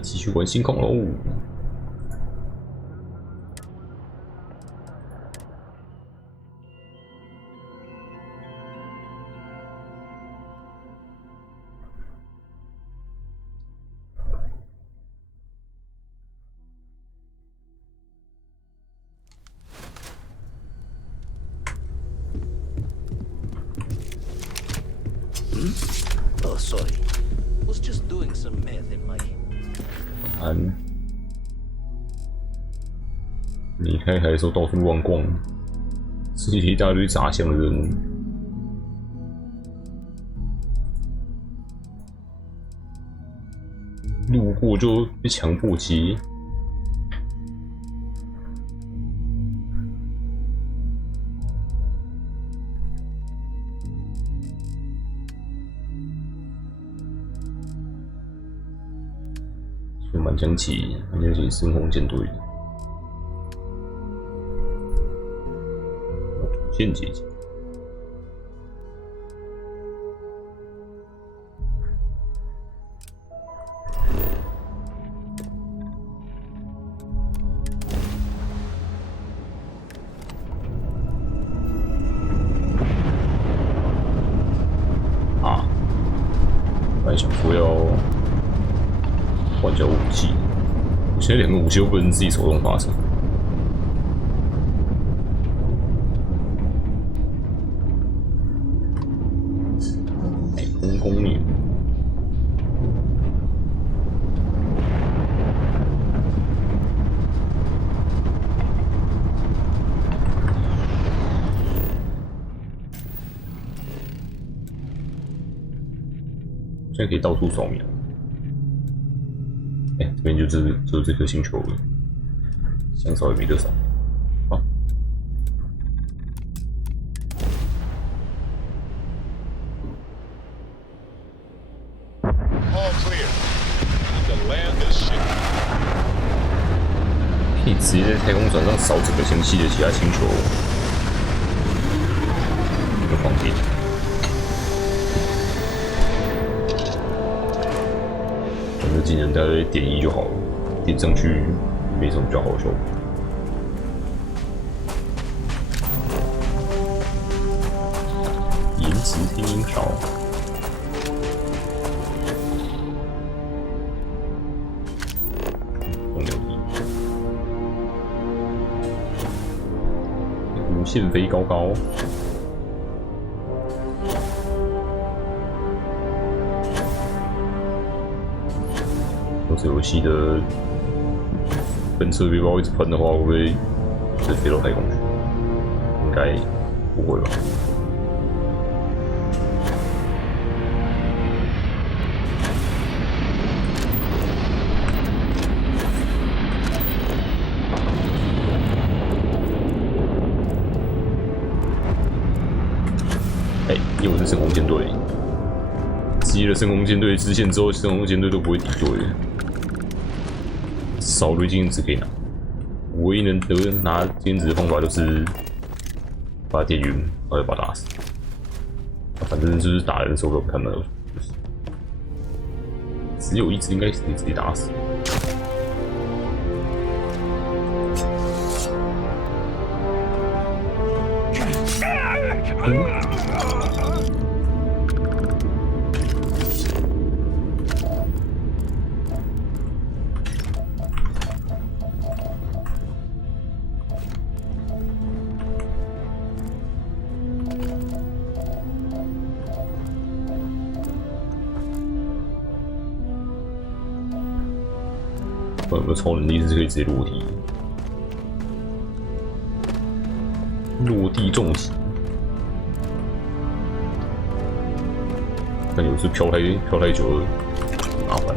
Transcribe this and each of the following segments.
继续玩星空喽。Oh, sorry. Was just doing some math in my. 离开海的时候到处乱逛，世界一大堆杂项的任务。路过就被强迫接。所以满江起深空舰队。主线结晶。本来想说要换角武器，我现在2个武器都不能自己手动发射。海空攻略。现在可以到处扫描。这边就这颗星球了，想扫也没得扫。好。可以直接在太空船上扫整个星系的其他星球，很方便。反正技能大概点1就好了，点上去没什么比较好的效果。延迟听音勺。无限飞高高。这游戏的喷射背包一直喷的话，会不会就飞到太空去？应该不会吧。因为我是深空舰队，接了深空舰队支线之后，深空舰队都不会敌对的。少堆经验值可以拿，唯一能拿经验值的方法就是把它电晕，然后再把它打死。反正就是打人的时候看到，只有一只应该是可以直接打死。有没有超能力是可以直接落地？落地重击，但有时飘太久了，麻烦。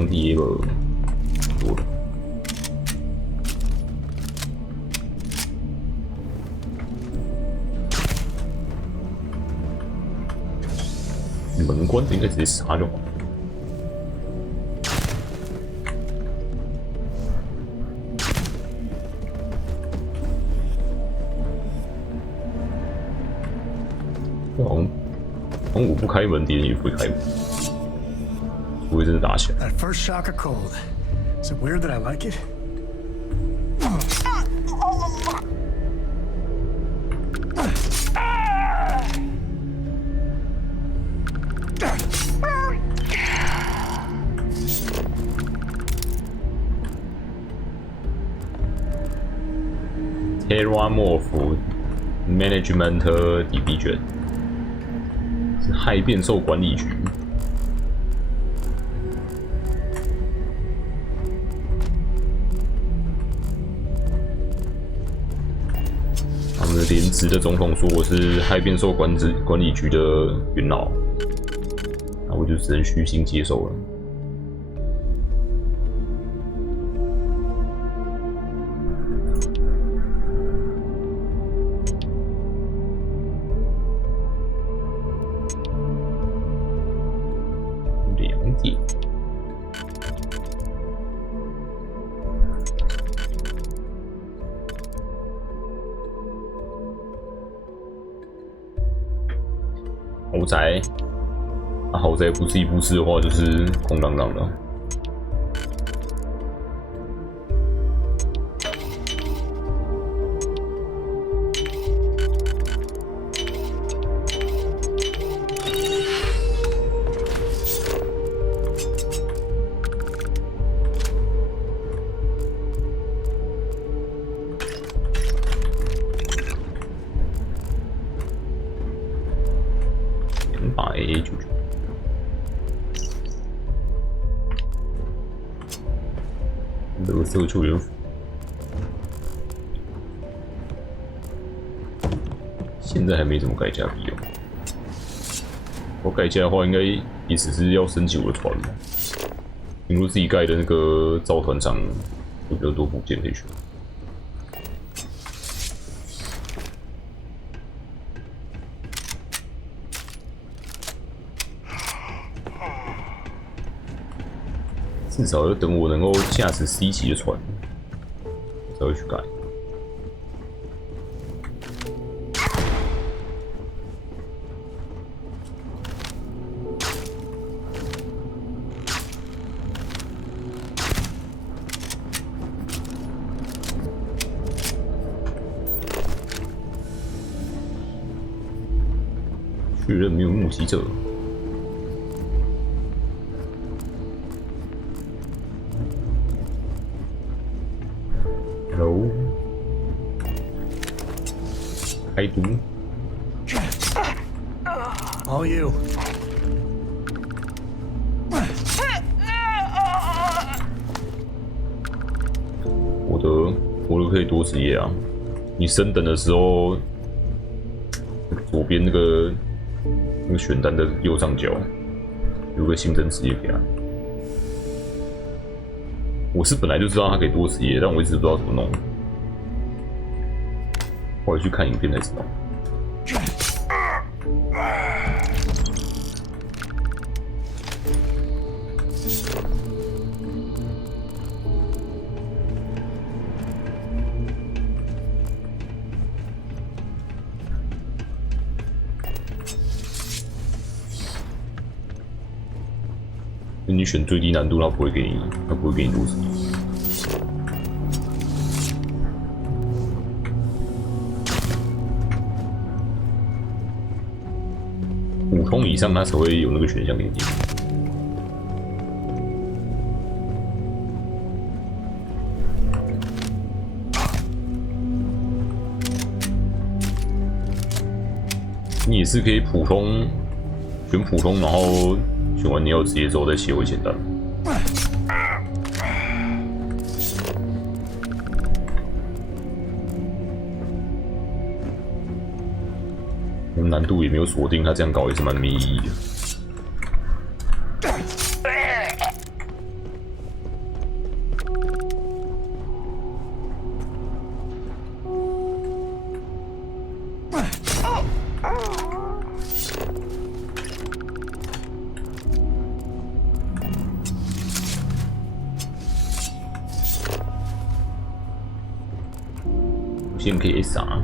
当地也有多了。门关的应该直接杀就好。好像我不开门，敌人也不会开门，不会真的打起来。 That first shock of cold. Is it weird that I like it? Terramorph Management Division 是害变兽管理局。他们的连职的总统说我是害变兽管理局的元老，那我就只能虚心接受了。 豪宅，豪宅不是一部事的话，就是空荡荡的。AA 主角，乐色救援府，现在还没怎么改价必要。我改价的话，应该也只是要升级我的船嘛。因为自己盖的那个造船厂有比较多部件可以选。 至少要等我能够驾驶 C 级的船，才会去改。确认没有目击者。 Hello， 开毒。All you. 我的可以多职业啊！你升等的时候，左边那个选单的右上角有个新增职业给他。 我是本来就知道它可以多职业，但我一直不知道怎么弄。后来去看影片才知道。你选最低难度，它不会给你多职业。普通以上，它才会有那个选项给你点。你也是可以普通选普通，然后。 选完你要职业之后再切回简单。难度也没有锁定，他这样搞也是蛮没意义的。线可以 SR，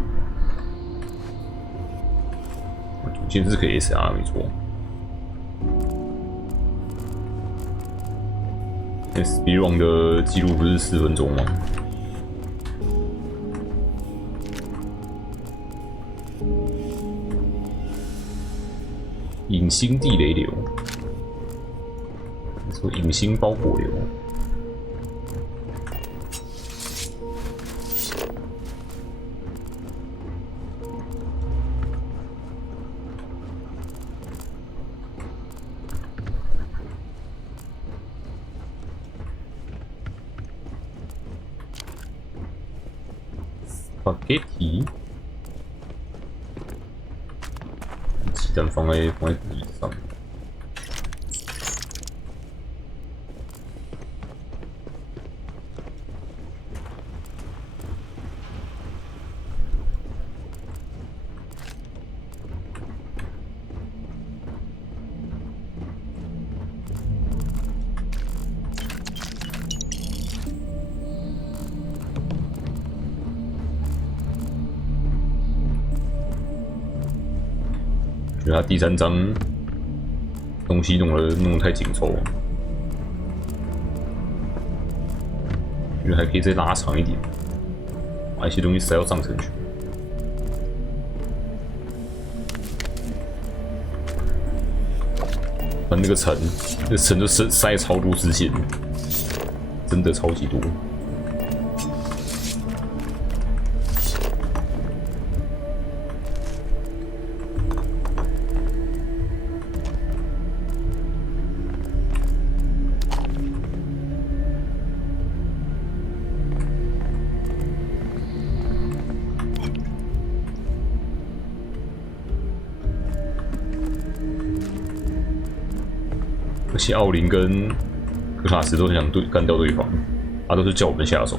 主线是可以 SR 没错。Speedrun 的记录不是4分钟吗？隐星地雷流，说隐星包裹流。spaghetti， 鸡蛋放在地上。觉得他第3章东西弄得太紧凑了，觉得还可以再拉长一点，把一些东西塞到上层去。把那个层就塞超多支线，真的超级多。而且奥林跟克拉斯都很想干掉对方，他都是叫我们下手。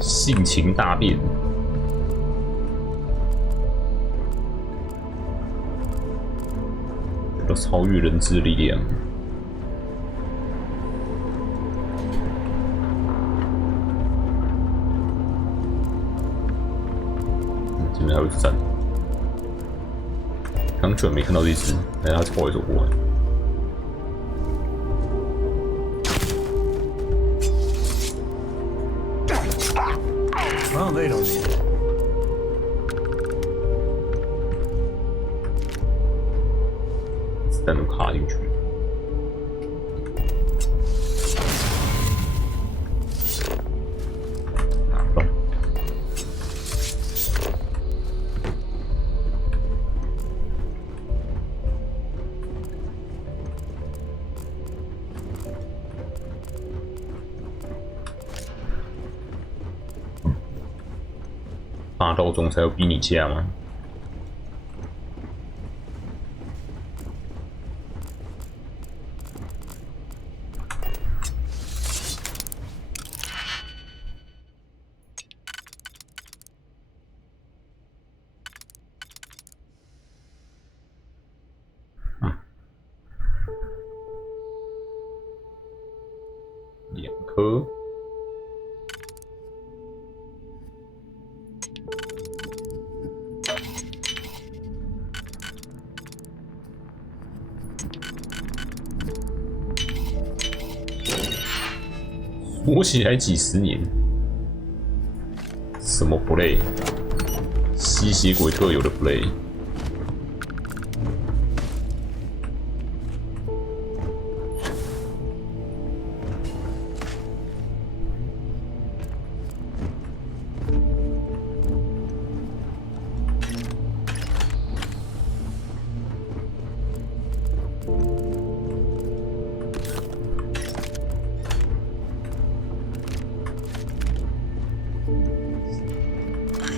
性情大变，都超越人之力量。这边还有一只站，刚居然没看到这只，哎，它超会走过来。Well, they don't need it. 子弹都卡进去。好。霸道总裁要逼你嫁吗？2颗。活起来几10年，什么 play？ 吸血鬼特有的 play。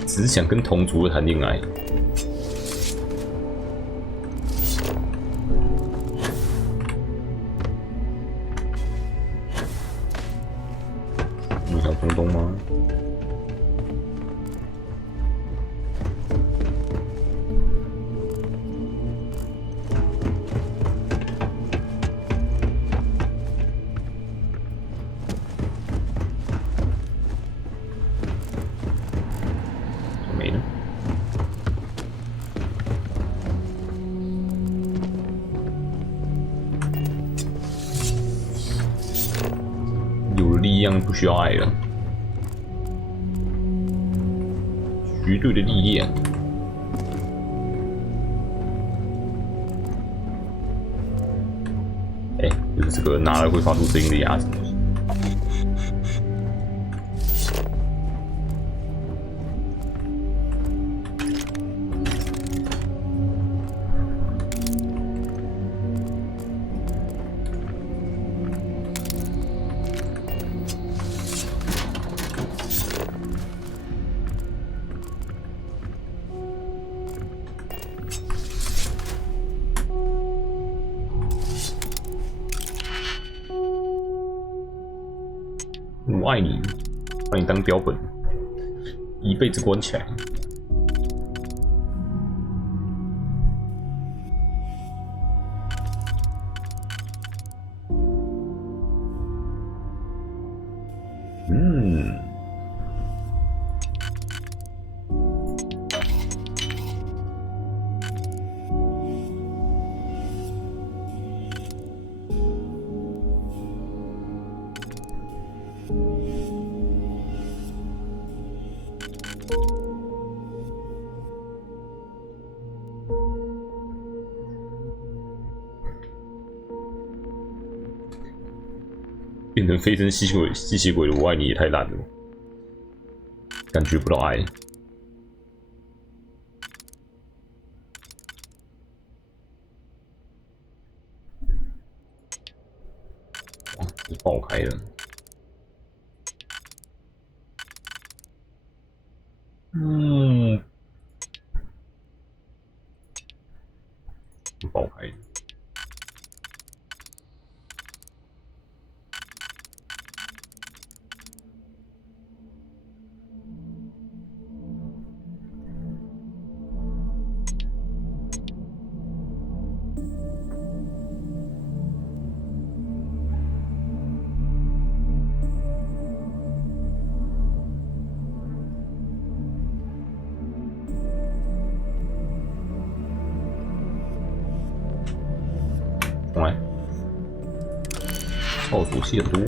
只是想跟同族的谈恋爱，量不需要爱了，绝对的力量。哎，就是这个拿了会发出声音的鸭子。我爱你，把你当标本，一辈子关起来。变成飞升吸血鬼的我爱你也太烂了，感觉不到爱。哇，这爆开了。爆开了。重来，操作器很多。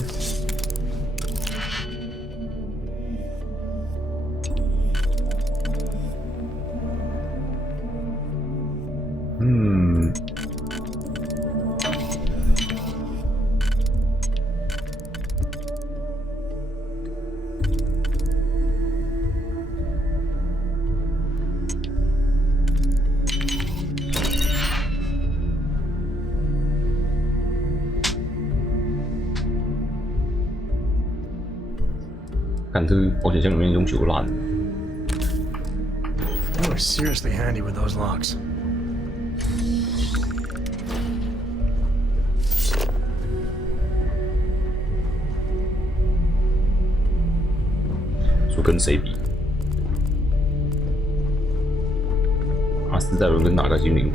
看这个保险箱里面东西有烂。You are seriously handy with those locks. 说跟谁比？阿斯戴伦跟哪个精灵？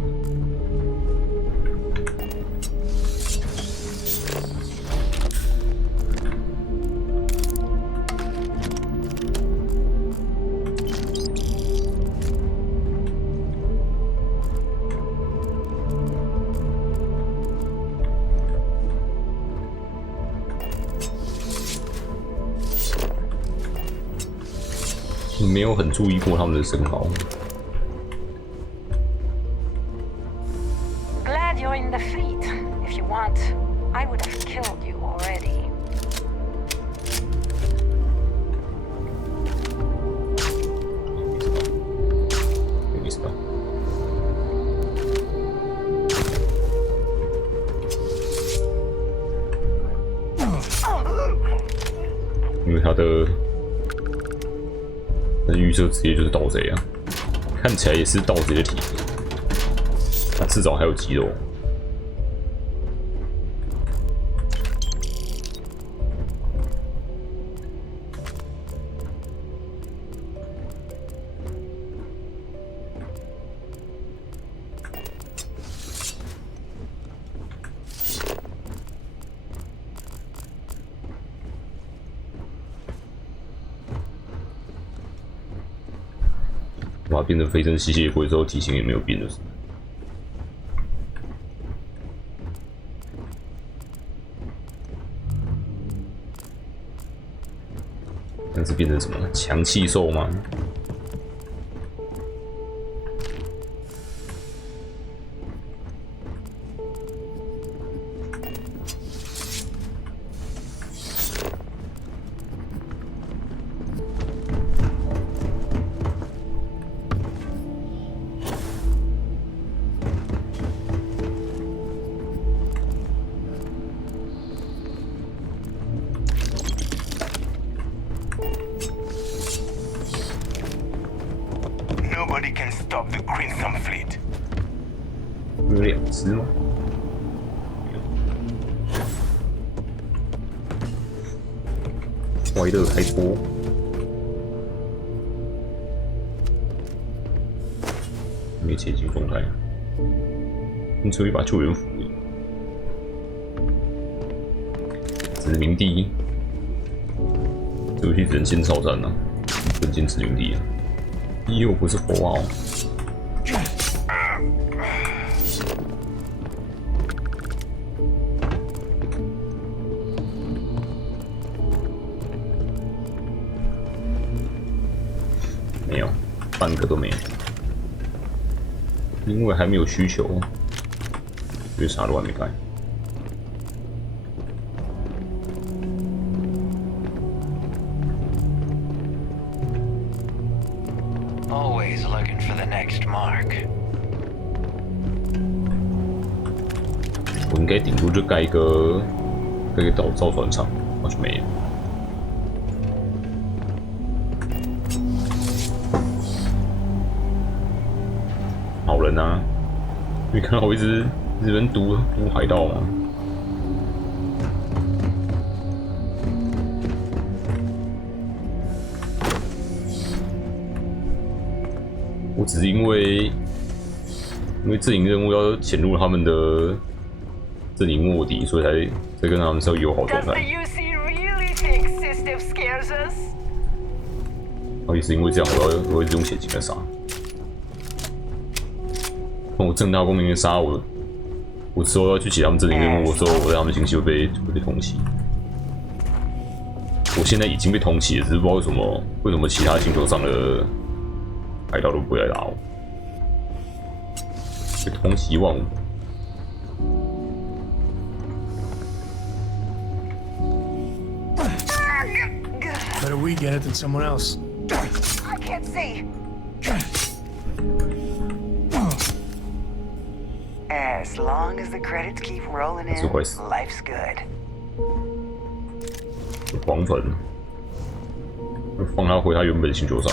没有很注意过他们的身高。Glad you're in the fleet. If you want, I would have killed you already. 有意思吧？因为他的。那预设职业就是盗贼啊，看起来也是盗贼的体格，他至少还有肌肉。把它变成飞升吸血鬼之后，体型也没有变的是。是变成什么强气兽吗？Nobody can stop the Crimson Fleet. 有2只吗？怀热开脱，没切进状态，你只有一把救援斧，殖民地，这游戏只能先哨战啊，不能坚持殖民地啊，又不是火炮。没有，半个都没有，因为还没有需求，因为啥都还没开。Always looking for the next mark. 我应该顶多就盖一个造船厂，完全没有。好人啊！你看到我一直在读海盗吗？我只是因为阵营任务要潜入他们的阵营卧底，所以才跟他们稍微友好状 Does the 态。 UC really think System scares us? 也是因为这样，我一直用血晶来杀。我正大光明的杀我之后要去解他们阵营任务的时候，我在他们星系会被通缉。我现在已经被通缉了，只是不知道为什么其他星球上的海盗都不会来打我，被通缉15000。Better we get it than someone else. I can't see. As long as the credits keep rolling in, life's good. 黄粉，放他回他原本星球上。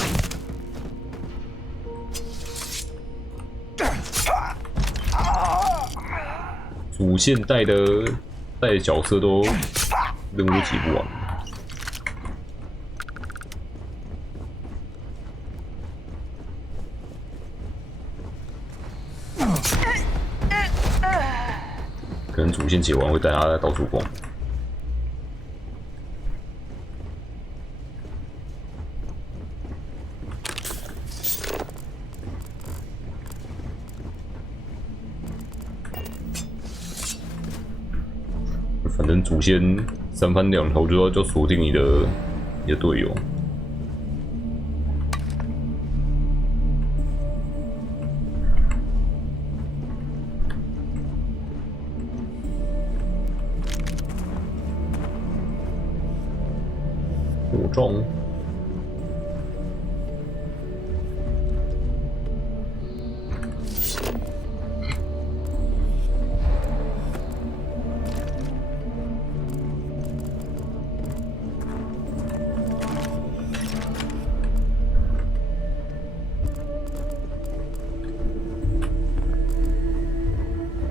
主线带的角色都任务都挤不完。可能主线解完会带他到处逛。反正主线3番2头就锁定你的队友。火中。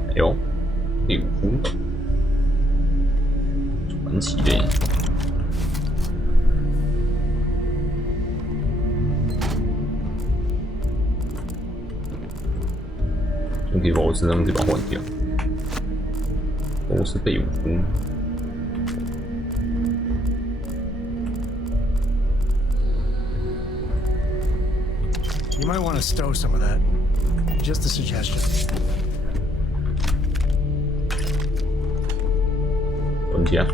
哎呦，第5幅，传奇的。可以把我身上这把换掉。都是被武夫。You might want to stow some of that. Just a suggestion. 问题啊？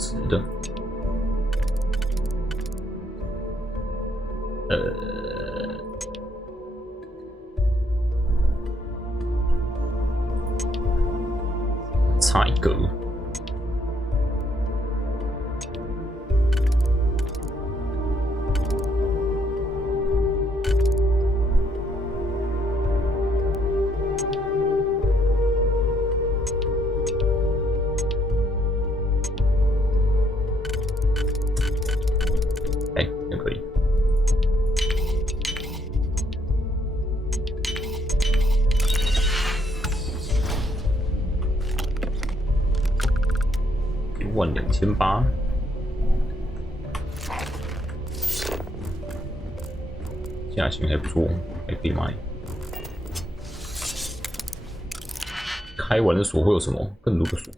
直的。差一格。哎，也可以。12800，价钱还不错，还可以买。开完的锁会有什么？更多的锁。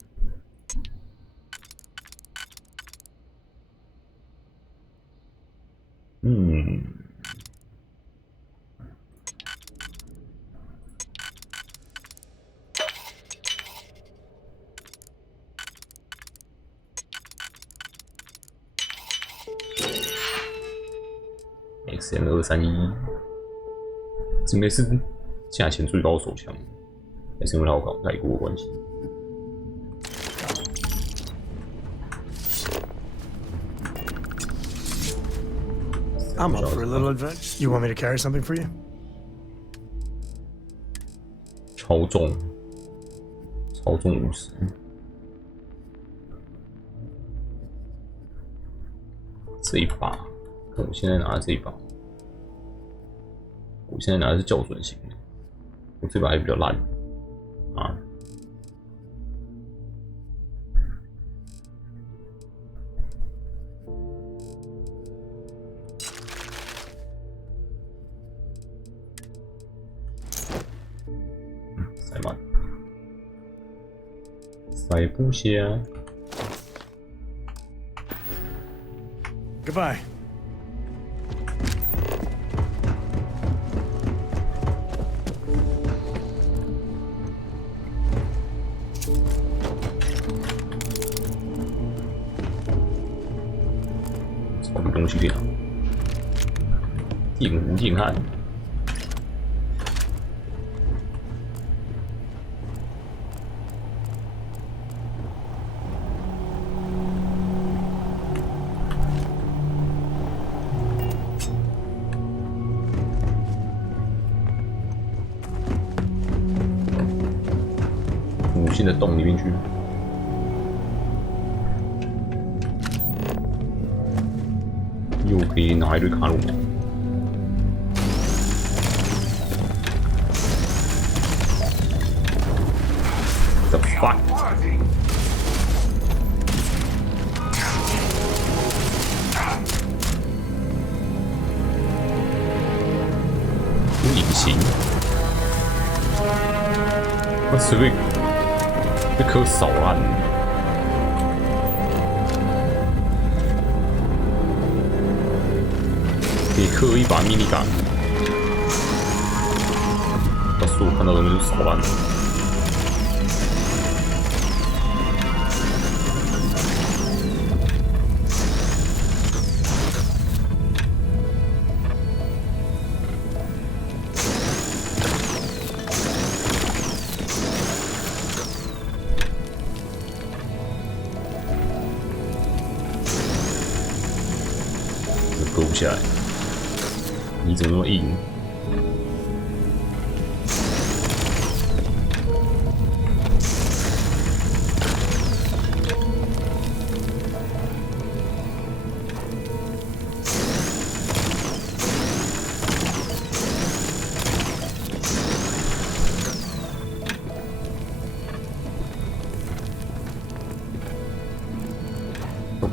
XM231，这应该是价钱最高的手枪，还是因为它有改过的关系？ I'm up for a little adventure. You want me to carry something for you? 超重50。这一把，我现在拿的这一把，我现在拿的是校准型的，我这把还比较烂啊。 塞满，塞不下。Goodbye.什么东西呀？硬无硬汉。 进的洞里面去，又可以拿一堆卡路马。The fuck！ 隐形，我随便。 这颗扫烂，可以刻一把迷你杆。把所有看到的东西都扫烂了。割不下来，你怎么那么硬？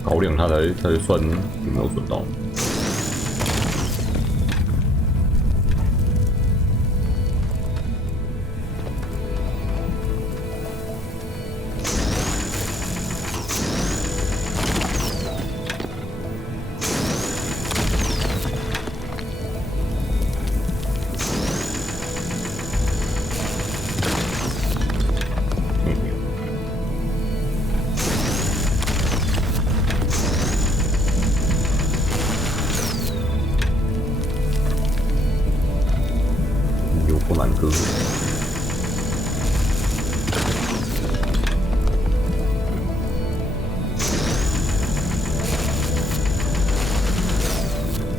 高粱它才算有没有准到。哥。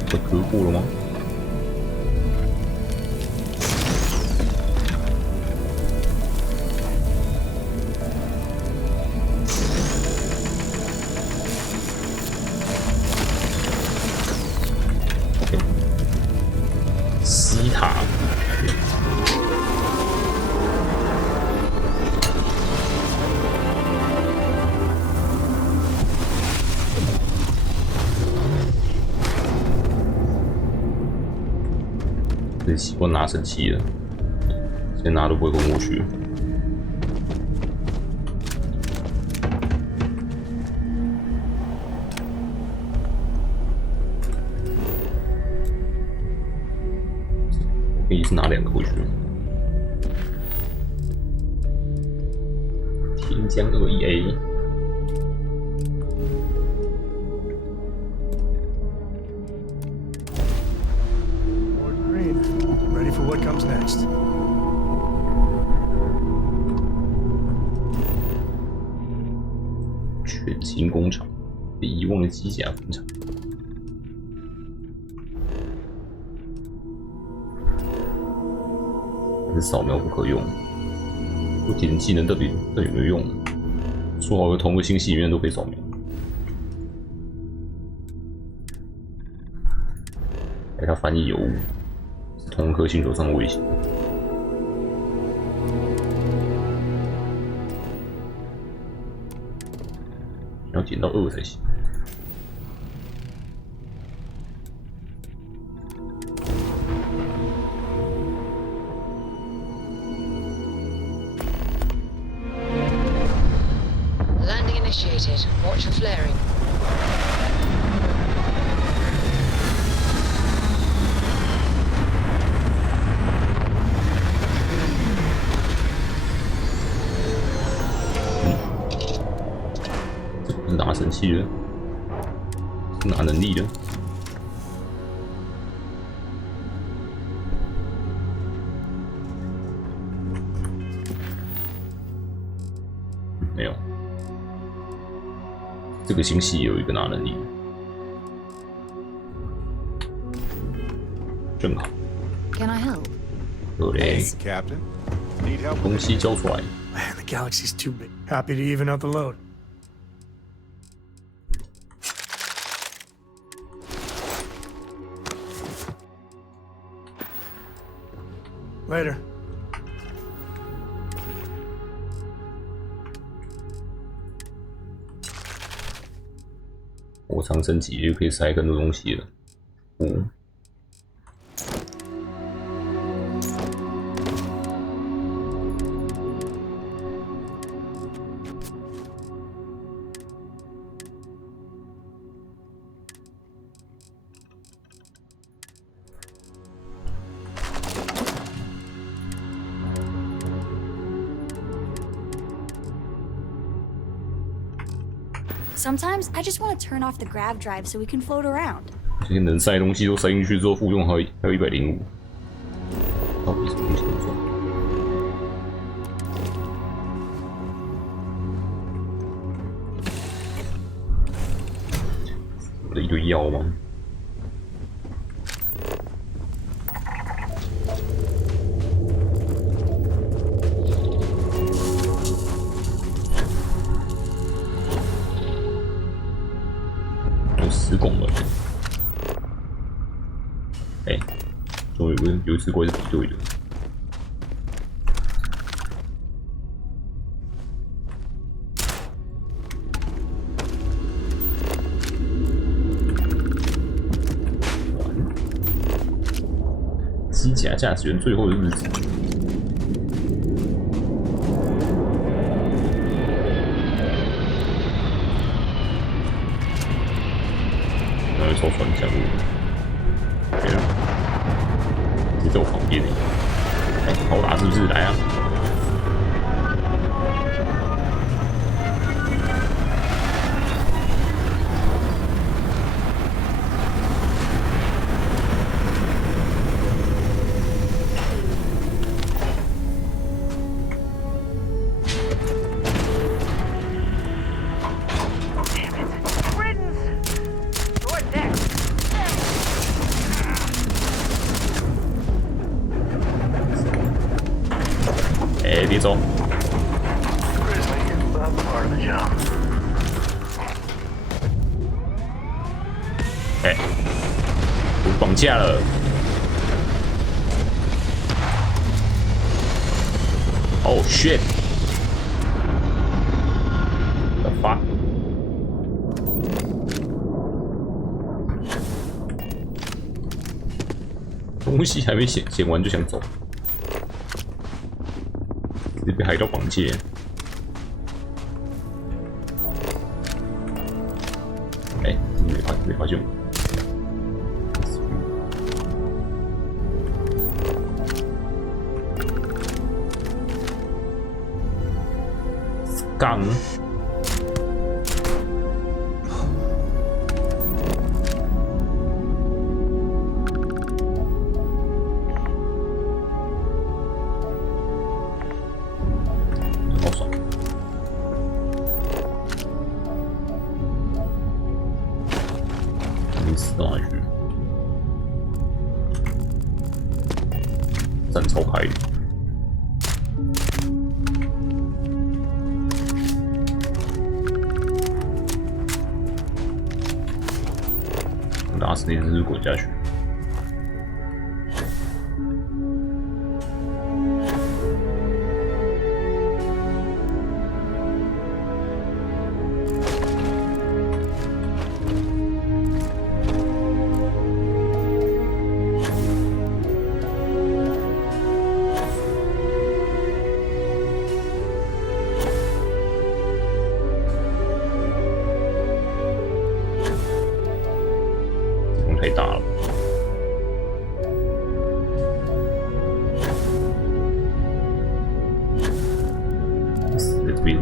这割过了吗？西塔。很习惯拿神器了，现在拿都不会混过去了。我可以一次拿2个回去。天江21A。Ready for what comes next. 全新工厂，被遗忘的机甲工厂。但是扫描不可用，我点技能到底有没有用？说好的同个星系里面都可以扫描。哎，它翻译有误。同颗星球上的卫星，要点到2才行。Landing initiated. Watch for flaring.是拿神器的，是拿能力的。没有，这个星系也有一个拿能力，正好。Can I help? 有嘞， Captain, need help? 东西交出来。 Man, the galaxy's too big. Happy to even out the load. Later. 我常升级就可以塞更多东西了。Sometimes I just want to turn off the grav drive so we can float around. 这些能塞东西都塞进去之后，负重还有105，到底什么东西不算？我的一堆药吗？10拱了，哎，终于有一次怪是敌对的。机甲驾驶员最后的日子。超船降落，没了，你在我旁边呢，哎，好打是不是？来啊！走。哎，我绑架了。Oh shit！ The fuck？ 东西还没捡完就想走，直接被海盗绑架。哎，没发现我。杠。好爽！没死到哪里去？站超开的。打死那只滚下去。太大了。死在这边。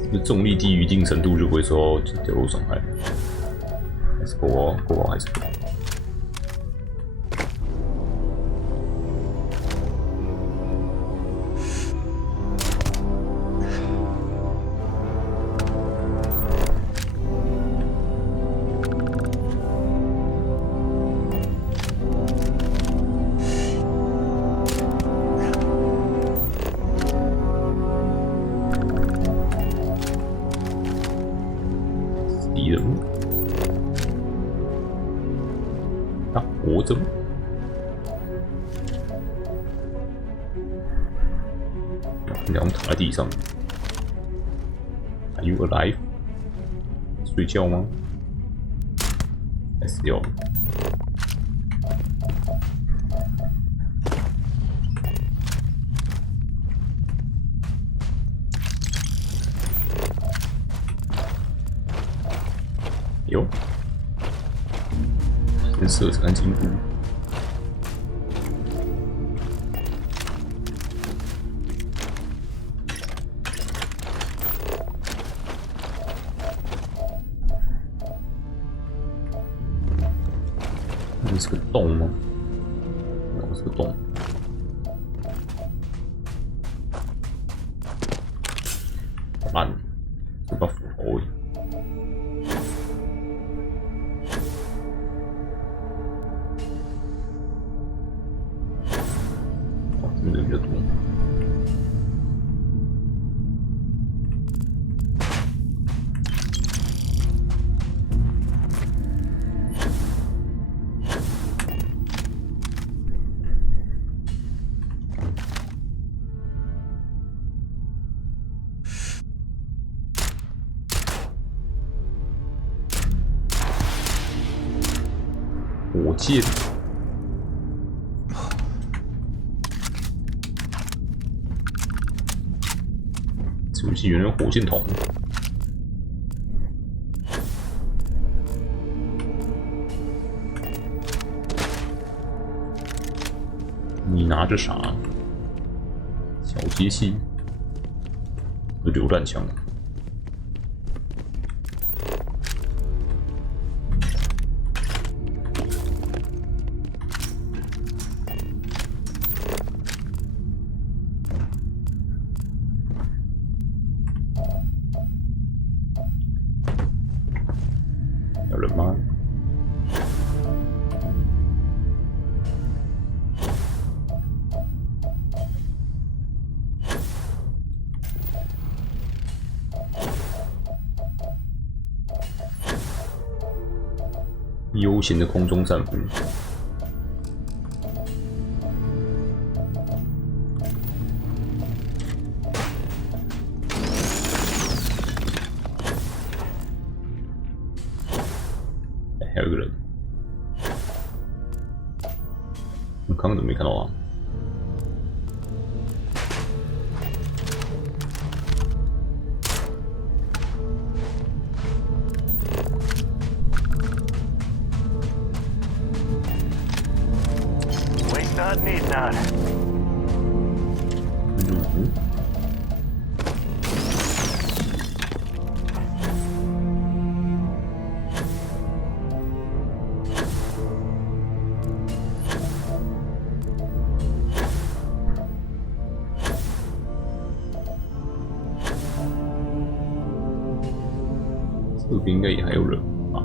是不是重力低于一定程度就不会受到掉落伤害？还是国宝还是国宝？敌人啊，活着吗？两躺在地上。Are you alive？ 睡觉吗？还死掉了？有，先射成金菇。这是个洞吗？哦，是个洞。烂，这把斧头而已。人比较多。火箭。这游戏原来有火箭筒。你拿着啥？小机器？是榴弹枪。有人吗？悠闲的空中散步。还有一个人，我刚刚怎么没看到啊？Need not. 这边应该也还有人吧？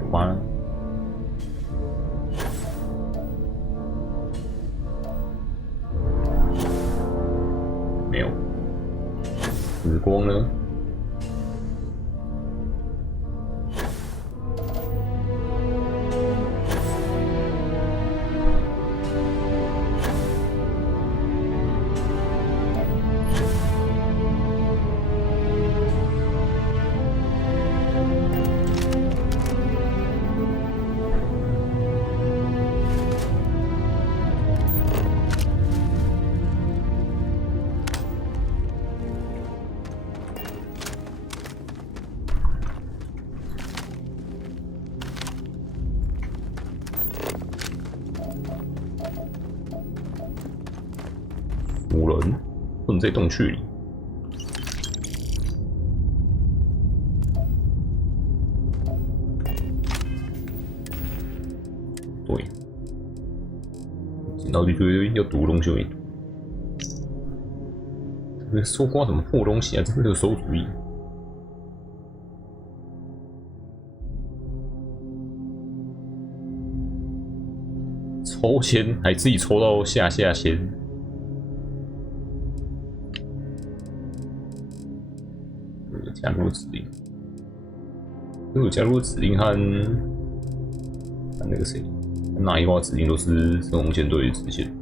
有吗？没有。紫光呢？无人，不能在洞穴里。对，进到去就要读东西没读。这个搜刮什么破东西啊？真的有馊主意。抽签还自己抽到下签。加入指令，有加入指令和那个谁，哪一把指令都是圣红舰队支线。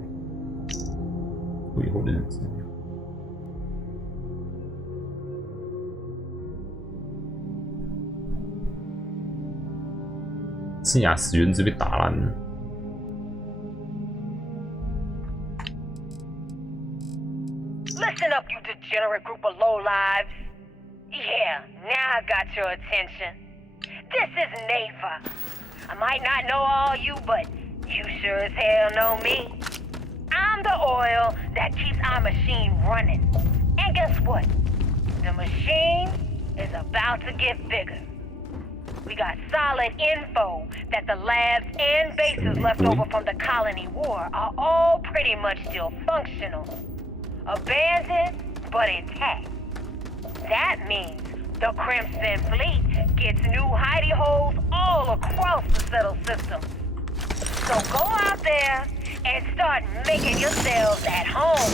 以后的日子，智雅死原子被打烂了。Listen up, you degenerate group of lowlives. Yeah, now I got your attention. This is Neva. I might not know all you, but you sure as hell know me. I'm the oil that keeps our machine running. And guess what? The machine is about to get bigger. We got solid info that the labs and bases left over from the colony war are all pretty much still functional. Abandoned, but intact. That means the Crimson Fleet gets new hidey holes all across the settled system. So go out there and start making yourselves at home.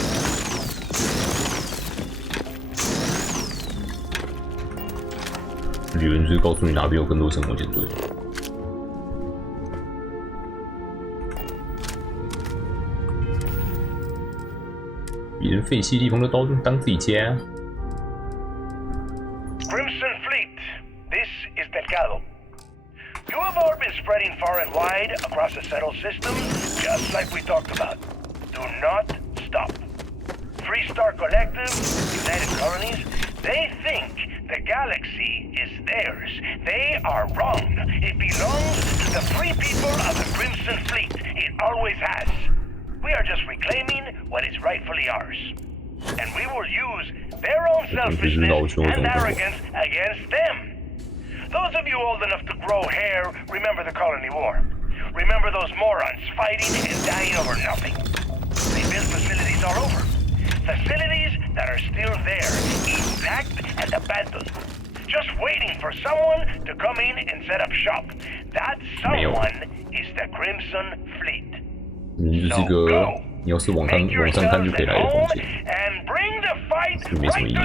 理论就是告诉你哪边有更多生活舰队。别人废弃地方的刀当自己家。Crimson Fleet, this is Delgado. You have all been spreading far and wide across the settled system, just like we talked about. Do not stop. Free Star Collective, United Colonies, they think the galaxy is theirs. They are wrong. It belongs to the free people of the Crimson Fleet. It always has. We are just reclaiming what is rightfully ours. And we will use their own selfishness and arrogance against them. Those of you old enough to grow hair, remember the Colony War. Remember those morons fighting and dying over nothing. They built facilities all over. Facilities that are still there, intact and abandoned. Just waiting for someone to come in and set up shop. That someone is the Crimson Fleet. 就是个你要是往上看就可以来的空间，是没什么意义。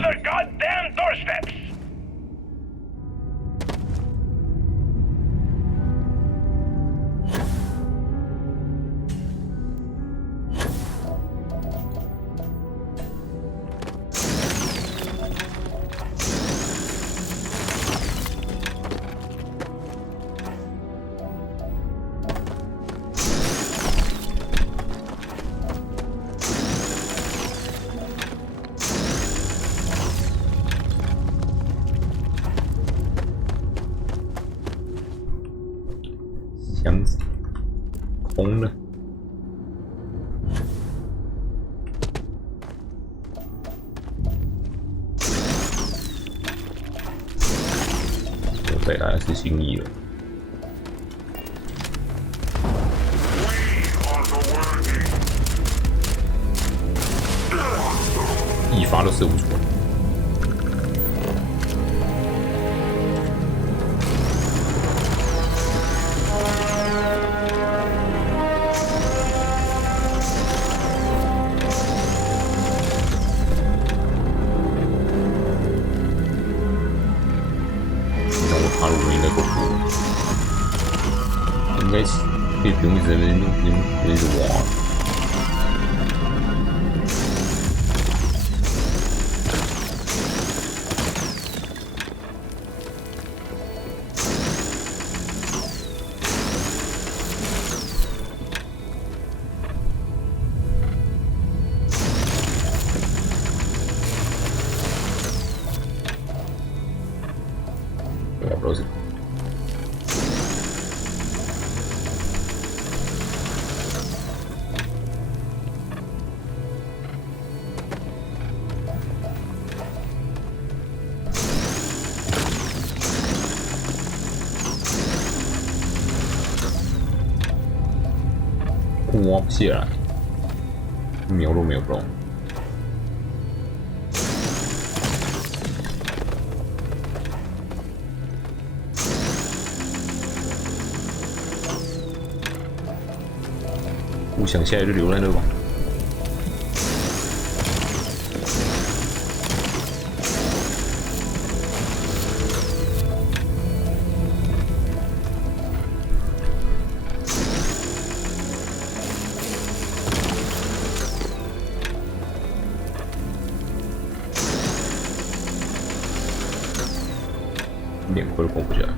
箱子空了，我再来是心意了。一发都射不出来。应该是可以不用一直在那边一直挖。我不知道。挖不下来，瞄都瞄不中。不想下来就留在那吧。连亏都攻不下来。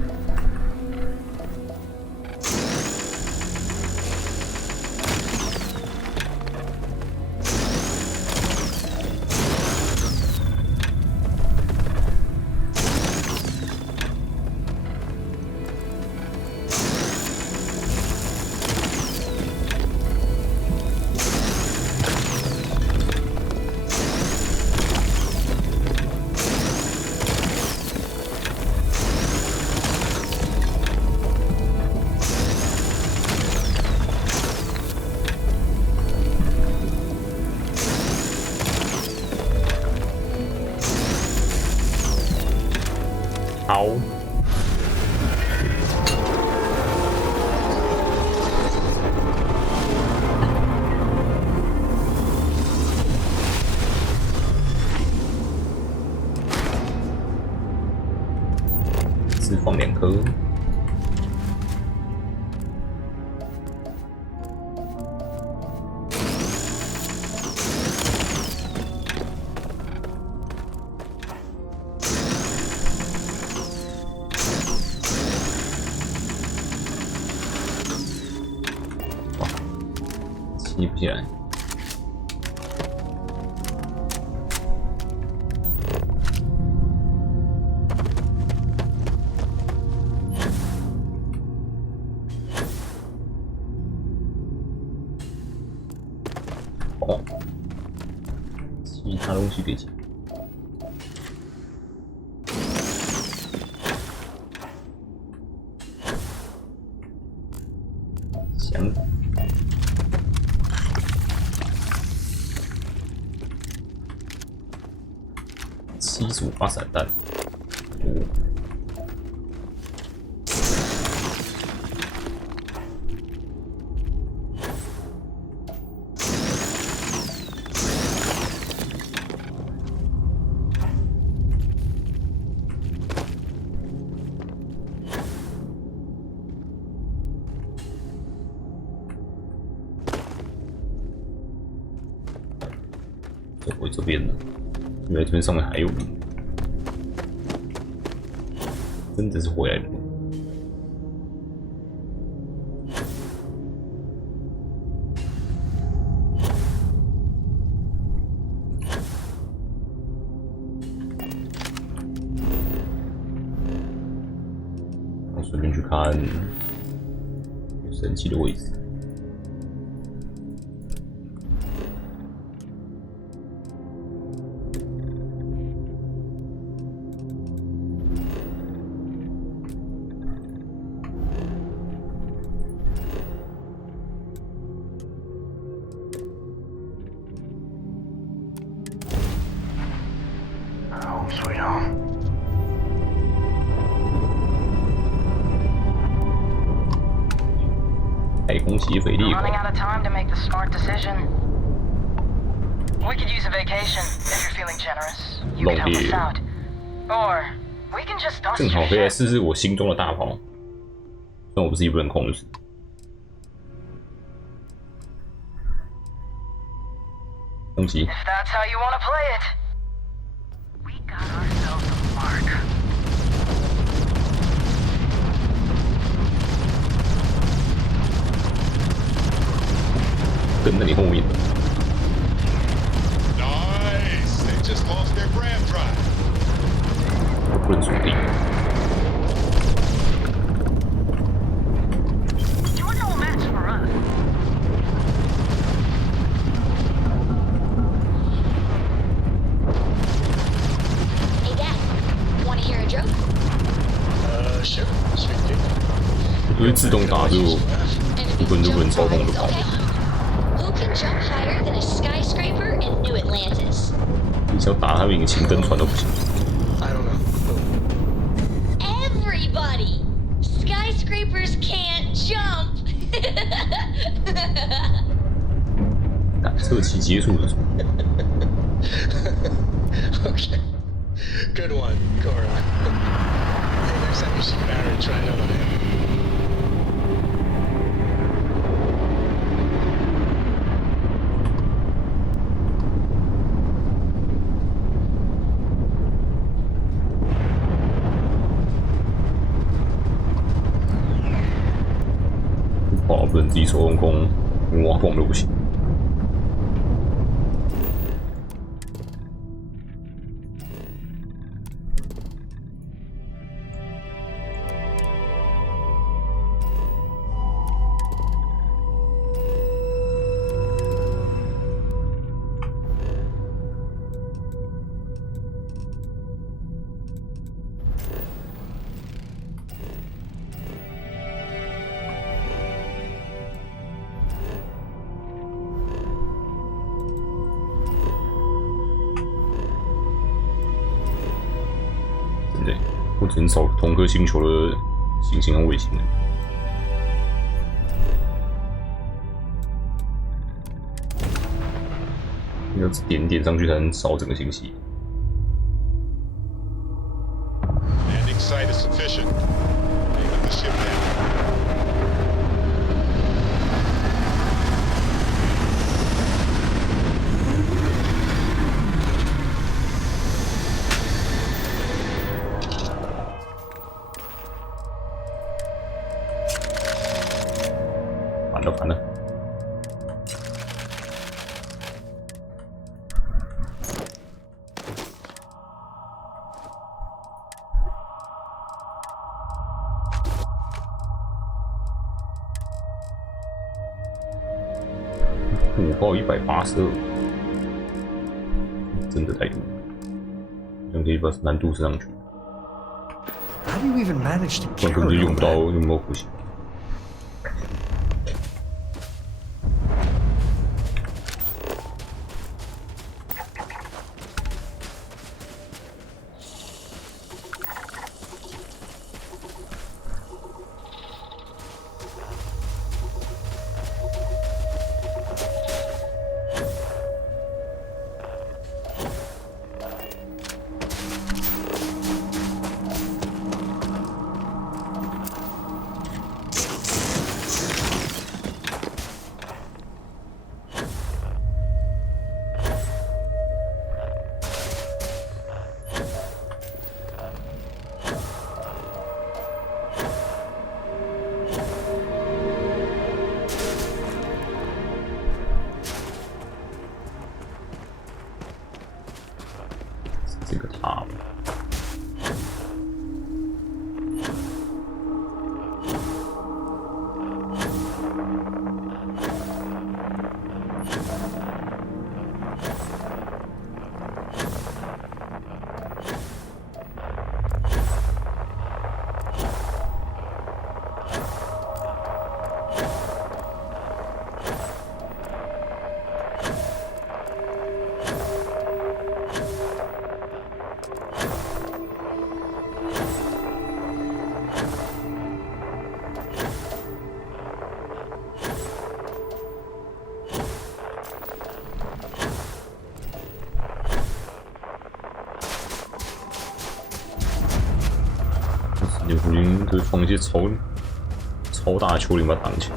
好，释放2颗。起不起来。哦，其他东西给起。香。7组发散弹，走回这边了，原来这边上面还有人，真的是回来了。我顺便去看有神奇的位置。Home sweet home. 太空劫匪猎 Running 狗， out of time to make the smart decision. We could use a vacation if you're feeling generous. You can help us out. Or we can just dust 正 your 好可以来 shit. 试试我心中的大炮。虽然我不是一不能控制。攻击， If that's how you want to play it. We got ourselves a mark. 跟在你后面。 Nice! They just lost their grab drive. 我不能锁定。 You're no match for us. Hey, Dad. Want to hear a joke? Sure. Sweet thing. 我就是自动打就 And if 一棍就不能操控的 it's 跑。 okay. Who can jump higher than a skyscraper in New Atlantis? 你想打他们引擎跟船都不行。 I don't know. Everybody! Skyscrapers can't jump! 感测器结束了。 Okay. Good one, Cora. Hey, next time you see Barry, try another name. 跑不能自己手动攻，挖矿都不行。 真的，我只能找同颗星球的行星和卫星了。要点点上去才能扫整个星系。 Landing site is sufficient. Taking the ship down. 完了完了！火爆182，真的太多了，这样可以把难度升上去。 How do you even manage to 不然根本就 carry 用 all 不到 that? 用不到不行。你附近就是放一些超大的丘陵把它挡起来。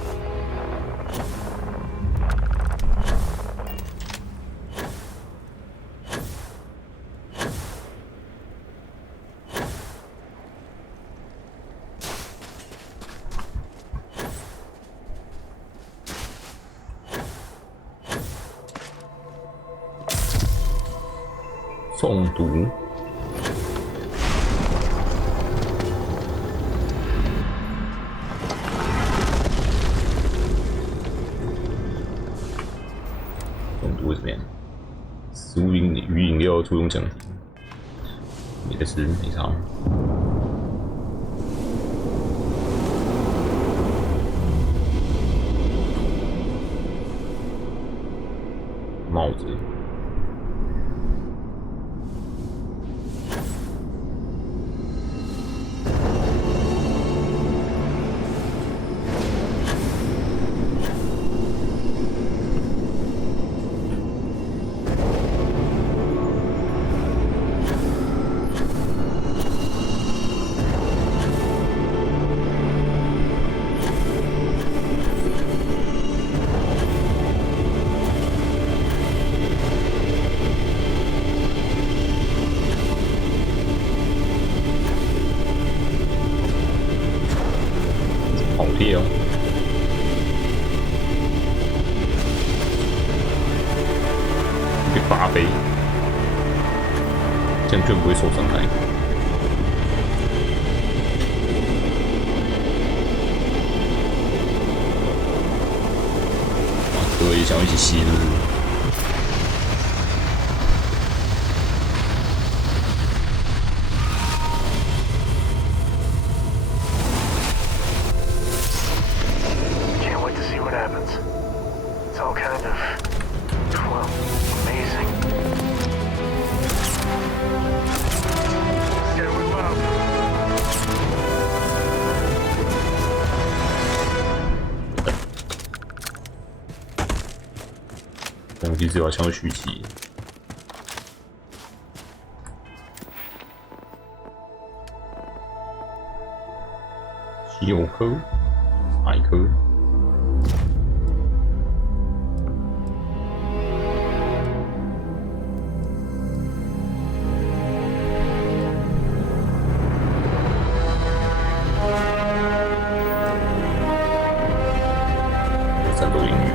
中毒。中毒会怎么样？食物与饮料作用降低。你在吃没差。帽子。好贴哦！被拔飞，这样就不会受伤害。各位想要一起吸是不是？东西只有枪蓄气。9颗，差1颗。战斗领域。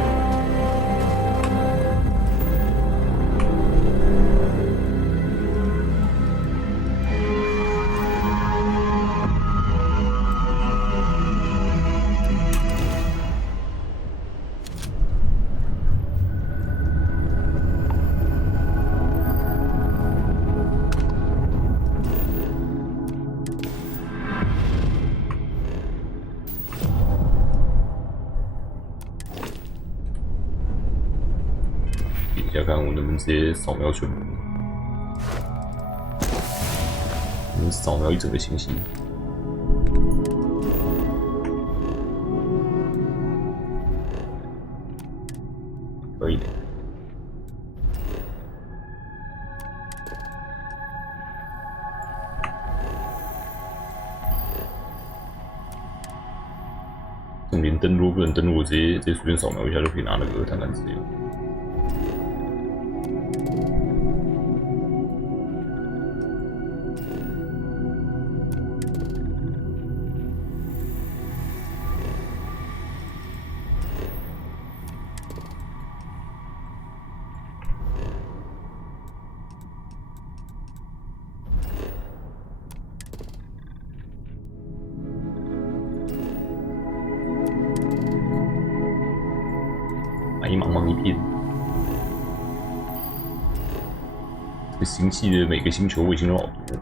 下看我能不能直接扫描全部，能扫描一整个星系。可以的。重点登录不能登录，直接随便扫描一下就可以拿那个弹弹自由。白茫茫一片，这个星系的每个星球卫星都好多。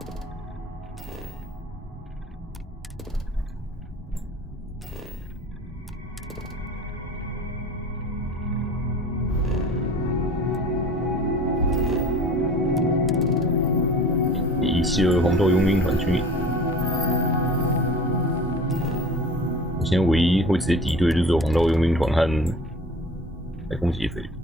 第12黄道佣兵团军，我现在唯一会直接敌对就是黄道佣兵团和来攻击菲律宾。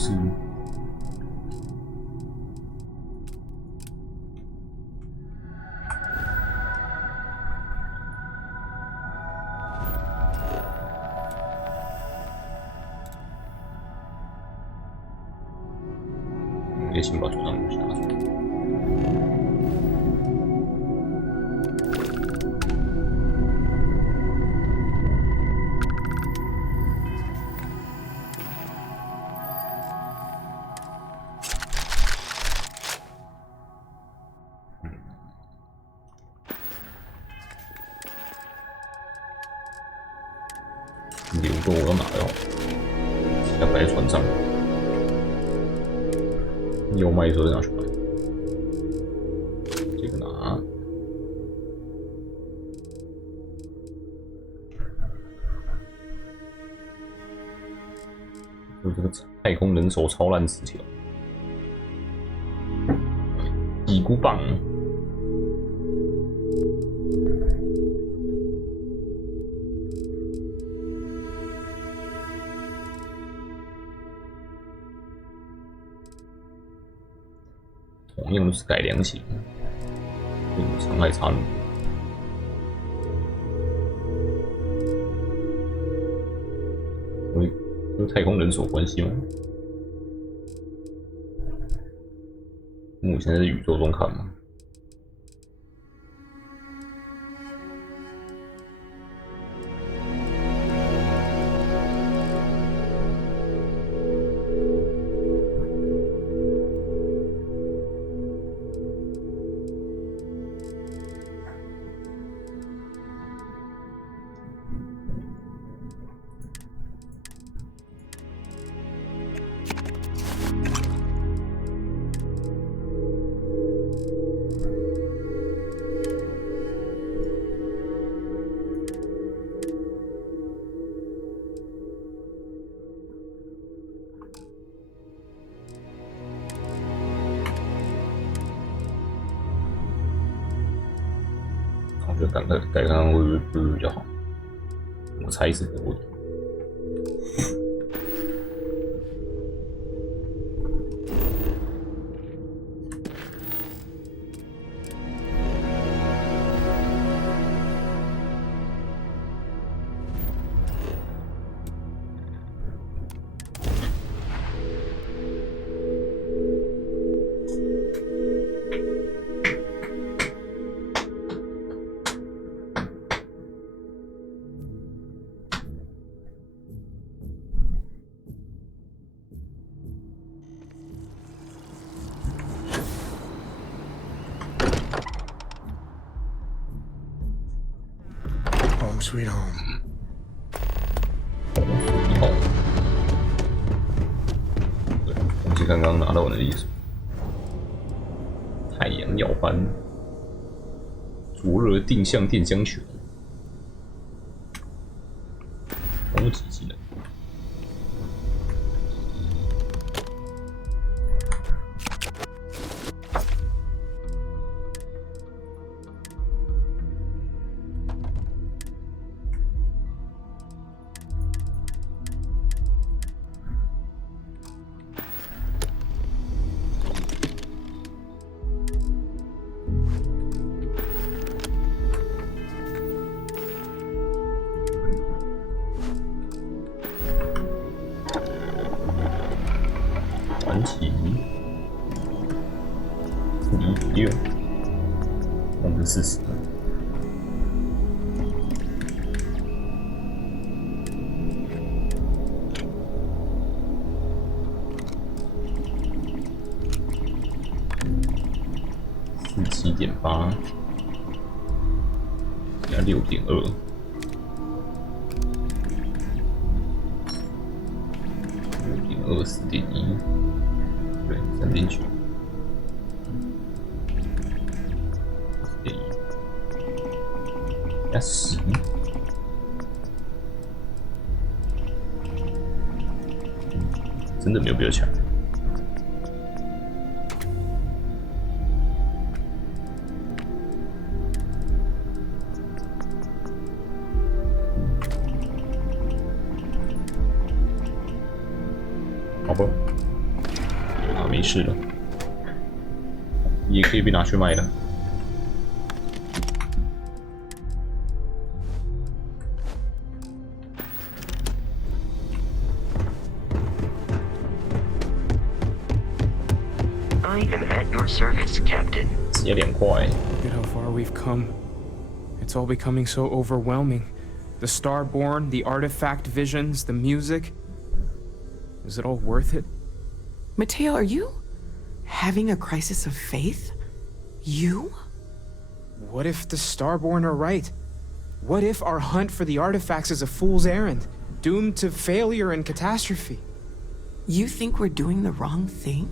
事。也先把主张留下来。牛肉我要拿掉，要摆在船上。要卖的时候再拿去卖。这个拿。就这个太空人手超烂词条。乙菇棒。同样都是改良型，伤害差那么多。跟太空人手关系吗？目前在宇宙中看嘛。我觉得改看看会不会比较好？我猜是不会。Home sweet home. 对，东西刚刚拿到的意思。太阳耀斑，灼热定向电浆拳，攻击技能。传奇1.6，我们40。47.8加6.2。4.1，对，3.9，4.1，加10，真的没有比较强。好吧。没事了，也可以被拿去卖了。I am at your service, Captain. 直接2块。 Look at how far we've come. It's all becoming so overwhelming. The Starborn, the artifact visions, the music. Is it all worth it? Mateo, are you having a crisis of faith? You? What if the Starborn are right? What if our hunt for the artifacts is a fool's errand, doomed to failure and catastrophe? You think we're doing the wrong thing?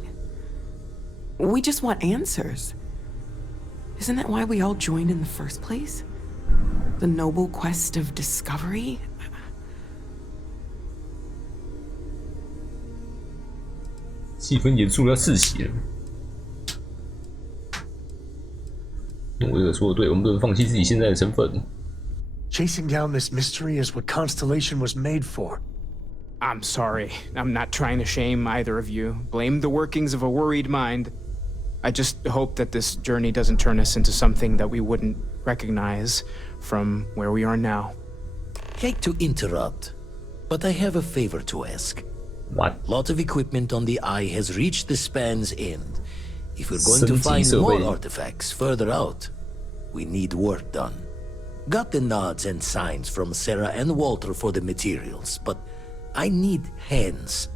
We just want answers. Isn't that why we all joined in the first place? The noble quest of discovery? 气氛严肃要四起了。诺维尔说的对，我们不能放弃自己现在的身份。Chasing down this mystery is what Constellation was made for. I'm sorry. I'm not trying to shame either of you. Blame the workings of a worried mind. I just hope that this journey doesn't turn us into something that we wouldn't recognize from where we are now. Hate to interrupt, but I have a favor to ask. What? Lot of equipment on the Eye has reached the span's end. If we're going to find more artifacts further out, we need work done. Got the nods and signs from Sarah and Walter for the materials, but I need hands.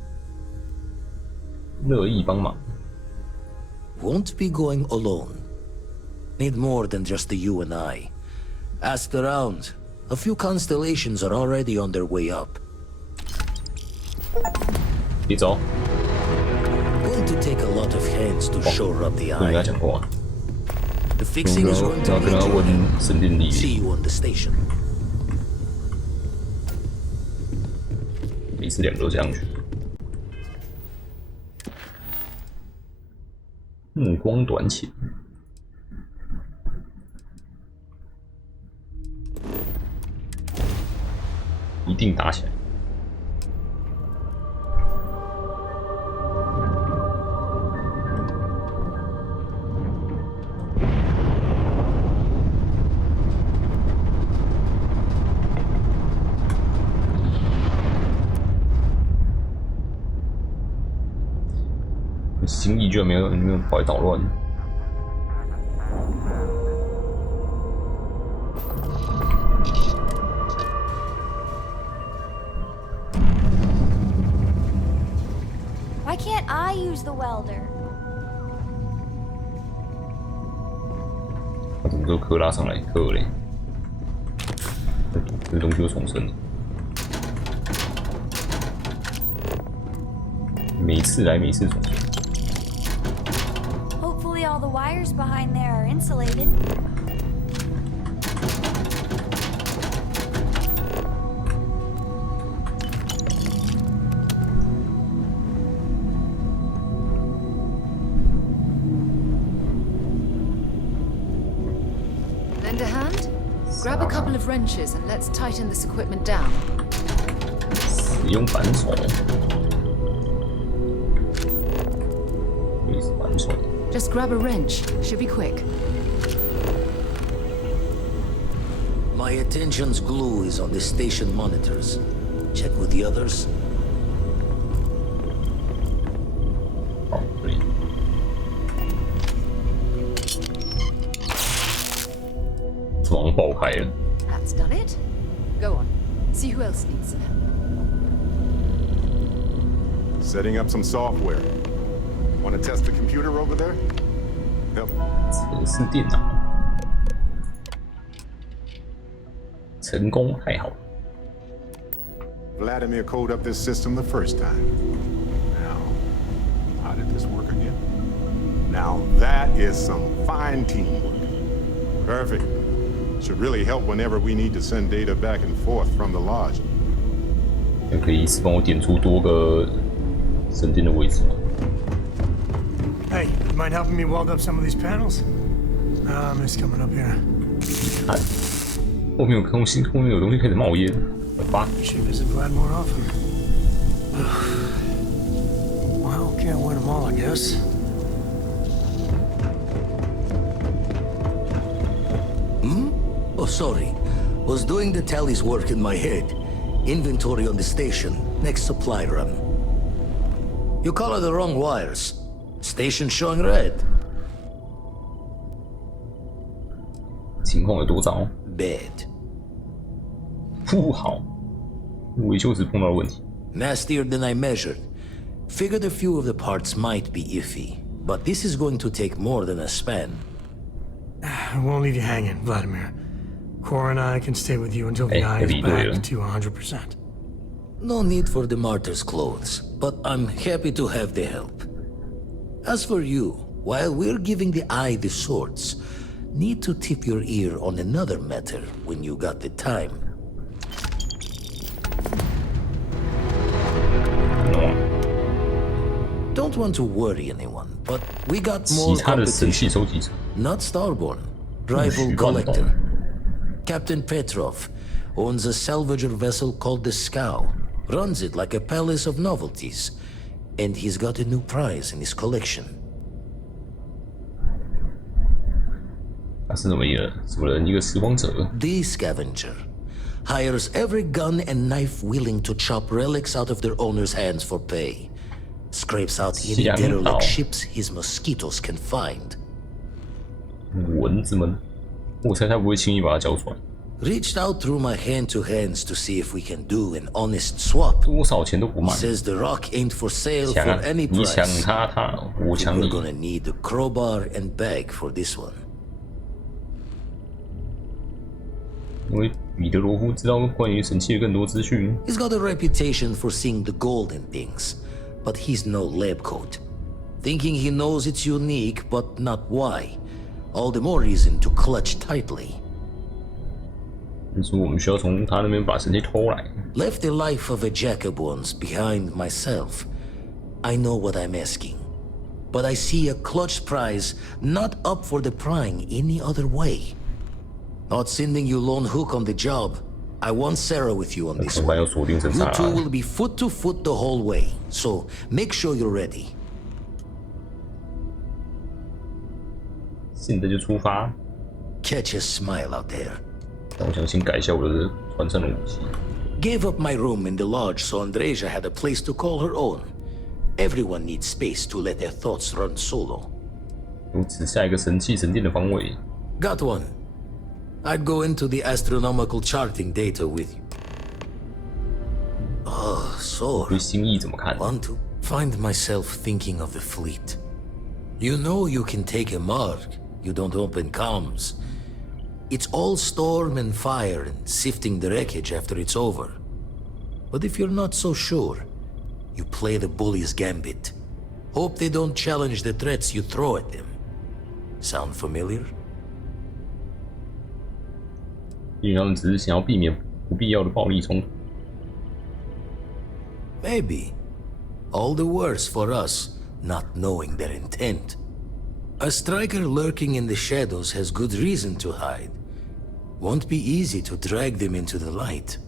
乐意帮忙。 Won't be going alone. Need more than just the you and I. Asked around. A few constellations are already on their way up. 别走。 Going to take a lot of hands to shore up the 不跟他 Eye. 讲话。 The fixing is going to 跟他问神殿力。 see you on the station. 每次2个都这样去。目光短浅。一定打起来。心意居然没有跑来捣乱。Why can't I use the welder? 他怎么都克拉上来克嘞？这东西又重生了。每次来每次重生。 Hopefully all the wires behind there are insulated. Lend a hand? Grab a couple of wrenches and let's tighten this equipment down. 使用扳手。扳手。 Just grab a wrench. Should be quick. My attention's glue is on the station monitors. Check with the others. 好，可以。床爆开了。 That's done it. Go on. See who else needs some help. Setting up some software. Want to test the computer over there? Yep. 测试电脑。成功，太好了。 Vladimir coded up this system the first time. Now, how did this work again? Now that is some fine teamwork. Perfect. Should really help whenever we need to send data back and forth from the lodge. 可以一次帮我点出多个神殿的位置吗？ Hey, you mind helping me weld up some of these panels? It's coming up here. 看，后面有东西，后面有东西开始冒烟。我发。 Should visit Vlad more often. Well, Can't win them all, I guess. Oh, sorry. Was doing the tally's work in my head. Inventory on the station, next supply run. You color the wrong wires. Station showing red. 情况有多糟 ？Bad. 不好，维修时碰到的问题。Nastier than I measured. Figured a few of the parts might be iffy, but this is going to take more than a span. I won't leave you hanging, Vladimir. Cora and I can stay with you until the eye is back to 100%. No need for the martyr's clothes, but I'm happy to have the help. As for you, while we're giving the eye the swords, need to tip your ear on another matter when you got the time. Don't want to worry anyone, but we got more competition. Not Starborn, rival collector. Captain Petrov owns a salvager vessel called the Scow. Runs it like a palace of novelties. And he's got a new prize in his collection. 他是什么人？什么人？一个拾荒者。The Scavenger hires every gun and knife willing to chop relics out of their owner's hands for pay. Scrapes out any derelict ships his mosquitoes can find. 蚊子们，我猜他不会轻易把它交出来。 Reached out through my hand-to-hands to see if we can do an honest swap. 多少钱都不卖。 Says the rock ain't for sale for any price. 你抢他，我抢你。 We're gonna need a crowbar and bag for this one. 因为彼得罗夫知道关于神器的更多资讯。 He's got a reputation for seeing the gold in things, but he's no lab coat. Thinking he knows it's unique, but not why. All the more reason to clutch tightly. 你说我们需要从他那边把神器偷来。 Left the life of a Jacob once behind myself. I know what I'm asking. But I see a clutch prize not up for the prying any other way. Not sending you lone hook on the job. I want Sarah with you on this one. You two will be foot to foot the whole way. So make sure you're ready. 现在就出发。 Catch a smile out there. 但我想先改一下我的船上的武器。 Gave up my room in the lodge so Andreja had a place to call her own. Everyone needs space to let their thoughts run solo. 如此，下一个神器神殿的方位。 Got one. I'd go into the astronomical charting data with you. Oh, so. 对心意怎么看 Want to find myself thinking of the fleet. You know you can take a mark. You don't open comms. It's all storm and fire and sifting the wreckage after it's over. But if you're not so sure, you play the bully's gambit. Hope they don't challenge the threats you throw at them. Sound familiar? 基本上只是想要避免不必要的暴力冲突。 Maybe. All the worse for us, not knowing their intent. A striker lurking in the shadows has good reason to hide. Won't be easy to drag them into the light.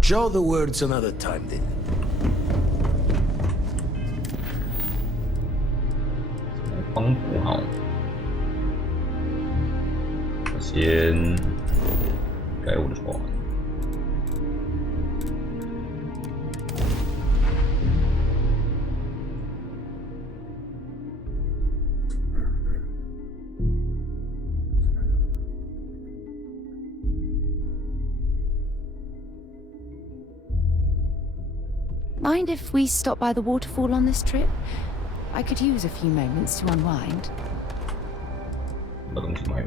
Show the words another time then. 帮补好。我先改我的船。 Mind if we stop by the waterfall on this trip? I could use a few moments to unwind. 把东西买完。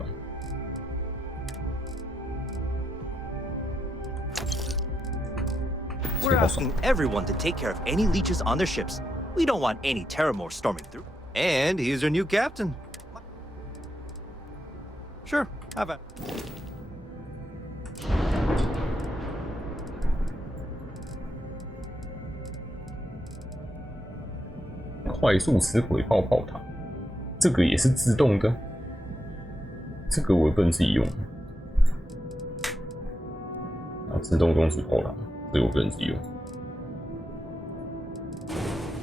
We're asking everyone to take care of any leeches on their ships. We don't want any Terramore storming through. And he's our new captain. Sure, have it. 快速磁轨炮炮塔，这个也是自动的，这个我也不能自己用。啊，自动中止炮塔，自由个人自由。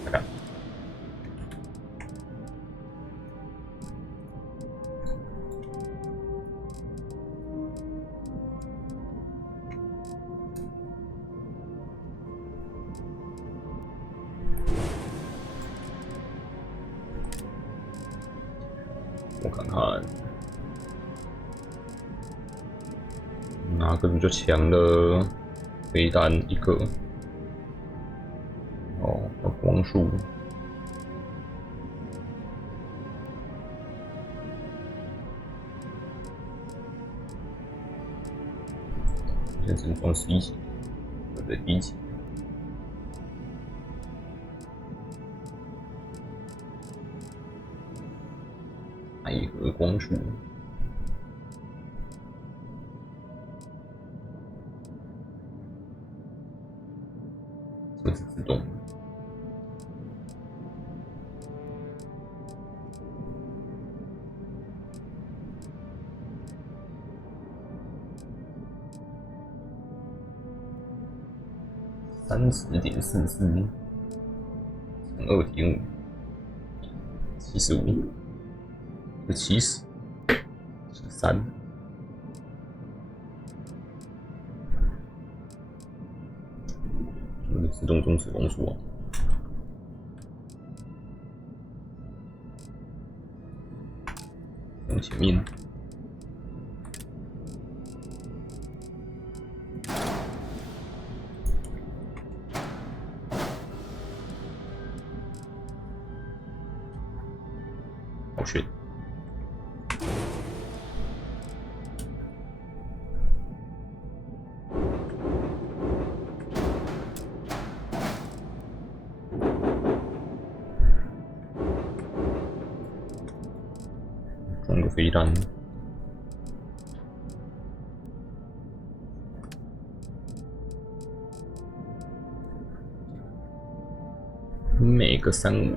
看看，我看看哪个比较强的？飞弹一个，哦，有光束，现在只能装11级，对不对？1级。爱和光束。车子自动。30.44乘2.5，75，是70，13。自动终止光束啊！往前面。好选。装个飞弹。每个350。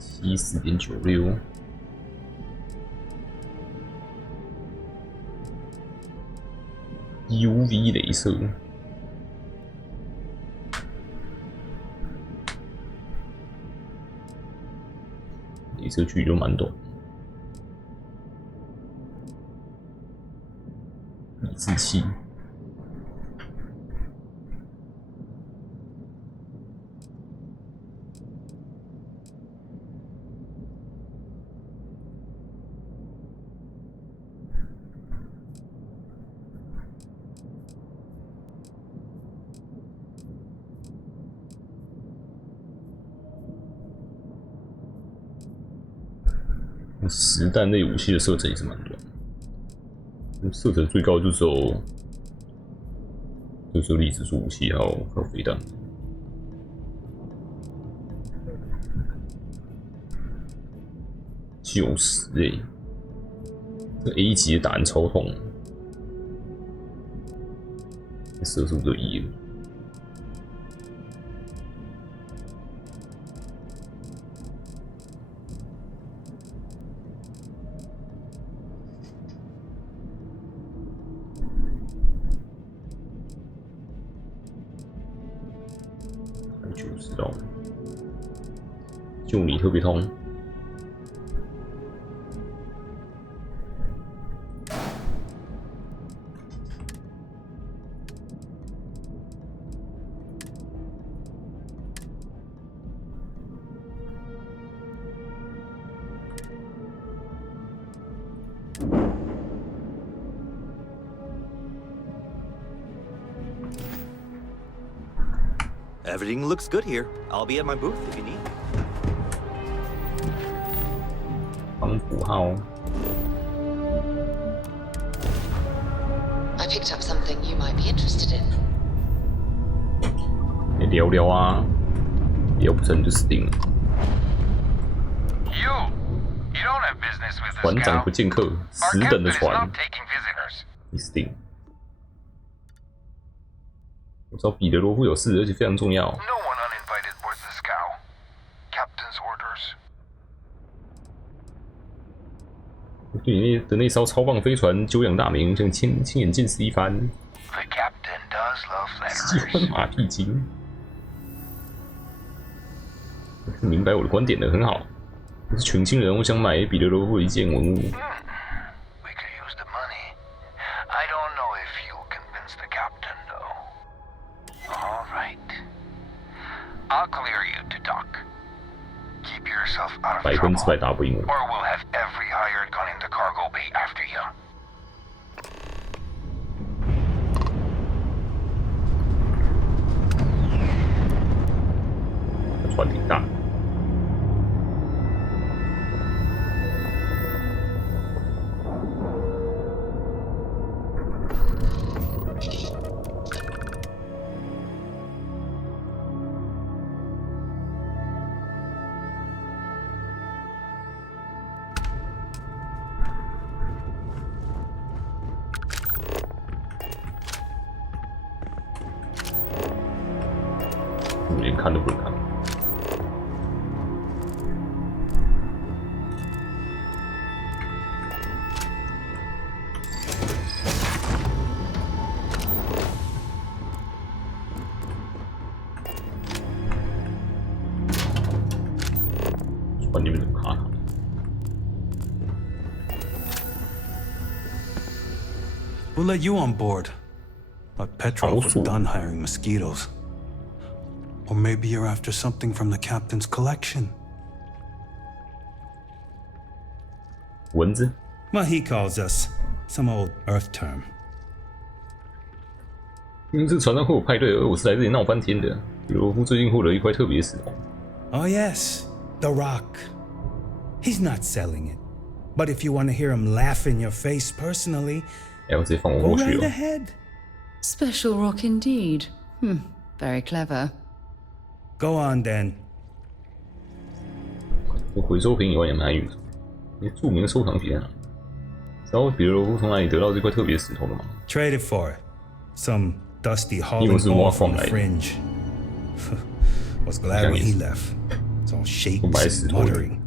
74.96。UV 镭射，镭射距离就蛮短。抑制器，实弹类武器的射程也是蛮短，射程最高就只有粒子束武器，还有飞弹。90欸，这 A 级的打人超痛，射速就1了。90刀，就你特别痛。Everything looks good here. I'll be at my booth if you need. 防捕号。I picked up something you might be interested in. 聊聊啊，聊不成就死定了。You don't have business with this 船长不见客，10等的船， taking visitors. 你死定了。我知道彼得罗夫有事，而且非常重要。No one uninvited boards the scow. 你的那艘超棒飞船久仰大名，正亲眼见识一番。The captain does love 喜 flatterers. 欢马屁精，明白我的观点的很好。我是群星人，我想买彼得罗夫一件文物。We could use the money. I don't know if you convince the captain, though. All right. I'll clear you to dock. Keep yourself out of 100%打 trouble, 不赢我。 or we'll have every hired gun in the cargo bay after you. 船挺大。连看都不能看。船里面怎么卡？ We'll let you on board, but Petrov was done hiring mosquitoes. Or maybe you're after something from the captain's collection. 蚊子 Well, he calls us some old Earth term. 因为这船上会有派对，而我是来这里闹翻天的。比罗夫最近获得一块特别石头。 Oh yes, the rock. He's not selling it. But if you want to hear him laugh in your face personally, 我直接放我 go 过去 right 了。 ahead. Special rock indeed. Very clever. Go on then. 我回收品以外也蛮运，你著名的收藏品啊。知道彼得罗夫从哪里得到这块特别石头的吗？ Trade it for it. Some dusty 因为 hauling 是挖 off 矿 on 来 the 的。 fringe. Was glad when he left. It's all shakes and muttering.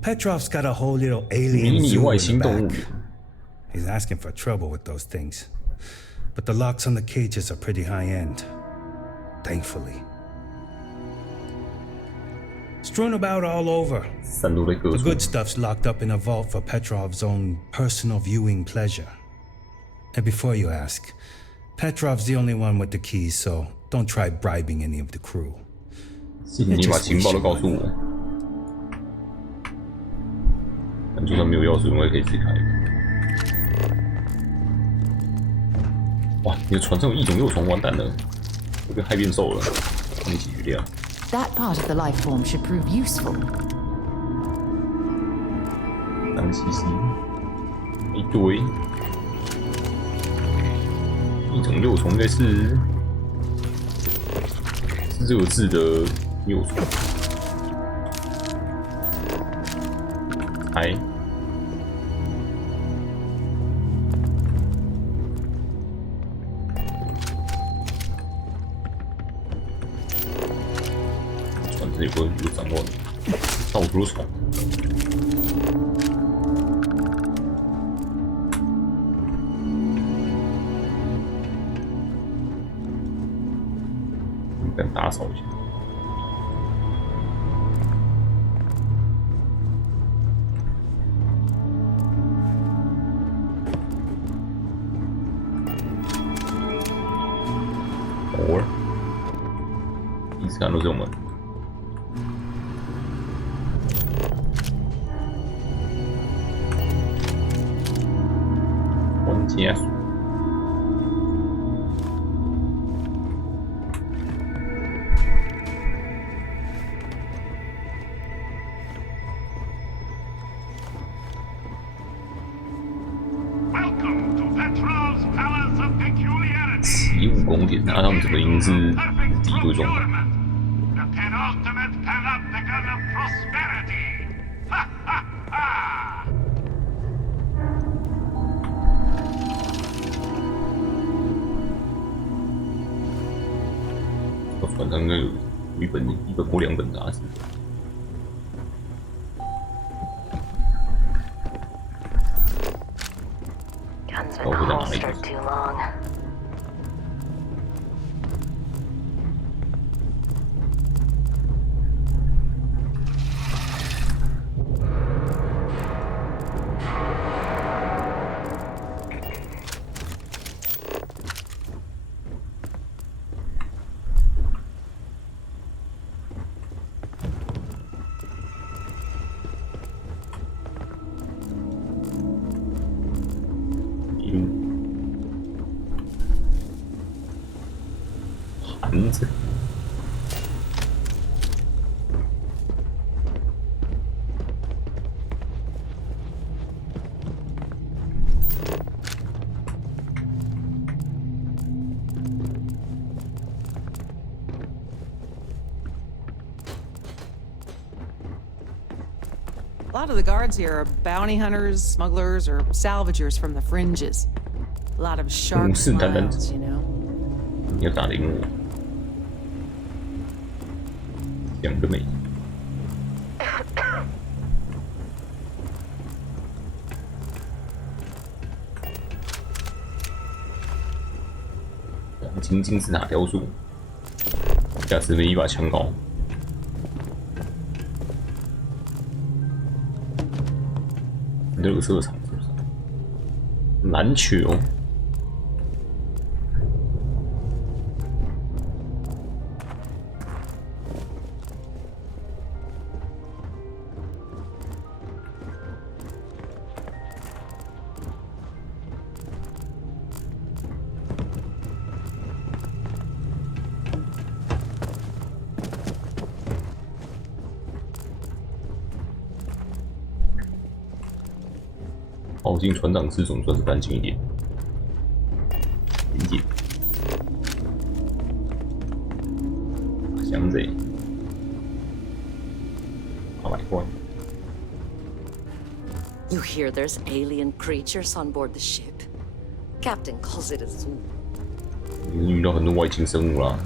Petrov's got a whole little alien zoo in the back. He's asking for trouble with those things. But the locks on the cages are pretty high end. Thankfully. Strewn about all over. The good stuff's locked up in a vault for Petrov's own personal viewing pleasure. And before you ask, Petrov's the only one with the keys, so don't try bribing any of the crew. 你把情报都告诉我。但就算没有钥匙，我也可以自己开。哇，你的船上有异种幼虫，完蛋了！我跟害变兽了，帮你解决掉。 That part of the life form should prove useful. 脏兮兮，一堆异种幼虫，应该是热质的幼虫。哎。 有掌握的，到处都闯。再打扫一下。偶尔，第一次看到这种门。 Yes. Welcome to Petrov's Palace of Peculiarity. 奇武宫殿，那他们整个应是敌对状态。 The penultimate panopticon of prosperity. Ha ha ha! 我船上应该有一本或2本杂志。been holstered too long.盘子。A lot of the guards here are bounty hunters, smugglers, or salvagers from the fringes. A lot of sharp smiles, you know. 你要打铃我，两个美。黄金金字塔雕塑，价值没一把枪高。热色场是不是？篮球。靠近船长室总算是干净一点，理解。箱子，800块。You hear there's alien creatures on board the ship? Captain calls it a zoo. 你遇到很多外星生物啦，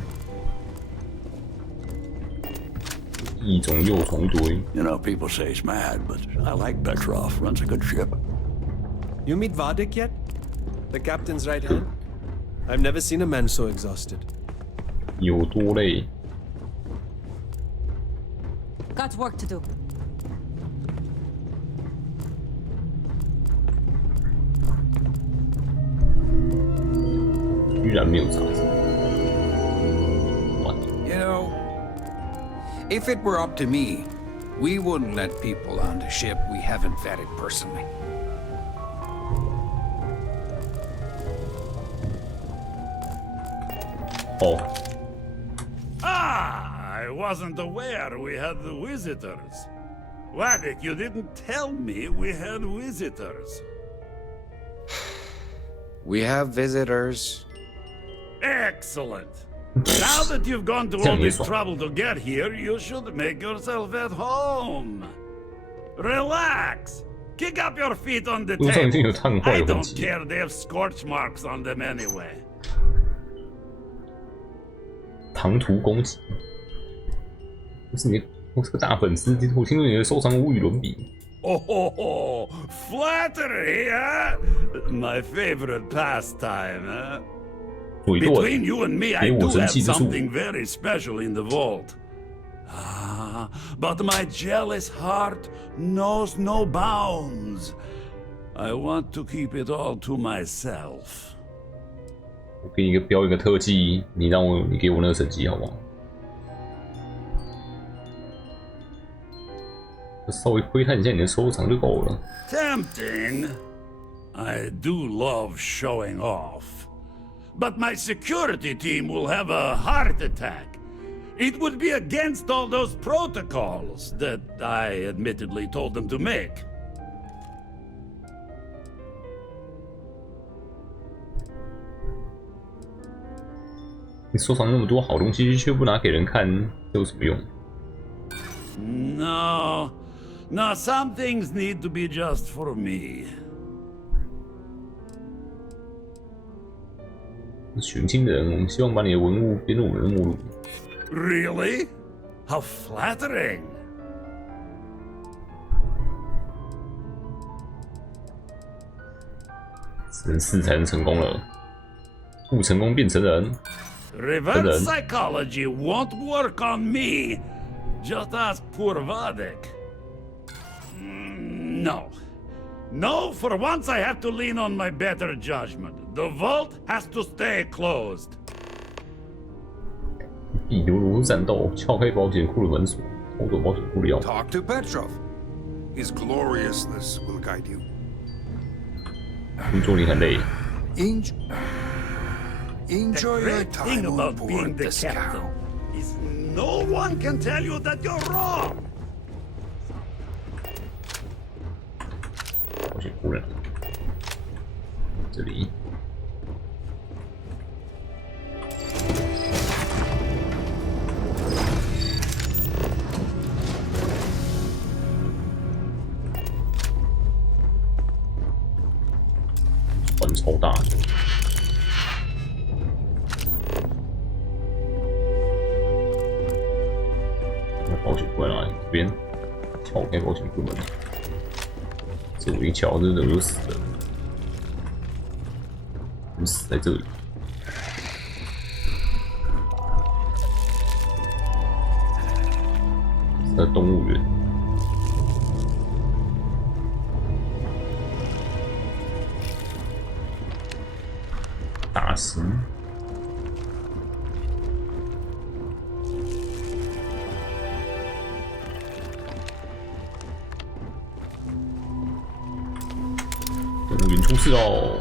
异种幼虫堆。You know, people say he's mad, but I like Petrov. Runs a good ship. You meet Vadik yet? The captain's right hand? I've never seen a man so exhausted. 有多累？ Got work to do. 居然没有杂志。You know, if it were up to me, we wouldn't let people on the ship we haven't vetted personally. Oh. I wasn't aware we had visitors. Vadik, you didn't tell me we had visitors. We have visitors. Excellent. Now that you've gone to all this trouble to get here, you should make yourself at home. Relax. Kick up your feet on the table. I don't care, they have scorch marks on them anyway. 唐突攻击，不是你，我是个大粉丝，我听说你的收藏无与伦比。Oh, flattery, huh? My favorite pastime, huh? Between you and me, I do have something very special in the vault. Ah, but my jealous heart knows no bounds. I want to keep it all to myself. 我给你标一个特技，你给我那个神技好不好？稍微窥探一下你的收藏就够了。Tempting. I do love showing off. But my security team will have a heart attack. It would be against all those protocols that I admittedly told them to make. 你收藏那么多好东西，却不拿给人看，这有什么用？ No, some things need to be just for me. 寻亲的人，我们希望把你的文物编入我们的目录。Really? How flattering! 只能4才能成功了，不成功变成人。Reverse psychology won't work on me. Just ask poor Vadik. No. No, for once I have to lean on my better judgment. The vault has to stay closed. 比流罗战斗，撬开保险库的门锁，偷走保险库的钥匙。 Talk to Petrov. His gloriousness will guide you. 听说你很累。 Enjoy your time on board the scow. Is no one can tell you that you're wrong. 保险库了，这里。 船超大，那保险柜哪里？这边撬开保险柜门，这我一撬，这人就死了，你死在这里。在动物园。 大师，动物园出事哦！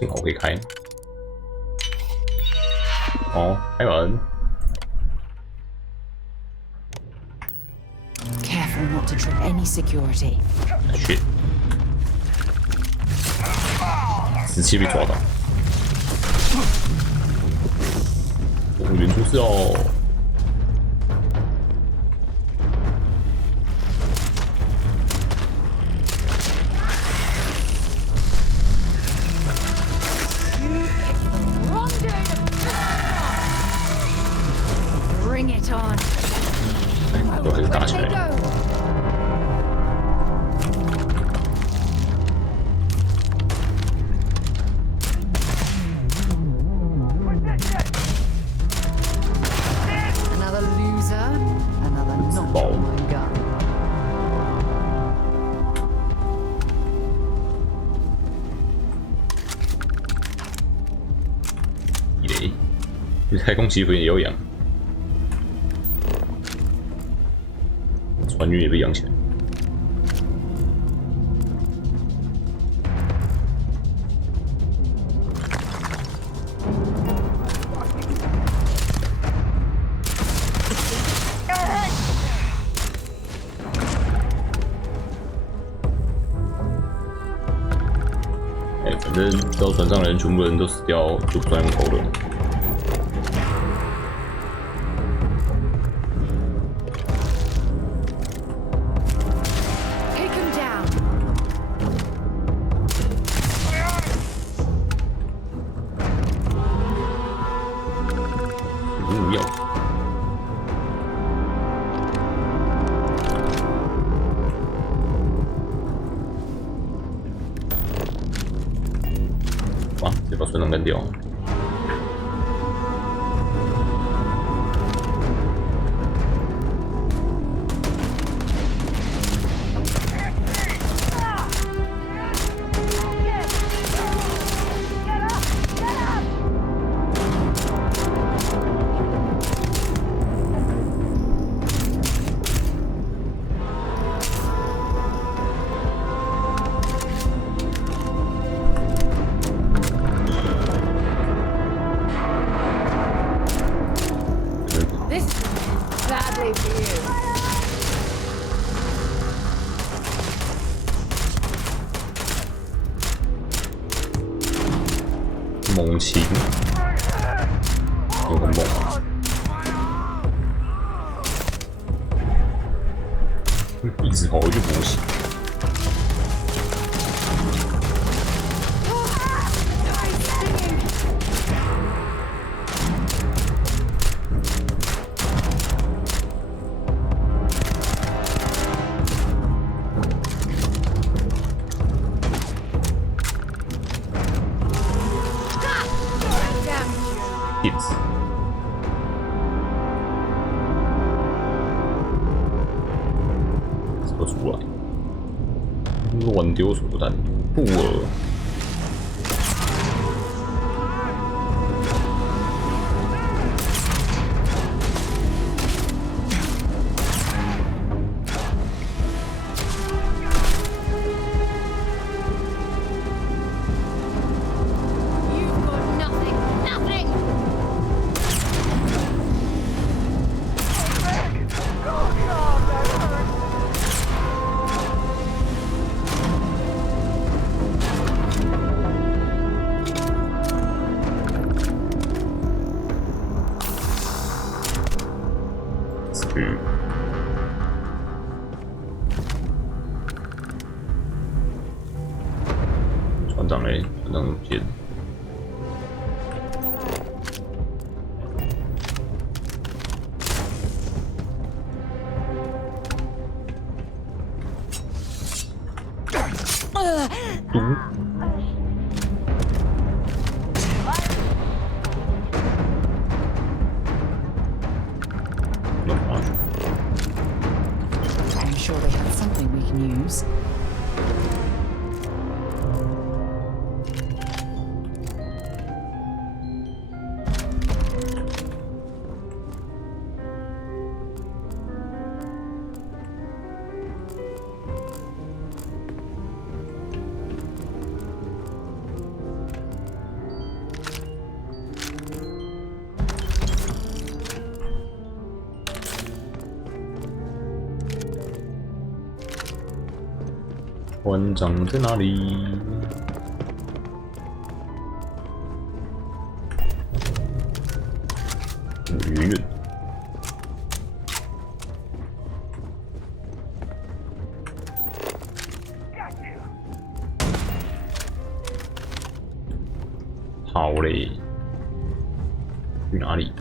正好可以开。哦，开门。 Careful not to trip any security. Shit. 17被抓到。动物园出事哦！都开始打起来了。 太空骑士也要养，船员也被养起来。反正到船上的人全部人都死掉，就不算用头了。 哇！这把船长干掉。猛禽，有很猛啊！一直跑回去补血。电死！什么出来？乱丢手榴弹，布尔。船长嘞，船长不见。I'm sure they have something we can use.船长在哪里？远远。好嘞，去哪里？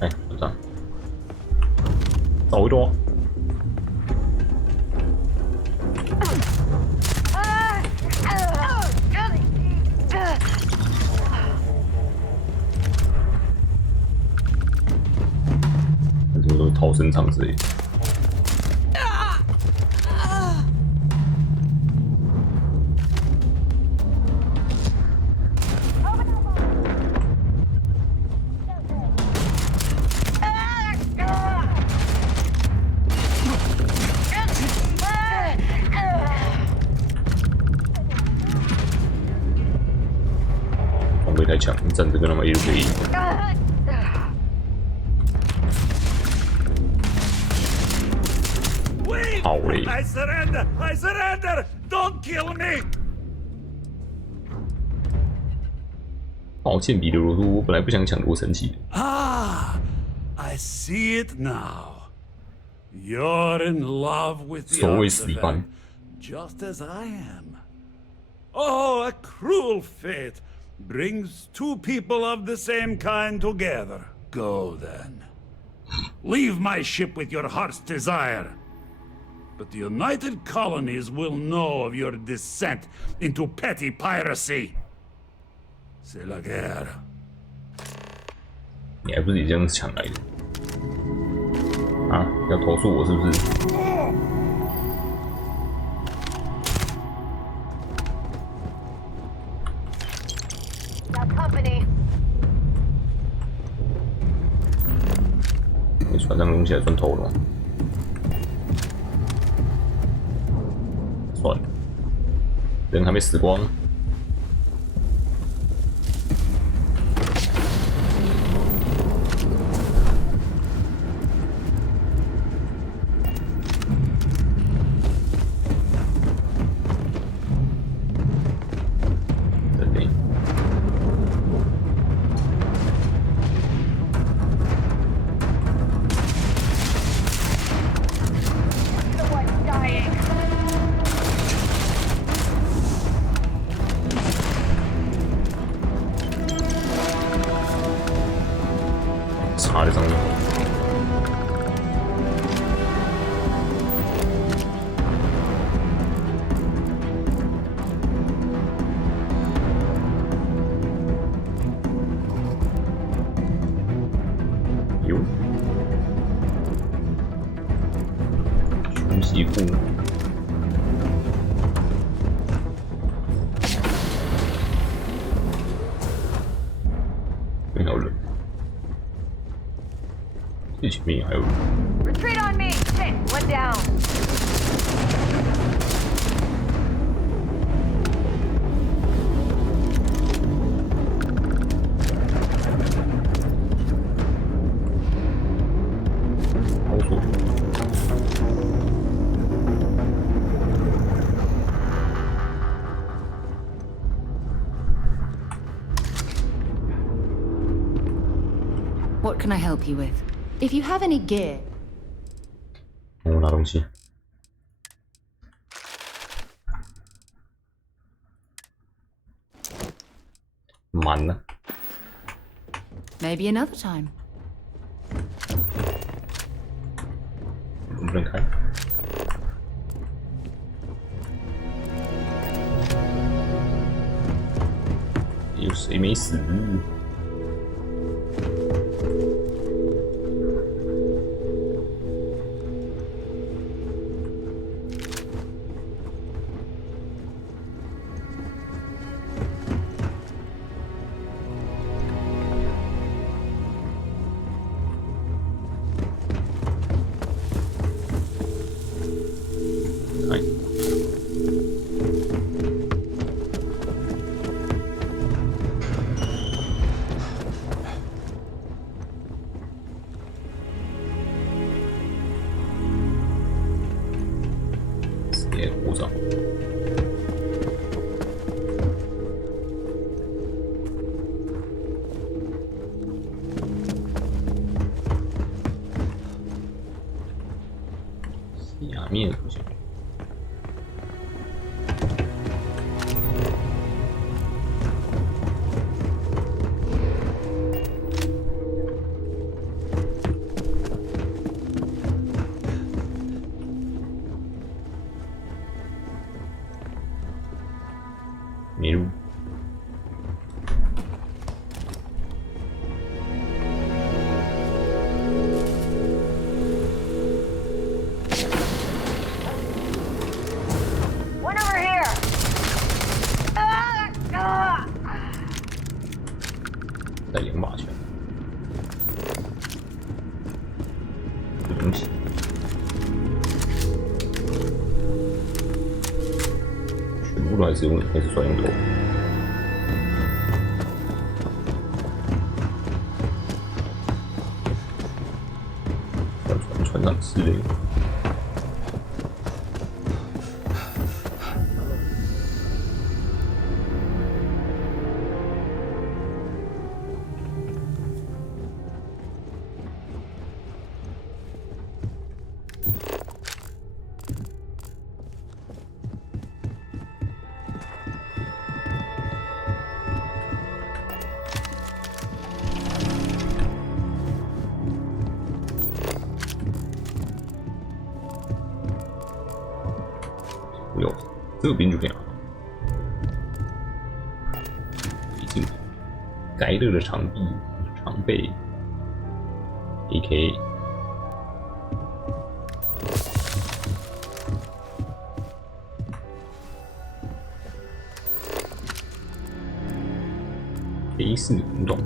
哎，船长。走一多。很多都是逃生场之类的。装备太强，站着跟他们 A 就可以。好嘞。I surrender! I surrender! Don't kill me! 抱歉，彼得罗素，我本来不想抢夺神器。Ah, I see it now. You're in love with the artifact, just as I am. Oh, a cruel fate brings two people of the same kind together. Go then. Leave my ship with your heart's desire. But the United Colonies will know of your descent into petty piracy. C'est la guerre. 你还不是也这样抢来的？啊，要投诉我是不是？你船上弄起来算偷了吗？算了，人还没死光。插在上面。有，全息库。没有人。最前面还有人。Retreat on me. Sit. One down. 好错。What can I help you with? If you have any gear. 我拿东西。满了。Maybe another time. 能不能开？有谁没死？也故障。下面不行。迷路。One over here. 带两把枪。有东西。全部都还是专用头。船长之类的。有这边就可以拿。已经盖勒的长臂、长背 ，AK。A4古董。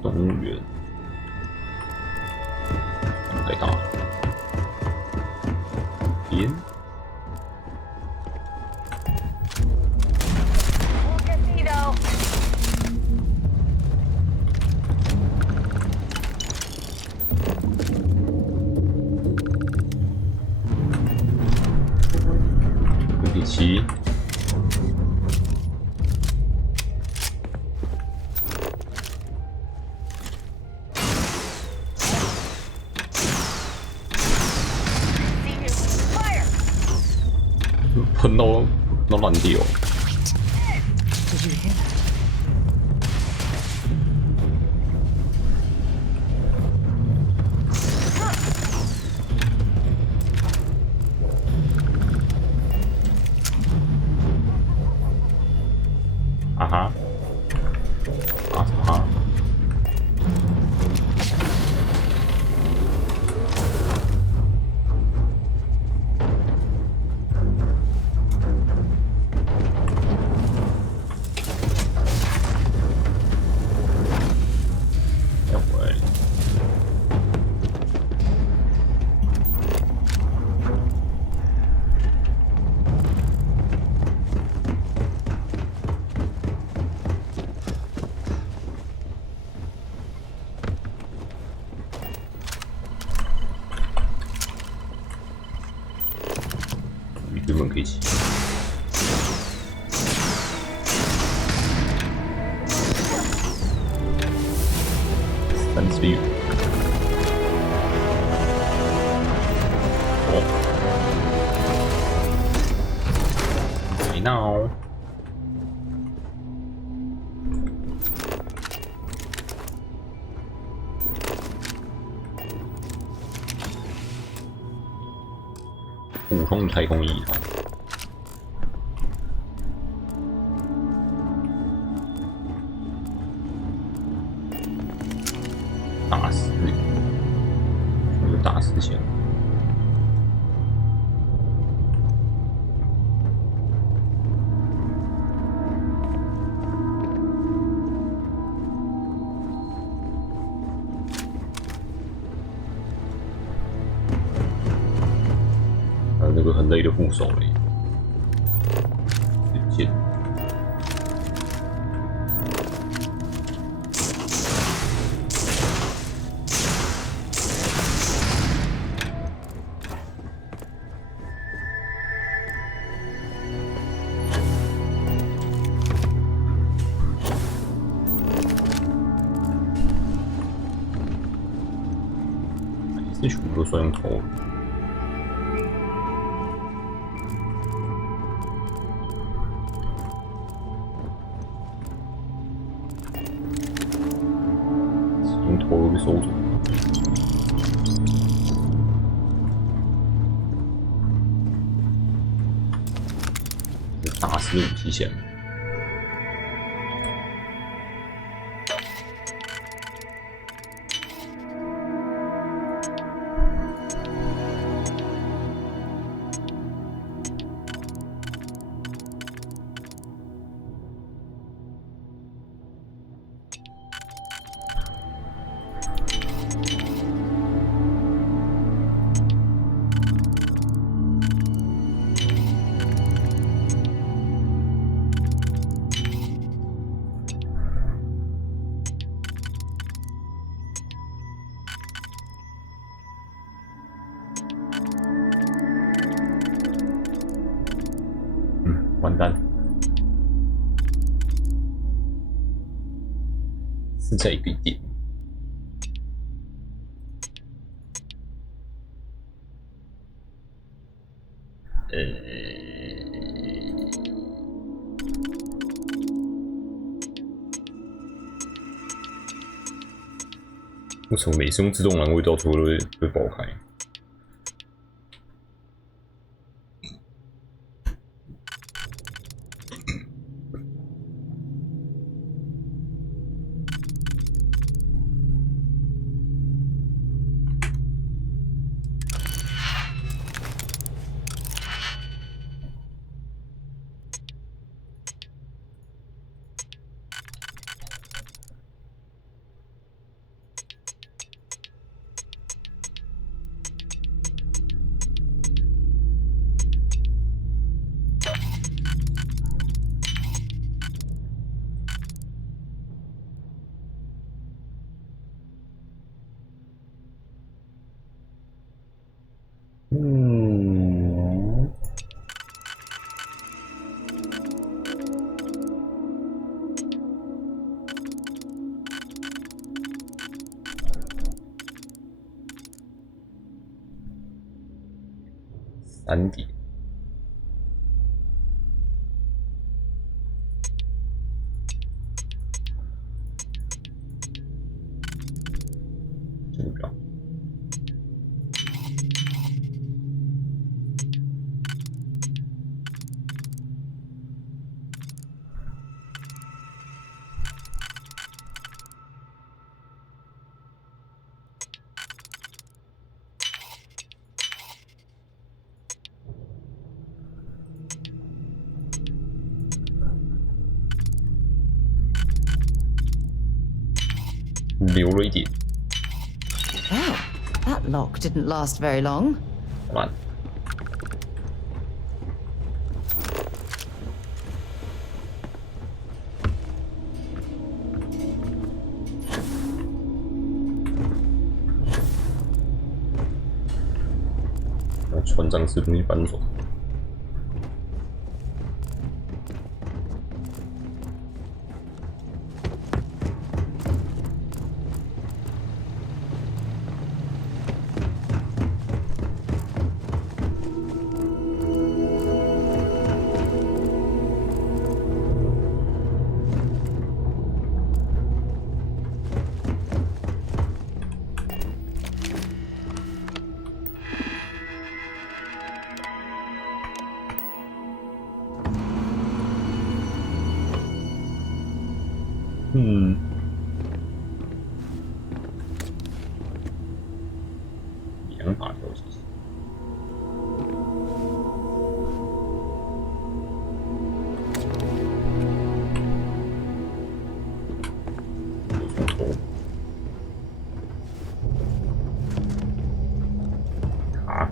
动物园太大了，边。MP7 喷到烂掉。啊哈！啊哈！要回。原本可以骑。36。哦。没闹。普通太空1号。大师，有个大师线。还有那个很累的副手嘞，剑。这全部都算用头。用头都被收走。这大师武器线。完蛋，是在一个点。为什么每次用自动栏位到最后都会爆开？3点。留了一点。Well, that lock didn't last very long. 完。船长吃东西搬走。两把调节器。卡。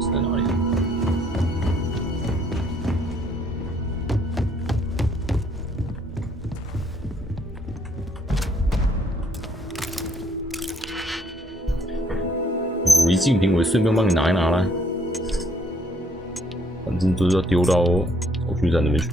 是在哪里？违禁品我顺便帮你拿一拿啦，反正都是要丢到手续站那边去。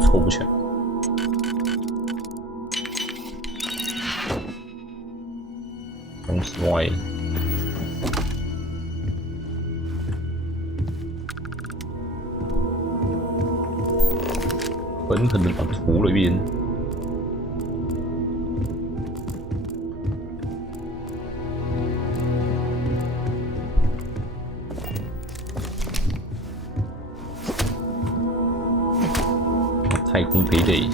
抽不起来。东西歪。狠狠的把涂了一遍。太空飞雷，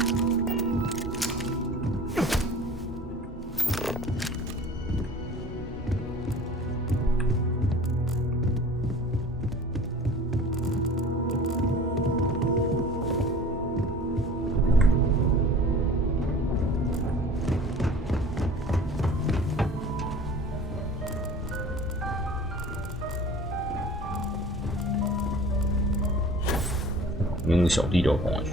用小地条放下去。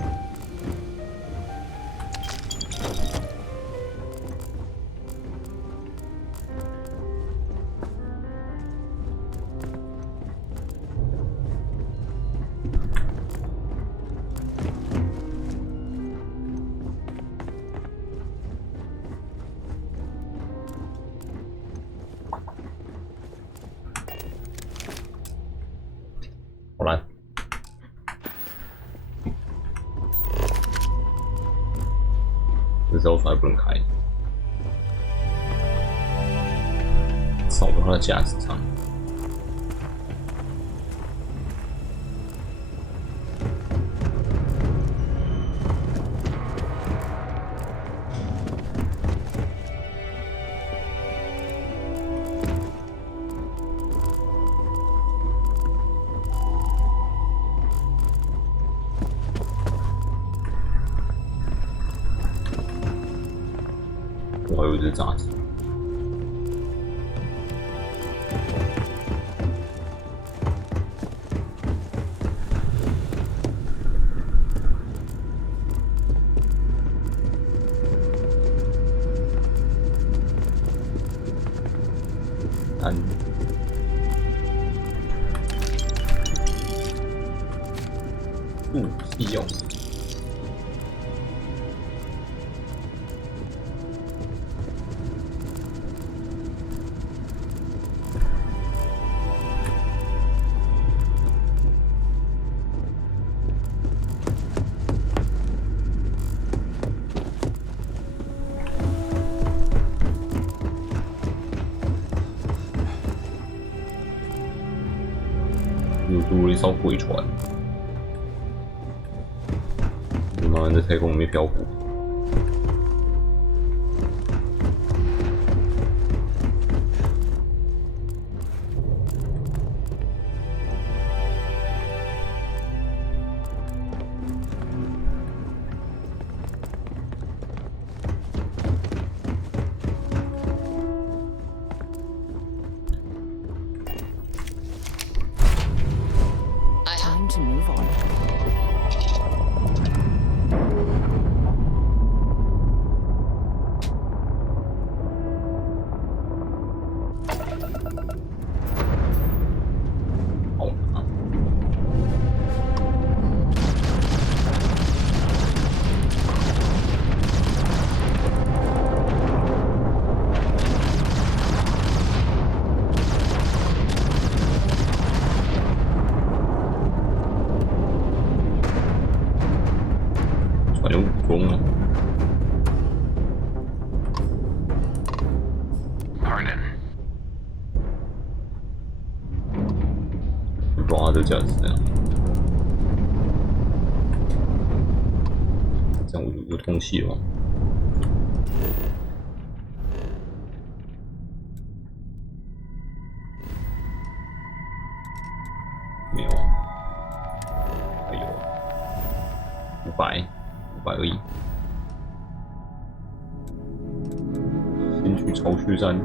好来，这招出来不能开，扫到它的架子上。我还有一只杂志。必用。又多了一艘鬼船，就慢慢在太空里面漂浮。Time to move on. 船有武功啊！ Pardon. 不知道它的价值是怎样。这样我就有通气了吗？没有啊，还有500而已。先去巢穴站。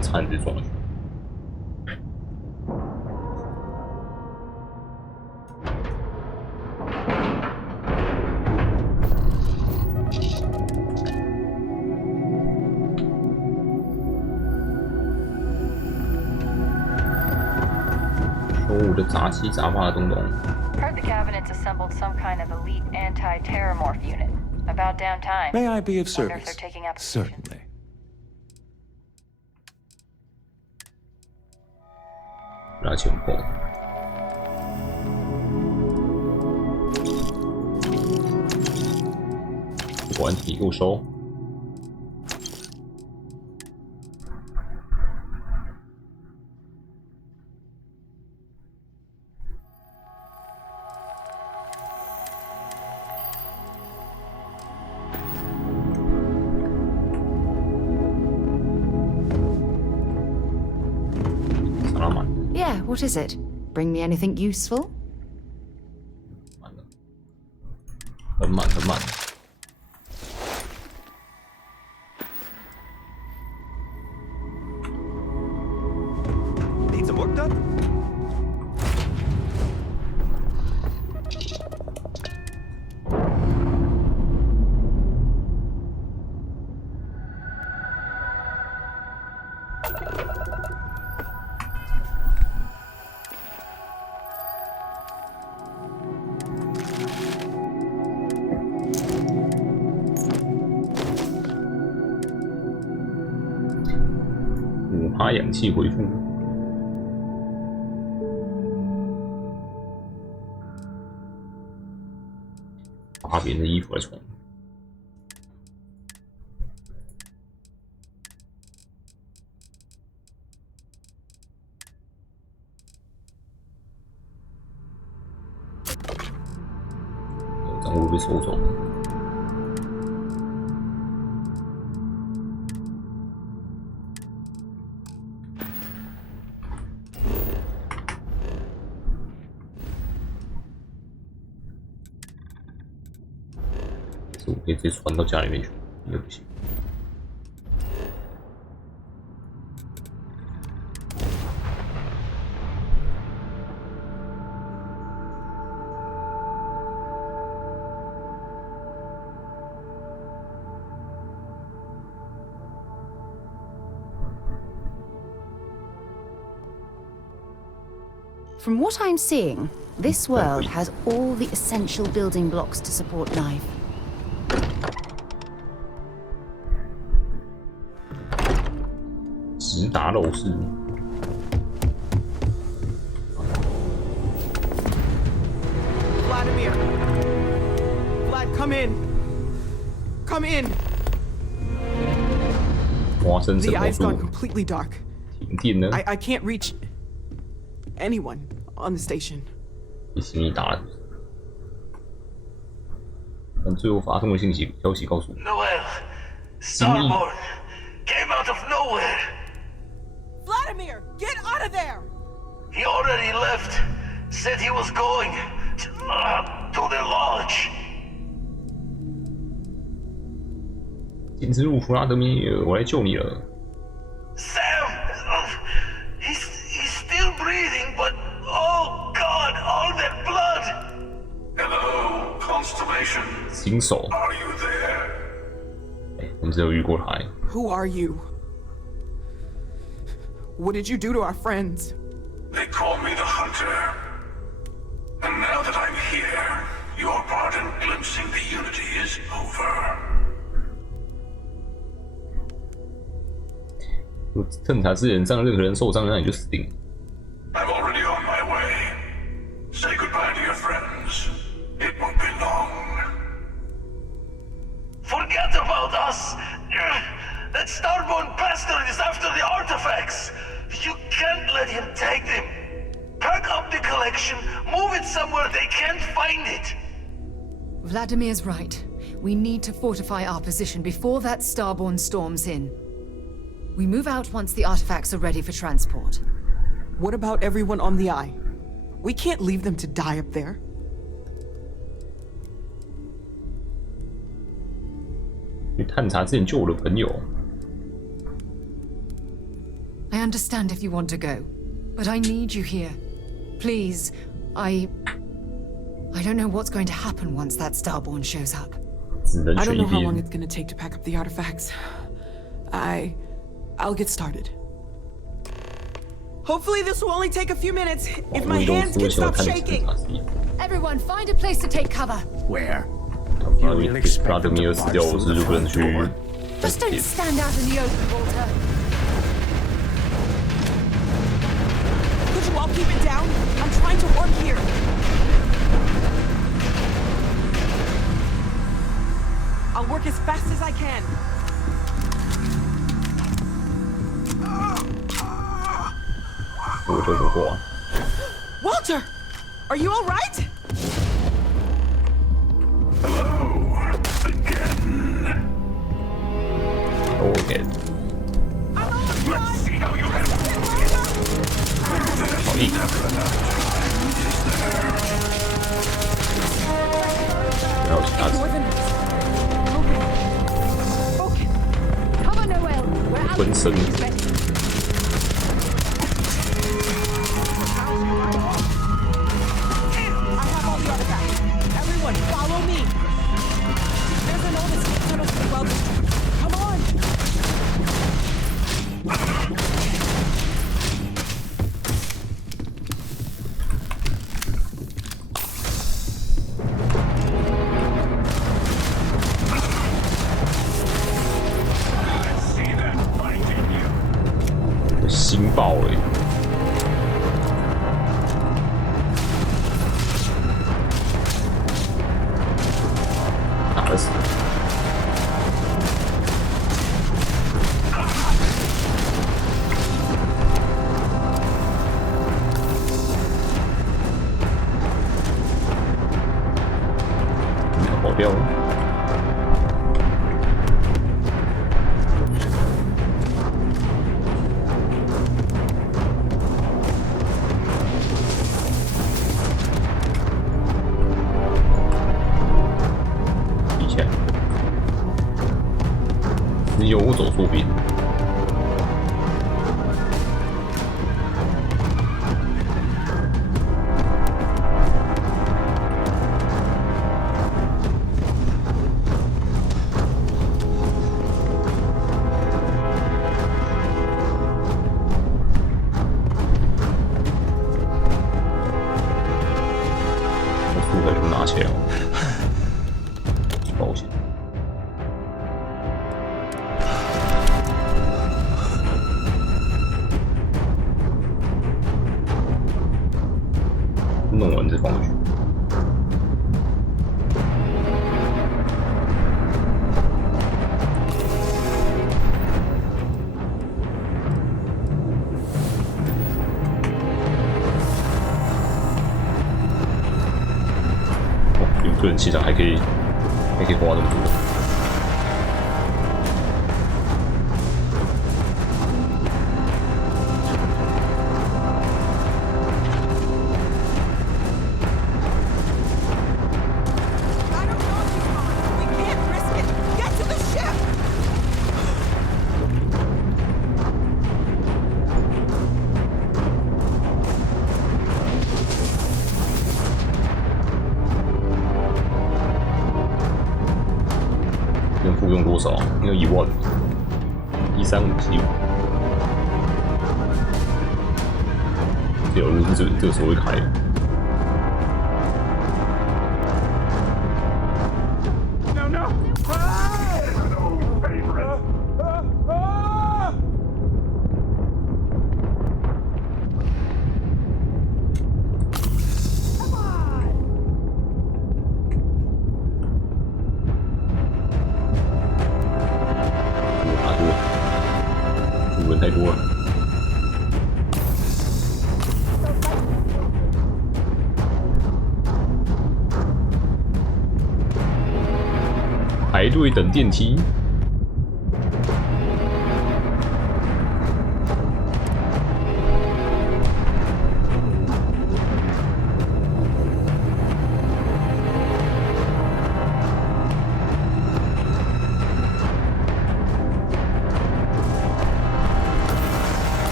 差点就撞了。说我的杂七杂八的东东。 Heard the cabinet's assembled some kind of elite anti-terrormorph unit. About damn time. May I be of Wonder if service? they're taking applications. Certainly. 拿钱包。完体又收。Yeah, what is it? Bring me anything useful? 很慢。 Need some work done?5%氧气回复。扒别人的衣服来穿。账户被抽走。 我可以直接传到家里面去，应该不行。From what I'm seeing, This world has all the essential building blocks to support life. 直达陋室。Vladimir, Vlad, come in. Come in. 哇，真是 The eye's 魔 gone 术。 completely dark. 停电呢？ I can't reach anyone on the station. 你心里打了。但最后发送的消息告诉我 Noel, Starborn came out of nowhere. Vladimir, get out of there! He already left. Said he was going to the lodge. 禁止入弗拉德米尔，我来救你了。 Sam, he's still breathing, but oh God, all that blood. Hello, Constellation. 新手。 Are you there? 哎，我们只有遇过他。 Who are you? What did you do to our friends? They call me the Hunter. And now that I'm here, your part in glimpsing the Unity is over. 趁他之前让任何人受伤，那你就死定了。 I'm already on my way. Say goodbye to your friends. It won't be long. Forget about us. That Starborn bastard is after the artifacts. You can't let him take them. Pack up the collection, move it somewhere they can't find it. Vladimir's right. We need to fortify our position before that Starborn storms in. We move out once the artifacts are ready for transport. What about everyone on the Eye? We can't leave them to die up there. 去探查之前救我的朋友。 I understand if you want to go, but I need you here. Please, I don't know what's going to happen once that Starborn shows up. I don't know how long it's going to take to pack up the artifacts. I'll get started. Hopefully this will only take a few minutes, if my hands can stop shaking. Everyone, find a place to take cover. Where? You really expect them to barge through the front door? Just don't stand out in the open, Walter. Could you all keep it down? I'm trying to work here. I'll work as fast as I can. Walter! Are you all right? Hello, again. Okay. Let's see how you handle it. There's never enough time, is there? Okay. Cover Noel. We're out. Everyone, follow me! There's an honest tunnel to the well district. Come on! I see that fight in you. 心爆欸。 打得死。跑掉了。以前。 你有走错边。个人气场还可以花那么多。能复用多少？应该1万，13575。这条路是这个时候会开的。太多了，排队等电梯。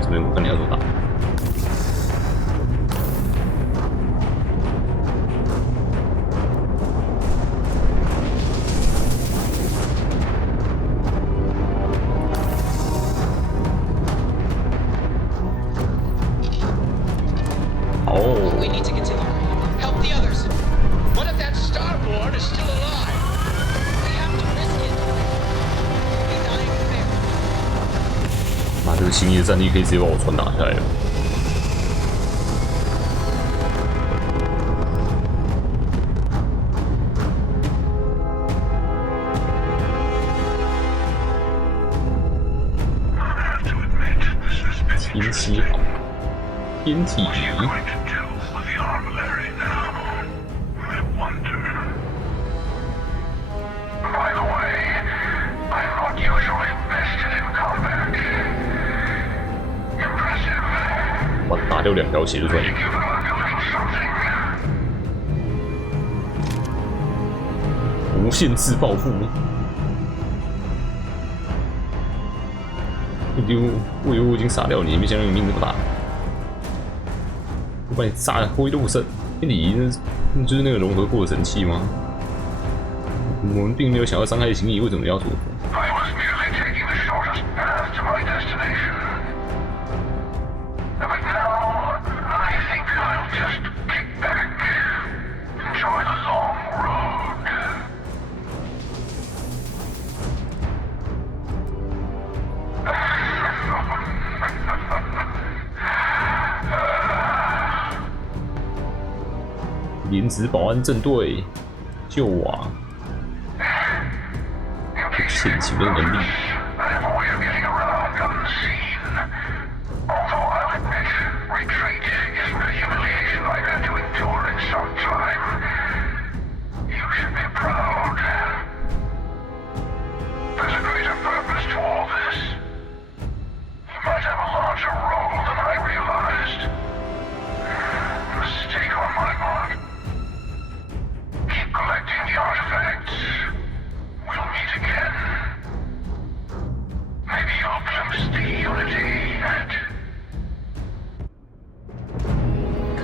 这边我看你要多大。哦。We need to continue. Help the others. What if that starboard is still alive? We have to risk it. He's dying fair. 妈，这个轻易的战力可以直接把我船打下来了。天气好，天体鱼。哇，打掉2条血就算赢。无限制报复。我以为我已经杀掉你，没想到你命这么大。我把你炸得灰都不剩。你那就是那个融合过的神器吗？我们并没有想要伤害行李，为什么要做？莲子保安正队救我啊！现行的能力。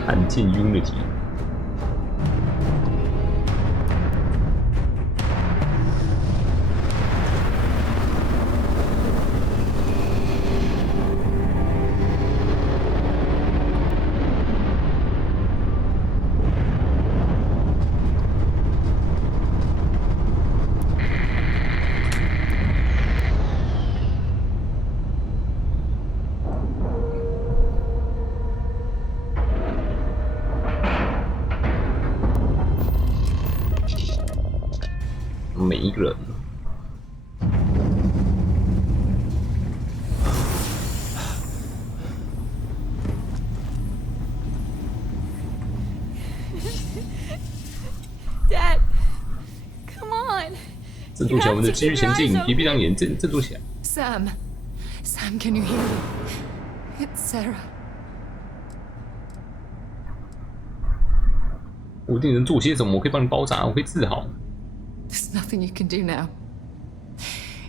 看见 Unity。每一个人。Dad, come on. 振作起来，我们得继续前进，别闭上眼，振作起来。Sam, can you hear me? It's Sarah. 我一定能做些什么，我可以帮你包扎，我可以治好。There's nothing you can do now.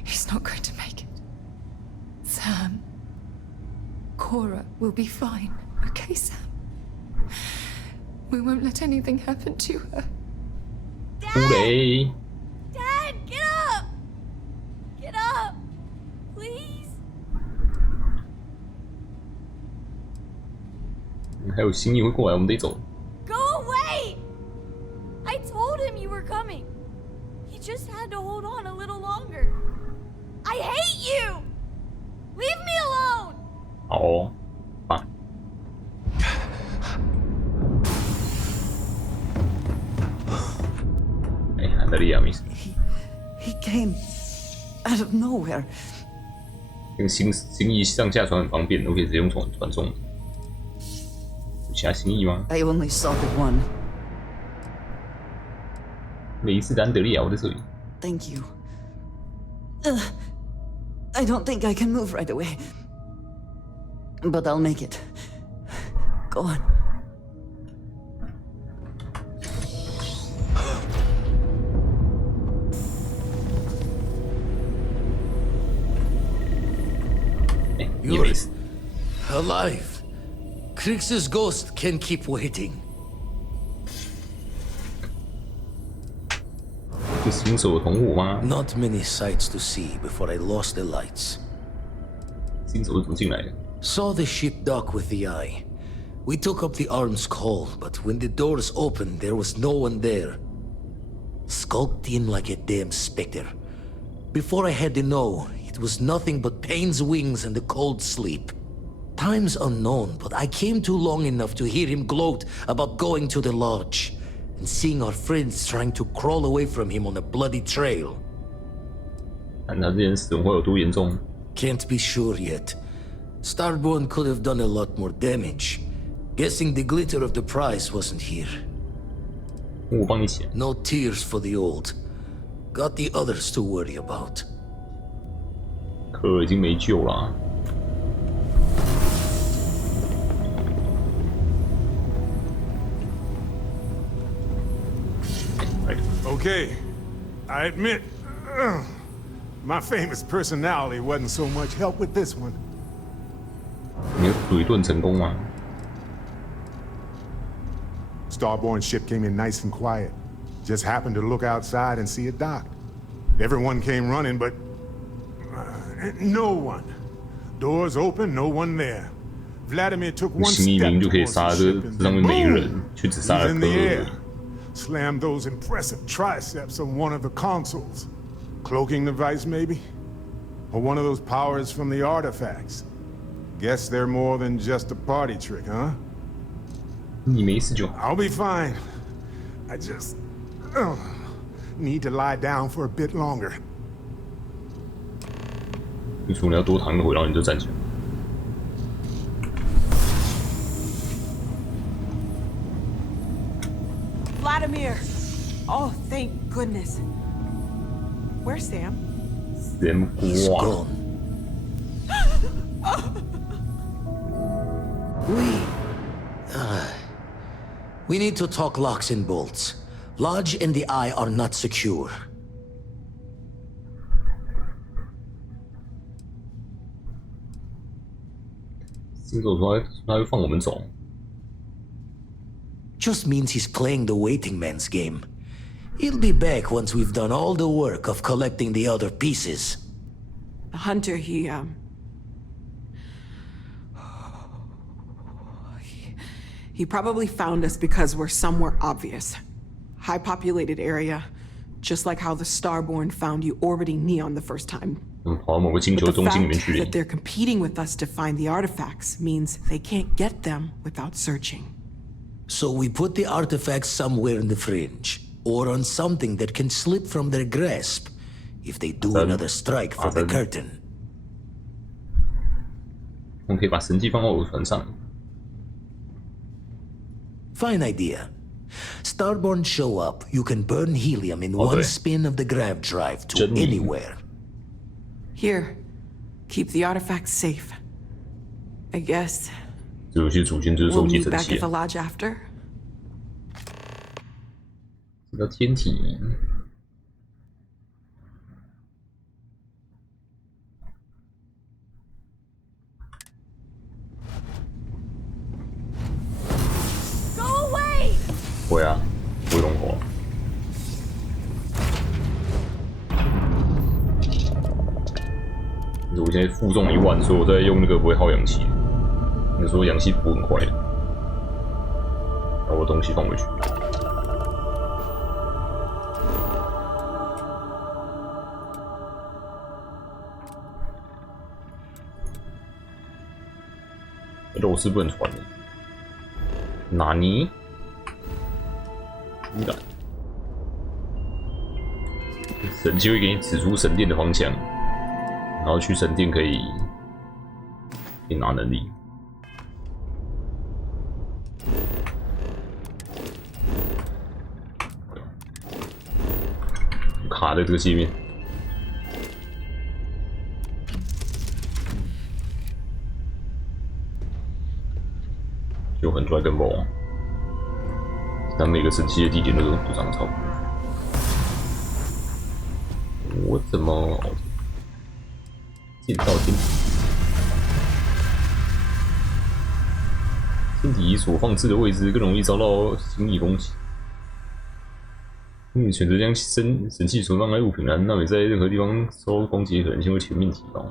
He's not going to make it. Sam, Cora will be fine. Okay, Sam? We won't let anything happen to her. 乌雷。 Dad, get up! Get up! Please? 还有新义会过来，我们得走。 Go away! I told him you were coming. He just had to hold on a little longer. I hate you! Leave me alone! 好哦，啊。哎，安德利亚没事。He came out of nowhere. 用新义上下船很方便，我可以直接用传送。有其他新义吗？ I only saw the one. 没事的，安德利亚，我在这里。 Thank you. I don't think I can move right away. But I'll make it. Go on. You're alive. Krix's ghost can keep waiting. 是新手的同伙吗？ Not many sights to see before I lost the lights. 新手是怎么进来的？ Saw the ship dock with the eye. We took up the arm's call, but when the doors opened, there was no one there. Skulked in like a damn specter. Before I had to know, it was nothing but pain's wings and a cold sleep. Time's unknown, but I came too long enough to hear him gloat about going to the lodge and seeing our friends trying to crawl away from him on a bloody trail. 看他这件事会有多严重 Can't be sure yet. Starborn could have done a lot more damage. Guessing the glitter of the prize wasn't here. 我帮你写。 No tears for the old. Got the others to worry about. 科尔已经没救了。 Okay, I admit, my famous personality wasn't so much help with this one. 你有煮一顿成功吗？ Starborn ship came in nice and quiet. Just happened to look outside and see it docked. Everyone came running, but no one. Doors open, no one there. Vladimir took one step towards the ship and then boom! He's in the air. Slammed those impressive triceps on one of the consoles. Cloaking device, maybe? Or one of those powers from the artifacts. Guess they're more than just a party trick, huh? 你没事就好。 I'll be fine. I just need to lie down for a bit longer. 你说你要多躺一会，然后你就站起来。 Vladimir! Oh, thank goodness. Where's Sam? Sam He's gone. We need to talk locks and bolts. Lodge and the Eye are not secure. Just means he's playing the waiting man's game. He'll be back once we've done all the work of collecting the other pieces. The hunter, he probably found us because we're somewhere obvious. High-populated area, just like how the Starborn found you orbiting Neon the first time. But the fact that they're competing with us to find the artifacts means they can't get them without searching. So we put the artifacts somewhere in the fringe. or on something that can slip from their grasp if they do another strike for the curtain. 我们可以把神器放到我船上。Fine idea. Starborn show up, you can burn helium in one spin of the grav drive to anywhere. Here, keep the artifacts safe. I guess. 有些主线就是收 We'll 集 meet 神 back 器 at the lodge after. 这叫天体。Go away! 会啊，不会龙火。我现在负重1万，所以我在用那个不会耗氧气。那时候氧气补很快的。把我东西放回去。肉是不能传的。哪尼？污染。神器会给你指出神殿的方向，然后去神殿可以拿能力。卡在这个界面，就很 Dragon Ball 啊，但每个神器的地点都长得差不多。我怎么见到天体？天体所放置的位置更容易遭到精密攻击。你选择将神器存放在物品栏，那你在任何地方受到攻击的可能性会全面提高。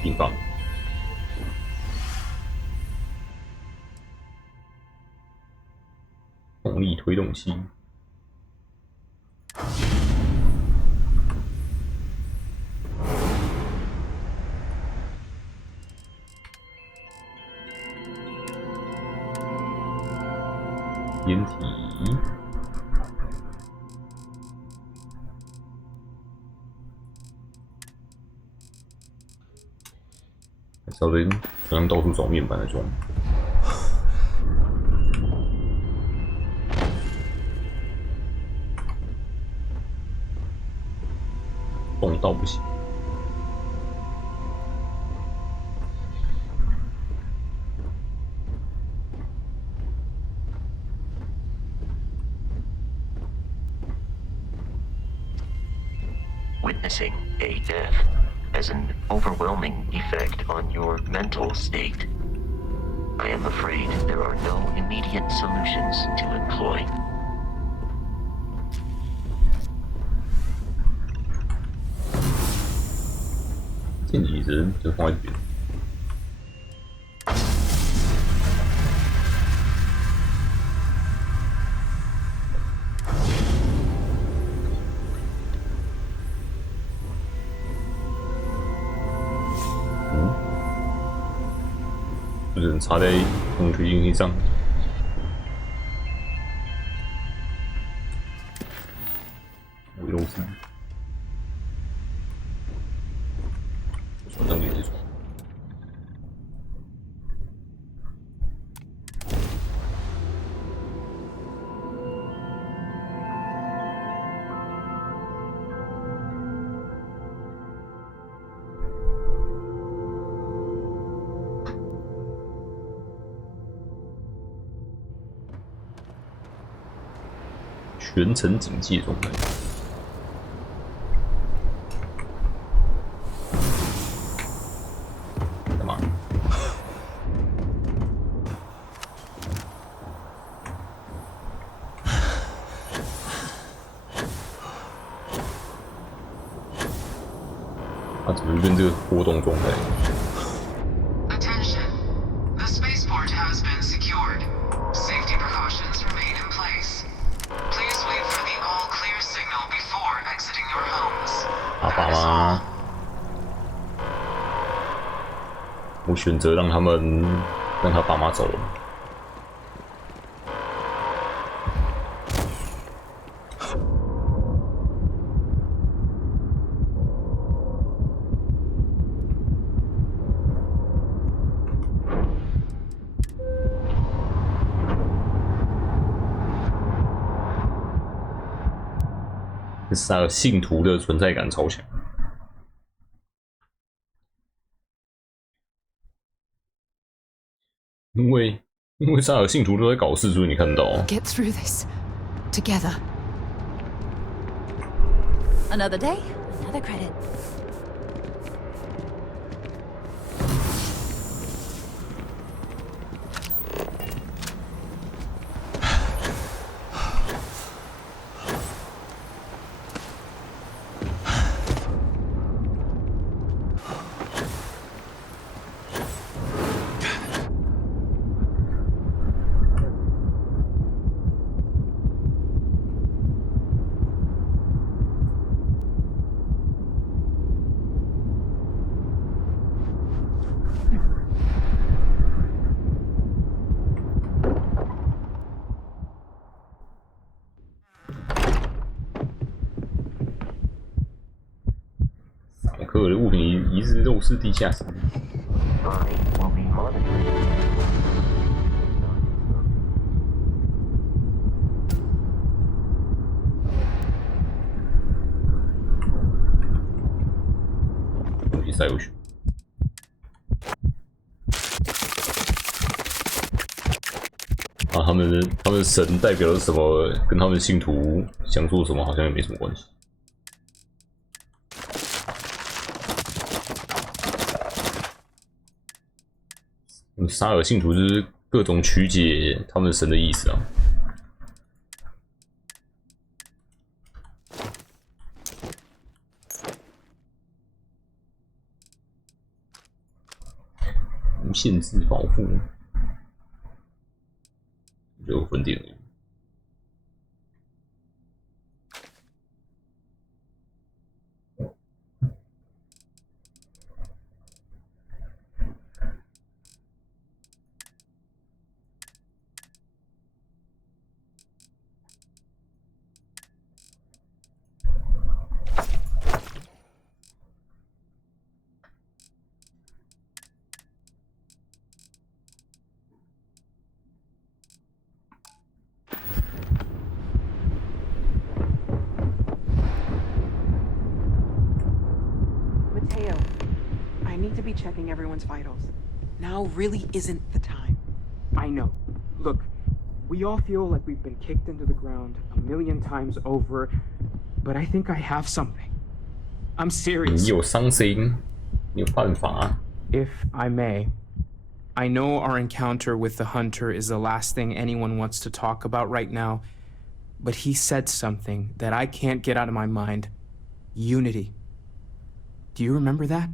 平方。动力推动器。天体，稍微好像到处找面板来装，动到不行。Witnessing a death has an overwhelming effect on your mental state. I am afraid there are no immediate solutions to employ. 天体人就放在这边。就是插在空推进器上。我又是传上电子床。全程警戒状态。干嘛？他怎么变这个波动状态？ Attention. The spaceport has been secured. Safety precautions remain in place. Please wait for the all clear signal before exiting your homes. 他爸妈，我选择让他爸妈走了。萨尔信徒的存在感超强。因为萨尔信徒都在搞事，所以你看到。Get through this together. Another day, another credit.萨克的物品疑似肉丝地下室。东西塞过去。啊，他们的神代表了什么？跟他们信徒想做什么好像也没什么关系。沙尔信徒就是各种曲解他们神的意思啊。无限制保护，6分点而已。I need to be checking everyone's vitals. Now really isn't the time. I know. Look, we all feel like we've been kicked into the ground a million times over, but I think I have something. I'm serious. 你有 something， 你有办法。If I may, I know our encounter with the hunter is the last thing anyone wants to talk about right now, but he said something that I can't get out of my mind. Unity. Do you remember that?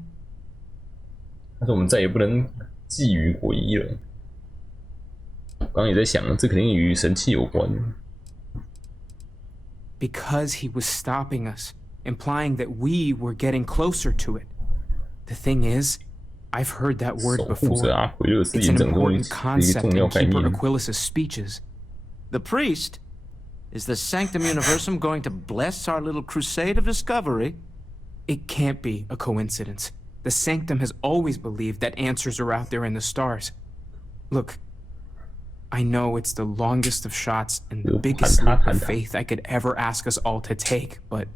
但是我们再也不能觊觎回忆了。我刚刚也在想，这肯定与神器有关。Because he was stopping us, implying that we were getting closer to it. The thing is, I've heard that word before. It's an important concept in Keeper Aquilas' speeches. The priest? Is the Sanctum Universum going to bless our little crusade of discovery? It can't be a coincidence. The Sanctum has always believed that answers are out there in the stars. Look, I know it's the longest of shots and the biggest leap of faith I could ever ask us all to take, but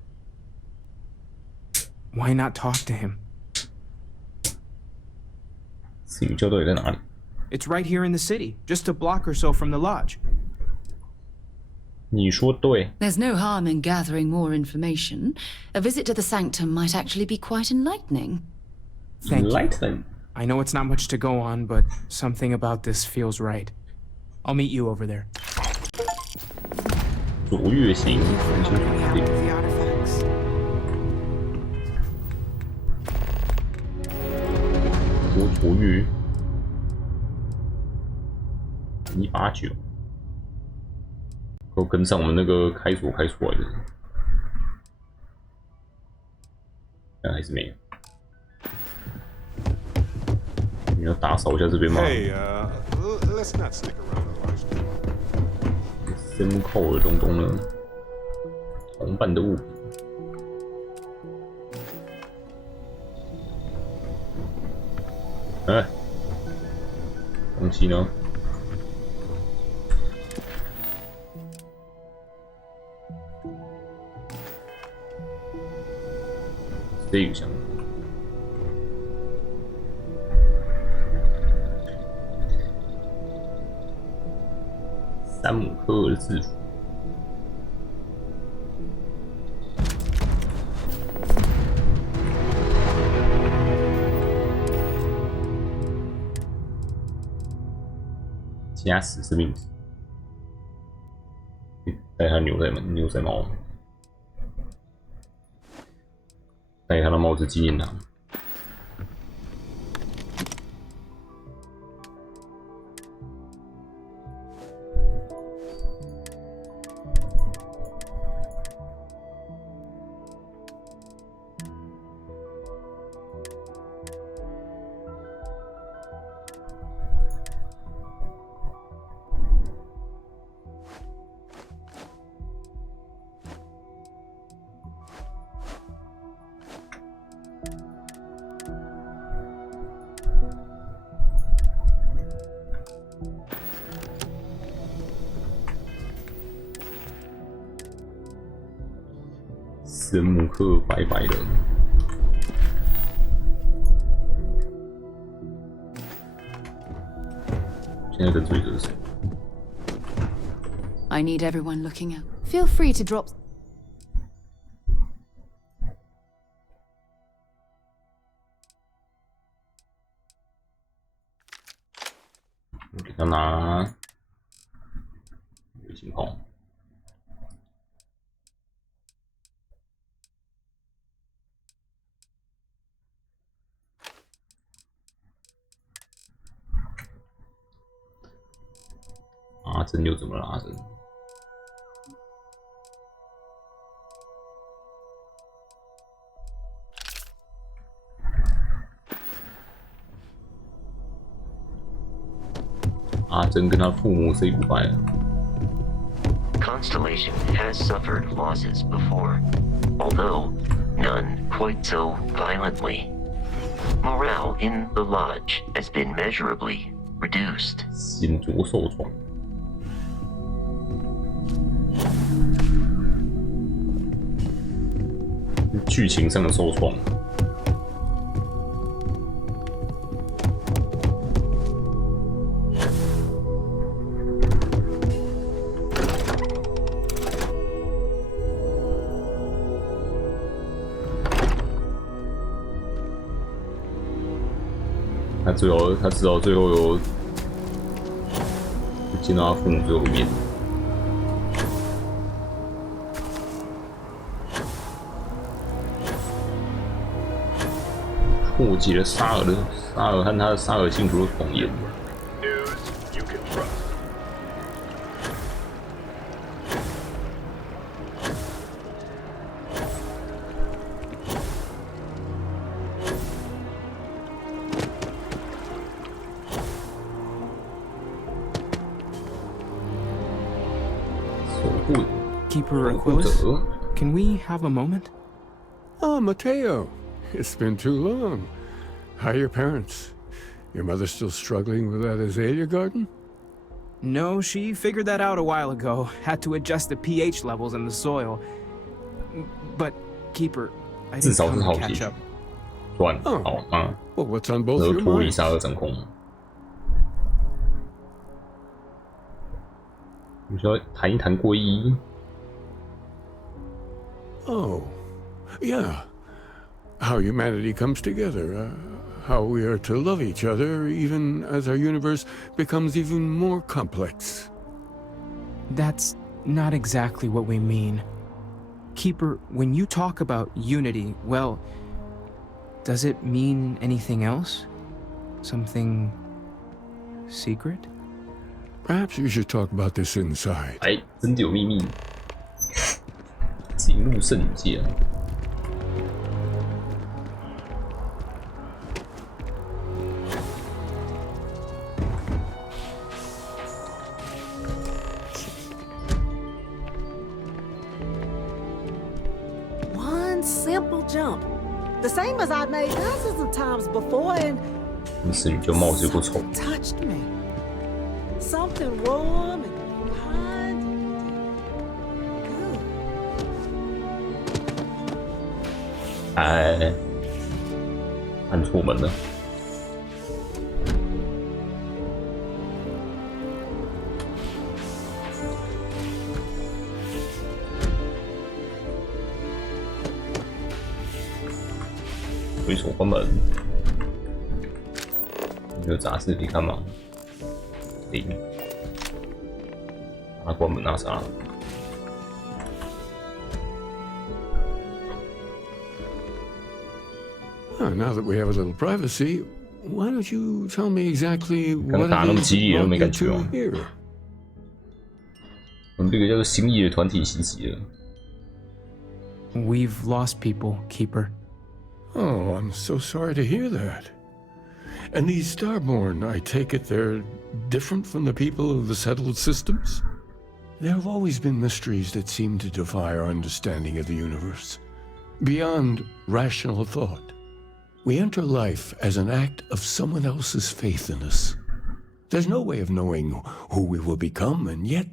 why not talk to him? It's right here in the city, just a block or so from the lodge. 你说对。 There's no harm in gathering more information. A visit to the Sanctum might actually be quite enlightening. Thank you. I know it's not much to go on, but something about this feels right. I'll meet you over there. 卓越型。多卓越。189。都跟上我们那个开锁开出来的，但还是没有。你要打扫一下这边吗？ Hey, let's not stick around. 深扣的东东呢？同伴的物品。哎，东西呢？ Hey, 这个箱。山姆科尔的制服。加死生命值。戴他牛仔帽，戴他的帽子纪念堂。神母克白白的，现在的罪责是谁 I need everyone looking out. Feel free to drop. 给他拿微信号。阿珍又怎么了？阿珍，阿珍跟他父母 say goodbye 了。Constellation has suffered losses before, although none quite so violently. Morale in the lodge has been measurably reduced. 心灼受创。剧情上的受创。他至少最后有见到他父母最后一面。破解了沙尔和他的沙尔信徒的谎言。Keeper Aquilus, can we have a moment? Oh, Mateo. It's been too long. How are your parents? Your mother still struggling with that azalea garden? No, she figured that out a while ago. Had to adjust the pH levels in the soil. But, Keeper, I didn't come to catch up. Well, what's on both your minds? Oh, yeah. How humanity comes together, how we are to love each other even as our universe becomes even more complex. That's not exactly what we mean. Keeper, when you talk about unity, well, does it mean anything else? Something secret? Perhaps you should talk about this inside. 哎，真的有秘密，进入圣界啊！ Simple jump, the same as I've made dozens of times before, and 是你就帽子不丑。 touched me. Something warm and kind and good. 哎，按错门了。推锁关门。有杂志可以看吗？零。把它关门拿啥？ Now that we have a little privacy, why don't you tell me exactly what it is that brought you to here? 我们这个叫做新义的团体袭击了。We've lost people, Keeper. Oh, I'm so sorry to hear that. And these Starborn, I take it they're different from the people of the settled systems? There have always been mysteries that seem to defy our understanding of the universe, beyond rational thought. We enter life as an act of someone else's faith in us. There's no way of knowing who we will become, and yet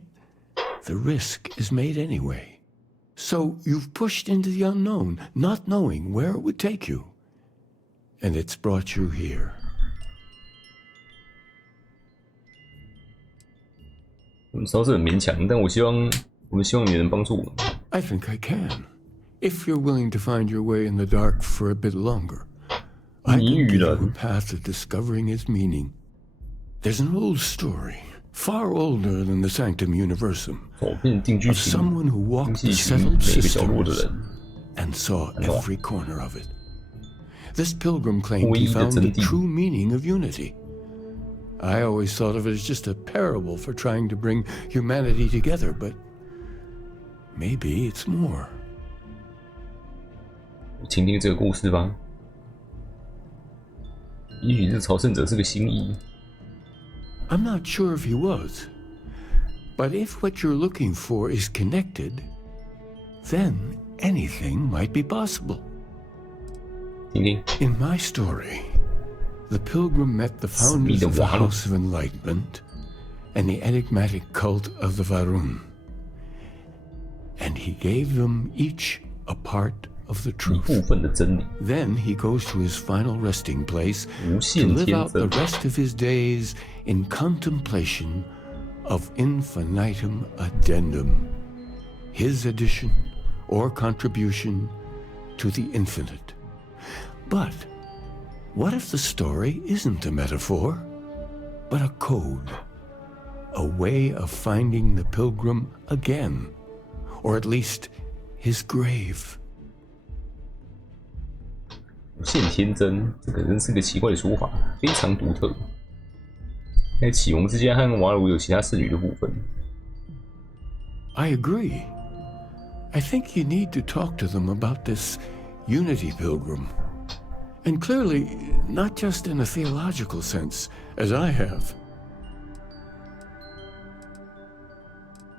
the risk is made anyway. So you've pushed into the unknown, not knowing where it would take you. And it's brought you here. 我们稍是很勉强，但我们希望你能帮助我们。 I think I can, if you're willing to find your way in the dark for a bit longer. I can give you a path of discovering its meaning. There's an old story, far older than the Sanctum Universum, of someone who walked the settled systems and saw every corner of it. This pilgrim claimed he found the true meaning of unity. I always thought of it as just a parable for trying to bring humanity together, but maybe it's more. 请听这个故事吧。也许这朝圣者是个新义。 I'm not sure if he was, but if what you're looking for is connected, then anything might be possible. 听听。 In my story, the pilgrim met the founders of the House of Enlightenment and the enigmatic cult of the Varun, and he gave them each a part of the truth. Then he goes to his final resting place to live out the rest of his days in contemplation of infinitum addendum, his addition or contribution to the infinite. But what if the story isn't a metaphor, but a code, a way of finding the pilgrim again, or at least his grave? 无限天真，这可真是个奇怪的说法，非常独特。在启蒙之间和瓦鲁有其他侍女的部分。I agree. I think you need to talk to them about this unity pilgrim. And clearly, not just in a theological sense, as I have.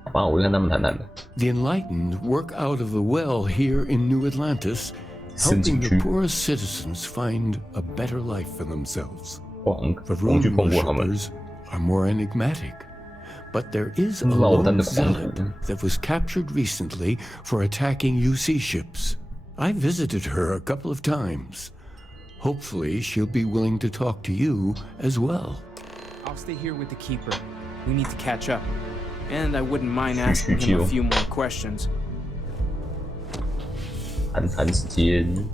好吧，我跟他们谈谈的。The enlightened work out of the well here in New Atlantis, helping the poorest citizens find a better life for themselves. The rune worshippers are more enigmatic, but there is a lone zealot that was captured recently for attacking UC ships. I visited her a couple of times. Hopefully, she'll be willing to talk to you as well. I'll stay here with the Keeper. We need to catch up. And I wouldn't mind asking him a few more questions. 谈谈时间。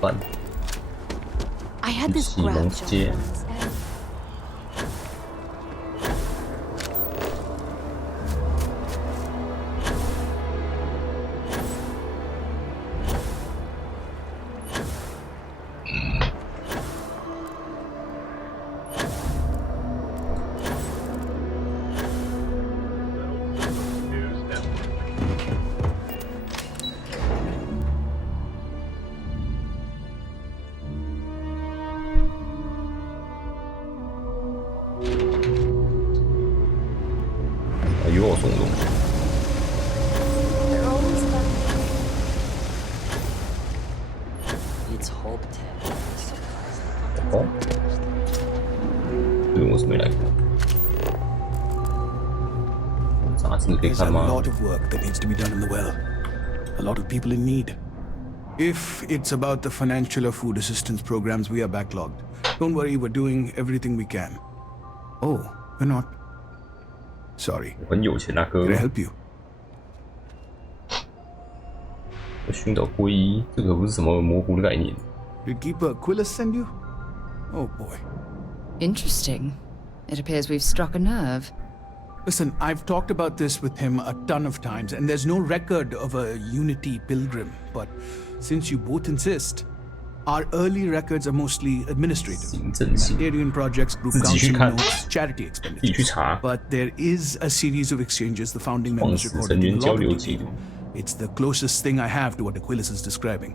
办。 I had this grab job once. 什么没来过？杂志可以 There's 看 a 吗？ lot of work that needs to be done in the well. A lot of people in need. If it's about the financial or food assistance programs, we are backlogged. Don't worry, we're doing everything we can. Oh, we're not. Sorry. 我很有钱啊，哥。 Can I help you? 我寻找皈依，这个不是什么模糊的概念。 Did Keeper Aquilus send you? Oh boy. Interesting. It appears we've struck a nerve. Listen, I've talked about this with him a ton of times, and there's no record of a Unity pilgrim. But since you both insist, our early records are mostly administrative. Humanitarian projects, group counseling notes, charity expenditure. But there is a series of exchanges the founding members recorded in a lot of detail. It's the closest thing I have to what Aquilus is describing.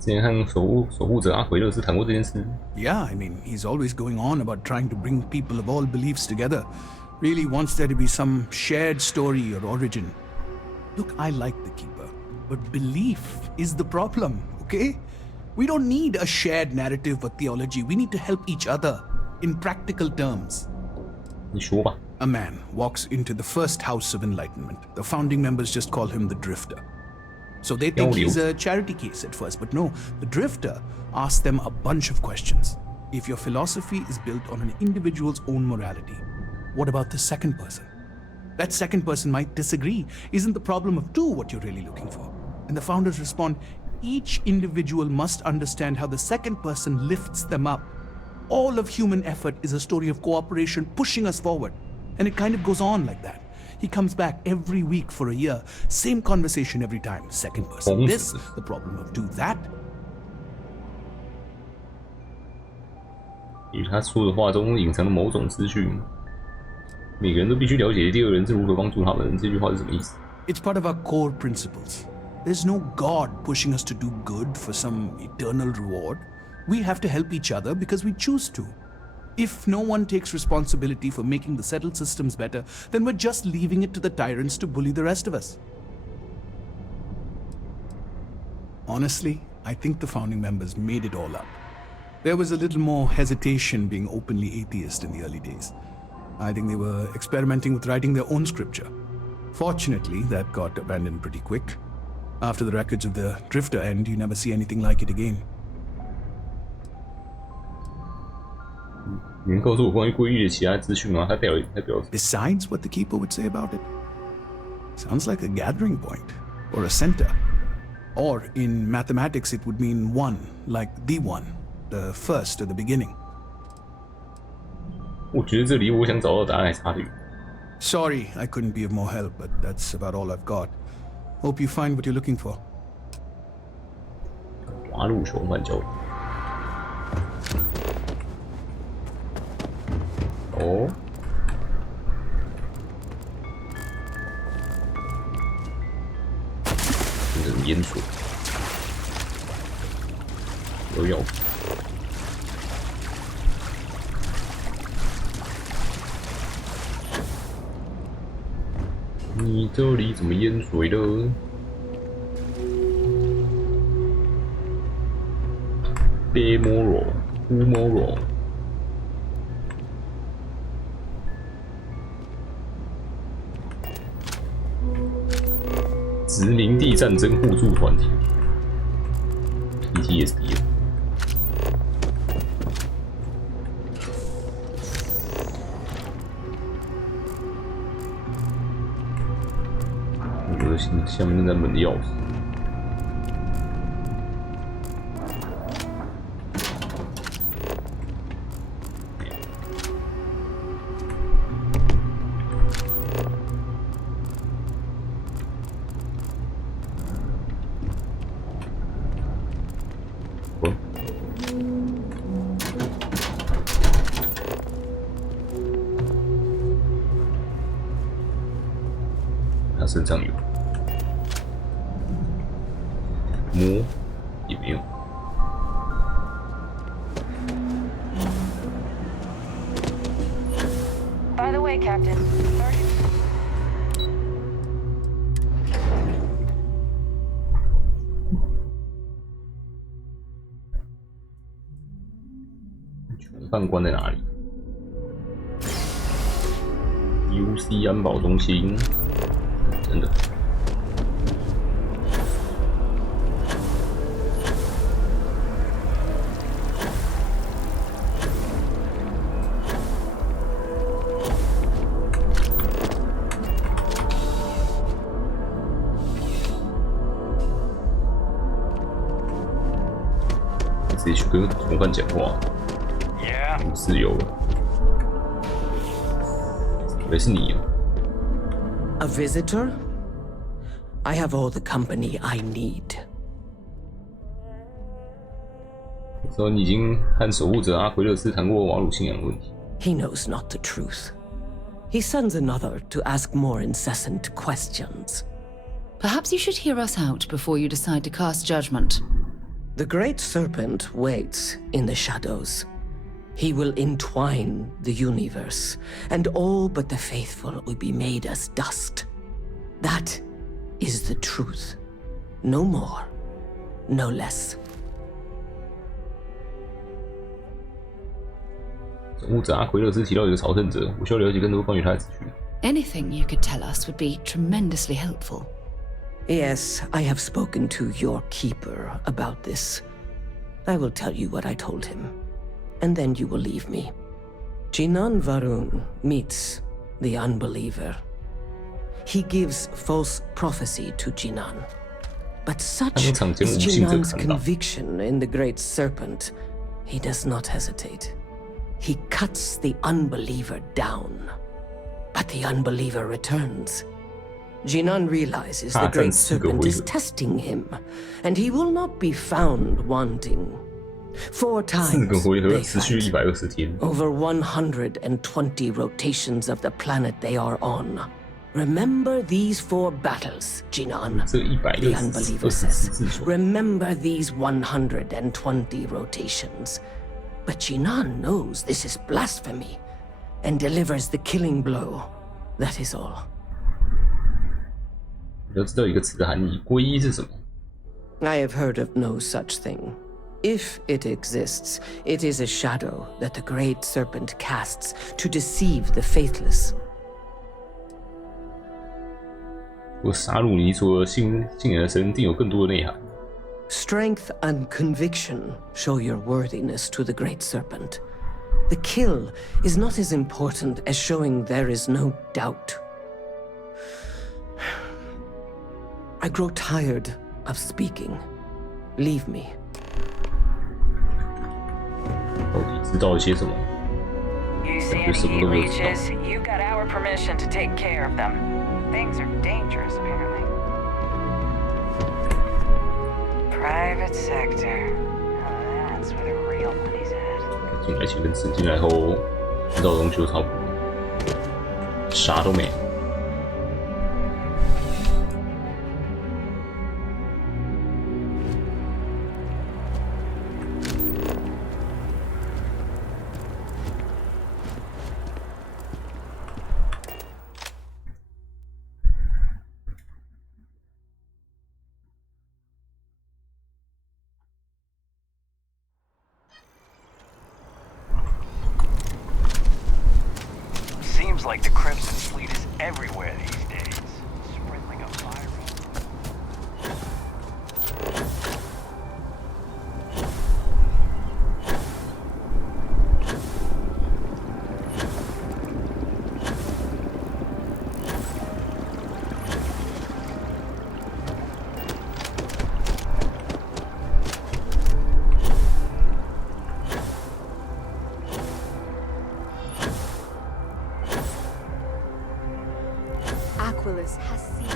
之前和守护者阿奎勒斯谈过这件事。 Yeah, I mean, he's always going on about trying to bring people of all beliefs together. Really wants there to be some shared story or origin. Look, I like the Keeper, but belief is the problem, okay? We don't need a shared narrative or theology. We need to help each other in practical terms. 你说吧。 A man walks into the first house of enlightenment. The founding members just call him the Drifter. So they think he's a charity case at first, but no, the Drifter asks them a bunch of questions. If your philosophy is built on an individual's own morality, what about the second person? That second person might disagree. Isn't the problem of two what you're really looking for? And the founders respond, each individual must understand how the second person lifts them up. All of human effort is a story of cooperation pushing us forward. And it kind of goes on like that. He comes back every week for a year. Same conversation every time. Second person this, the problem of two that. 与他说的话中隐藏了某种资讯。每个人都必须了解第二人是如何帮助他们。这句话是什么意思？ It's part of our core principles. There's no God pushing us to do good for some eternal reward. We have to help each other because we choose to. If no one takes responsibility for making the settled systems better, then we're just leaving it to the tyrants to bully the rest of us. Honestly, I think the founding members made it all up. There was a little more hesitation being openly atheist in the early days. I think they were experimenting with writing their own scripture. Fortunately, that got abandoned pretty quick. After the records of the Drifter end, you never see anything like it again. 你能告诉我关于皈依的其他资讯吗？它代表 Besides what the Keeper would say about it? Sounds like a gathering point, or a center. Or in mathematics, it would mean one, like the one, the first or the beginning. 我觉得这离我想找到答案还差远。 Sorry, I couldn't be of more help, but that's about all I've got. Hope you find what you're looking for. 滑入囚犯交。哦。这是烟水。有药。 你这里怎么淹水了？别莫罗，乌莫罗。殖民地战争互助团体 （PTSD）。下面那门的钥匙。他身上有。 摸也没有。By the way, Captain. 犯关在哪里 ？UC 安保中心，真的。直接去跟同伴讲话，无自由了。以为是你啊 A visitor? I have all the company I need. 说你已经和守护者阿奎勒斯谈过瓦鲁信仰的问题。He knows not the truth. He sends another to ask more incessant questions. Perhaps you should hear us out before you decide to cast judgment. The great serpent waits in the shadows. He will entwine the universe, and all but the faithful will be made as dust. That is the truth. No more, no less. 守护者阿奎勒斯提到一个朝圣者，我需要了解更多关于他的资讯。Anything you could tell us would be tremendously helpful. Yes, I have spoken to your keeper about this. I will tell you what I told him, and then you will leave me. Jinan Varun meets the unbeliever. He gives false prophecy to Jinan. But such is Jinan's conviction in the Great Serpent, he does not hesitate. He cuts the unbeliever down. But the unbeliever returns. Jinan realizes the Great Serpent is testing him, and he will not be found wanting. 4 times they fight, over 120 rotations of the planet they are on. Remember these 4 battles, Jinan, the unbeliever says. Remember these 120 rotations. But Jinan knows this is blasphemy, and delivers the killing blow. That is all. 你要知道一个词的含义，皈依是什么？ I have heard of no such thing. If it exists, it is a shadow that the Great Serpent casts to deceive the faithless. 我杀戮你所信仰的神，定有更多的内涵。 Strength and conviction show your worthiness to the Great Serpent. The kill is not as important as showing there is no doubt. I grow tired of speaking. Leave me. 到底知道了些什么？ You see any leeches? You've got our permission to take care of them. Things are dangerous, apparently. Private sector. Oh, that's where the real money's at. 进来前跟进来后，知道的东西都差不多，啥都没。 Seems like the Crimson Fleet is everywhere these days, sprinkling a fire. Aquilus has seen.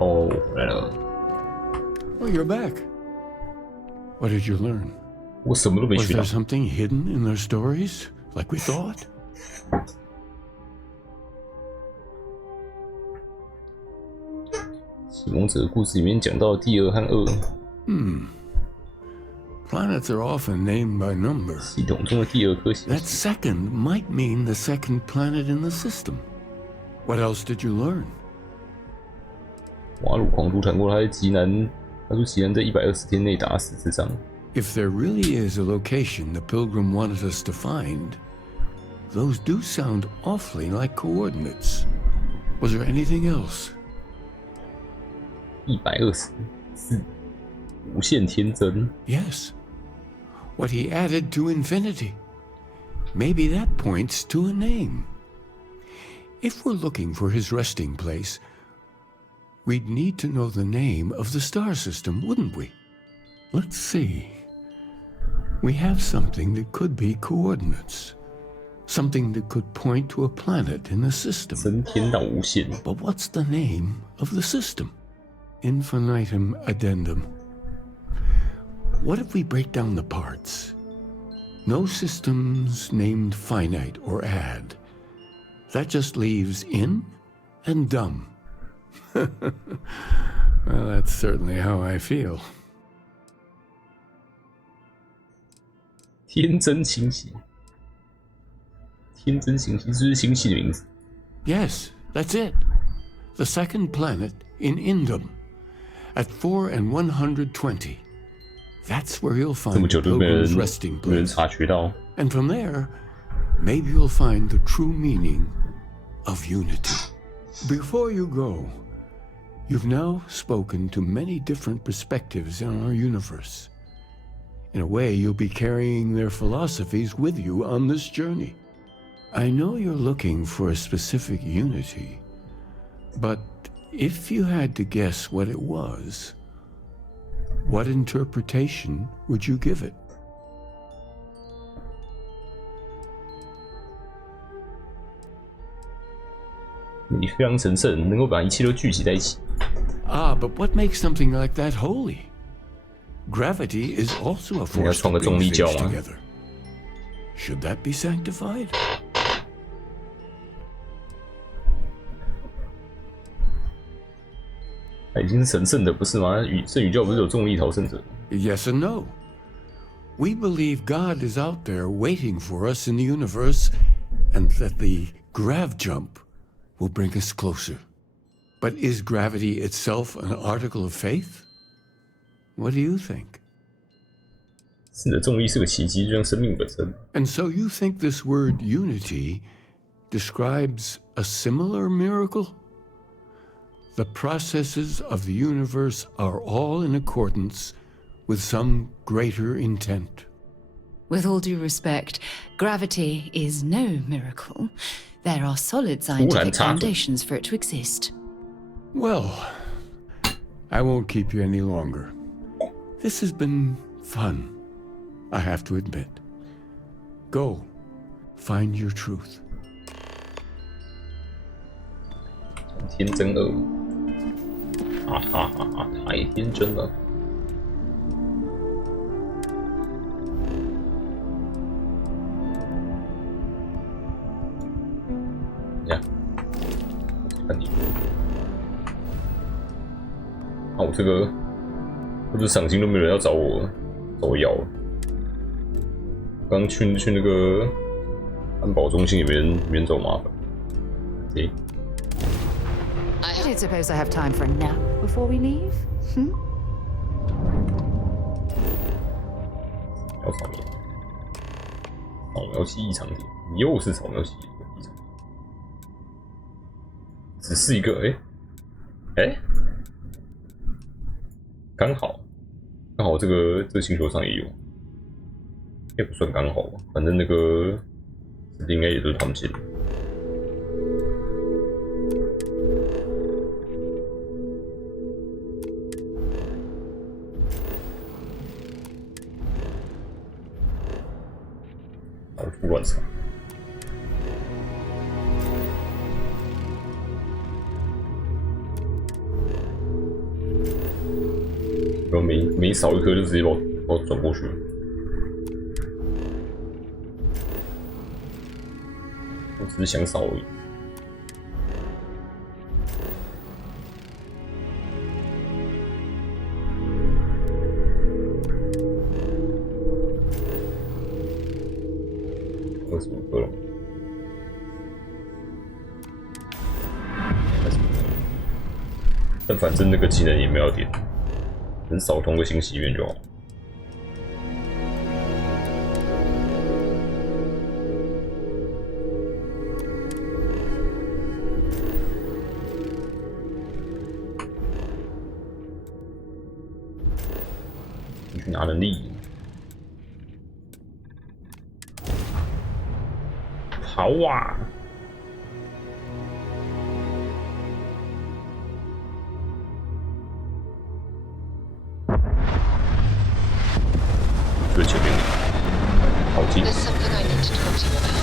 Oh, well. Oh, you're back. What did you learn? Was there something hidden in their stories, like we thought? 启蒙者故事里面讲到第2和2。Planets are often named by number. 系统中的第2颗行 That second might mean the second planet in the system. What else did you learn? 瓦鲁狂徒谈过，他说极难在120天内打死智障。If there really is a location the Pilgrim wanted us to find, those do sound awfully like coordinates. Was there anything else? 124无限天真。Yes. What he added to infinity. Maybe that points to a name. If we're looking for his resting place, we'd need to know the name of the star system, wouldn't we? Let's see. We have something that could be coordinates. Something that could point to a planet in the system. 升天到无限。But what's the name of the system? Infinitum addendum. What if we break down the parts? No systems named finite or add. That just leaves in and dumb. Well, that's certainly how I feel. 天真星系，天真星系，这是星系的名字。Yes, that's it. The second planet in Indum, at 4 and 120. That's where you'll find the Pilgrim's resting place. And from there, maybe you'll find the true meaning of unity. Before you go, you've now spoken to many different perspectives in our universe. In a way, you'll be carrying their philosophies with you on this journey. I know you're looking for a specific unity, but if you had to guess what it was, what interpretation would you give it? 你非常神圣，能够把一切都聚集在一起。Ah, but what makes something like that holy? Gravity is also a force that brings things together. Should that be sanctified? 它已经是神圣的，不是吗？圣宇宙不是有重力逃生者？ Yes and no. We believe God is out there waiting for us in the universe, and that the grav jump will bring us closer. But is gravity itself an article of faith? What do you think? 是的，重力是个奇迹，就像生命本身。And so you think this word unity describes a similar miracle? The processes of the universe are all in accordance with some greater intent. With all due respect, gravity is no miracle. There are solid scientific foundations for it to exist. Well, I won't keep you any longer. This has been fun, I have to admit. Go, find your truth. 天真恶，哈哈哈哈！太天真了。呀，看你，啊，我这个，我这赏金都没有人要找我要了。刚去那个安保中心也没人找麻烦。诶。I don't suppose I have time for a nap before we leave. 要扫描，扫描器异常点，又是扫描器异常点，只是一个刚好这个星球上也有，也不算刚好吧，反正那个应该也都是他们建的。乱查，然后每扫一颗就直接把我转过去了。我只是想扫而已。25颗了。但反正那个技能也没有点，能扫通个新祈愿就好。你去拿能力，跑啊！就是前面好近。 There's something I need to talk to you about.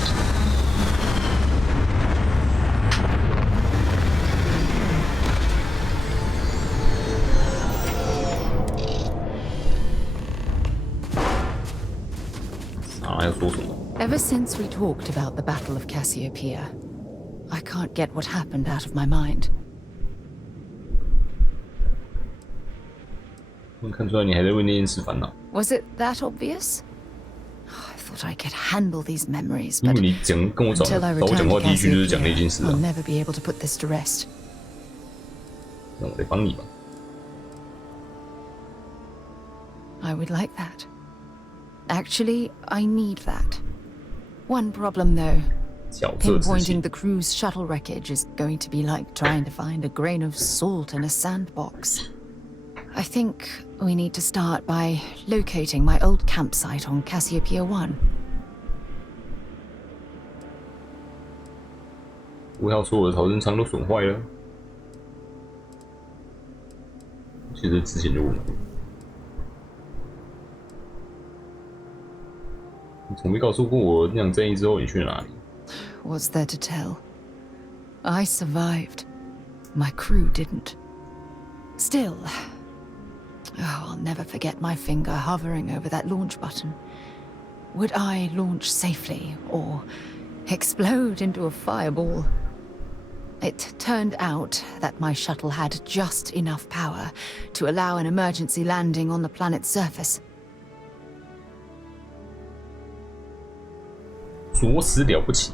还要说什么？ Ever since we talked about the Battle of Cassiopeia, I can't get what happened out of my mind. 能看出来你还在为那件事烦恼。 Was it that obvious? I thought I could handle these memories, 因 but 为你跟我找 until I 找我讲 return 话 to 第一句就是讲那 Cassiopeia, 件事 I'll 啊。 never be able to put this to rest. 那我来帮你吧。 I would like that. Actually, I need that. One problem, though. 角色自 Pinpointing 信。 the crew's shuttle wreckage is going to be like trying to find a grain of salt in a sandbox. I think we need to start by locating my old campsite on Cassiopeia 1. 不要所有的逃生舱都损坏了。其实之前就问过。 你从没告诉过我那场战役之后你去哪里？ What's there to tell? I survived. My crew didn't. Still, I'll never forget my finger hovering over that launch button. Would I launch safely or explode into a fireball? It turned out that my shuttle had just enough power to allow an emergency landing on the planet's surface. 着实了不起，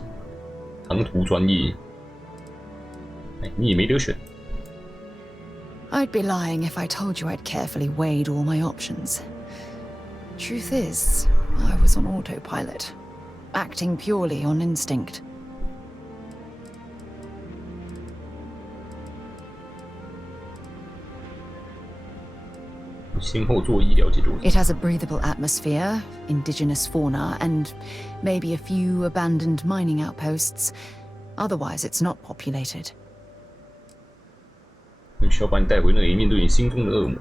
长途专业，哎，你也没得选。 I'd be lying if I told you I'd carefully weighed all my options. Truth is, I was on autopilot, acting purely on instinct. It has a breathable atmosphere, indigenous fauna, and maybe a few abandoned mining outposts. Otherwise, it's not populated. 需要把你带回那里，面对你心中的恶魔。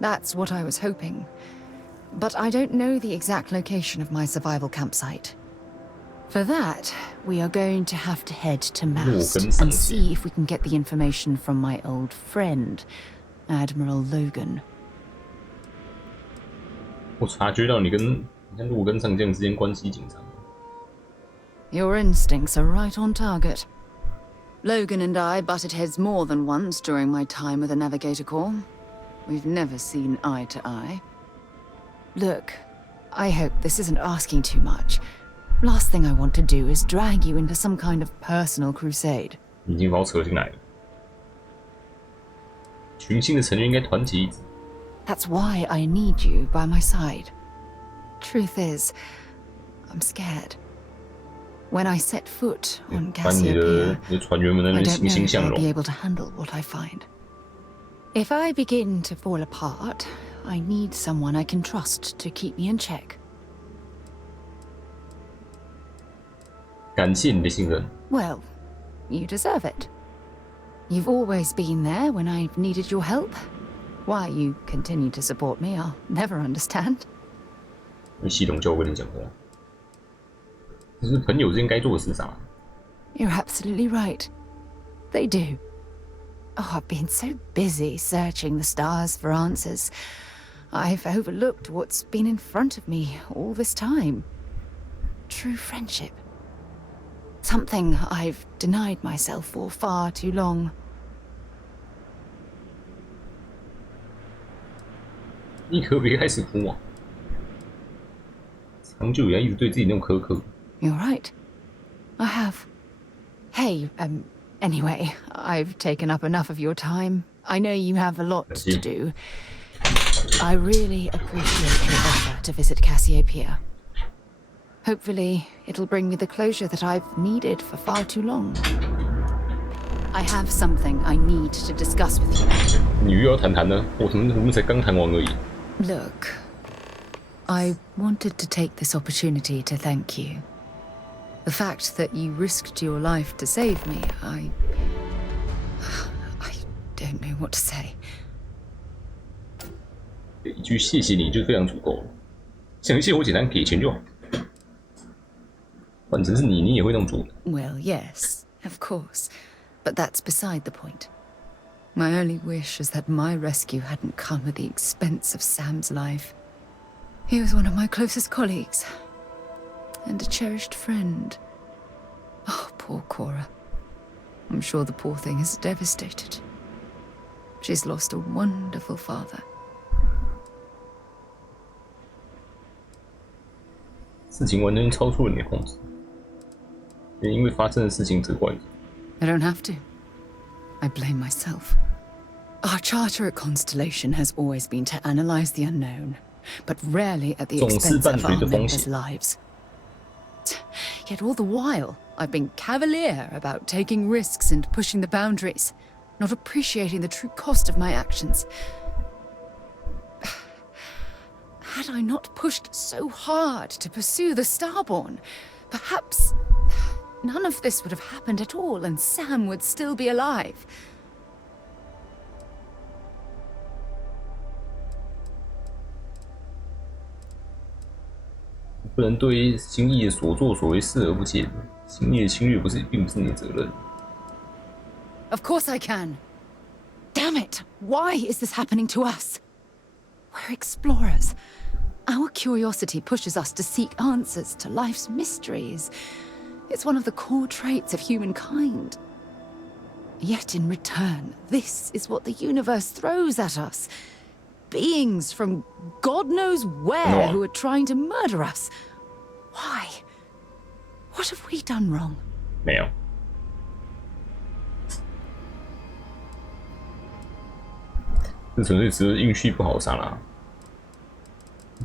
That's what I was hoping. But I don't know the exact location of my survival campsite. For that, we are going to have to head to Mast and see if we can get the information from my old friend, Admiral Logan. 我察觉到你看陆跟上将之间关系紧张。 Your instincts are right on target. Logan and I butted heads more than once during my time with the Navigator Corps. We've never seen eye to eye. Look, I hope this isn't asking too much. Last thing I want to do is drag you into some kind of personal crusade. 已经把我扯进来了。群星的成员应该团结一致。 That's why I need you by my side. Truth is, I'm scared. When I set foot on Cassiopeia, I don't know if I'll be able to handle what I find. If I begin to fall apart, I need someone I can trust to keep me in check. 感谢你的信任。 Well, you deserve it. You've always been there when I've needed your help. Why you continue to support me, I'll never understand. 系统叫我跟你讲话，这是朋友之间该做的事啊。 You're absolutely right. They do. Oh, I've been so busy searching the stars for answers. I've overlooked what's been in front of me all this time. True friendship. Something I've denied myself for far too long. 你可别开始哭啊！长久以来一直对自己那种苛刻。 You're right. I have. Hey, anyway, I've taken up enough of your time. I know you have a lot to do. I really appreciate your offer to visit Cassiopeia. Hopefully, it'll bring me the closure that I've needed for far too long. I have something I need to discuss with you. 你又要谈谈呢？我们才刚谈完而已。Look, I wanted to take this opportunity to thank you. The fact that you risked your life to save me, I don't know what to say. 一句谢谢你就非常足够了，想谢我简单给钱就好。换成是你，你也会那么做。Well, yes, of course, but that's beside the point. My only wish is that my rescue hadn't come at the expense of Sam's life. He was one of my closest colleagues, and a cherished friend. Oh, poor Cora. I'm sure the poor thing is devastated. She's lost a wonderful father. 事情完全超出了你的控制，也因为发生的事情责怪你。I don't have to. I blame myself. Our charter at Constellation has always been to analyze the unknown, but rarely at the expense of our members' lives. Yet all the while, I've been cavalier about taking risks and pushing the boundaries, not appreciating the true cost of my actions. Had I not pushed so hard to pursue the Starborn, perhaps none of this would have happened at all, and Sam would still be alive. 不能对心意的所作所为视而不见，心意的侵略并不是你的责任。Of course I can. Damn it! Why is this happening to us? We're explorers. Our curiosity pushes us to seek answers to life's mysteries. It's one of the core traits of humankind. Yet in return, this is what the universe throws at us. Beings from God knows where who are trying to murder us. Why? What have we done wrong? 没有。这纯粹只是运气不好上啦。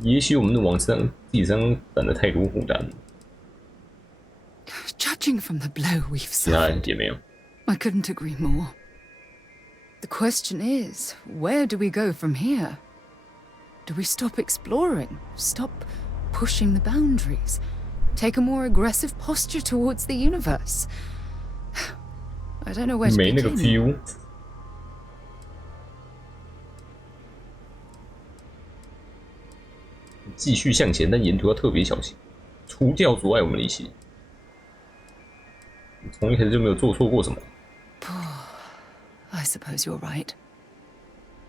也许我们的往自己身上担了太多负担。Judging from the blow we've suffered, 也没有。I couldn't agree more. The question is, where do we go from here? Do we stop exploring? Stop pushing the boundaries? Take a more aggressive posture towards the universe? I don't know where to begin. 没那个 feel。继续向前，但沿途要特别小心，除掉阻碍我们的一切。从一开始就没有做错过什么。I suppose you're right.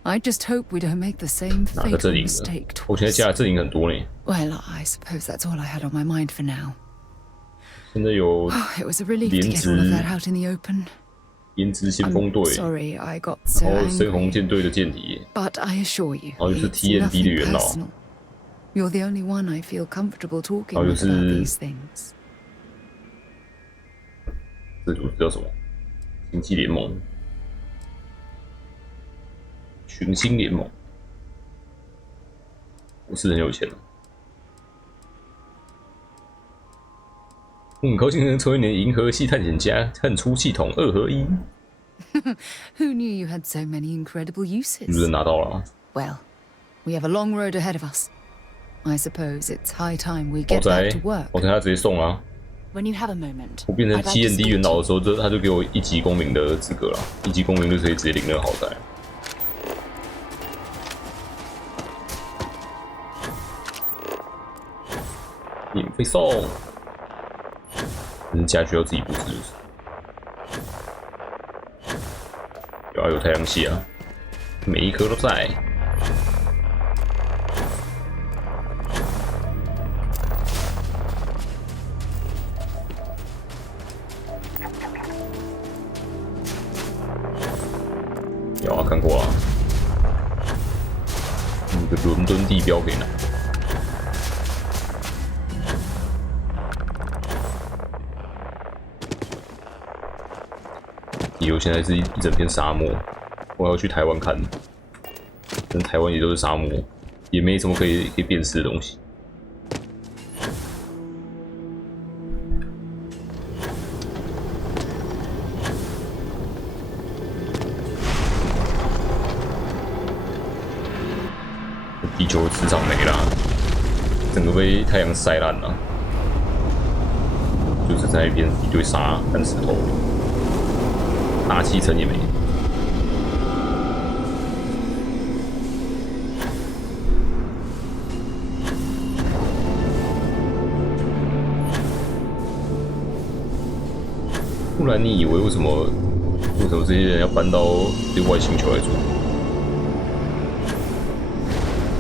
I just hope we don't make the same fatal mistake twice. 我现在加的阵营很多呢。Well, I suppose that's all I had on my mind for now. 现在有 It was a relief to get all of that out in the open. 编织先锋队， Sorry, I got so 然后深 angry. 红舰队的间谍， But I assure you, 然后就是 it's TMD 的 nothing 元老， personal. You're the only one I feel comfortable talking 然后就 with about 是 these things. 这组织叫什么？星际联盟，群星联盟，不是很有钱。我很高兴能成为你的银河系探险家，探出系统2合1。Who knew you had so many incredible uses? 是不是拿到了？ Well, we have a long road ahead of us. I suppose it's high time we get back to work. 我等他直接送啊！ When you have a moment, 我变成 I'd like to TMD speak 元老的时候，他就给我1级公民的资格了，1级公民就可以直接领那个豪宅。免费送，家需要自己布置就是。有太阳系啊，每一颗都在。有啊，看过啊，那个伦敦地标可以拿。地球现在是一整片沙漠，我要去台湾看，但台湾也都是沙漠，也没什么可以辨识的东西。地球磁场没了，整个被太阳晒烂了，就是在那边一堆沙和石头，大气层也没。不然你以为为什么这些人要搬到另外星球来住？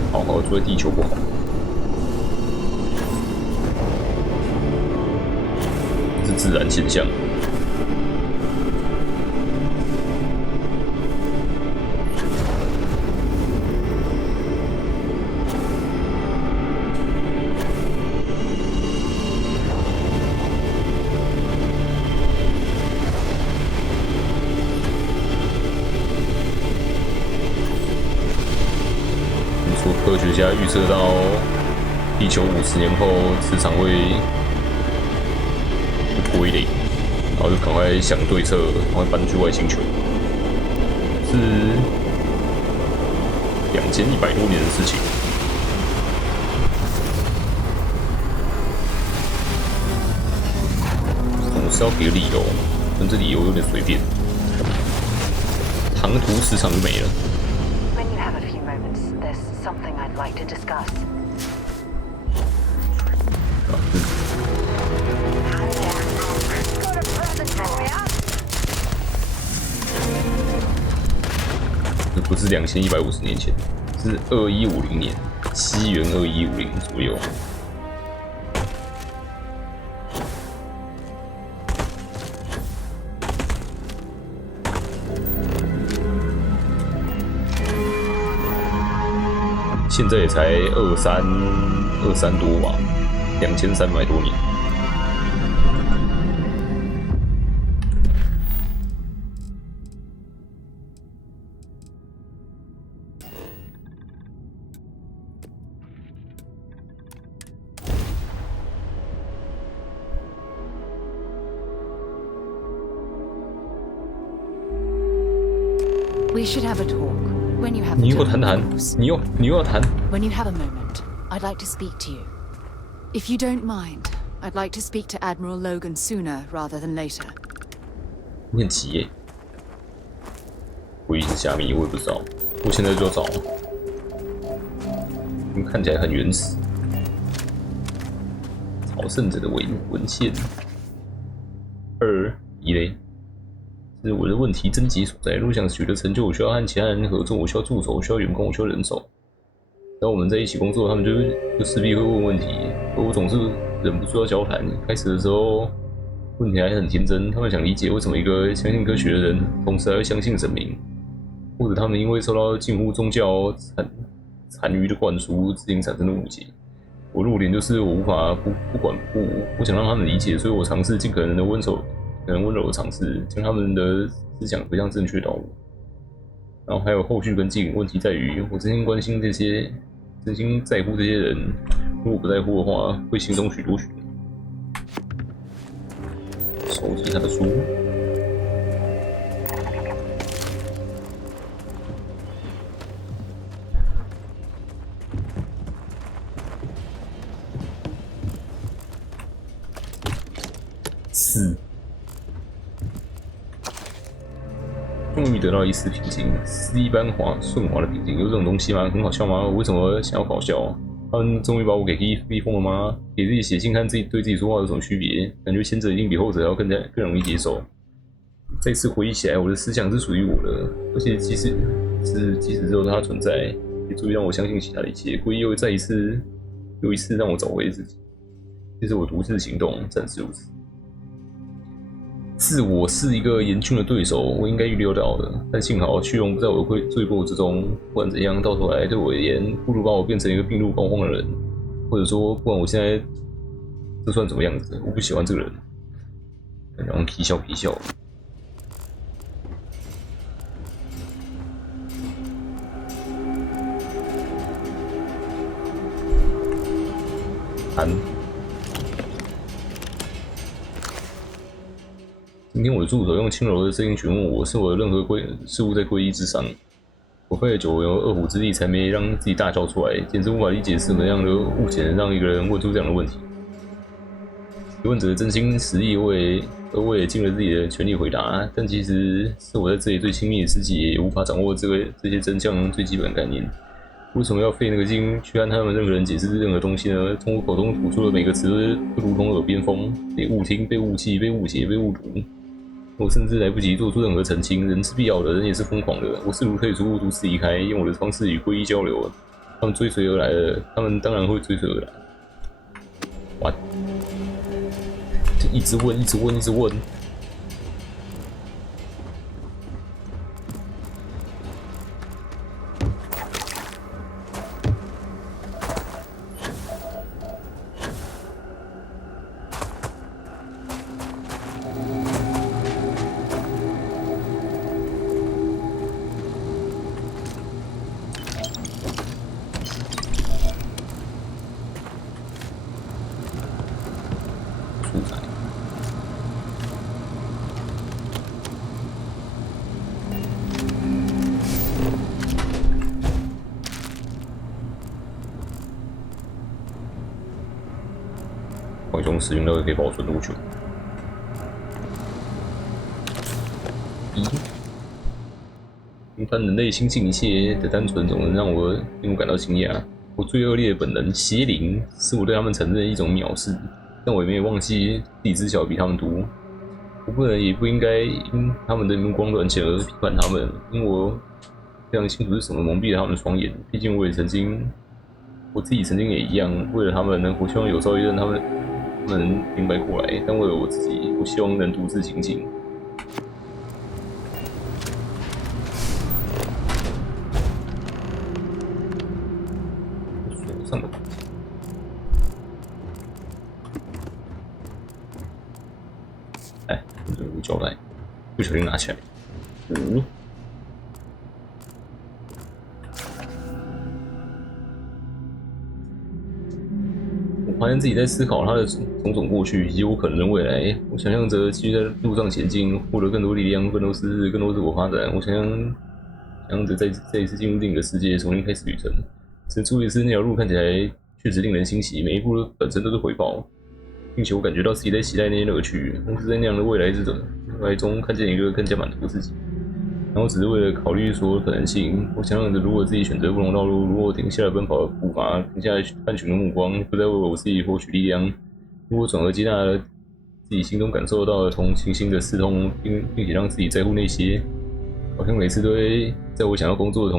好好住在地球不好？这是自然现象。科学家预测到地球50年后磁场会归零，然后就赶快想对策，赶快搬去外星球。是2100多年的事情。总是要给个理由，但这理由有点随便，唐突磁场就没了。Something I'd like to discuss. 这不是2150年前，是2150年，西元2150左右。现在也才23多吧，2300多年。We should have a talk. When you have你又谈谈，你又要谈。When you have a moment, I'd like to speak to you. If you don't mind, I'd like to speak to Admiral Logan sooner rather than later. 你很急耶！我一直虾米，我也不知道。我现在就要找。你看起来很原始。朝圣者的文献。1嘞。这是我的问题症结所在。如果想取得成就，我需要和其他人合作，我需要助手，我需要员工，我需要人手。当我们在一起工作，他们就势必会问问题，而我总是忍不住要交谈。开始的时候，问题还很天真，他们想理解为什么一个相信科学的人，同时还会相信神明，或者他们因为受到近乎宗教残余的灌输，自行产生的误解。我弱点就是我无法不管不顾，我想让他们理解，所以我尝试尽可能的温柔的尝试，将他们的思想推向正确道路。然后还有后续跟进，问题在于我真心关心这些，真心在乎这些人。如果不在乎的话，会心中许多许。收集他的书。4。终于得到一丝平静，是一般顺滑的平静。有这种东西吗？很好笑吗？我为什么想要搞笑？他们终于把我给逼疯了吗？给自己写信和对自己说话有什么区别？感觉前者一定比后者要更容易接受。再次回忆起来，我的思想是属于我的，而且即使只有它存在，也足以让我相信其他的一切。故意又一次让我找回自己。这是我独自行动，暂时如此。自我是一个严峻的对手，我应该预料到的，但幸好虚荣不在我的罪过之中。不管怎样，到头来对我而言，不如把我变成一个病入膏肓的人，或者说，不管我现在这算怎么样子，我不喜欢这个人。然后皮笑。安。今天我的助手用轻柔的声音询问我，是否有任何事物在皈依之上。我费了九牛二虎之力，才没让自己大叫出来，简直无法理解是什么样的误解能让一个人问出这样的问题。提问者真心实意，我也尽了自己的全力回答，但其实是我在这里最亲密的知己，也无法掌握这些真相最基本的概念。为什么要费那个劲去和他们任何人解释任何东西呢？从我口中吐出的每个词都如同耳边风，被误听、被误记、被误解、被误读。我甚至来不及做出任何澄清。人是必要的，人也是疯狂的。我试图退出，独自离开，用我的方式与皈依交流。他们追随而来了，他们当然会追随而来。哇！一直问，一直问，一直问。浣熊使用到底可以保存多久？平凡人类相信一切的单纯，总能让我令我感到惊讶。我最恶劣的本能邪灵，是我对他们承认的一种藐视，但我也没有忘记自己知晓比他们多。我不能也不应该因他们的目光短浅而批判他们，因为我非常清楚是什么蒙蔽了他们的双眼。毕竟我自己曾经也一样，为了他们呢，我希望有朝一日他们能明白过来，但为了我自己，我希望能独自行进。手上的东西，哎，这个胶带不小心拿起来，我发现自己在思考他的种种过去以及我可能的未来。我想象着继续在路上前进，获得更多力量、更多知识、更多自我发展。我想象着再一次进入另一个世界，重新开始旅程。只注意的是，那条路看起来确实令人欣喜，每一步本身都是回报，并且我感觉到自己在期待那些乐趣。同时在那样的未来中看见一个更加满足的自己。然后只是为了考虑所有可能性，我想象着如果自己选择不同道路，如果停下了奔跑的步伐，停下来探寻的目光，不再为我自己获取力量，如果转而接纳了自己心中感受到的同情心的刺痛，并且让自己在乎那些好像每次都会在我想要工作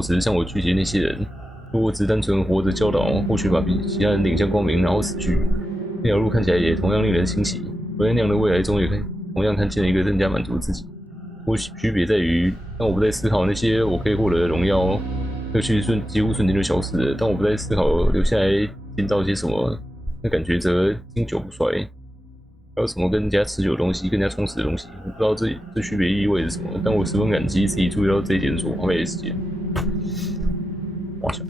时向我拒绝那些人。如果只单纯活着教导，或许把其他人领向光明，然后死去，那条路看起来也同样令人欣喜。我在那样的未来中，也同样看见了一个更加满足的自己。或许区别在于，当我不再思考那些我可以获得的荣耀，乐趣几乎瞬间就消失了。当我不再思考留下来建造些什么，那感觉则经久不衰。还有什么更加持久的东西，更加充实的东西？我不知道这区别意味着什么，但我十分感激自己注意到这一点所花费的时间。哇塞！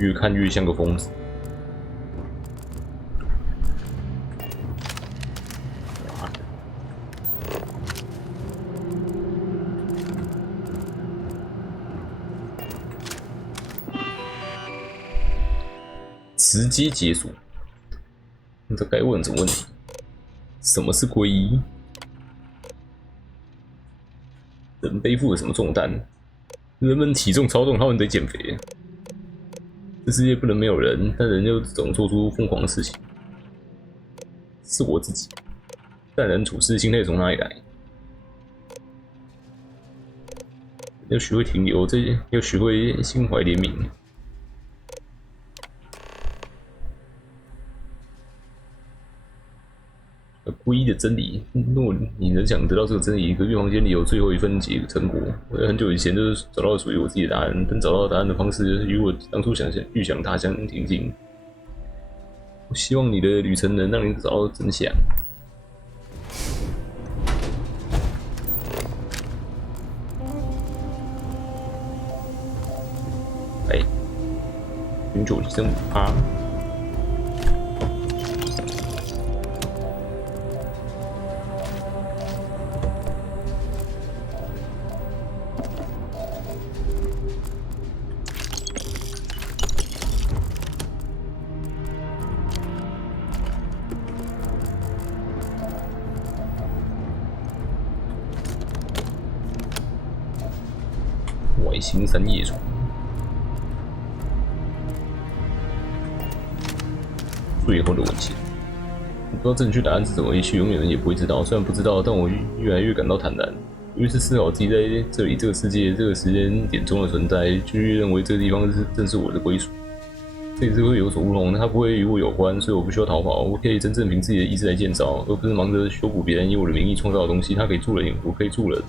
越看越像个疯子。直接解锁。那这该问什么问题？什么是皈依？人背负了什么重担？人们体重超重，他们得减肥。这世界不能没有人，但人又总做出疯狂的事情。是我自己。待人处事心态从哪里来？要学会停留，要学会心怀怜悯。皈依的真理，若你能想得到这个真理，隔壁房间里有最后一份成果。我在很久以前就是找到属于我自己的答案，但找到答案的方式与我当初预想大相径庭。我希望你的旅程能让你找到真相。永久提升5%。外星三叶虫，最后的问题，我不知道正确答案是什么，也许永远也不会知道。虽然不知道，但我越来越感到坦然。于是思考自己在这里、这个世界、这个时间点中的存在，就认为这个地方正是我的归属。这里是会有所不同，它不会与我有关，所以我不需要逃跑。我可以真正凭自己的意志来建造，而不是忙着修补别人以我的名义创造的东西。他可以助人，我可以助人。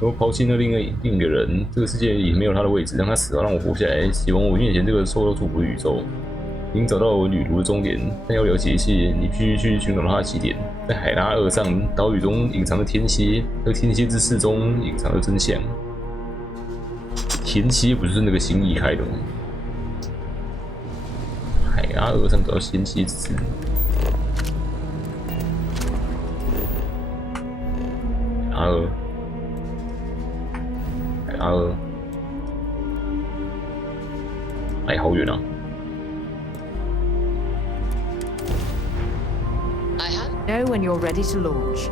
如果抛弃那另一个人，这个世界也没有他的位置。让他死了，让我活下来。希望我面前这个受到祝福的宇宙。已经找到了我旅途的终点，但要了解一切，你必须去寻找它的起点。在海拉二上岛屿中隐藏的天蝎，和天蝎之刺中隐藏的真相。天蝎不就是那个星移开的吗？海拉二上找到天蝎之刺。海拉二。哎，好远啊！ Know when you're ready to launch.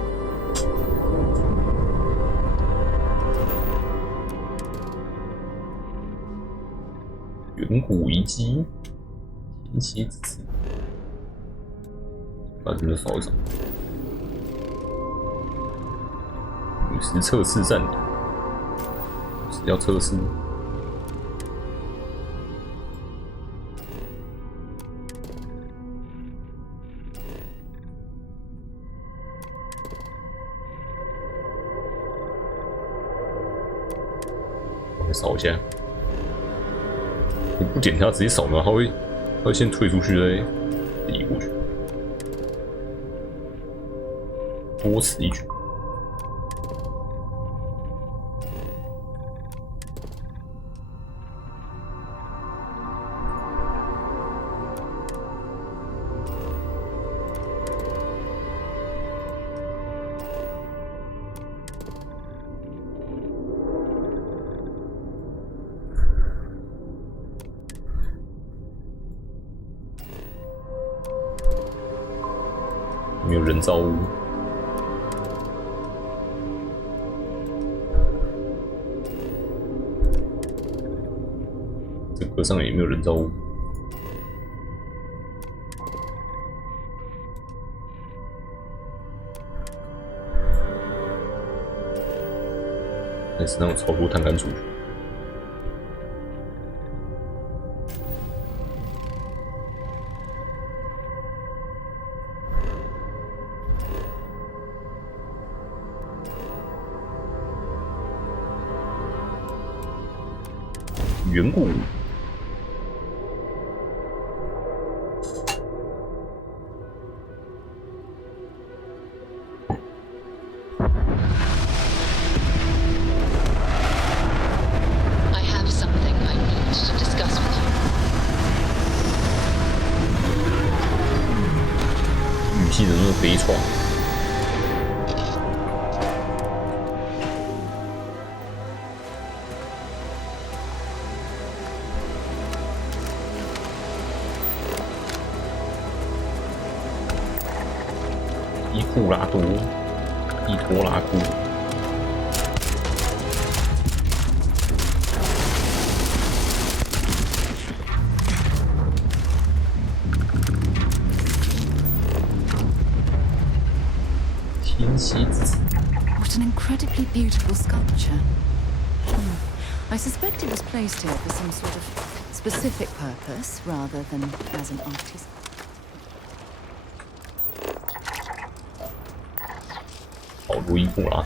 远古遗迹，天蝎之刺，把这个扫一扫。陨石测试站，是要测试。 扫一下，你不点它直接扫呢，它会先退出去再移过去，多此一举。没有人造物，这个上也没有人造物。但是让我超过探杆出去。 远古，语气怎么那么悲怆？ 伊库拉多，伊托拉库，天蝎子。What an incredibly beautiful sculpture. I suspect it was placed here for some sort of specific purpose rather than as an artist. 好多伊库拉，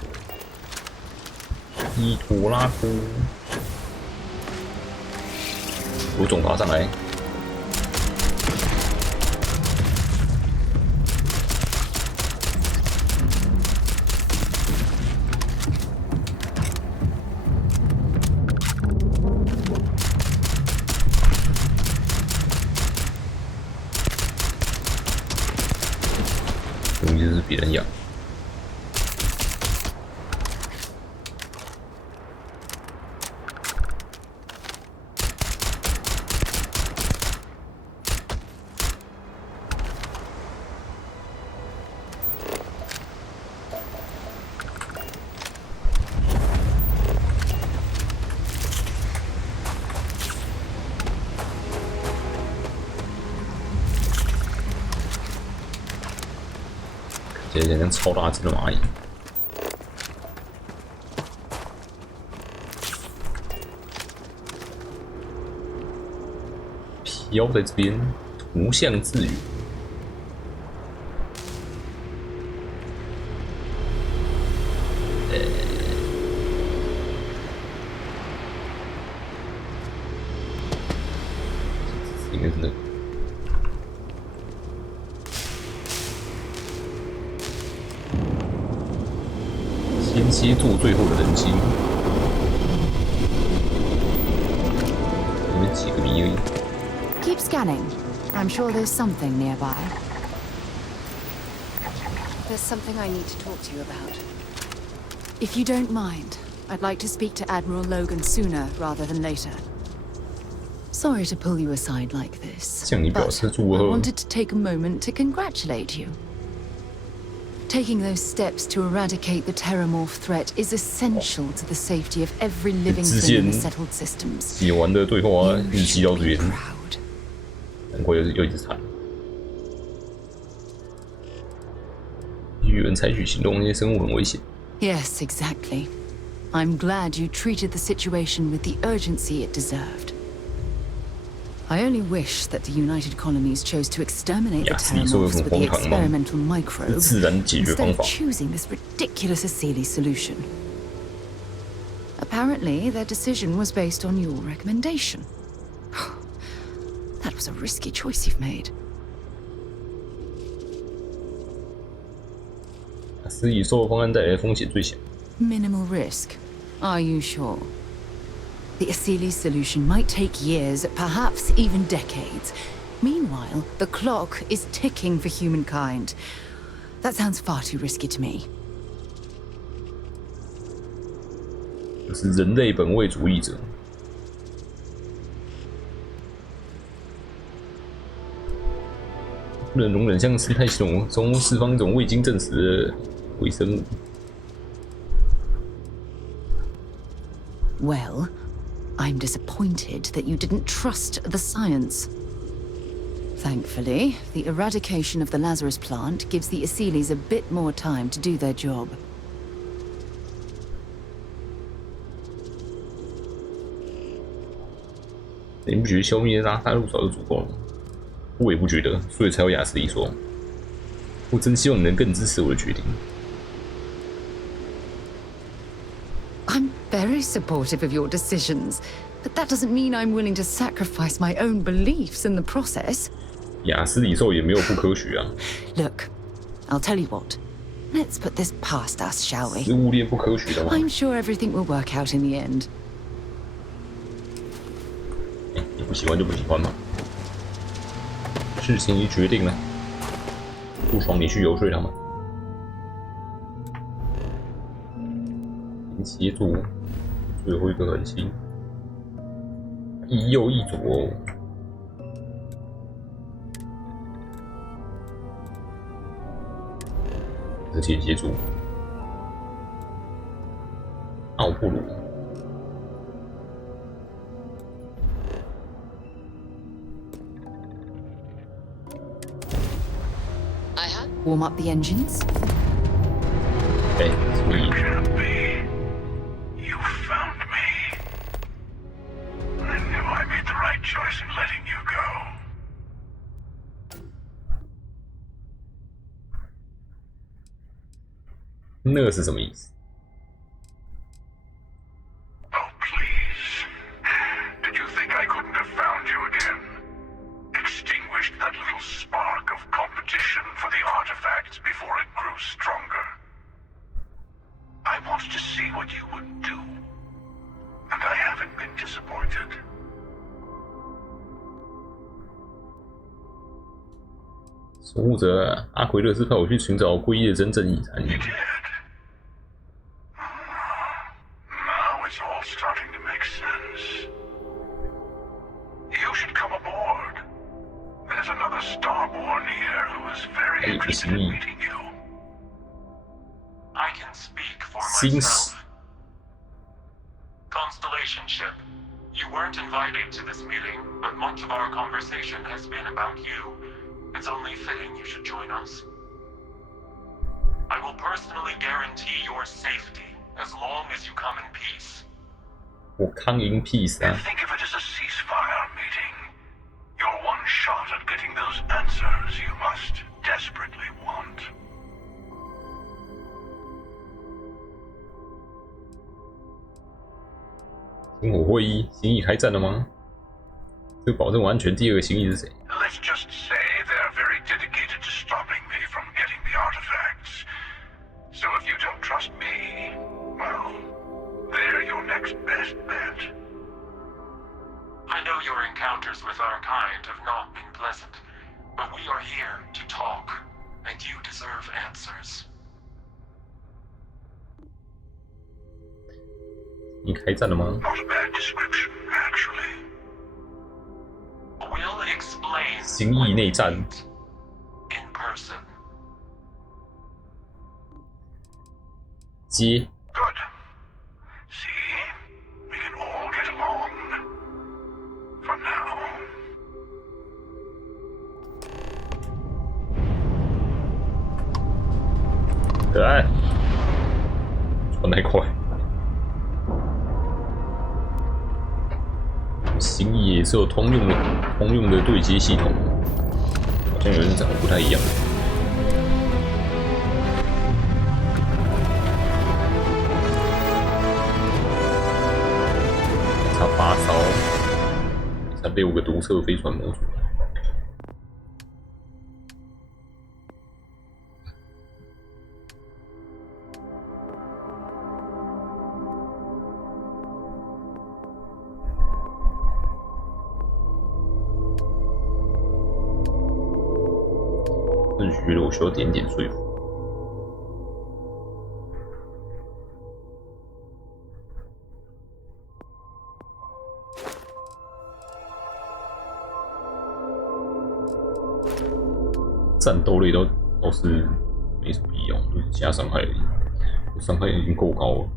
伊托拉库，有种爬上来。起来像超大只的蚂蚁。飘在这边，图像自语。应该是那个。先协助最后的人心。你们几个谜而已。Keep scanning. I'm sure there's something nearby. There's something I need to talk to you about. If you don't mind, I'd like to speak to Admiral Logan sooner rather than later. Sorry to pull you aside like this, but I wanted to take a moment to congratulate you. Taking those steps to eradicate the Terramorph threat is essential to the safety of every living thing in the settled systems. 写完的对话日记到这边，难怪又一直惨。与人采取行动，那些生物很危险。 Yes, exactly. I'm glad you treated the situation with the urgency it deserved. I only wish that the United Colonies chose to exterminate the Terramorphs with the experimental microbe instead of choosing this ridiculous Asili solution. Apparently, their decision was based on your recommendation. That was a risky choice you've made. 所以收购方案带来的风险最小。 Minimal risk. Are you sure? The Asili solution might take years, perhaps even decades. Meanwhile, the clock is ticking for humankind. That sounds far too risky to me. 这是人类本位主义者。不能容忍向生态系统中释放一种未经证实的微生物。 Well, I'm disappointed that you didn't trust the science. Thankfully, the eradication of the Lazarus plant gives the Asilis a bit more time to do their job. 你不觉得消灭大陆早就足够了吗？我也不觉得，所以才有雅斯里说：“我真希望你能更支持我的决定。” I'm very supportive of your decisions, but that doesn't mean I'm willing to sacrifice my own beliefs in the process. 雅斯里兽也没有不科学啊。Look, I'll tell you what. Let's put this past us, shall we? 食物链不科学的吗？ I'm sure everything will work out in the end. 你不喜欢就不喜欢嘛。事情已决定了，不爽你去游说他们。协助最后一个恒星，一右一左。这些协助奥布鲁。 Warm up the engines. Okay, sweet. You found me. I knew I made the right choice in letting you go. 那个是什么意思？ Oh, please. Did you think I couldn't have found you again? Extinguished that little spark of competition for the artifacts before it grew stronger. I wanted to see what you would do, and I haven't been disappointed. 守护者阿奎勒斯派我去寻找归业真正遗产。 Now it's all starting to make sense. You should come aboard. There's another Starborn here who is very interested in meeting you. I can speak for myself. Constellation ship, you weren't invited to this meeting, but much of our conversation has been about you. It's only fitting you should join us. I will personally guarantee your safety as long as you come in peace. 我康赢 peace 啊！ Think of it as a ceasefire meeting. Your one shot at getting those answers you must desperately want. 星火会议，行议开战了吗？这个保证我安全第二个行议是谁？ Let's just say they're very dedicated to stopping me from getting the artifacts. So if you don't trust me, well, they're your next best bet. I know your encounters with our kind have not been pleasant, but we are here to talk, and you deserve answers. 你开战了吗？ Not a bad description, actually. We'll explain 行议内战。 in person. 接。 Good. See? We can all get along. For now. 可爱，传太快。行议也是有通用的对接系统，好像有人长得不太一样。差8艘，才被5个毒测飞船模组。认虚了，我需要点点说服。战斗类都是没什么必要，就是加伤害而已，伤害已经够高了。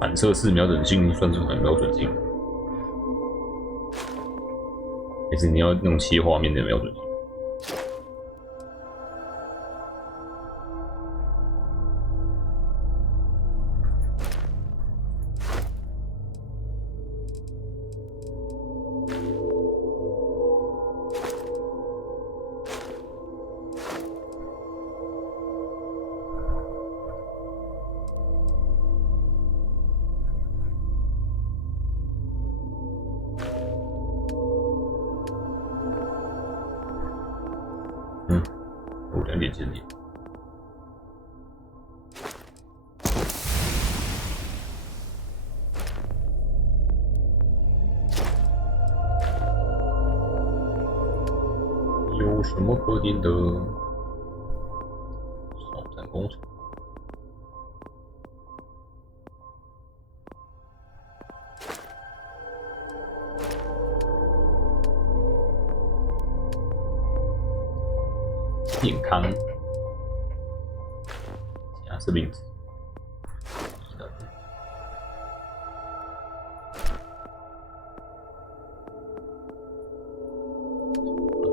反射式瞄准镜算是很瞄准镜，还是你要那种切画面的瞄准镜？有2点建立。有什么可点的？烧炭工程。健康，加生命值，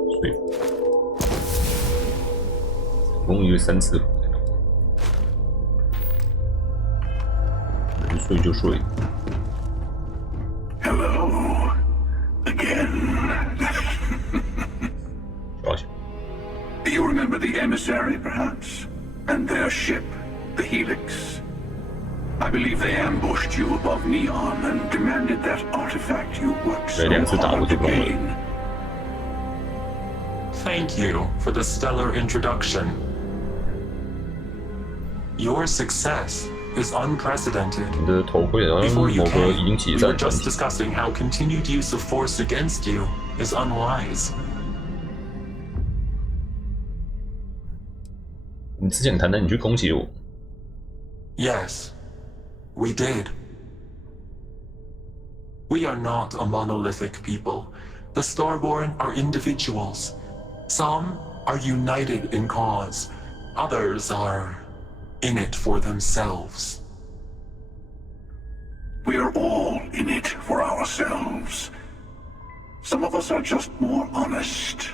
说服，成功约3次，能睡就睡。Hello again. You remember the emissary, perhaps? And their ship, the Helix? I believe they ambushed you above Neon and demanded that artifact you worked so hard to gain. Thank you for the stellar introduction. Your success is unprecedented. Before you came, we were just discussing how continued use of force against you is unwise. 你只想谈谈你去攻击我。Yes, we did. We are not a monolithic people. The Starborn are individuals. Some are united in cause, others are in it for themselves. We're all in it for ourselves. Some of us are just more honest.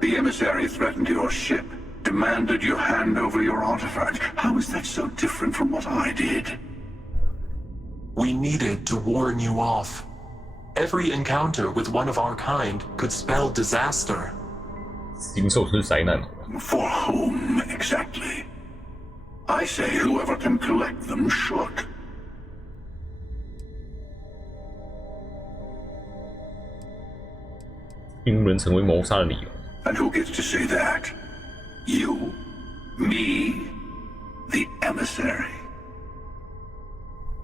The emissary threatened your ship, demanded you hand over your artifact. How is that so different from what I did? We needed to warn you off. Every encounter with one of our kind could spell disaster. For whom, exactly? I say whoever can collect them should. And who gets to say that? You? Me? The emissary?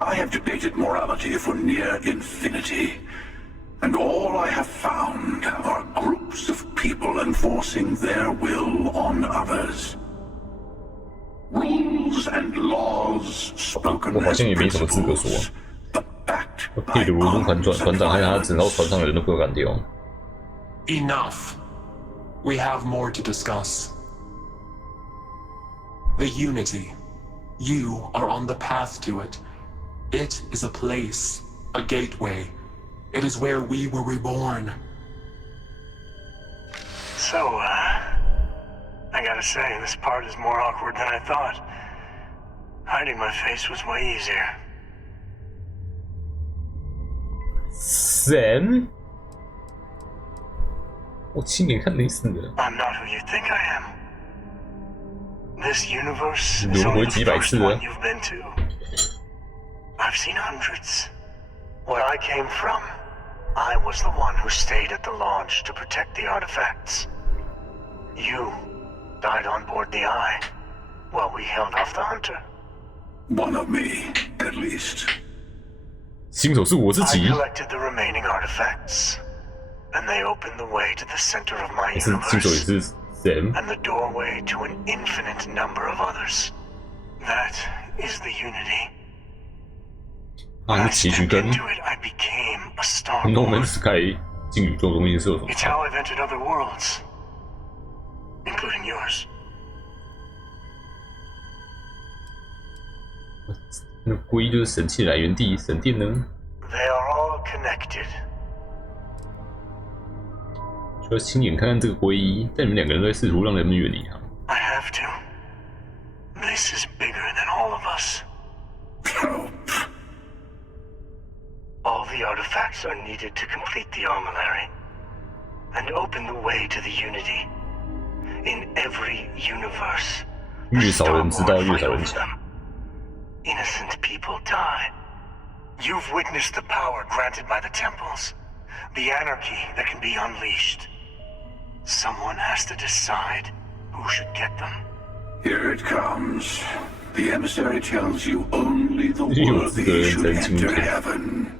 I have debated morality for near infinity, and all I have found are groups of people enforcing their will on others. Rules and laws spoken as principles, but backed by arms and violence. Enough. We have more to discuss. The Unity. You are on the path to it. It is a place, a gateway. It is where we were reborn. So, I gotta say, this part is more awkward than I thought. Hiding my face was way easier. Sam? 我亲眼看你死了。 I'm not who you think I am. This universe is 轮 only 回 the 几百 first 次 one 了。 you've been to. I've seen hundreds. Where I came from, I was the one who stayed at the launch to protect the artifacts. You died on board the Eye, while we held off the Hunter. One of me, at least. 新手是我自 I 己。 collected the remaining artifacts, and they opened the way to the center of my 新手也 universe, 是 Sam。 and the doorway to an infinite number of others. That is the Unity. 啊，那棋局跟 Into it, I became a star. No Man's Sky 进宇宙中心是有什么 It's 差？ how I've entered other worlds, including yours. 那皈依就是神器来源地，神殿呢？ They are all connected. 就要亲眼看看这个皈依，但你们两个人都在试图让人们远离它。 I have to. This is bigger than all of us. All the artifacts are needed to complete the armillary and open the way to the Unity. In every universe, 越少人知道，越少人抢。 innocent people die. You've witnessed the power granted by the temples, the anarchy that can be unleashed. Someone has to decide who should get them. Here it comes. The emissary tells you only the worthy should enter heaven.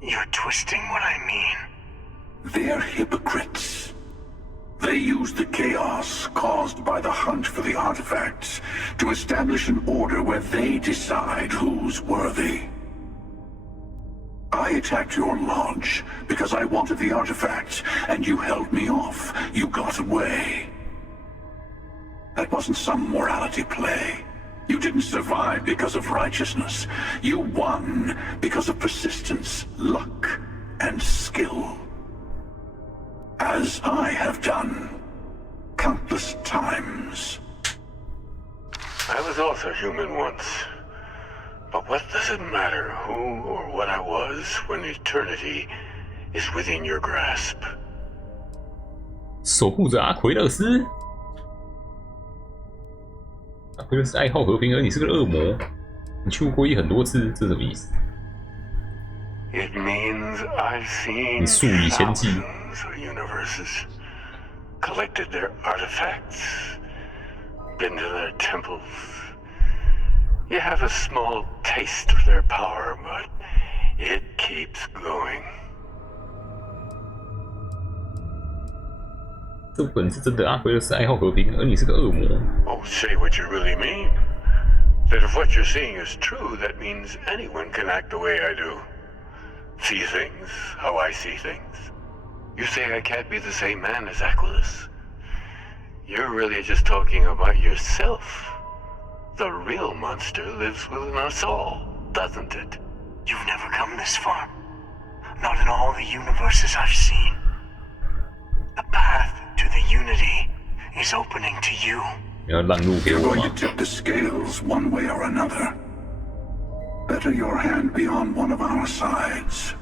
You're twisting what I mean. They're hypocrites. They use the chaos caused by the hunt for the artifacts to establish an order where they decide who's worthy. I attacked your launch because I wanted the artifacts, and you held me off. You got away. That wasn't some morality play. You didn't survive because of righteousness. You won because of persistence, luck, and skill. As I have done countless times. I was also human once. But what does it matter who or what I was when eternity is within your grasp? 守护者阿奎勒斯，阿奎勒斯爱好和平，而你是个恶魔。你去过皈依很多次，这什么意思？ It means I've seen 你数以千计。 thousands of universes, collected their artifacts, been to their temples. You have a small taste of their power, but it keeps going. 这本是真的，阿奎勒斯爱好和平，而你是个恶魔。 Oh, say what you really mean. That if what you're seeing is true, that means anyone can act the way I do. See things how I see things. You say I can't be the same man as Aquilus? You're really just talking about yourself. The real monster lives within us all, doesn't it? You've never come this far. Not in all the universes I've seen. The path to the Unity is opening to you. You're going to tip the scales one way or another. Better your hand be on one of our sides.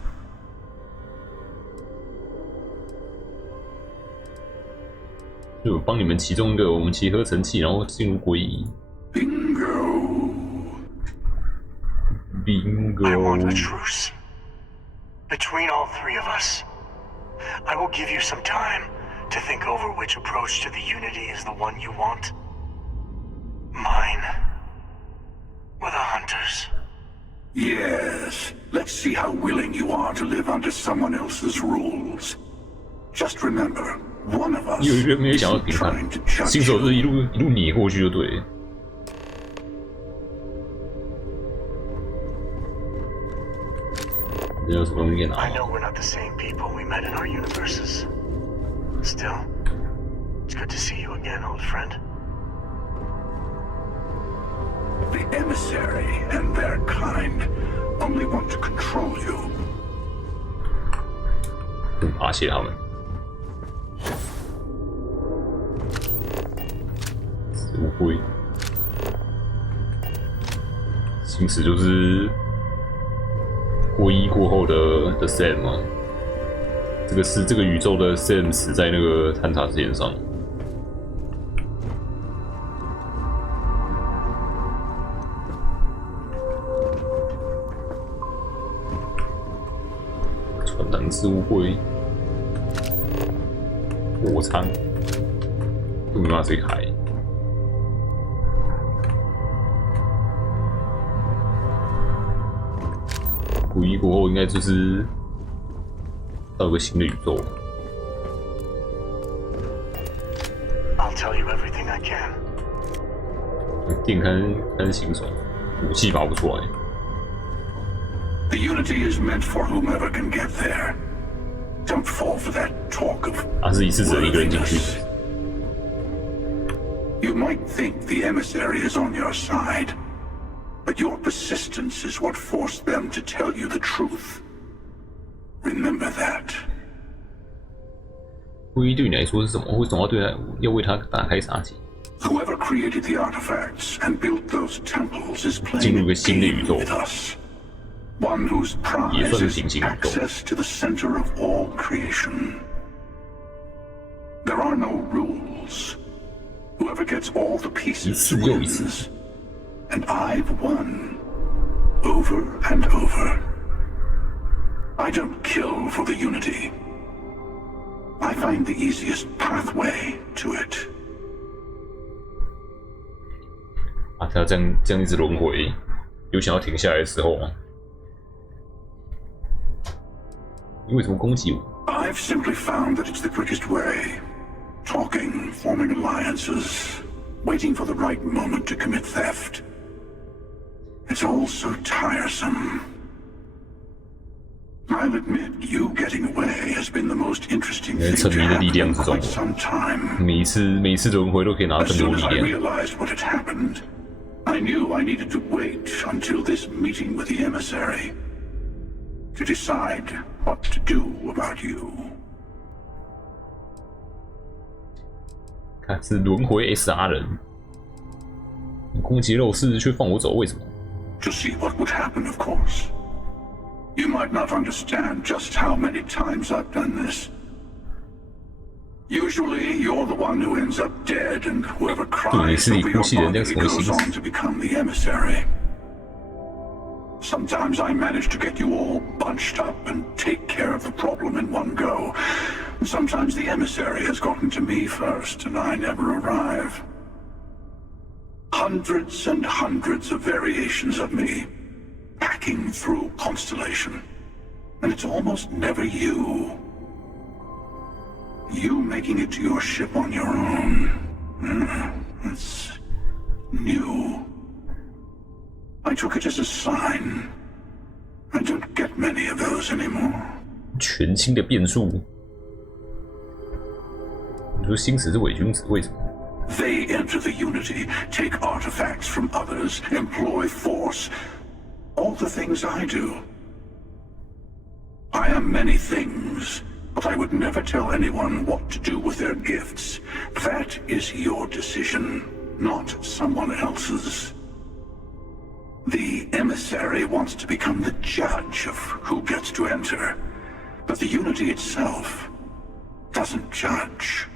就帮你们其中一个，我们集合成器，然后进入归一。Bingo. I want a truce. Between all three of us. I will give you some time to think over which approach to the Unity is the one you want. Mine. Or the Hunters. Yes. Let's see how willing you are to live under someone else's rules. Just remember, one of us 有一个没有想要评判，新手是一路碾过去就对了。这有什么东西可以拿 I know we're not the same people we met in our universes. Still, it's good to see you again, old friend. The emissary and their kind only want to control you. 扒卸他们。乌龟，行驶就是皈依过后的 Sam 嘛。这个是这个宇宙的 Sam 死在那个坍塌之剑上。传达之乌龟，火仓，都没办法自己开。皈依过后，应该就是到一个新的宇宙了。I'll tell you everything I can. 电看新手，武器拔不出来。The Unity is meant for whomever can get there. Don't fall for that talk of. 他是一次只能一个人进去。You might think the emissary is on your side. But your persistence is what forced them to tell you the truth. Remember that. 皈依对你来说是什么？为什么要为他打开杀戒？ Whoever created the artifacts and built those temples is playing a game with us. One whose prize is access to the center of all creation. There are no rules. Whoever gets all the pieces wins. And I've won, over and over. I don't kill for the Unity. I find the easiest pathway to it. 啊，他这样一直轮回，有想要停下来的时候吗？你为什么攻击我？ I've simply found that it's the quickest way. Talking, forming alliances, waiting for the right moment to commit theft. It's all so tiresome. I'll admit, you getting away has been the most interesting thing to happen in quite some time. 每一次轮回都可以拿更多力 As soon as I 量。 realized what had happened, I knew I needed to wait until this meeting with the emissary to decide what to do about you. 看是轮回 SR 人，你攻击肉丝却放我走，为什么？ To see what would happen, of course. You might not understand just how many times I've done this. Usually, you're the one who ends up dead, and whoever cries over your body goes on to become the emissary. Sometimes I manage to get you all bunched up and take care of the problem in one go. Sometimes the emissary has gotten to me first, and I never arrive. Hundreds and hundreds of variations of me, hacking through Constellation. And it's almost never you. You making it to your ship on your own. It's new. I took it as a sign. I don't get many of those anymore. 全新的变数。你说星矢是伪君子，为什么？ They enter the Unity, take artifacts from others, employ force. All the things I do. I am many things, but I would never tell anyone what to do with their gifts. That is your decision, not someone else's. The emissary wants to become the judge of who gets to enter, but the Unity itself doesn't judge.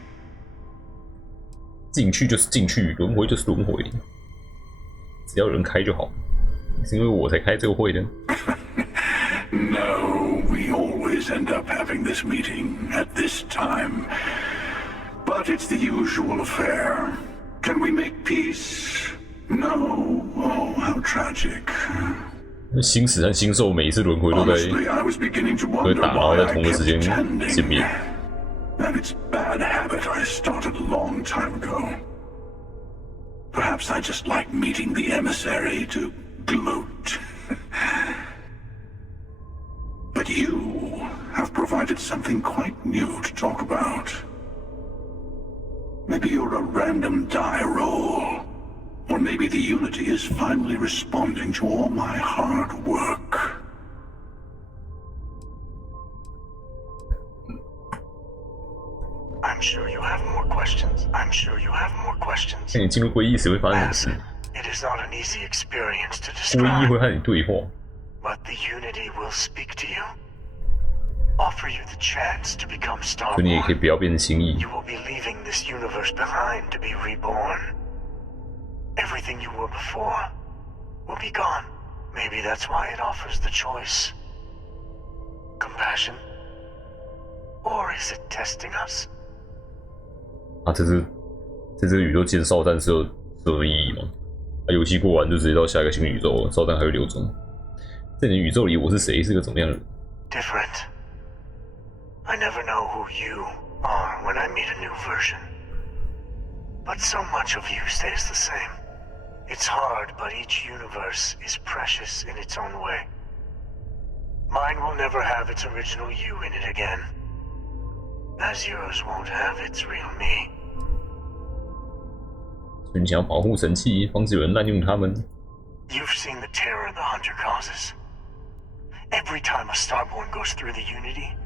进去就是进去，轮回就是轮回，只要有人开就好。是因为我才开这个会的。No, we always end up having this meeting at this time. But it's the usual affair. Can we make peace? No. Oh, how tragic. 星矢和星兽每一次轮回都在打，然后在同个时间见面。 And it's a bad habit I started a long time ago. Perhaps I just like meeting the emissary to gloat. But you have provided something quite new to talk about. Maybe you're a random die roll. Or maybe the Unity is finally responding to all my hard work. I'm sure you have more questions. I'm sure you have more questions. 那你进入归一时会发生什么事？ It is not an easy experience to 归一 describe, 会和你对话， but the Unity will speak to you, offer you the chance to become 所以你也可以 Starborn. 不要变成心意。 You will be leaving this universe behind to be reborn. Everything you were before will be gone. Maybe that's why it offers the choice. Compassion? Or is it testing us? 啊，在这个宇宙建哨弹是有什么意义吗？啊，游戏过完就直接到下一个新宇宙了，哨弹还会留中。在你的宇宙里，我是谁？是个怎么样的人？ Different. I never know who you are when I meet a new version. But so much of you stays the same. It's hard, but each universe is precious in its own way. Mine will never have its original you in it again. As yours won't have its real me. 所以你想要保护神器，防止有人滥用它们。 You've seen the terror the Hunter causes. Every time a Starborn goes through the Unity,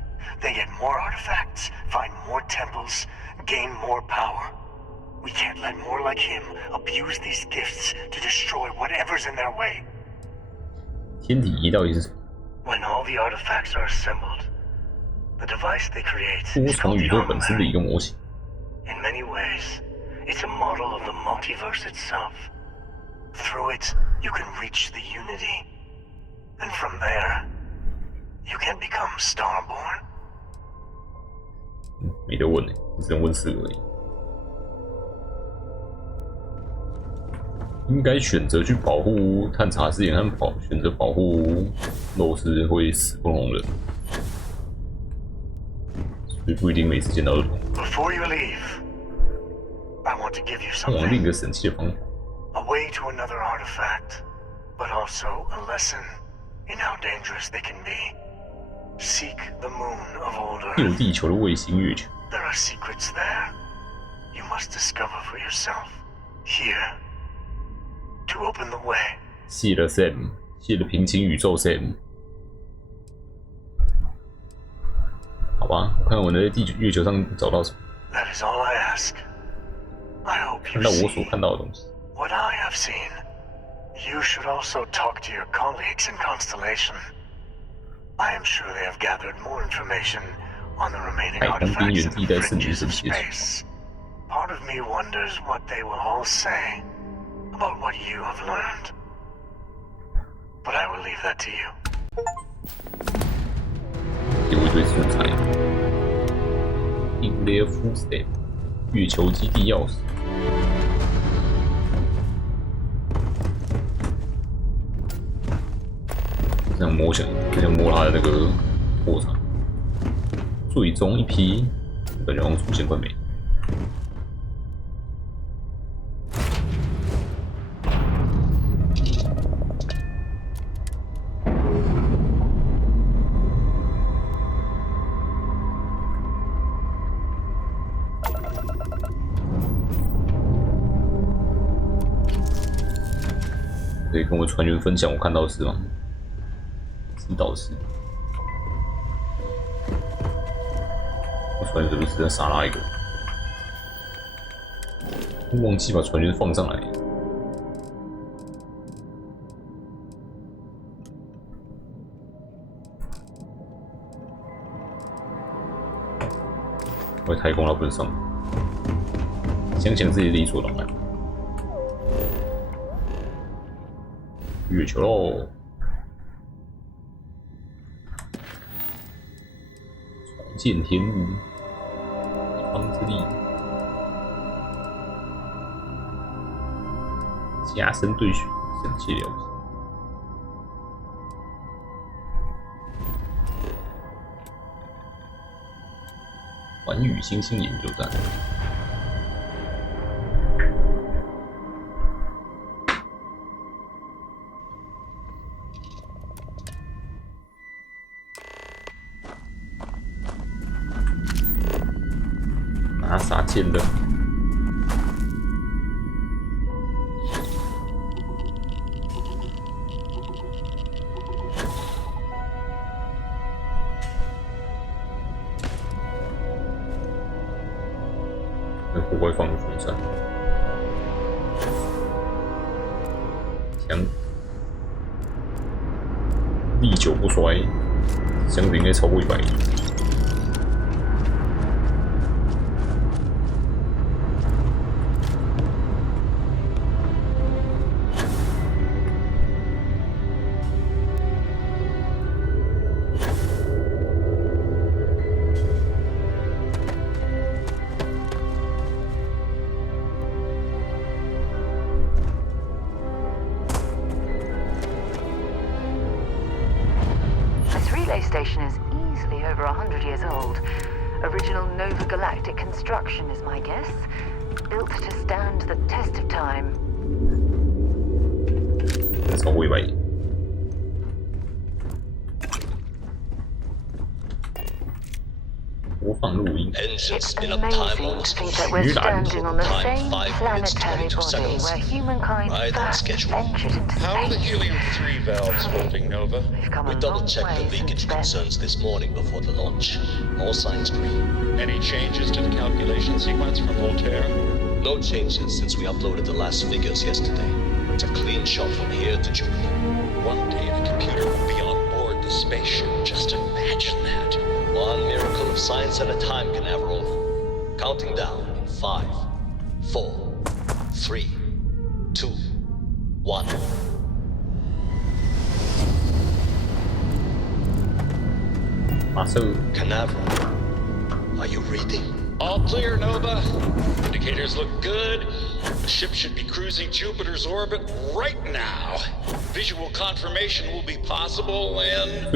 they get more artifacts, find more temples, gain more power. We can't let more like him abuse these gifts to destroy whatever's in their way. 天体仪到底是什么？ When all the artifacts are assembled, the device they create 多 is 重 called 宇 the 宙本身的一 Armament. 个模型。 In many ways, it's a model of the multiverse itself. Through it, you can reach the Unity. And from there, you can become Starborn. 没得问，你只能问4个而已。应该选择去保护探查之眼和选择保护肉丝会死不同人，所以不一定每次见到都同。 Before you leave, I want to give you 通往另一 something. 个神器的方法。 A way to another artifact, but also a lesson in how dangerous they can be. Seek the moon of old 有 Earth. 地球的卫星月球， There are secrets there. You must discover for yourself. Here. To open the way. 谢了 Sam， 谢了平行宇宙 Sam。好吧，我看我能在月球上找到什么， That is all I ask. I hope 看 you 到我所 see 看到的东西。 what I have seen. You should also talk to your colleagues in Constellation. I am sure they have gathered more information on the remaining 太空边 artifacts 缘 in 地 the 带圣女 fringes 神 of 器的 space. Part of me wonders what they will all say about what you have learned. But I will leave that to you. 给我一堆素材。In their footsteps， 月球基地钥匙。这样摸起来，就像摸他的那个破产。最终一批，感觉好像出现怪美。可以跟我船员分享我看到的事吗？知道是。我船员是不是在杀那一个？忘记把船员放上来。外太空他不能上，想想自己理所当然。月球喽！重见天日，一方之力，加深对选深切了解。环宇新兴研究站。拿啥剑的？在户外放个风扇，枪，历久不衰，箱子应该超过100年。Station is easily over 100 years old. Original Nova Galactic construction is my guess. Built to stand the test of time. 超过100年。播放录音。 It's amazing to think that we're standing on the same planetary body where humankind first ventured into space. How are the helium-3 valves holding, Nova? We double-checked the leakage concerns this morning before the launch. All signs green. Any changes to the calculation sequence from Voltaire? No changes since we uploaded the last figures yesterday. It's a clean shot from here to Jupiter. One day the computer will be on board the spaceship. Just imagine that. One miracle of science at a time, Canaveral. Counting down in 5, 4, 3, 2, 1. Canaveral, are you reading? All clear, Nova. Indicators look good. The ship should be cruising Jupiter's orbit right now. Visual confirmation will be possible in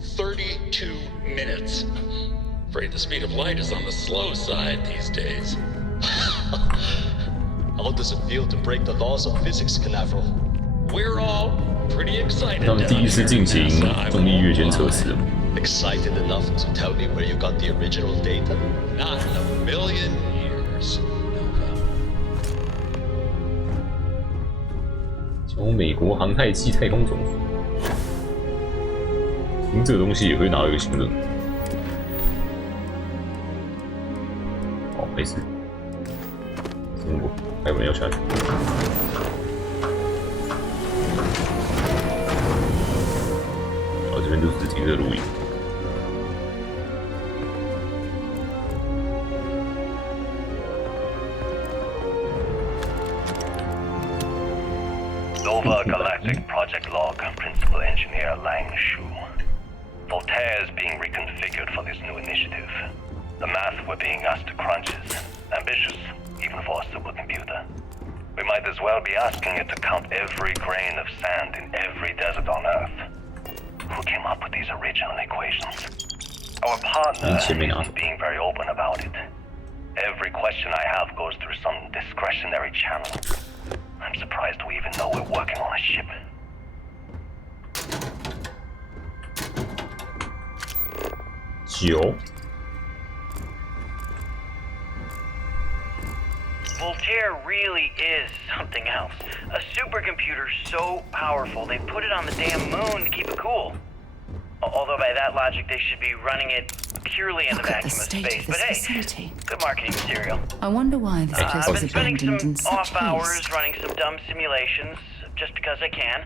32 minutes. Afraid the speed of light is on the slow side these days. How does it feel to break the laws of physics, Canaveral? We're all pretty excited. 他们第一次进行重力跃迁测试。 Excited enough to tell me where you got the original data? Not in a million years, Nova. 从美国航太暨太空总署，听这个东西也会拿到一个新任务。哦，没事，经过，还有人要下去。 这边就是停着录影。Nova Galactic Project Log, Principal Engineer Lang Shu. Voltaire is being reconfigured for this new initiative. The math we're being asked to crunch is ambitious, even for a supercomputer. We might as well be asking it to count every grain of sand in every desert on Earth. Who came up with these original equations? Our partner is being very open about it. Every question I have goes through some discretionary channel. I'm surprised we even know we're working on a ship. Voltaire really is something else. A supercomputer so powerful they put it on the damn moon to keep it cool. Although by that logic they should be running it purely in the vacuum of space. But hey, good marketing material. I wonder why this place I've was been spending abandoned some in off such hours haste. running some dumb simulations, just because I can.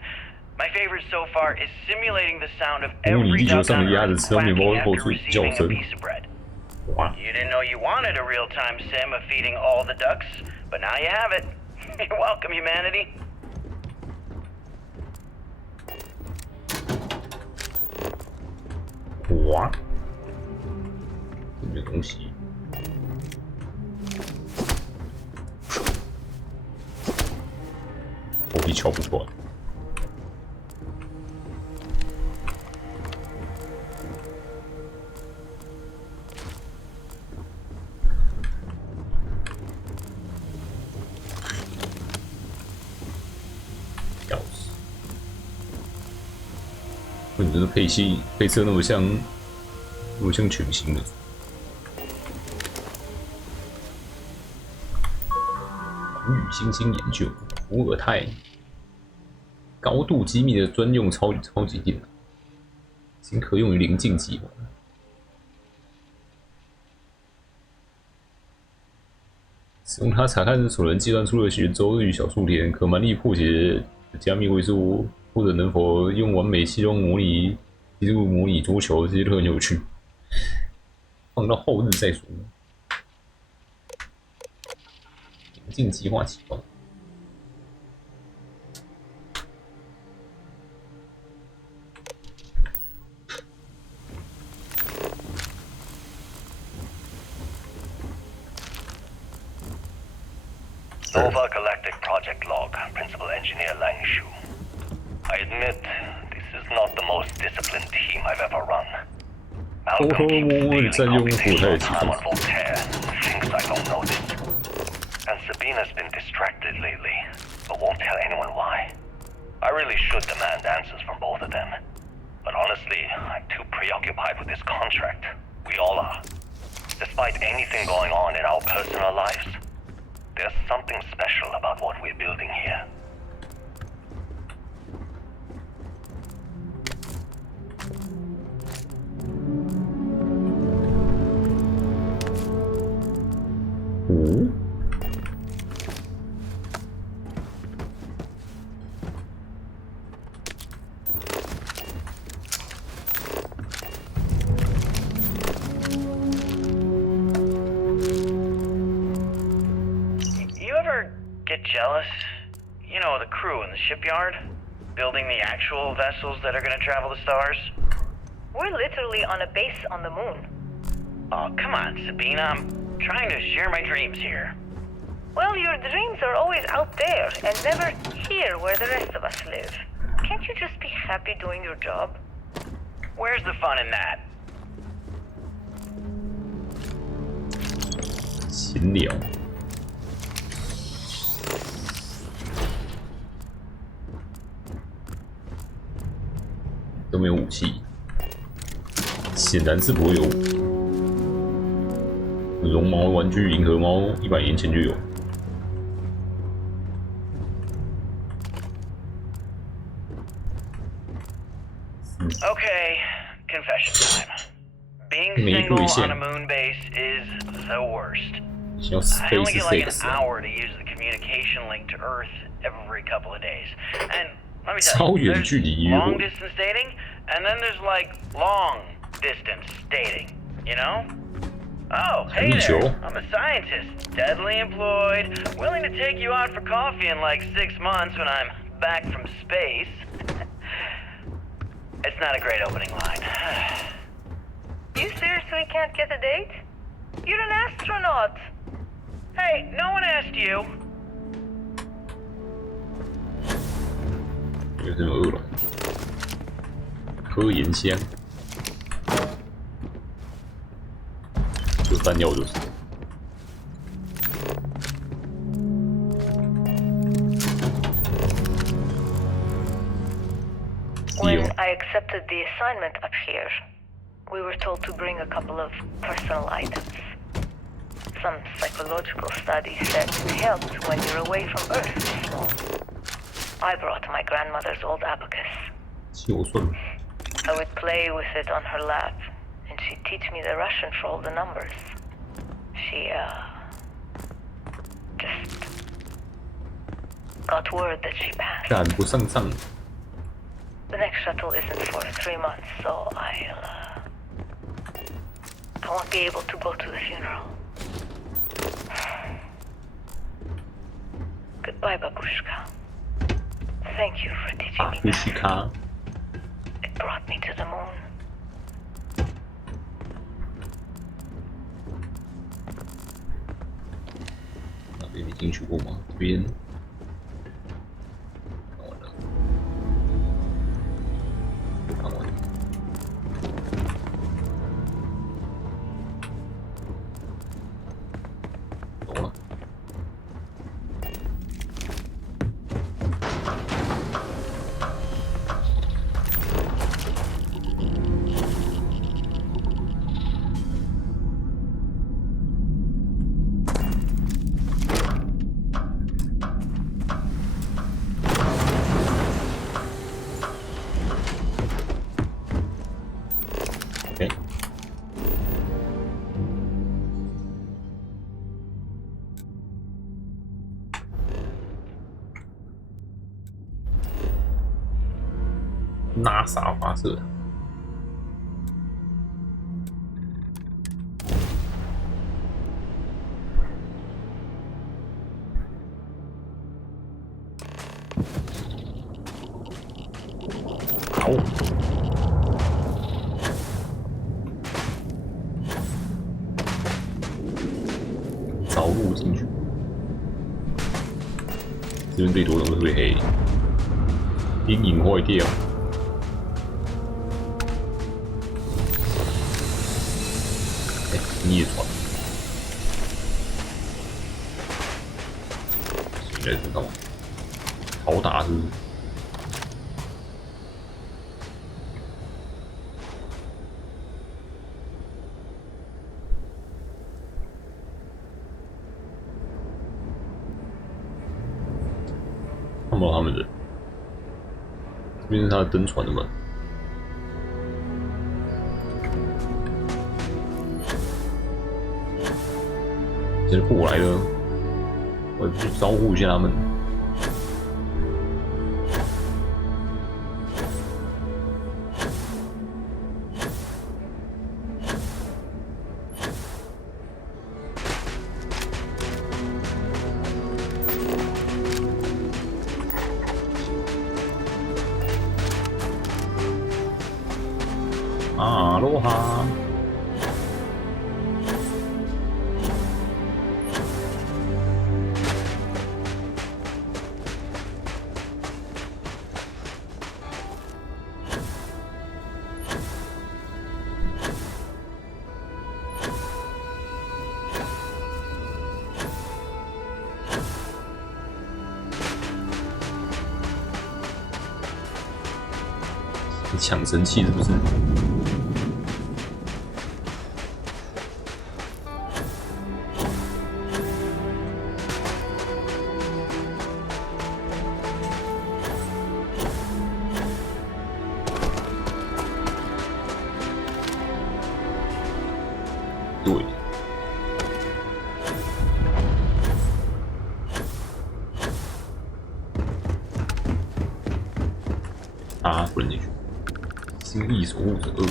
My favorite so far is simulating the sound of 模拟 every 地球 duck 上 on 的鸭子 Earth 吃到面包 quacking 后 after 出叫 receiving a 声。 piece of bread. 哇！ You didn't know you wanted a real-time sim of feeding all the ducks, but now you have it. You're welcome, humanity. 哇！这个东西。头皮敲不出来。钥匙。为什么这个配色那么像群星的？古语新兴研究，伏尔泰。 高度机密的专用超级电脑，仅可用于临近计划。使用它查看所能计算出的圆周率小数点，可蛮力破解加密位数，或者能否用完美系统模拟桌球，这些都很有趣。放到后日再说。临近计划启动。 Nova Galactic Project Log, Principal Engineer Lang Shu. I admit, this is not the most disciplined team I've ever run. Malcolm keeps stealing computational time on Voltaire and thinks I don't know this. And Sabina's been distracted lately, but won't tell anyone why. I really should demand answers from both of them. But honestly, I'm too preoccupied with this contract. We all are. Despite anything going on in our personal lives, there's something special about what we're building here. Get jealous? You know, the crew in the shipyard? Building the actual vessels that are gonna travel the stars? We're literally on a base on the moon. Oh, come on, Sabina. I'm trying to share my dreams here. Well, your dreams are always out there and never here where the rest of us live. Can't you just be happy doing your job? Where's the fun in that? 闲聊。 都没有武器，显然是不会有。绒毛玩具银河猫100年前就有。Okay, confession time. Being single on a moon base is the worst. I only get like an hour to use the communication link to Earth every couple of days. And let me tell you, there's long distance dating, and then there's like long distance dating, you know? Oh, hey there, I'm a scientist, deadly employed, willing to take you out for coffee in like 6 months when I'm back from space. It's not a great opening line. You seriously can't get a date? You're an astronaut. Hey, no one asked you. 有这种恶龙，科研箱，有弹药就是。 When I accepted the assignment up here, we were told to bring a couple of personal items. Some psychological study said it helps when you're away from Earth. I brought my grandmother's old abacus. I would play with it on her lap, and she'd teach me the Russian for all the numbers. She, just got word that she passed. The next shuttle isn't for 3 months, so I won't be able to go to the funeral. Goodbye, Babushka. Thank you for teaching me math. It brought me to the moon. 那边没进去过吗？这边。 NASA 发射。好。着陆进去。这边最多的会黑，阴影坏掉。 逆转，现在知道吗？好打是不是？看不到他们人，这边是他的登船的门。 现在过来了，我去招呼一下他们。阿罗哈。 抢神器是不是？对。啊，不能进去。 心意守护者2。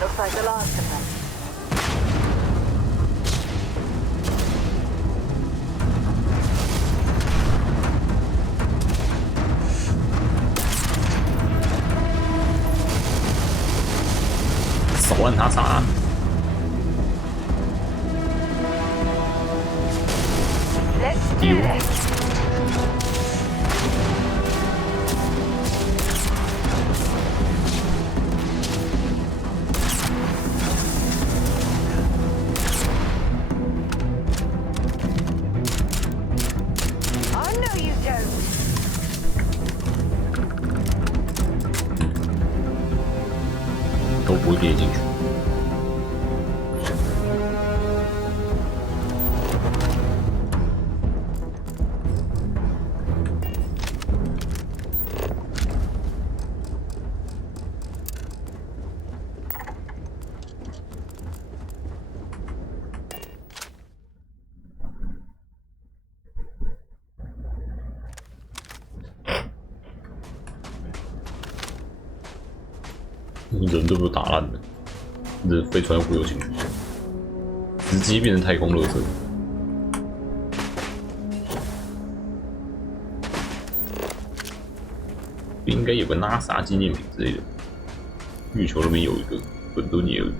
Looks like the last of them. 丢。都不会跌进去。人都被我打烂了，这飞船又忽悠进去，直接变成太空垃圾。应该有个 NASA 纪念品之类的，月球那边有一个，伦敦也有一个。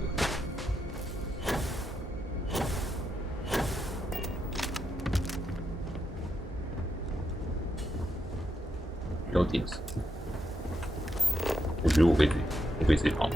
要电池，我觉得我可以直接跑。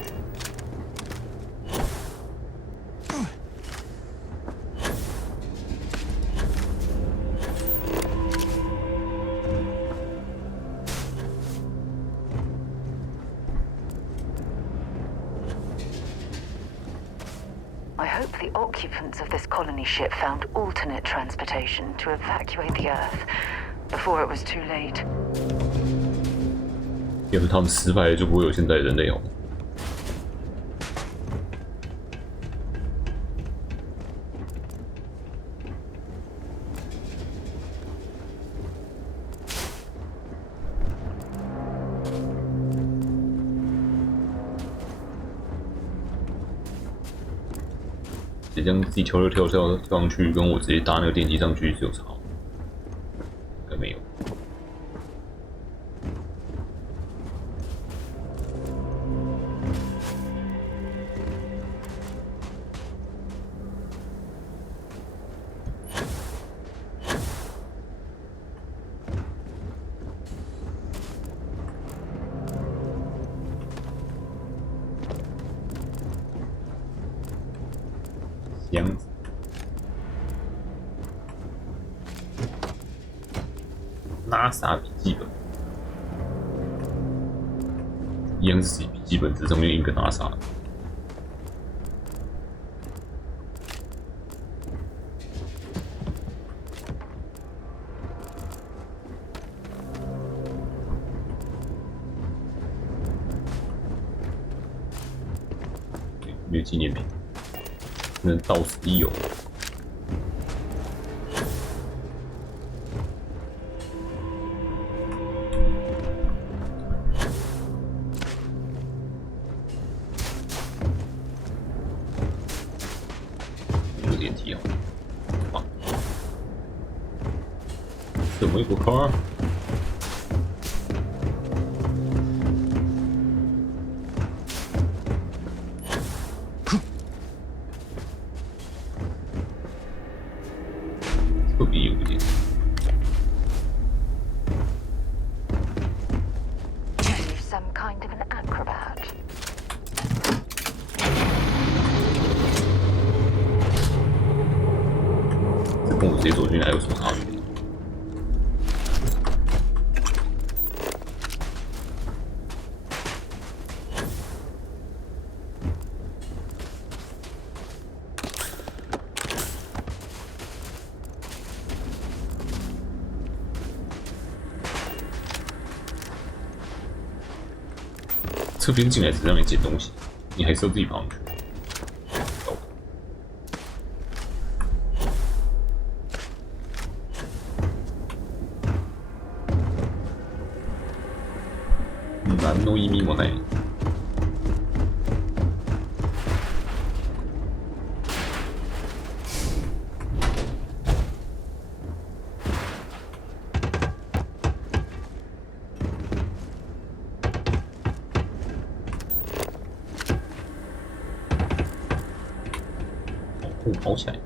I hope the occupants of this colony ship found alternate transportation to evacuate the Earth before it was too late. 要是他们失败了，就不会有现在的人类哦。直接这样自己跳上去，跟我直接搭那个电梯上去是有差，应该没有。箱子，NASA 笔记本，一样是笔记本，只上面印个 NASA。没有纪念品。能到此一游。有电梯哦，棒！怎么一个坑？特别有点。Some kind of an acrobat. 这跟我直接走进来有什么差别？这边进来只是让你捡东西，你还是要自己跑上去。何の意味もない。跑起来！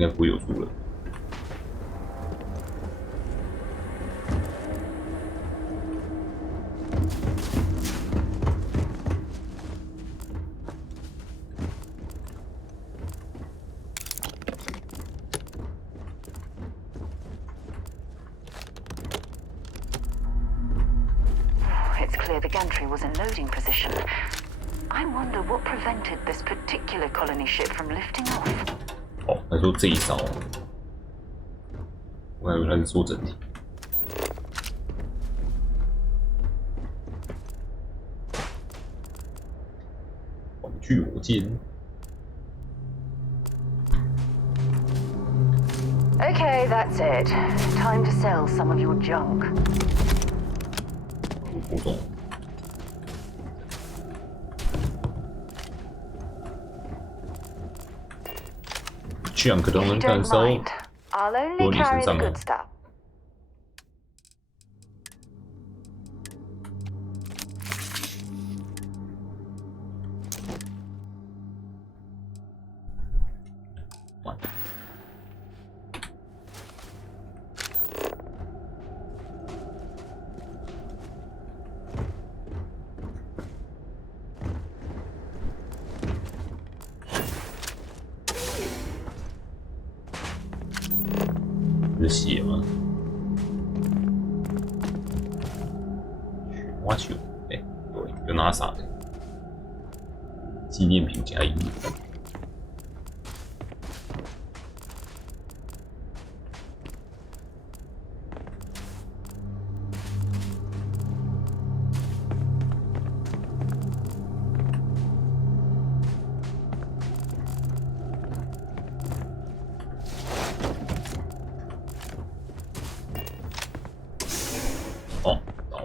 该不会有出了。It's clear the gantry was in loading position. I wonder what prevented this particular colony ship from lifting off. 哦，他说这一艘，我还以为他是说整体。网距火箭。Okay, that's it. Time to sell some of your junk. 我懂。junk 都能感受。 I'll only carry the good stuff. 是血吗？雪花球，哎，对，有 NASA 的纪念品加1。哦，到了。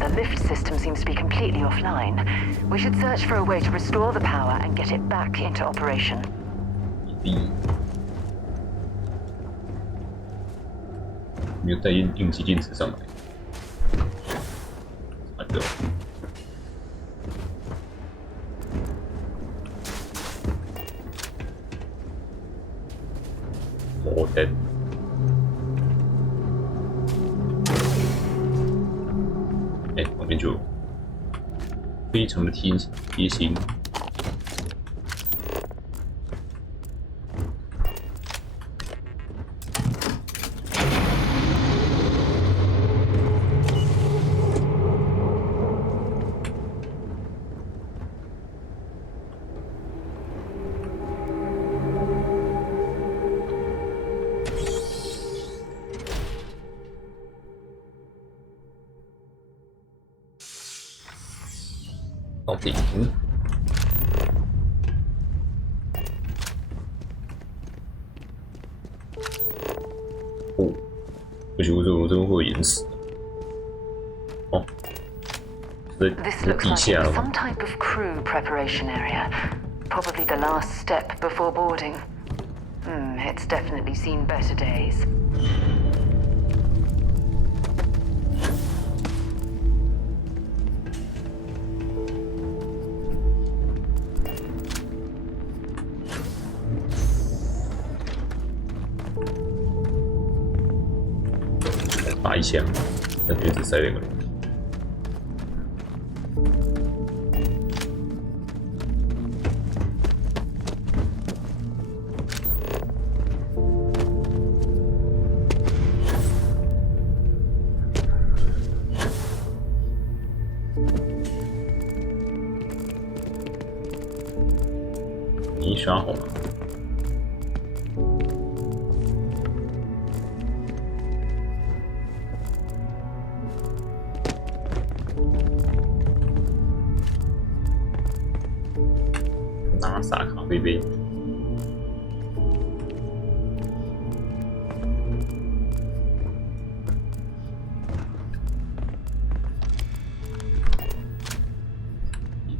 The lift system seems to be completely offline. We should search for a way to restore the power and get it back into operation. 没有带应急电池上来。好的。摩天。哎，旁边就非常的贴心。到顶。哦，不行，我这会有延迟。哦，在地下了吗 Some type of crew preparation area. Probably the last step before boarding. It's definitely seen better days. 打一枪，感觉只塞2个人。泥沙好吗？拿撒咖啡杯。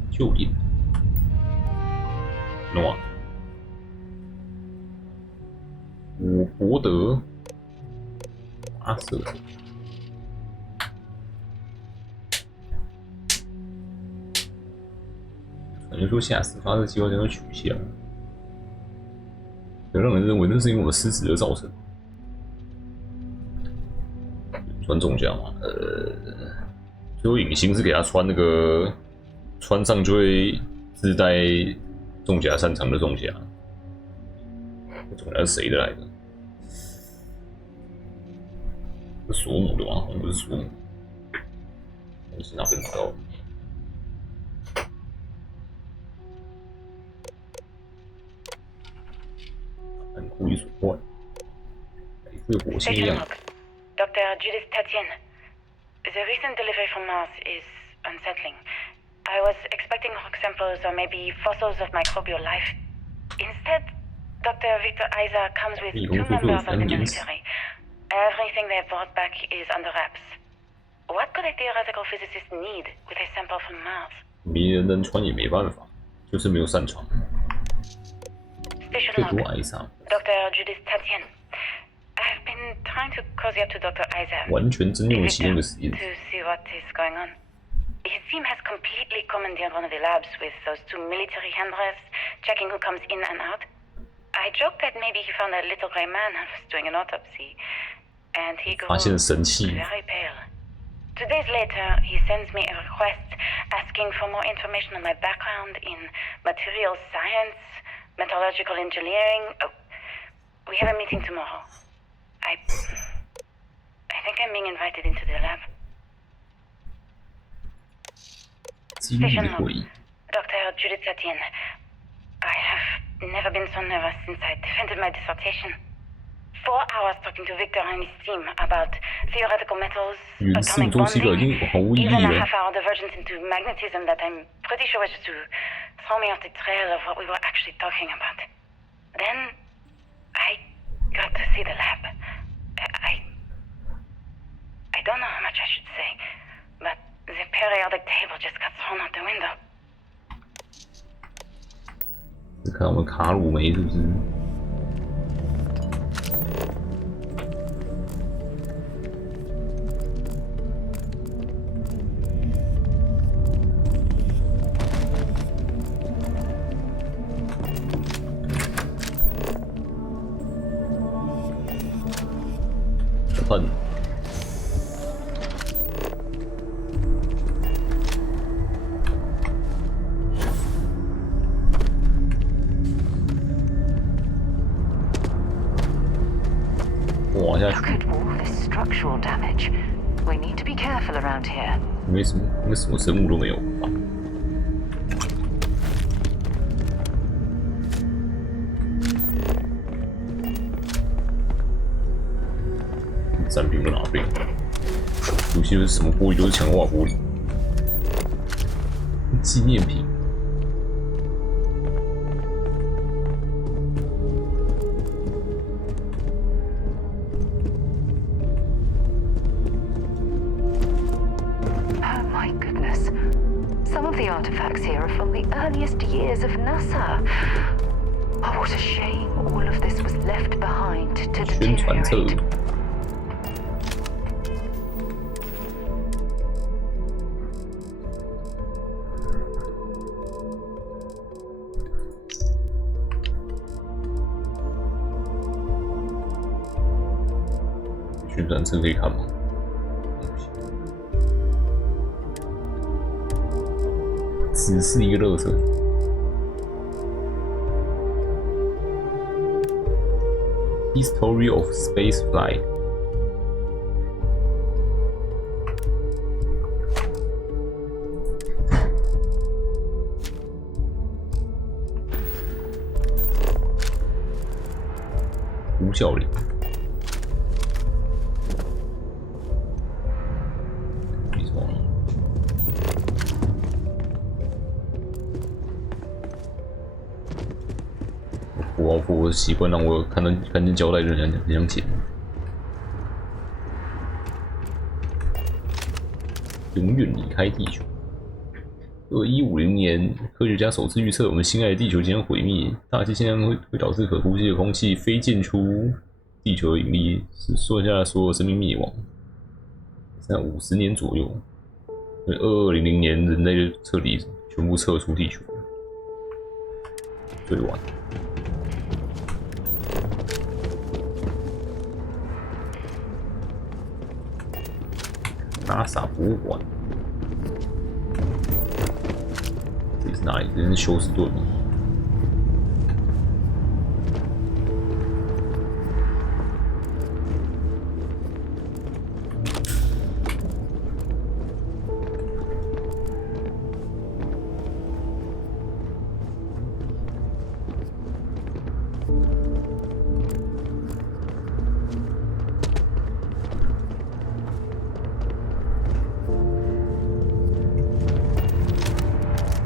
就引。诺。伍伯德。阿瑟。人说下次发射计划将会取消，让人认为那是因为我们失职而造成。穿重甲嘛，最后隐形是给他穿那个，穿上就会自带重甲擅长的重甲。重甲是谁的来的？是索姆的吗？好像不是索姆，是哪边拿到的？很故意损坏，白色火星一样。Dr. Judith Tatienne, the recent delivery from Mars is unsettling. I was expecting rock samples or maybe fossils of microbial life. Instead, Dr. Victor Isa comes with 2 members of the military. Everything they brought back is under wraps. What could a theoretical physicist need with a sample from Mars? 迷人能穿也没办法，就是没有擅长。Station log. Dr. Judith Tatienne. I've been trying to cozy up to Dr. Isa. 完全真用启动的实验。To see what is going on. His team has completely commandeered one of the labs with those 2 military handrails, checking who comes in and out. I joked that maybe he found a little grey man who was doing an autopsy, and he grew very pale. 2 days later, he sends me a request asking for more information on my background in materials science, metallurgical engineering. Oh, we have a meeting tomorrow. I think I'm being invited into the lab. Station log. Dr. Judith Tatienne. I have never been so nervous since I defended my dissertation. 4 hours talking to Victor and his team about theoretical metals, atomic bonding, even a half-hour divergence into magnetism that I'm pretty sure was just to throw me off the trail of what we were actually talking about. Then I got to see the lab. I don't know how much I should say, but the periodic table just got thrown out the window. 是看我们卡鲁梅是不是？笨。Look at all this structural damage. We need to be careful around here. 没什么生物都没有吧？展品在哪边？有些是什么玻璃都是强化玻璃，纪念品。Artifacts here are from the earliest years of NASA. Oh, what a shame all of this was left behind to deteriorate. 宣传册可以看吗？只是一个垃圾。History of space flight。吴小林。我的习惯让我看见胶带就很想剪。永远离开地球。2150年，科学家首次预测我们心爱的地球即将毁灭，大气现象会导致可呼吸的空气飞溅出地球的引力，使剩下所有生命灭亡。在50年左右，2200年人类就彻底全部撤出地球。最晚。NASA 博物馆，这是哪里？这是休斯顿吗？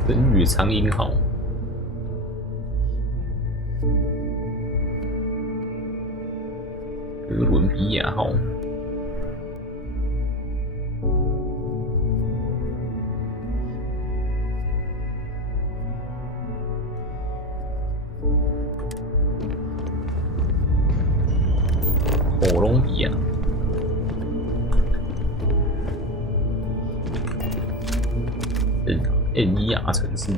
人羽苍鹰号，哥伦比亚号，哥伦比亚。NER 城市，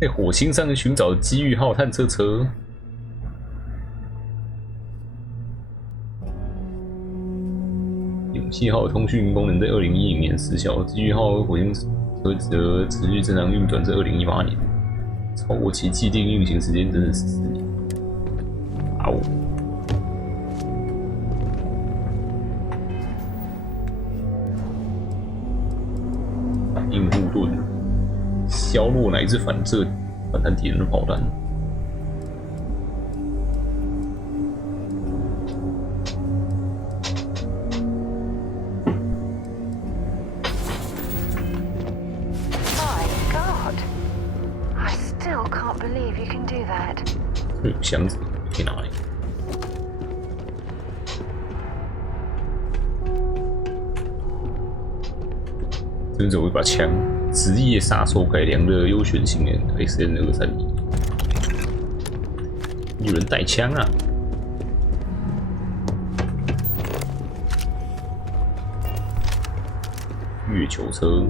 在火星上寻找机遇号探测车。勇气号通讯功能在2010年失效，机遇号火星车则持续正常运转至2018年，超过其既定运行时间整整14年。啊哦！应护盾削弱乃至反弹敌人的炮弹。My God! I still can't believe you can do that. 这有箱子可以拿来。这边只有一把枪，职业杀手改良的优选型的 XN231。有人带枪啊！月球车，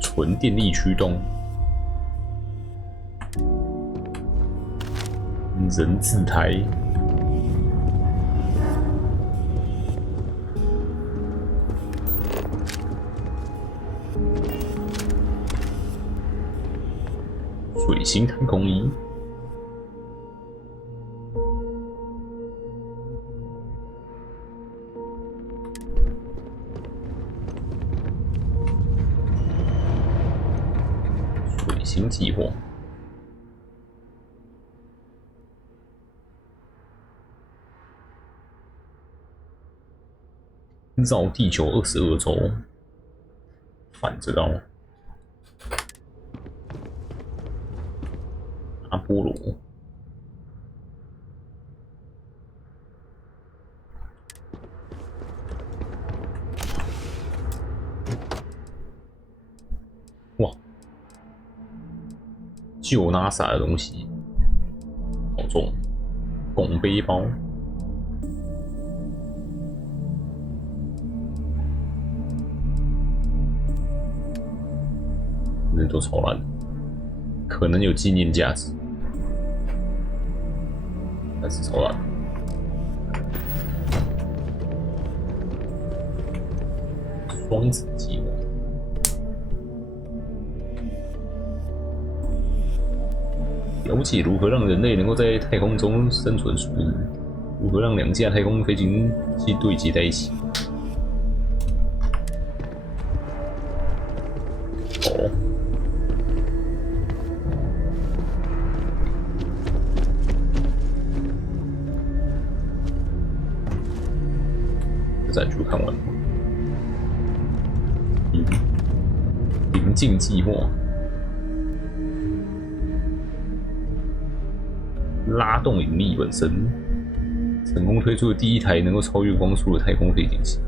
纯电力驱动，人字胎。水星太空衣，水星计划，绕地球22周，反着绕。阿波罗，哇，旧 NASA 的东西，好重，拱背包，那都超烂，可能有纪念价值。但是超烂。双子计划，了解如何让人类能够在太空中生存数日，如何让2架太空飞行器对接在一起。哦。展出看完了。临近计划，拉动引力本身，成功推出的第一台能够超越光速的太空飞行器。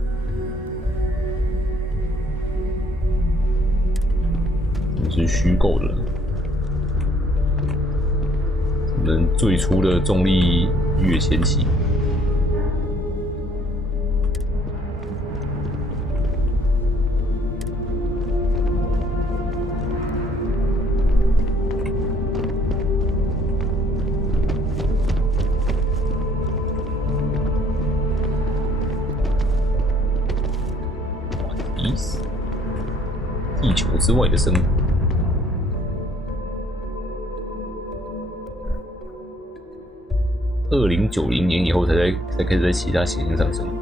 这是虚构的，我们最初的重力跃迁器。之外的生活。2090年以后才开始在其他行星上生活。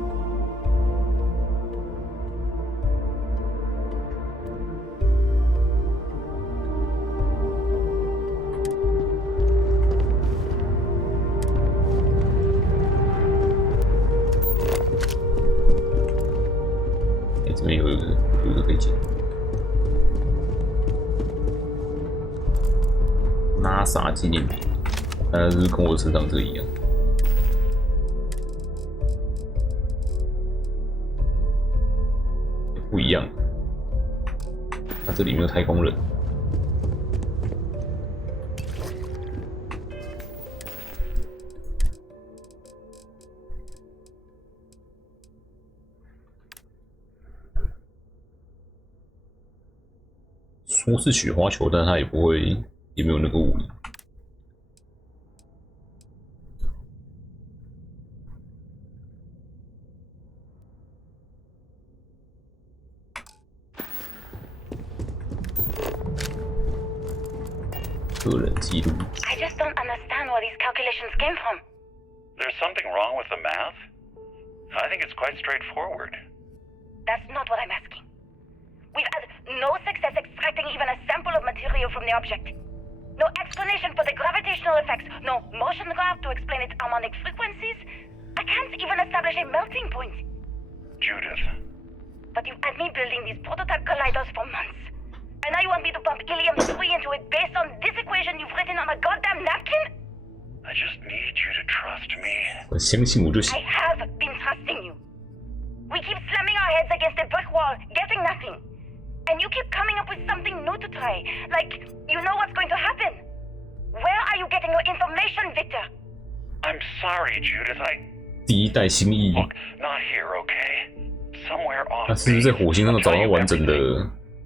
这边有一个可以捡。NASA 纪念品，看是不是跟我身上这个一样？也不一样。它这里没有太空人。说是雪花球，但它也不会，也没有那个武力。个人记录。I just don't understand where these calculations came from. There's something wrong with the math? I think it's quite straightforward. That's not what I'm asking. We've had no success extracting even a sample of material from the object. No explanation for the gravitational effects, no motion graph to explain its harmonic frequencies. I can't even establish a melting point. Judith. But you've had me building these prototype colliders for months. And now you want me to pump helium-3 into it based on this equation you've written on a goddamn napkin? I just need you to trust me. I have been trusting you. We keep slamming our heads against a brick wall, getting nothing. And you keep coming up with something new to try. Like, you know what's going to happen. Where are you getting your information, Victor? I'm sorry, Judith. 第一代新意。 Look, not here, okay? Somewhere off. 他是不是在火星上找到完整的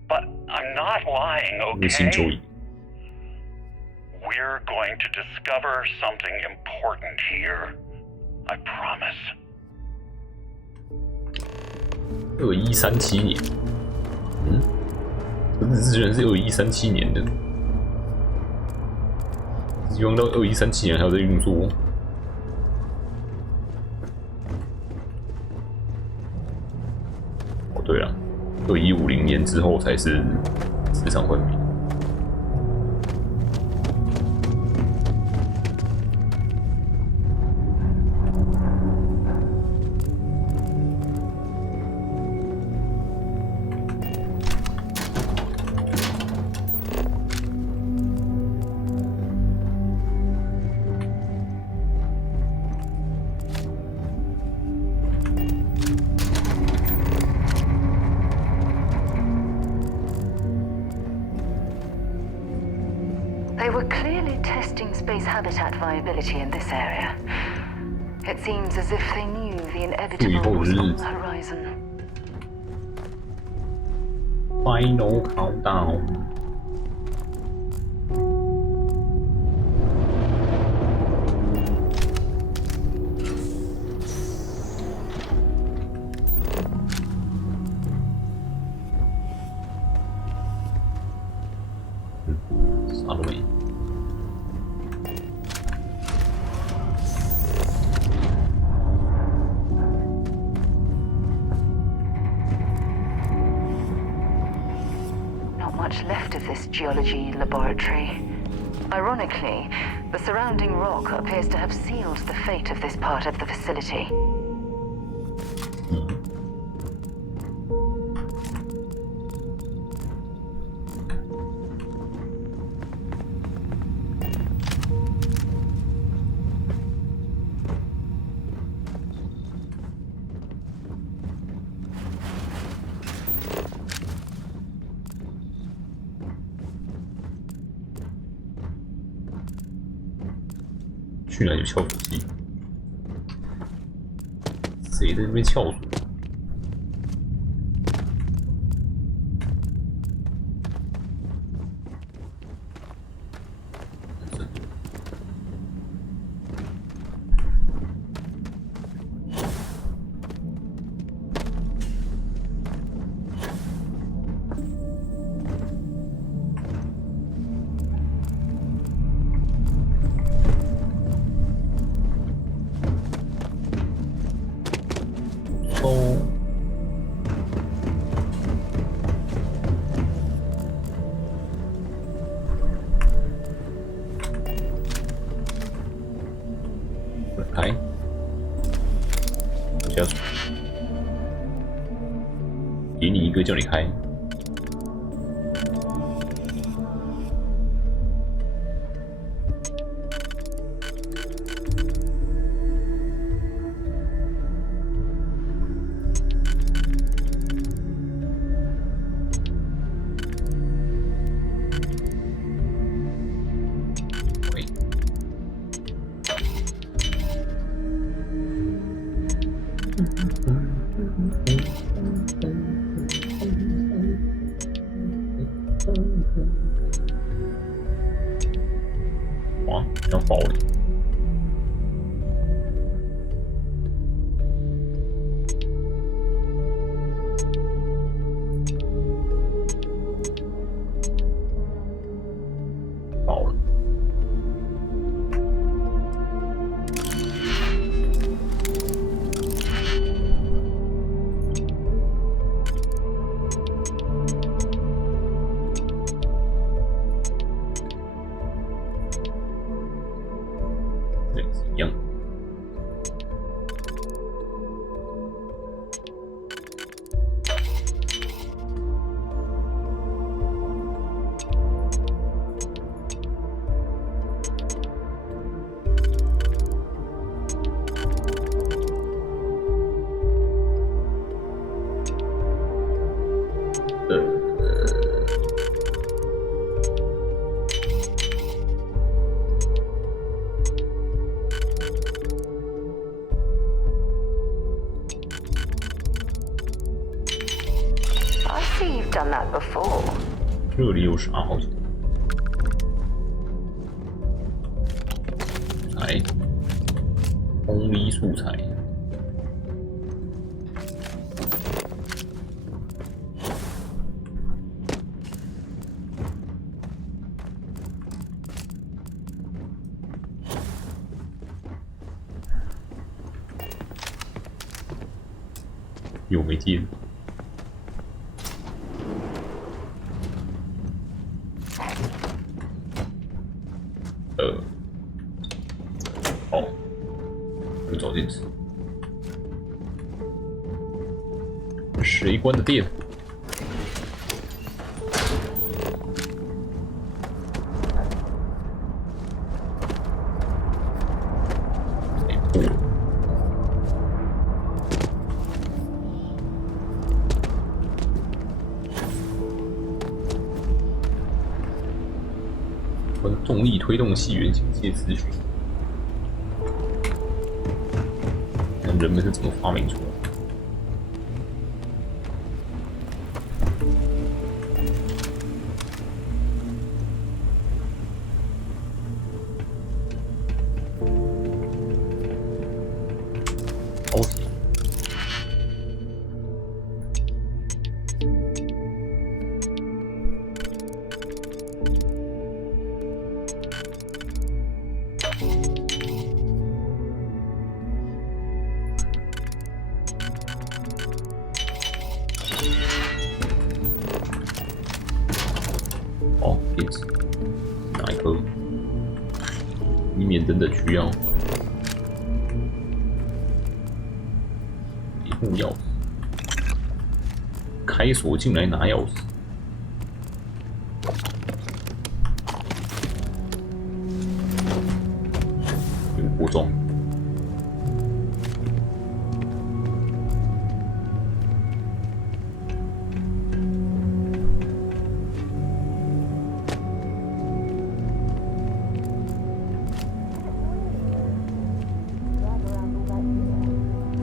But I'm not lying, 那个星球 okay? 仪？ We're going to discover something important here. I promise. 2137年，这日志居然是2137年的，希望到2137年还有在运作。哦，对了，2150年之后才是市场昏迷。 They were clearly testing space habitat viability in this area. It seems as if they knew the inevitable was on the horizon. Final countdown. Suddenly. Not much left of this geology laboratory. Ironically, the surrounding rock appears to have sealed the fate of this part of the facility. "去哪里撬主机？谁在那边撬主？开，加速，给你一个叫你开。哇，要爆了！爆了！这个是一样。I see you've done that before. 这里有啥好像？材，红梨素材。又没电。哦，有找电池。谁关的电？重力推动器原型界资讯，看人们是怎么发明出来的。OK。哦，电池，哪一颗？以免等等需要。一户钥匙，开锁进来拿钥匙。有波装。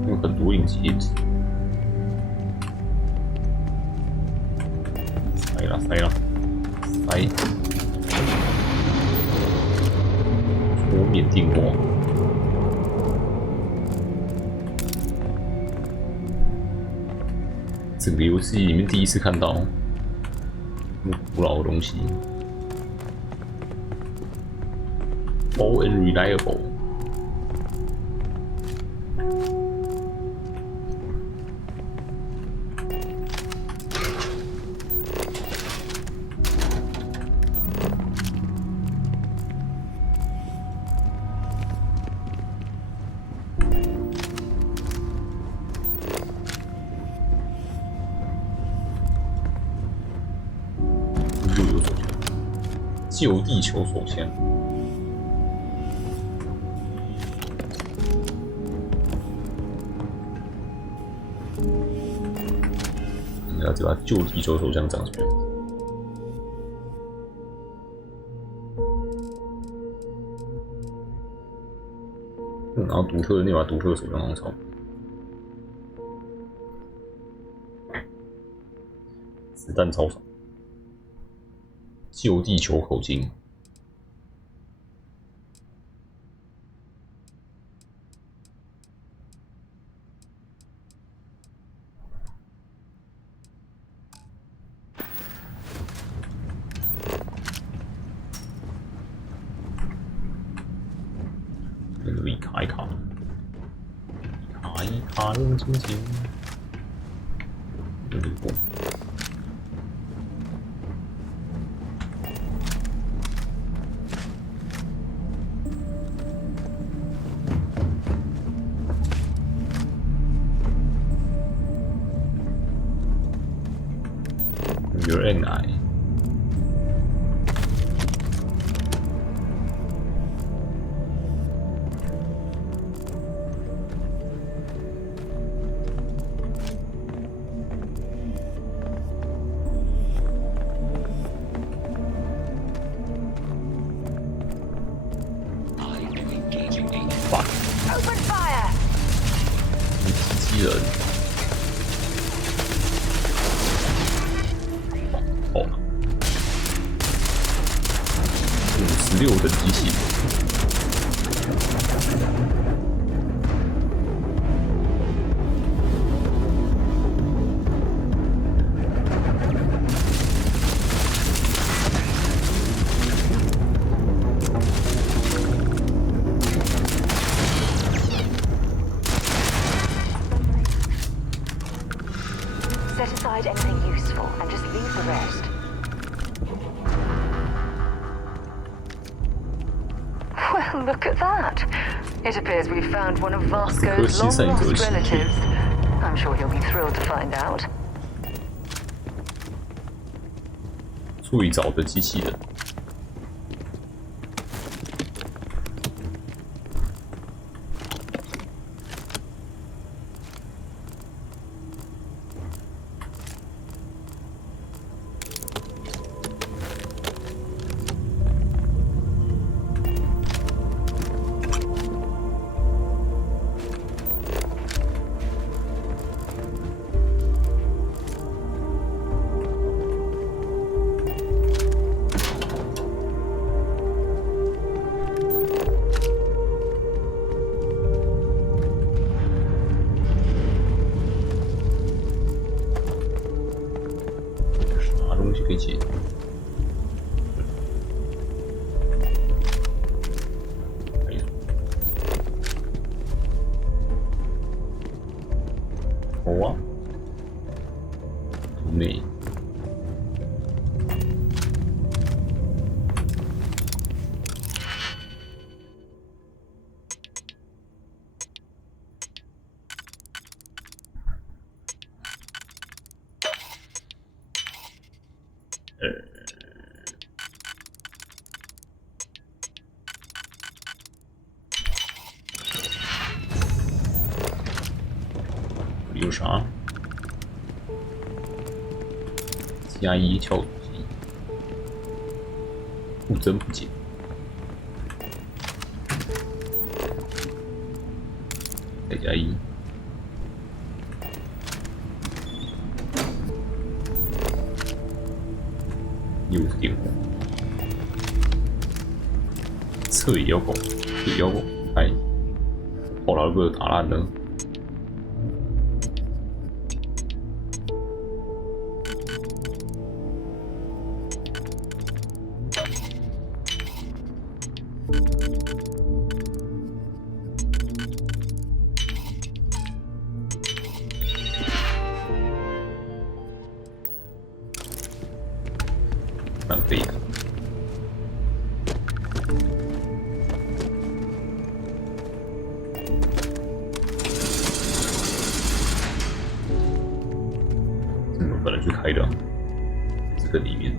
有很多引擎电池，塞了塞了塞，桌面电话，整个游戏里面第一次看到这么古老的东西 ，all and reliable。救地球手枪。你要知道救地球手枪长什么样子。然后独特的那把独特的手枪超。子弹超少，救地球口径。离开卡，离开卡用亲情。有点过。Your and I. Open fire! 机器人。哦，56的机器人。Set aside anything useful and just leave the rest. Well, look at that. It appears we've found one of Vasco's long-lost relatives. I'm sure he'll be thrilled to find out. 最早的机器人。东西可以解。还有，好啊，图内。有啥？加一跳主机，不增不减。再加一。又是电火，侧也要拱，也要拱，哎，后来被打烂了。浪费的。怎么可能去开的？这个里面。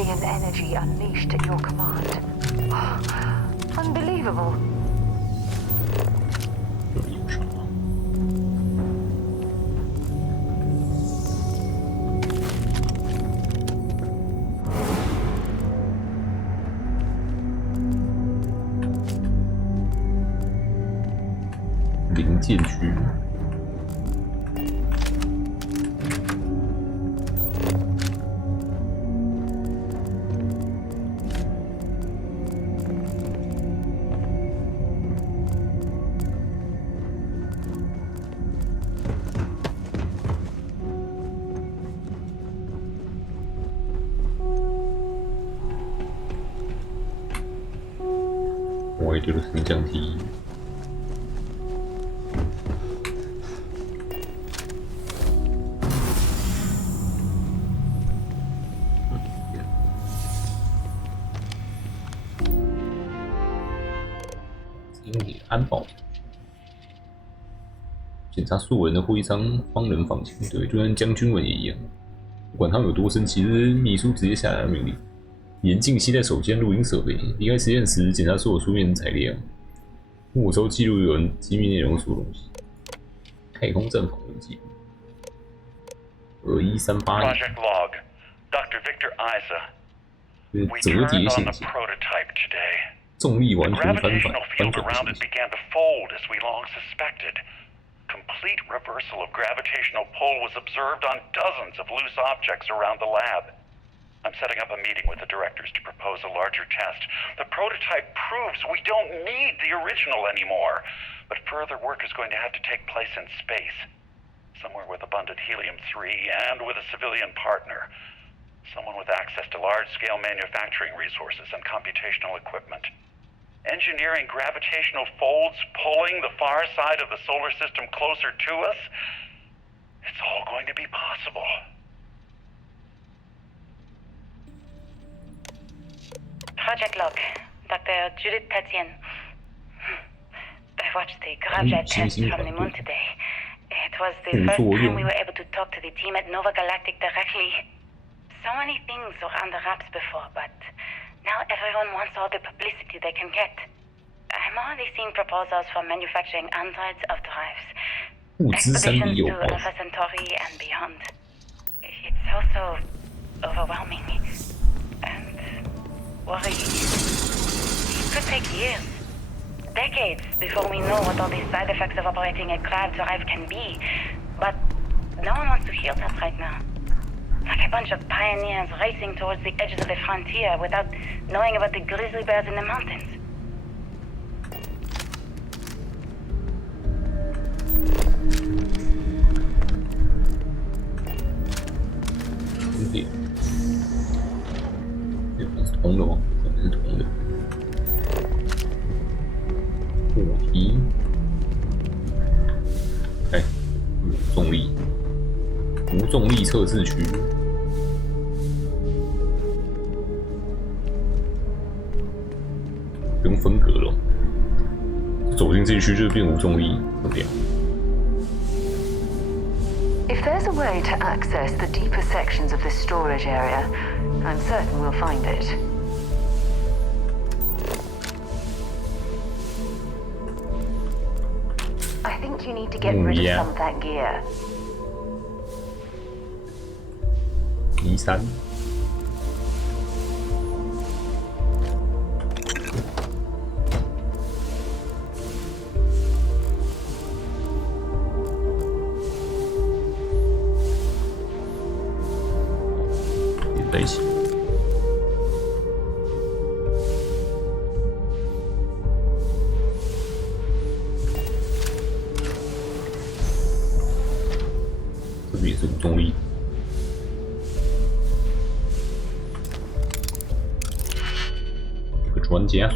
alien energy unleashed at your command. Unbelievable. 零件区。我也觉得升降梯。安保，检查所有人的徽章，帮人放心。对，就像将军们也一样，不管他们有多生气，秘书直接下达命令：严禁携带手机、录音设备。离开实验室，检查所有书面材料，没收记录有人机密内容所有东西。太空站访问记录，21381。Project Log, Dr. Victor Isa. We 折叠 turned 陷 on the 阱， prototype today. 重力完 The 全翻 gravitational 转 field around it began to fold as we long suspected. Complete reversal of gravitational pull was observed on dozens of loose objects around the lab. I'm setting up a meeting with the directors to propose a larger test. The prototype proves we don't need the original anymore, but further work is going to have to take place in space, somewhere with abundant helium-3 and with a civilian partner. Someone with access to large-scale manufacturing resources and computational equipment. Engineering gravitational folds pulling the far side of the solar system closer to us, it's all going to be possible. Project Log, Dr. Judith Tatian. I watched the gravjet test from the moon today. It was the first time we were able to talk to the team at Nova Galactic directly. So many things were under wraps before, but now everyone wants all the publicity they can get. I'm already seeing proposals for manufacturing androids of drives. Expeditions to Alpha Centauri and beyond. It's also overwhelming. And worrying. It could take years, decades, before we know what all the side effects of operating a grav drive can be. But no one wants to hear that right now. Like a bunch of pioneers racing towards the edges of the frontier without knowing about the grizzly bears in the mountains. Okay. 这个是通的吗？这个是通的。火梯，哎，重力，无重力测试区。不用分隔了，走进这一区就是变无重力，怎么样？ If there's a way to access the deeper sections of this storage area, I'm certain we'll find it. I think you need to get rid of some of that gear. 13。在一起。这边也是无重力。有个专家。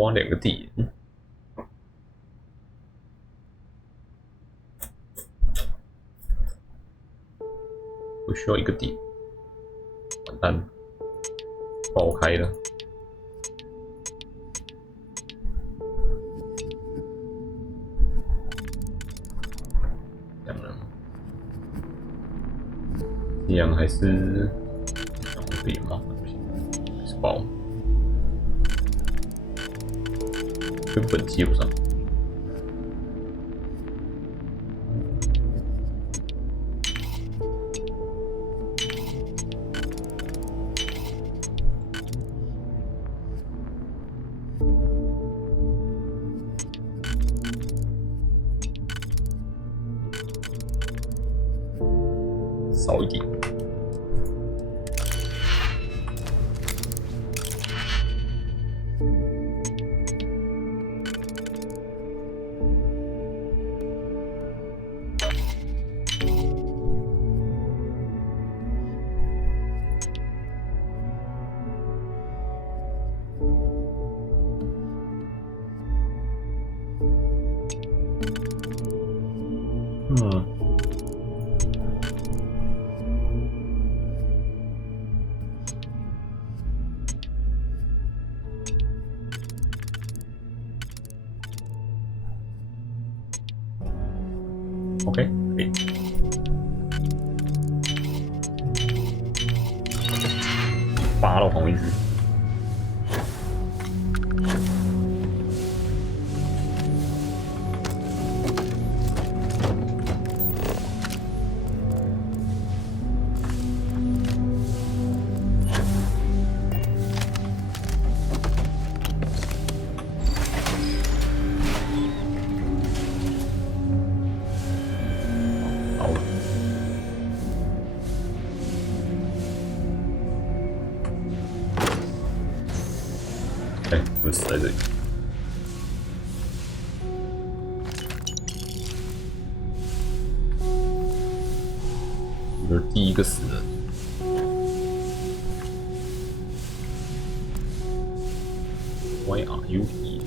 花2个点。我需要1个点，完蛋，爆开了。这样了，这样还是可以吗？还是爆，根本接不上。少一点。OK， 可以。扒到旁边去。哎，我死在这里。我是第一个死的。Why are you here？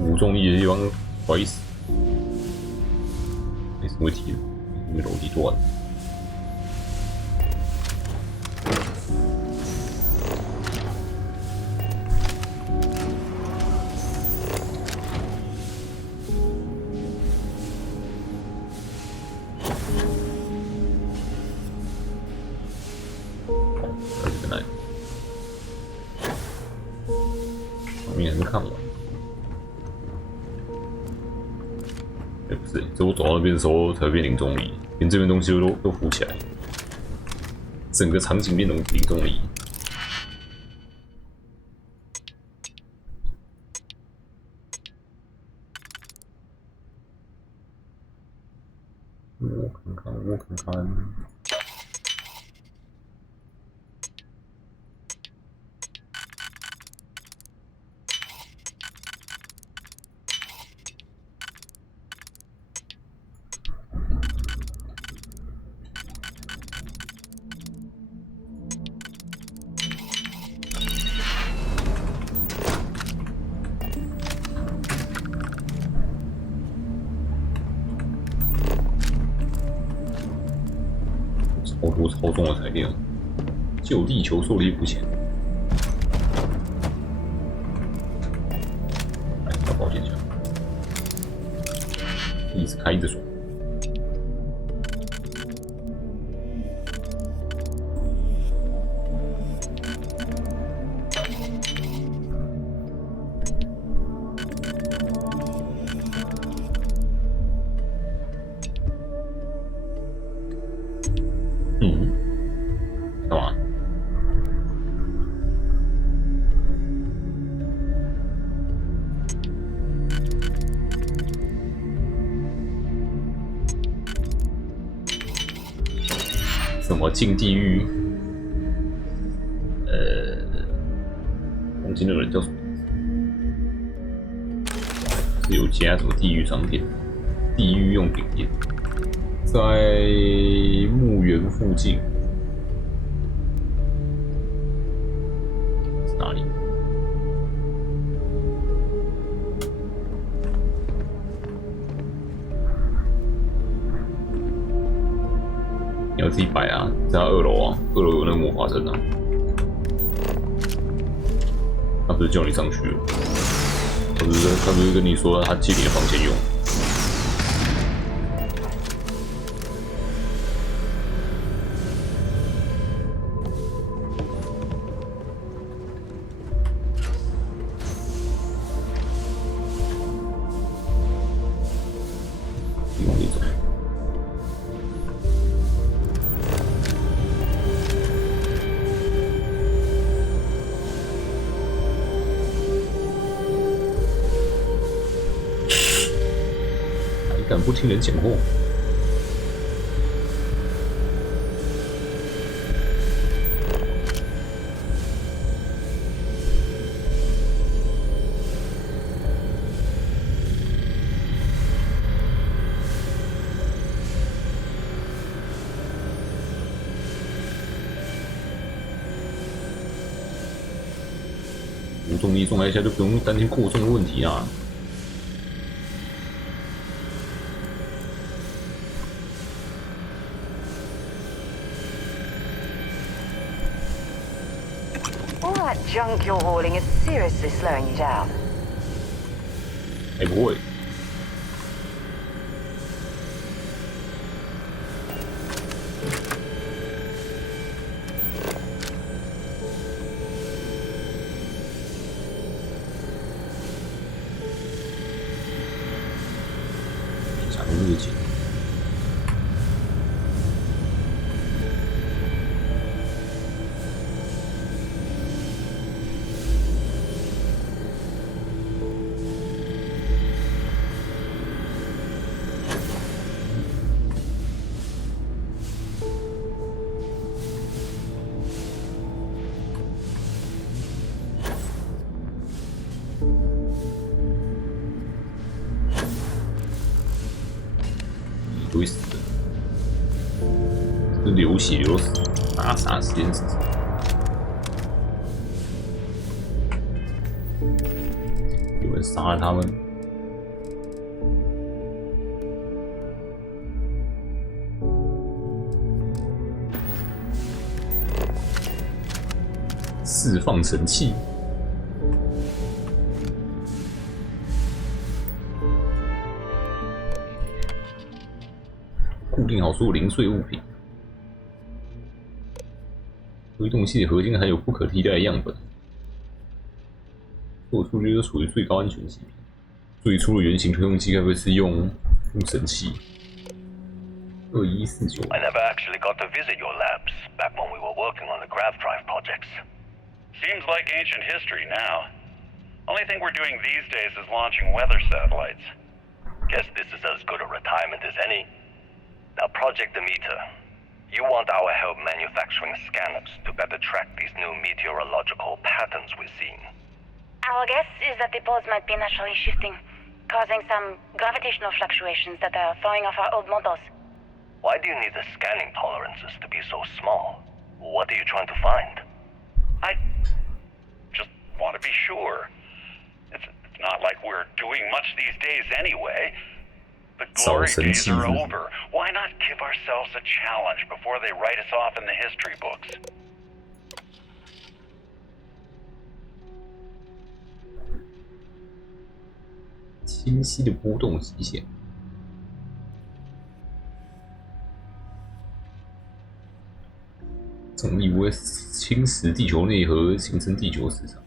无重力的地方，不好意思，没什么问题，因为楼梯断了。看完，哎，不是，这我走到那边的时候才变零重力，连这边东西都浮起来，整个场景变成零重力。我看看。超多超重的材料，救地球受力不浅。来，找保险箱，一直开一直锁。干嘛？怎么进地狱？忘记那个人叫什么名字？是有加什么地狱商店、地狱用品店，在墓园附近。要自己摆啊，在他2楼啊，2楼有那个魔法阵啊。他不是叫你上去了？他不是跟你说他借你的房间用？敢不听人讲话？无重力状态下就不用担心过重的问题啊。Junk you're hauling is seriously slowing you down. 哎，不会。想日记。会死的，是流血流死，打傻实验室。有人杀了他们。释放神器。固定好所有零碎物品。推动器的核心含有不可替代的样本。做出就是属于最高安全级别。最初的原型推动器该不会是用神器？2149。I never actually got to visit your labs back when we were working on the grav drive projects. Seems like ancient history now. Only thing we're doing these days is launching weather satellites. Guess this is as good a retirement as any. Now, Project Demeter, you want our help manufacturing scanners to better track these new meteorological patterns we're seeing. Our guess is that the poles might be naturally shifting, causing some gravitational fluctuations that are throwing off our old models. Why do you need the scanning tolerances to be so small? What are you trying to find? I just want to be sure. It's not like we're doing much these days anyway. The glory days are over. Why not give ourselves a challenge before they write us off in the history books? 清晰的波动极限。重力会侵蚀地球内核，形成地球磁场。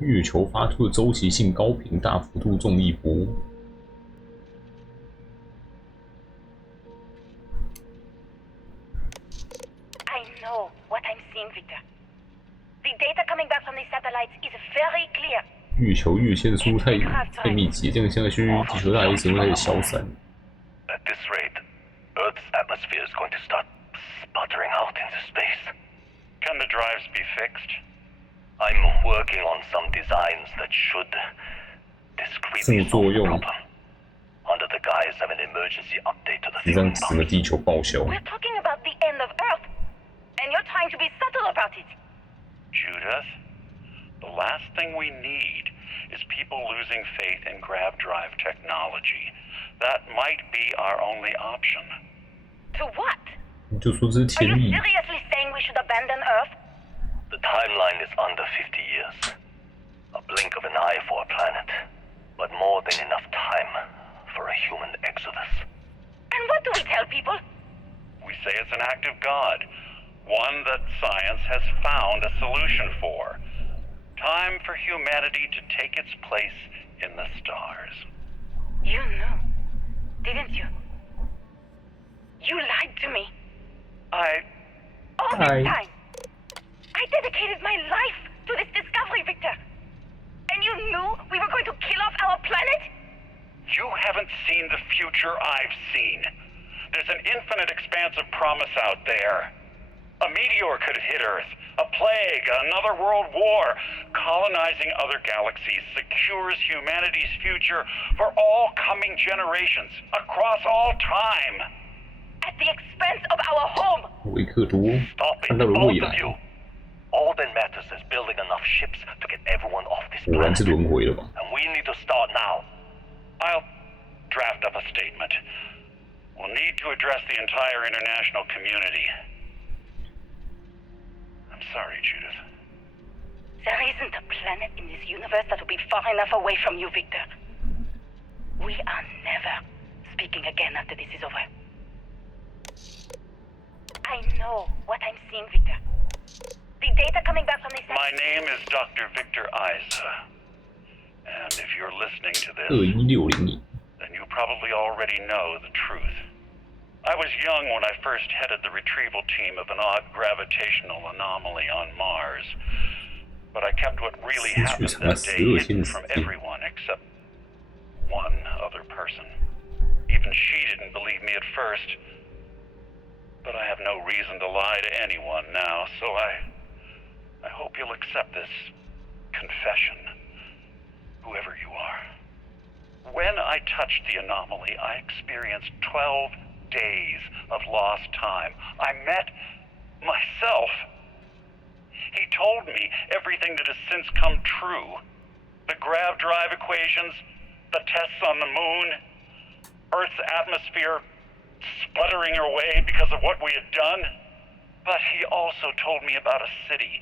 月球发出的周期性高频大幅度重力波。I know what I'm seeing, Victor. The data coming back from the satellites is very clear. 月球月线的速度太密集，这样下去，地球大气层会开始消散。At this rate, Earth's atmosphere is going to start sputtering out into space. Can the drives be fixed? I'm working on some designs that should discreetly solve the problem, under the guise of an emergency update to the 你让整个地球报销。 We're talking about the end of Earth, and you're trying to be subtle about it. Judith, the last thing we need is people losing faith in grav drive technology. That might be our only option. To what? 就说这是 Are 天 you 意。 seriously saying we should abandon Earth? The timeline is under 50 years. A blink of an eye for a planet, but more than enough time for a human exodus. And what do we tell people? We say it's an act of God, one that science has found a solution for. Time for humanity to take its place in the stars. You knew, didn't you? You lied to me. All this time. I dedicated my life to this discovery, Victor. And you knew we were going to kill off our planet? You haven't seen the future I've seen. There's an infinite expanse of promise out there. A meteor could hit Earth, a plague, another world war. Colonizing other galaxies secures humanity's future for all coming generations, across all time. At the expense of our home. 维克多 Stop 看 it, 到了 both 未 of 来， you. All that matters is building enough ships to get everyone off this 果然 planet. 是轮回了吧？ And we need to start now. I'll draft up a statement. We'll need to address the entire international community. I'm sorry, Judith. There isn't a planet in this universe that will be far enough away from you, Victor. We are never speaking again after this is over. I know what I'm seeing, Victor. The data coming back from this... My name is Dr. Victor Isa. And if you're listening to this, 2160 then you probably already know the truth. I was young when I first headed the retrieval team of an odd gravitational anomaly on Mars. But I kept what really happened that day hidden from everyone except one other person. Even she didn't believe me at first. But I have no reason to lie to anyone now, so I hope you'll accept this confession, whoever you are. When I touched the anomaly, I experienced 12 days of lost time. I met myself. He told me everything that has since come true. The grav drive equations, the tests on the moon, Earth's atmosphere sputtering away because of what we had done. But he also told me about a city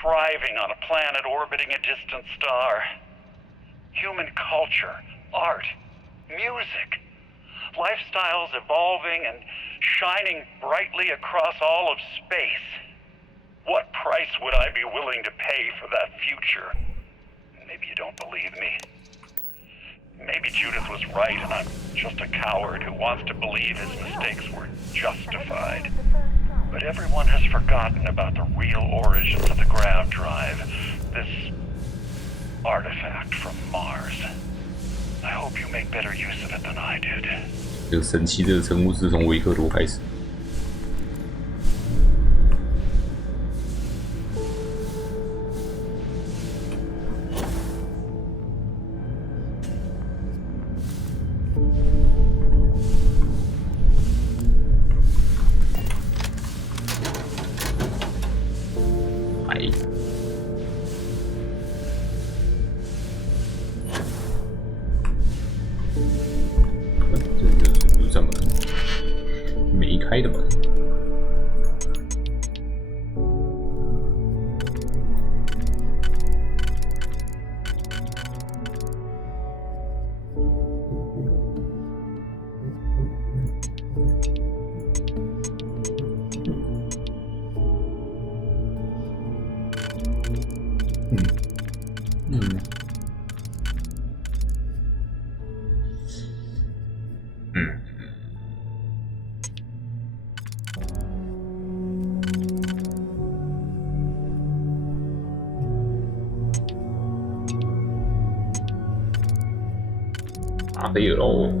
thriving on a planet orbiting a distant star. Human culture, art, music, lifestyles evolving and shining brightly across all of space. What price would I be willing to pay for that future? Maybe you don't believe me. Maybe Judith was right and I'm just a coward who wants to believe his mistakes were justified. But everyone has forgotten about the real origins of the grav drive, this artifact from Mars. I hope you make better use of it than I did. 这个神奇的生物是从维克多开始。开的门。马菲尔喽。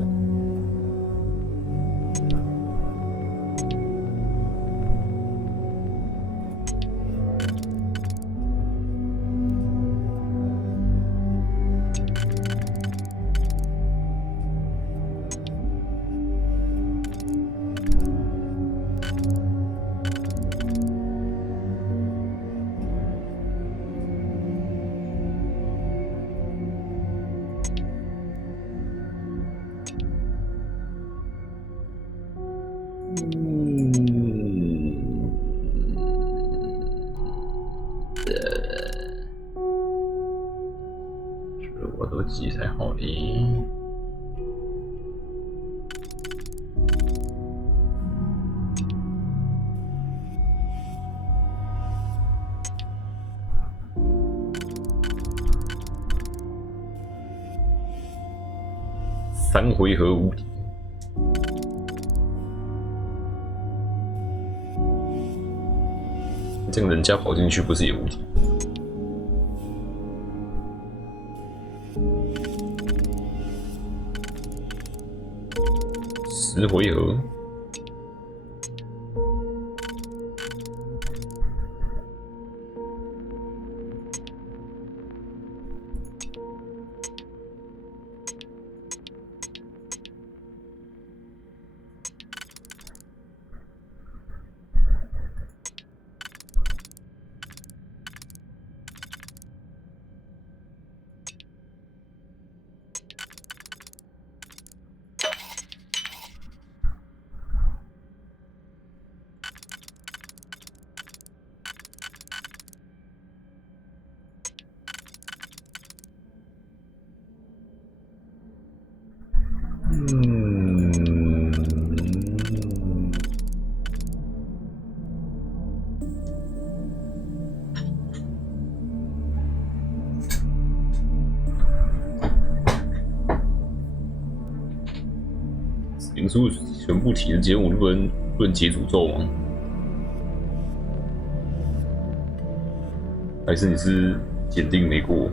我都记才好哩。3回合无敌。这样人家跑进去不是也无敌？10回合。灵书全部体质减5，不能解诅咒吗？还是你是检定没过？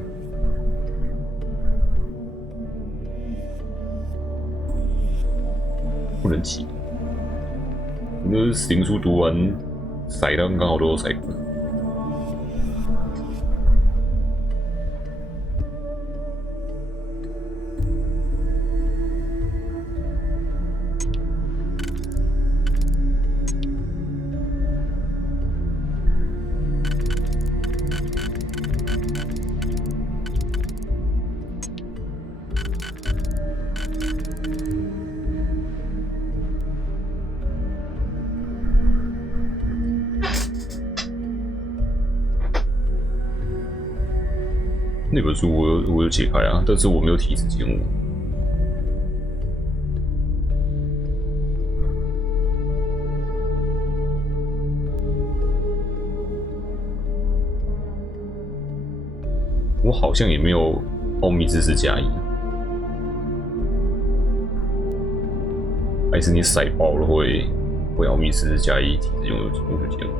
不能起。那灵书读完，骰到刚好都有骰过。那本书我有解开啊，但是我没有体质减5。我好像也没有奥秘知识加1，还是你骰爆了会奥秘知识加1，体质用就减5。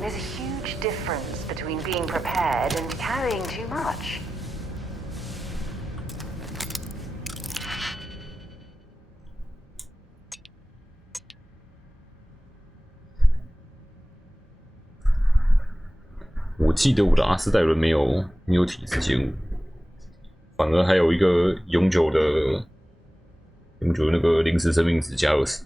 There's a huge difference between being prepared and carrying too much. 我记得我的阿斯戴伦没有体质减5，反而还有一个永久的那个临时生命值加20。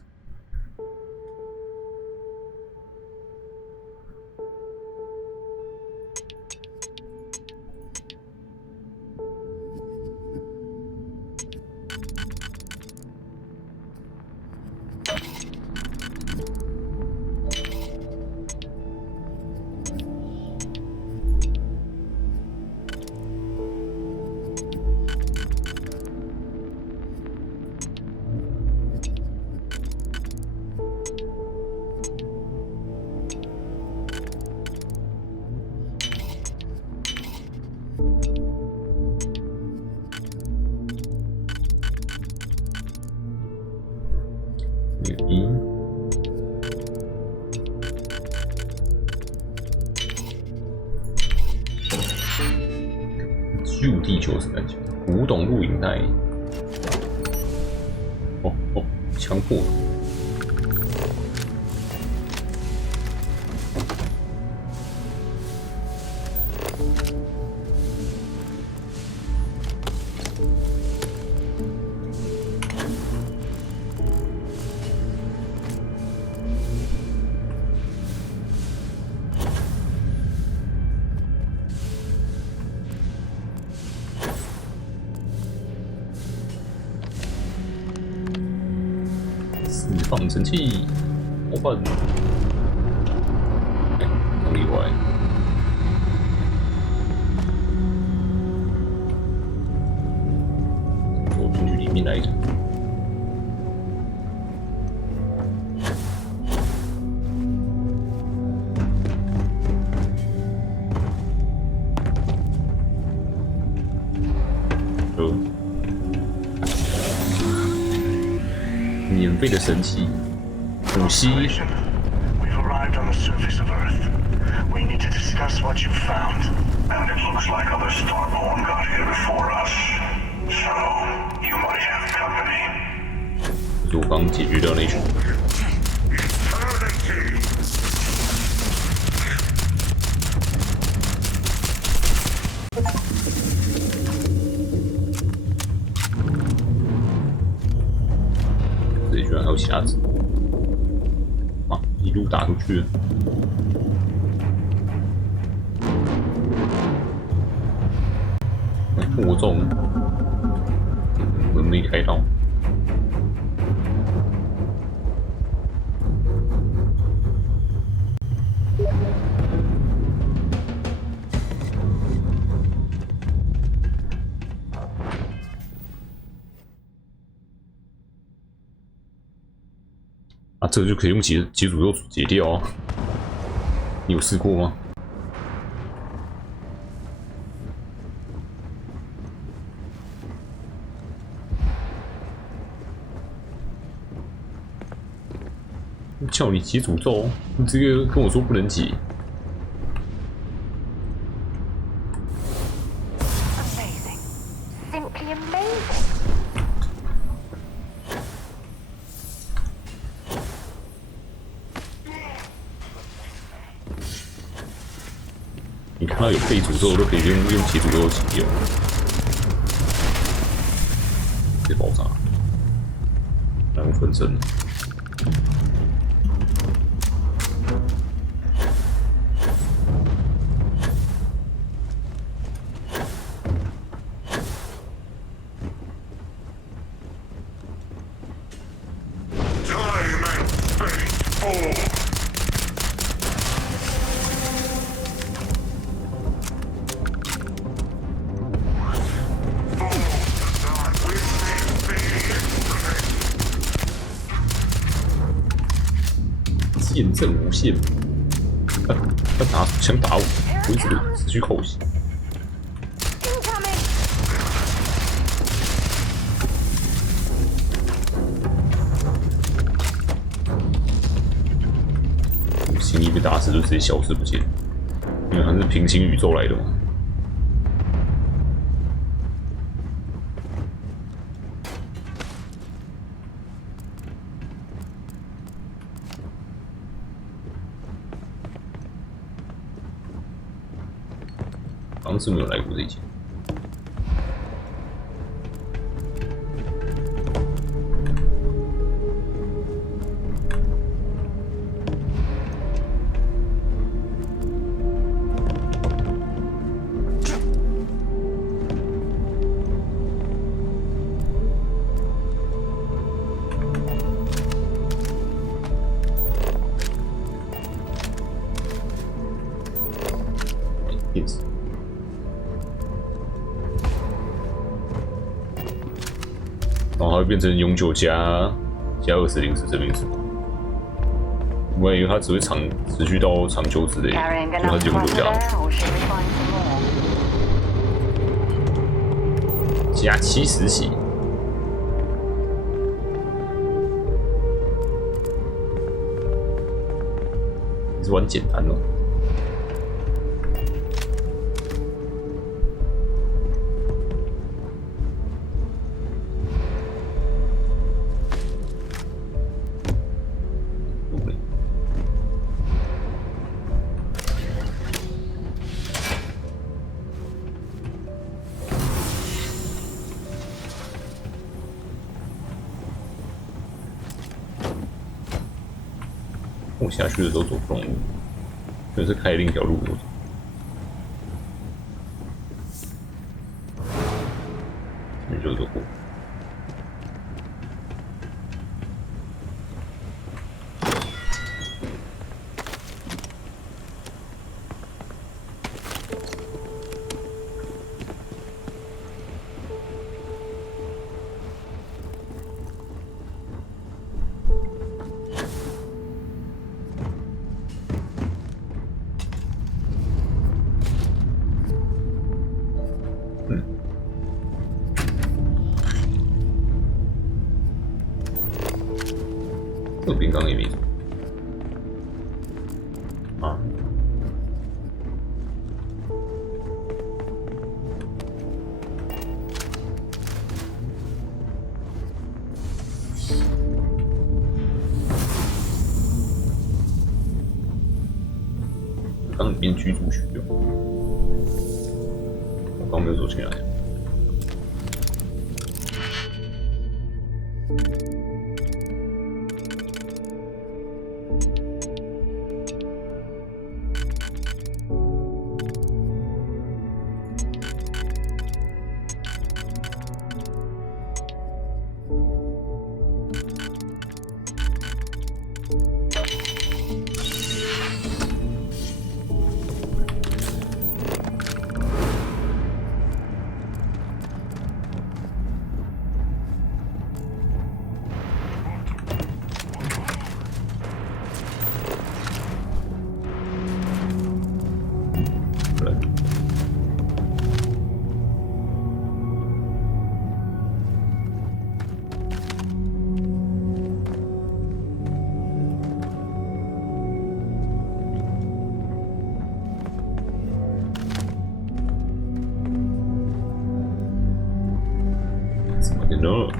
U 地球是感觉，古董录影带。哦，枪破了。放神器，好笨，很意外。走进去里面来着。免费的神器，武器。We've arrived on the surface of Earth. We need to discuss what you found. And it looks like other Starborn got here before us. So you might have company. 我刚解决掉那群。这里居然还有匣子，啊！一路打出去了。我中，门没开到。啊，这个就可以用解诅咒解掉啊！你有试过吗？叫你解诅咒，你直接跟我说不能解。你看到有被诅咒都可以用解诅咒解掉，直接爆炸，然后分身。验证无限，他拿枪打我，我一直失去口型。心一被打死就直接消失不见，因为他是平行宇宙来的嘛。好像是没有来过这一集。Yes. 然后它会变成永久加20是这边是吗？我以为它只会持续到长久之类的，就它是永久加70血，也是玩简单哦。我下去的时候走不动路，就是开另一条路我走。你就走过。这个边刚也没什么啊。刚里面居住区哦，我刚没有走进来。No.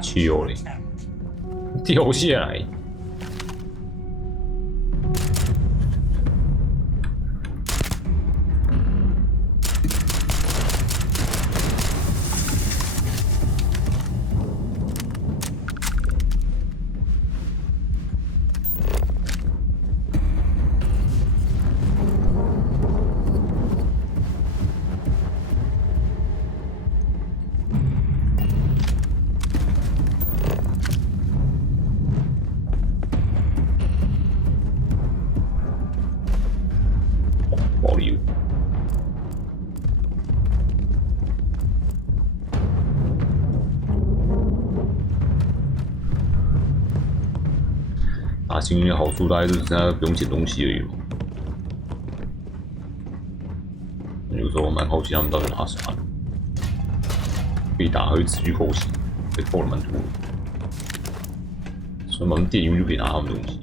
去嘞，掉下来。保留。打幸运的好处大概就是它不用捡东西而已嘛。有时候我蛮好奇他们到底拿啥的，可以打会持续扣血，被扣了蛮多的，所以把他们电晕就可以拿他们东西。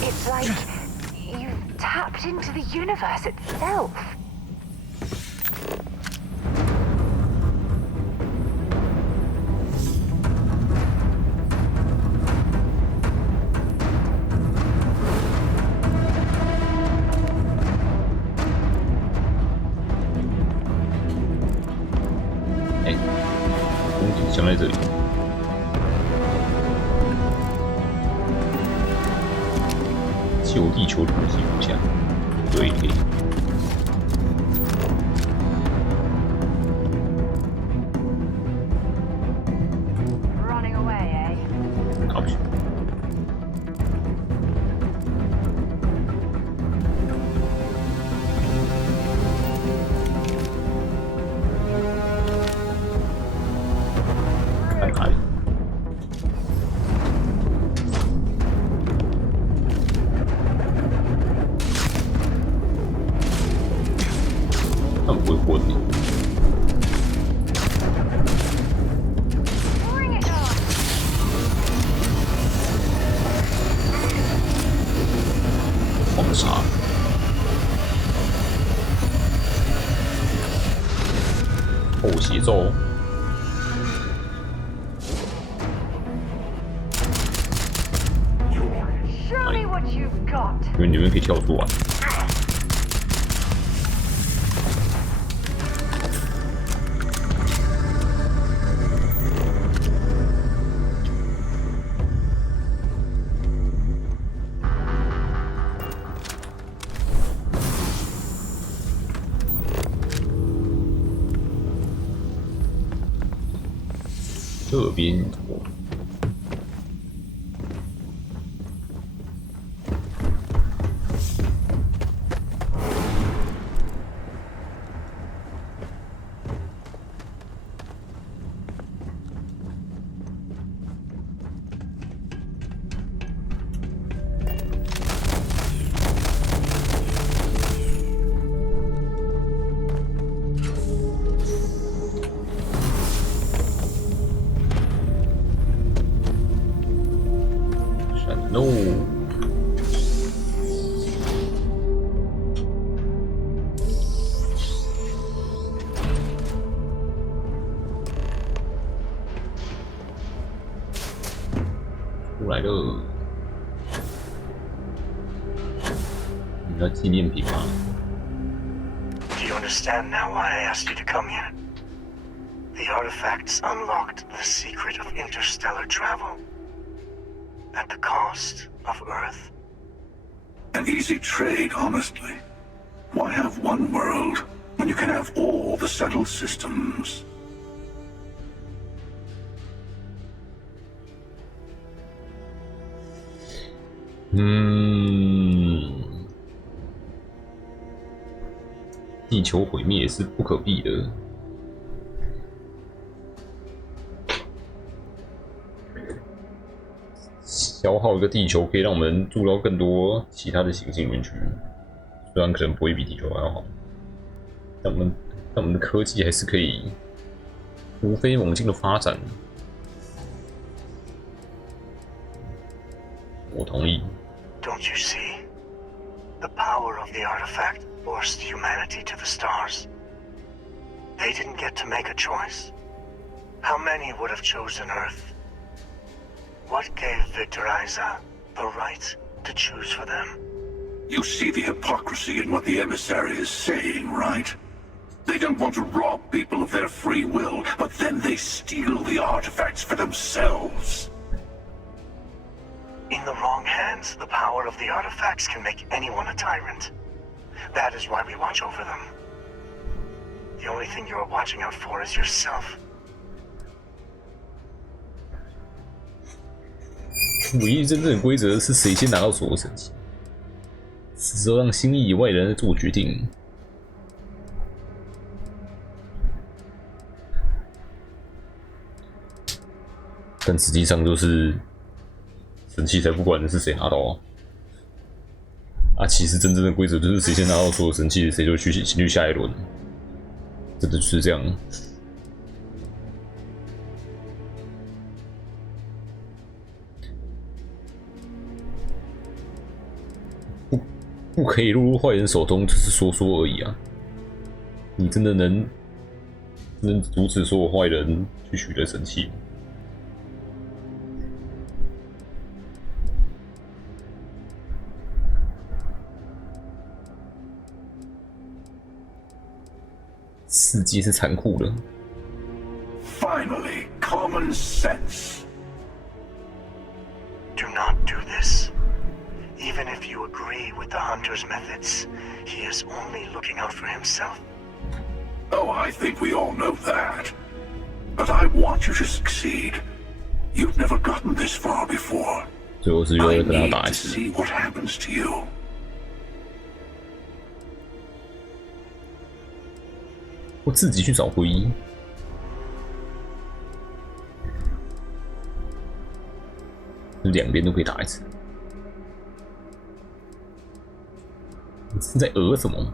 It's like you tapped into the universe itself. Hey, 攻击枪在这里。 救地球突击部下，对，可以。拿不去。看哪里？ It's 后协奏。因为你们可以跳出来。这边头。No， 出来了，你的纪念品吗 Do you understand now why I asked you to come here? The artifacts unlocked the secret of interstellar travel. At the cost of Earth. An easy trade, honestly. Why have one world when you can have all the settled systems? Hmm. 地球毁灭是不可避的。消耗一个地球可以让我们住到更多其他的行星里面去，虽然可能不会比地球还要好，但我们的科技还是可以突飞猛进的发展。我同意。Don't you see? The power of the artifact forced humanity to the stars. They didn't get to make a choice. How many would have chosen Earth? What gave Victor Isa the right to choose for them? You see the hypocrisy in what the emissary is saying, right? They don't want to rob people of their free will, but then they steal the artifacts for themselves. In the wrong hands, the power of the artifacts can make anyone a tyrant. That is why we watch over them. The only thing you're watching out for is yourself. 唯一真正的规则是谁先拿到所有神器，是时候让心意以外的人做决定。但实际上就是神器才不管是谁拿到啊！其实真正的规则就是谁先拿到所有神器，谁就先去下一轮，真的就是这样。不可以落入坏人手中，只是说说而已啊！你真的能阻止所有坏人去取得神器吗？世界是残酷的。Finally, common sense. Do not do this. Even if you agree with the hunter's methods, he is only looking out for himself. Oh, I think we all know that. But I want you to succeed. You've never gotten this far before. 最后是又要跟他打 I need to see what happens to you. 我自己去找回忆。两边都可以打一次。你是在什么？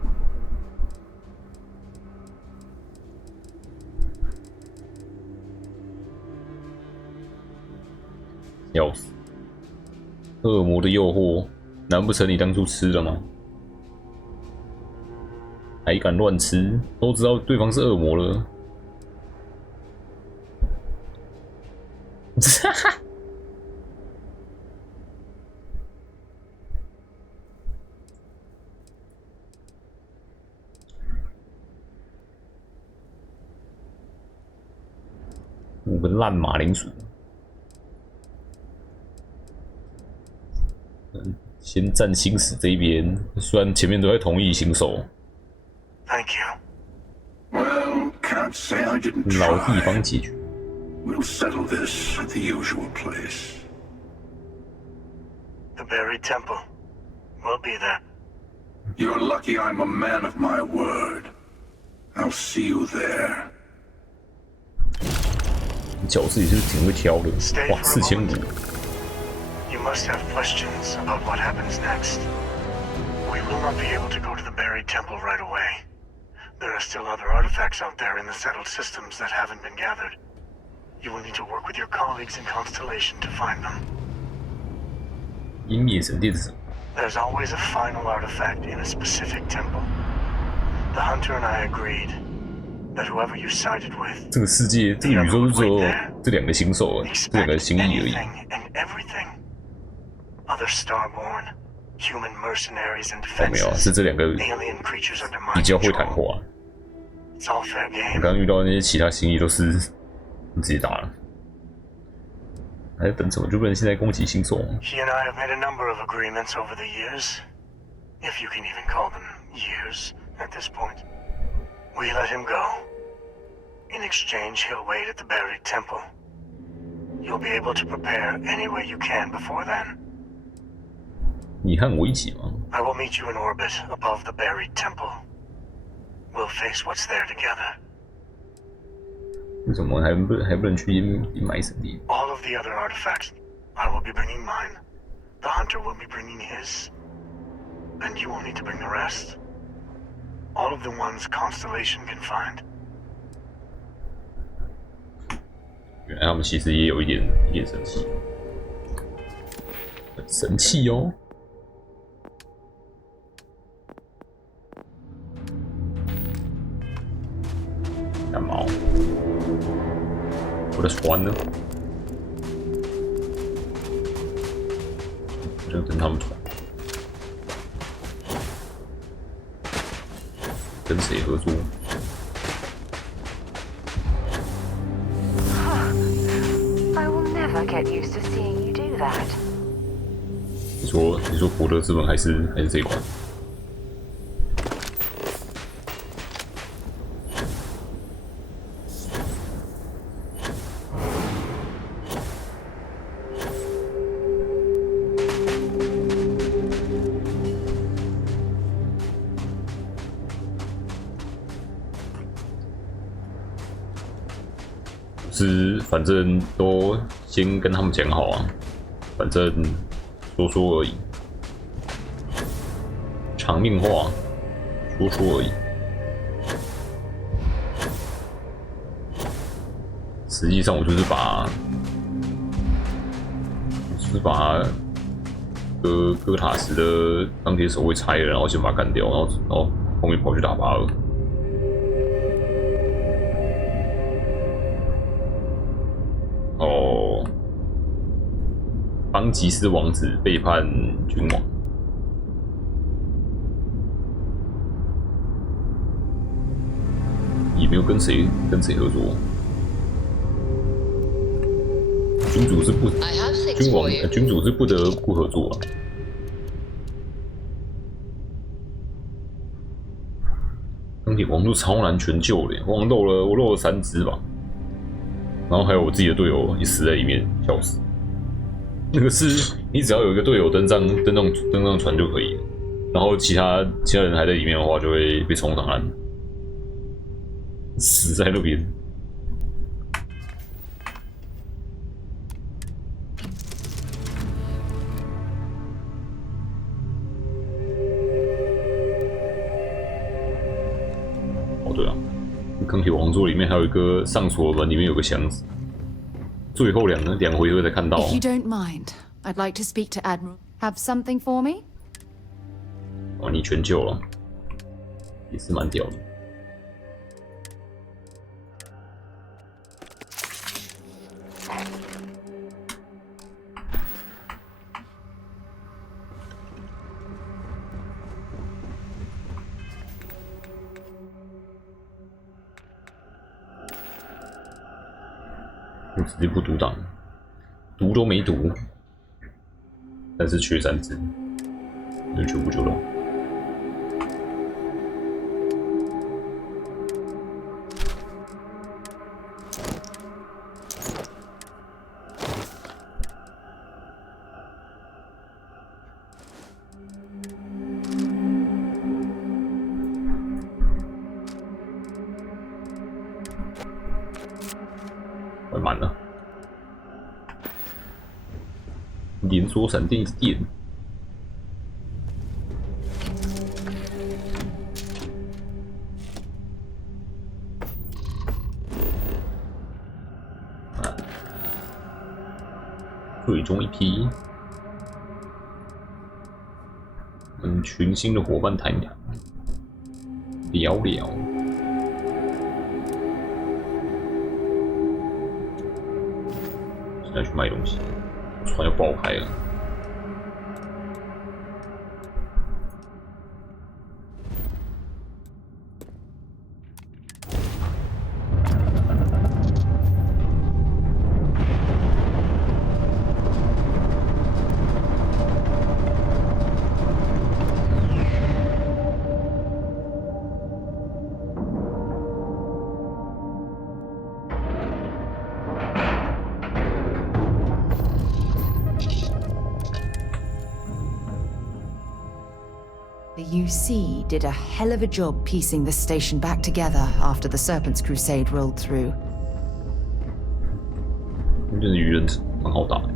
要死！恶魔的诱惑，难不成你当初吃了吗？还敢乱吃？都知道对方是恶魔了，哈哈。5个烂马铃薯。先占新死这一边，虽然前面都在同意新手。Thank you. Well, can't say I didn't try. 老地方解决。We'll settle this at the usual place. The buried temple. We'll be there. You're lucky I'm a man of my word. I'll see you there. 角色也是挺会挑的，哇，4500。You must have questions about what happens next. We will not be able to go to the buried temple right away. There are still other artifacts out there in the settled systems that haven't been gathered. You will need to work with your colleagues in Constellation to find them. 湮灭神殿是什么？ There's always a final artifact in a specific temple. The hunter and I agreed that whoever you sided with, 这个世界，这个宇宙只有这2个新手，这2个新义而已。 and everything. Other starborn, human mercenaries and 没有， defenses, 是这2个 alien creatures under 比 my 较会谈 control. 话。 It's all fair 我 game. 刚刚遇到那些其他新义都是你自己打了，还在等什么？就不能现在攻击新手吗？ He and I have made a number of agreements over the years, if you can even call them years at this point. We let him go. In exchange, he'll wait at the buried temple. You'll be able to prepare any way you can before then. 你和我一起吗？ I will meet you in orbit above the buried temple. We'll face what's there together. 为什么还不能去阴霾神殿？ All of the other artifacts, I will be bringing mine. The hunter will be bringing his. And you will need to bring the rest. All of the ones Constellation can find. 原来他们其实也有一点生气，很生气哦。干嘛？我的船呢？我就等他们船。跟谁合作？ I will never get used to seeing you do that. 你说博德之门还是这一关？是，反正都先跟他们讲好啊，反正说而已，场面话，说而已。实际上我就是把哥塔什的钢铁守卫拆了，然后先把它干掉，然后后面跑去打巴尔。 哦，邦吉斯王子背叛君王，也没有跟谁合作。君主是不君主是不得不合作啊。钢铁王都超难全救的，我漏了3只吧。 然后还有我自己的队友也死在里面，笑死。那个是你只要有一个队友登上船就可以了，然后其他人还在里面的话，就会被冲上岸，死在那边。哦，对啊。 钢铁王座里面还有一个上锁门，里面有个箱子。最后两回合才看到。 If you don't mind, I'd like to speak to Admiral. Have something for me? 哦，你全救了，也是蛮屌的。我直接不读档，读都没读，但是缺3只，就全部就了。快满了，连锁闪电一直电。最终一批，跟群星的伙伴谈谈，聊聊。现在去卖东西，船要爆开了。The UC did a hell of a job piecing this station back together after the Serpent's Crusade rolled through. 真的愚人蛮好打的。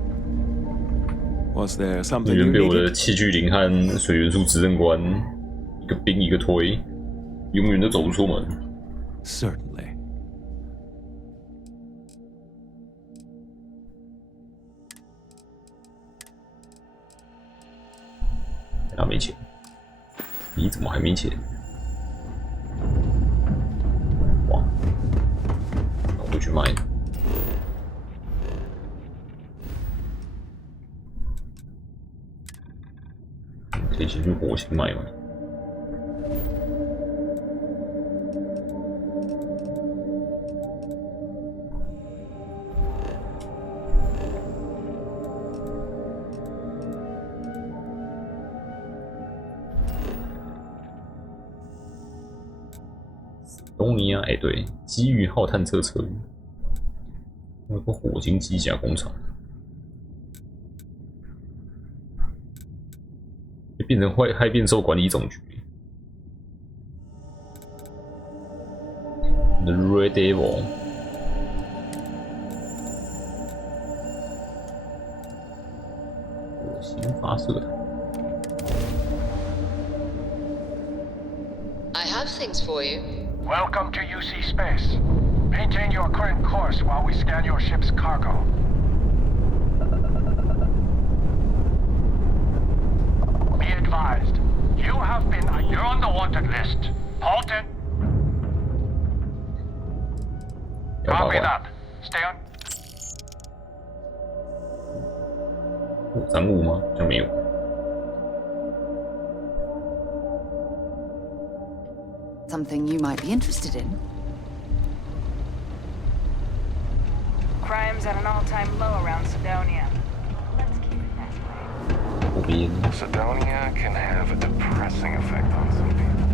Was there something 原 you 被我的 needed? 器具灵和水元素执政官一个兵一个推，永远都走不出门。Certainly. 他没钱，你怎么还没钱？哇，那我回去卖。可以先去火星卖吗？东尼亚，哎，对，机遇号探测车，有个火星机甲工厂。变成害变兽管理总局 ，The Red Devil， 火星发射塔。I have things for you. Welcome to UC Space. Maintain your current course while we scan your ship's cargo. Be advised, you have been. You're on the wanted list. Halted. Copy that. Stay on. 535吗？好像没有。Something you might be interested in. Crime's at an all-time low around Sidonia. Let's keep it that way. 这边 Sidonia can have a depressing effect on some people.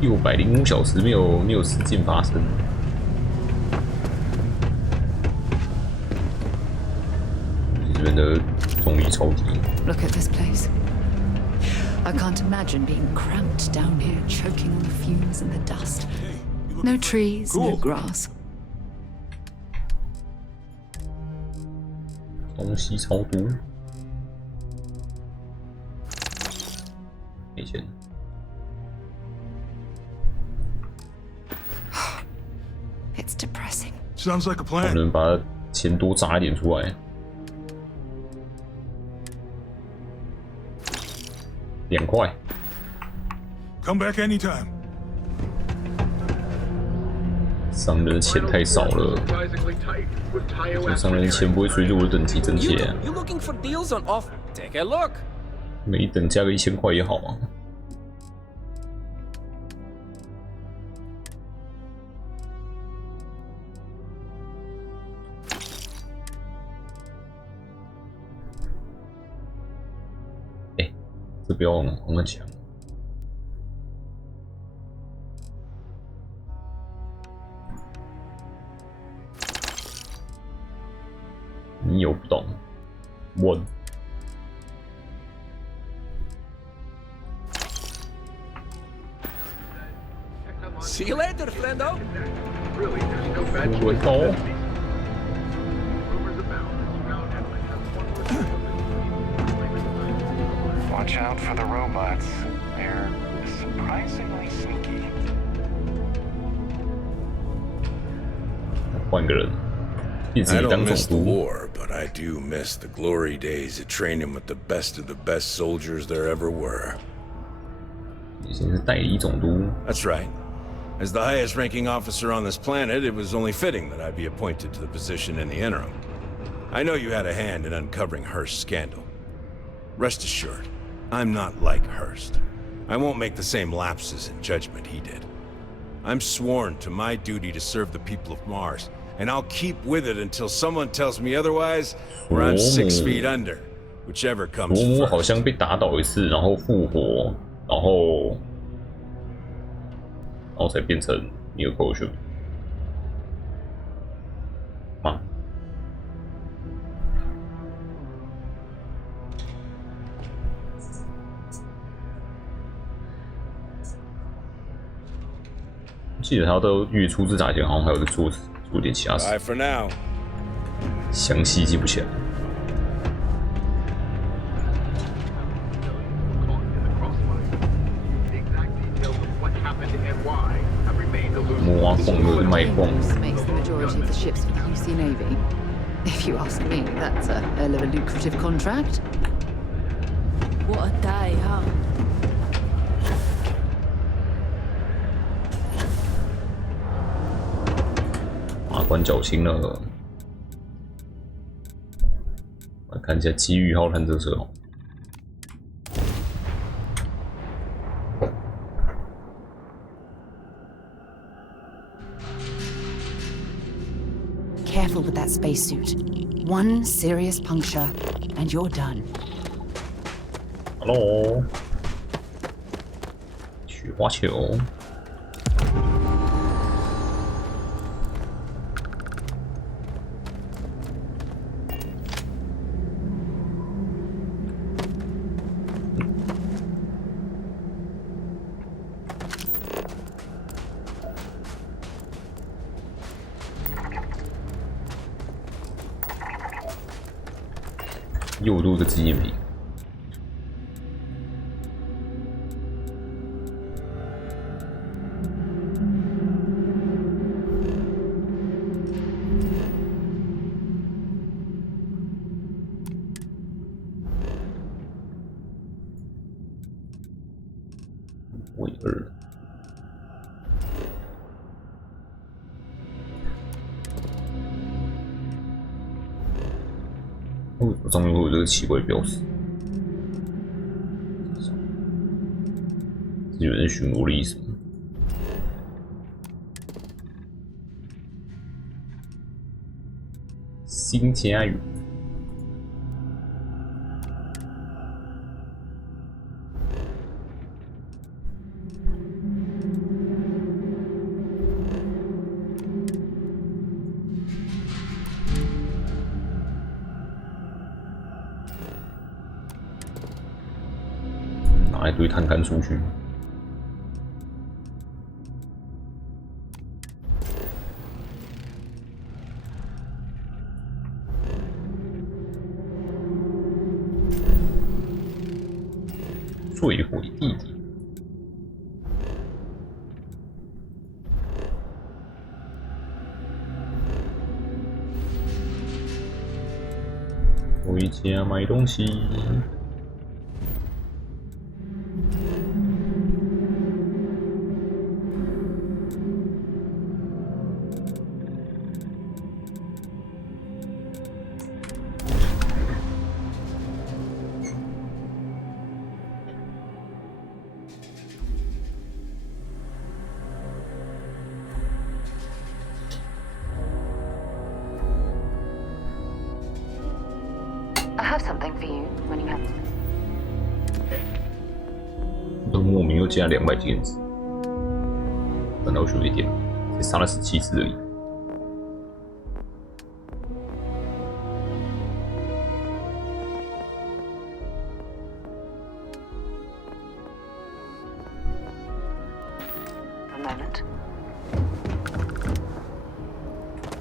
605小时没有事件发生。这边的重力超级。Look at this place. I can't imagine being cramped down here, choking on the fumes and the dust. No trees, no grass. 东西超多，没钱。It's depressing. Sounds like a 能 plan. 不能把钱多砸一点出来？2块。 Come back anytime. 商人的钱太少了，商人的钱不会随着我的等级增加。 You looking for deals on off? Take a look. 每一等加个1000块也好啊。这不要往那抢。你有不懂？我。See you later, friendo. Really, there's no bad choice. Oh. Watch out for the robots. They're surprisingly sneaky. 换个人，一直 I 当 don't 总 miss the 督。 war, but I do miss the glory days of training with the best soldiers there ever were. 以前是代理总督。 That's right. As the highest ranking officer on this planet, it was only fitting that I be appointed to the position in the interim. I know you had a hand in uncovering Hurst's scandal. Rest assured, I'm not like Hurst. I won't make the same lapses in judgment he did. I'm sworn to my duty to serve the people of Mars, and I'll keep with it until someone tells me otherwise, or I'm 6 feet under, whichever comes 罗姆 first. 好像被打倒一次，然后复活，然后才变成一个 coach 吗？记得他都预出自打前，好像还有在做点其他事， Bye for now. 详细记不起来。魔矿又是卖矿。 Makes the majority of the ships for the UC Navy. If you ask me, that's a hell of a lucrative contract. What a day, huh? 马关缴清了，来看一下机遇号探测车哦。 Careful with that spacesuit. One serious puncture, and you're done. Hello， 雪花球。 右路的纪念品。尾二。我上面会有这个奇怪的标识，有人巡逻的意思吗？新家园。拿一堆探勘出去。坠毁地点。回家买东西。 I have something for you when you have. 又加了200经验值，反倒输一点，才杀了17次而已。A moment.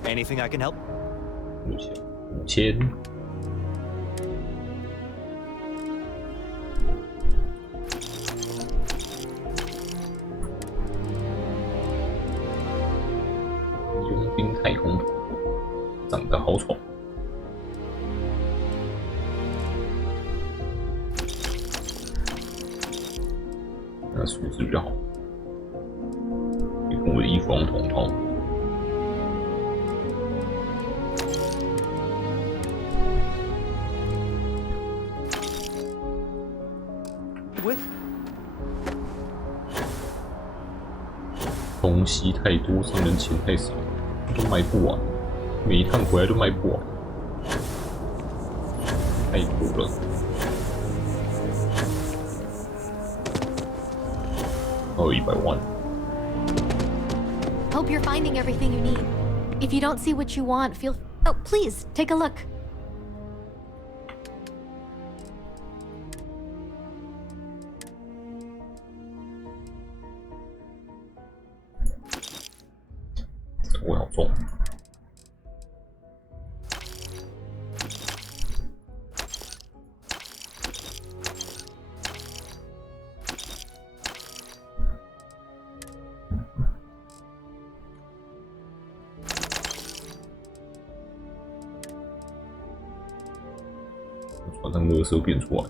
Anything I can help? 5000。佣兵太空图长得好丑。那数字比较好。也跟我的衣服用同套。东西太多，商人钱太少，都卖不完，每一趟回来都卖不完，太苦了。还有100万。Hope you're finding everything you need. If you don't see what you want, feel. Oh, please take a look. 我好重。船上垃圾变出来。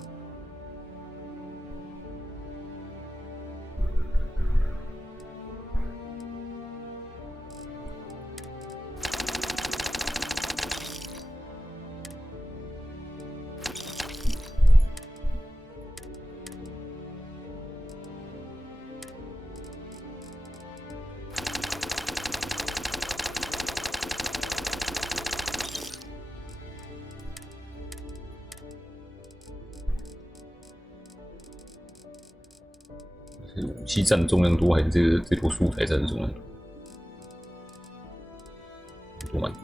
是武器占重量多，还是这坨素材占的重量多？多蛮多。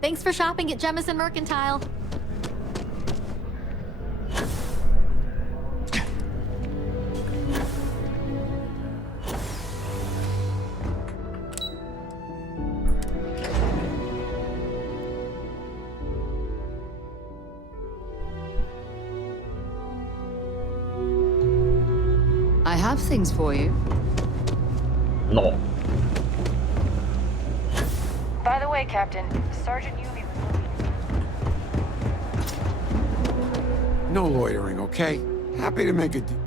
Thanks for shopping at Jemison Mercantile. I have things for you. No. By the way, Captain, Sergeant Yumi. No loitering, okay? Happy to make a deal.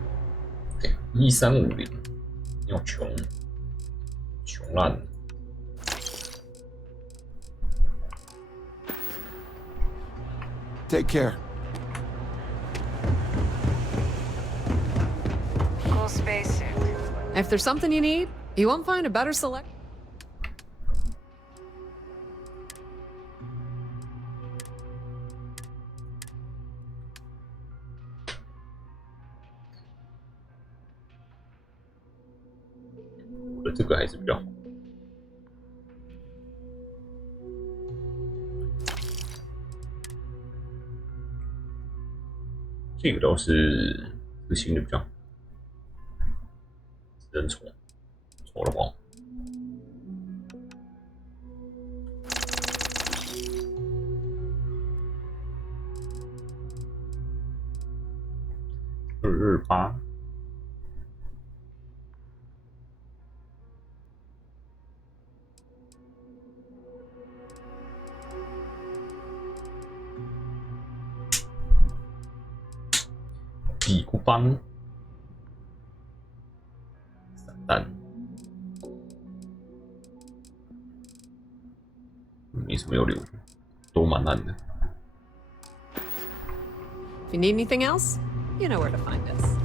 1350，要穷，穷烂了。Take care. Cool spacesuit. If there's something you need, you won't find a better select. 我的这个还是比较好。这个倒是新的比较好。人丑，丑了吧？228。比古邦，散弹，没什么要留的，都蛮烂的。If you need anything else, you know where to find us.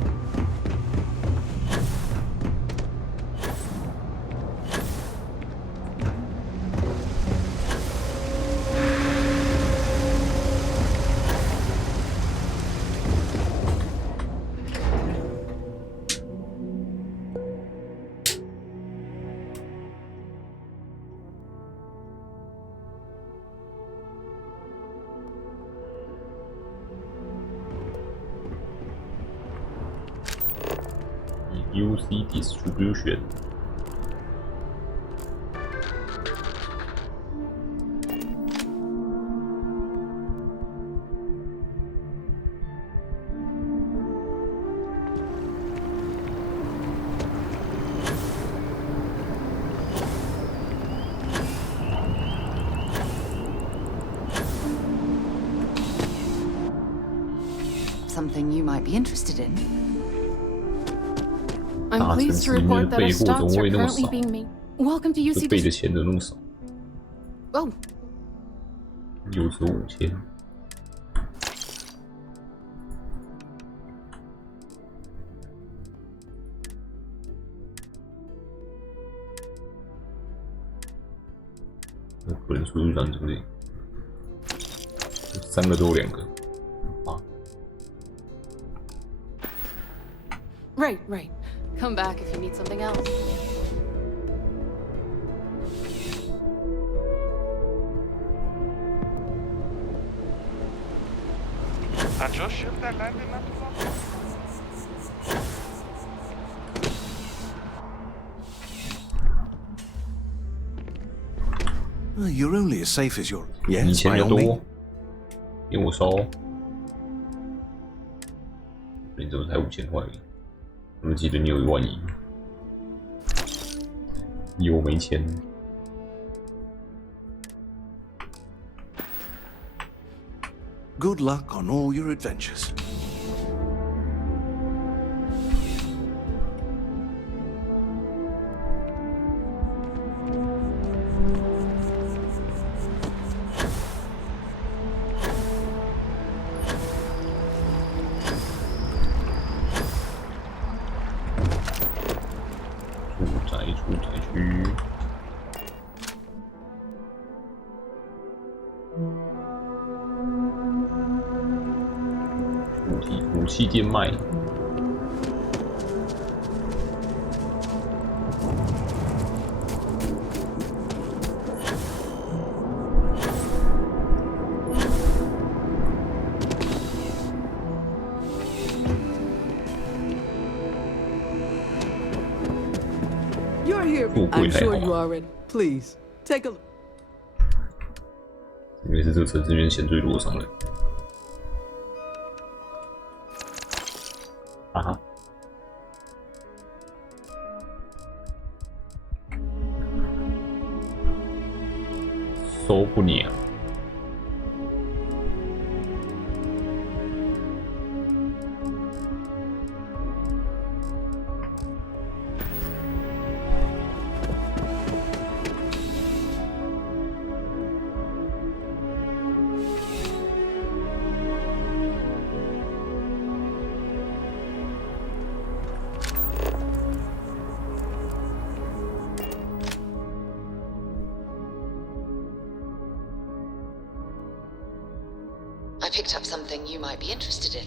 UC distribution。Something you might be interested in. I'm pleased to report that our stocks are currently being made. Welcome to 这 UC. 备的钱怎么那么少？ Oh. 有时候5000。个人输入上这里，3个都有2个。 Right, right. Come back if you need something else. At your ship that landed not too long? You're only as safe as your... 你 Yes, 钱 by 要 all 多， means. 因为我烧，你怎么才5000块？我记得你有11000，我没钱。 Good luck on all your adventures.住宅区。武器店卖。You're here. I'm sure you are ready. Please take a look. 应该是这个城市里面钱最多的商人。啊哈！收不了。I picked up something you might be interested in.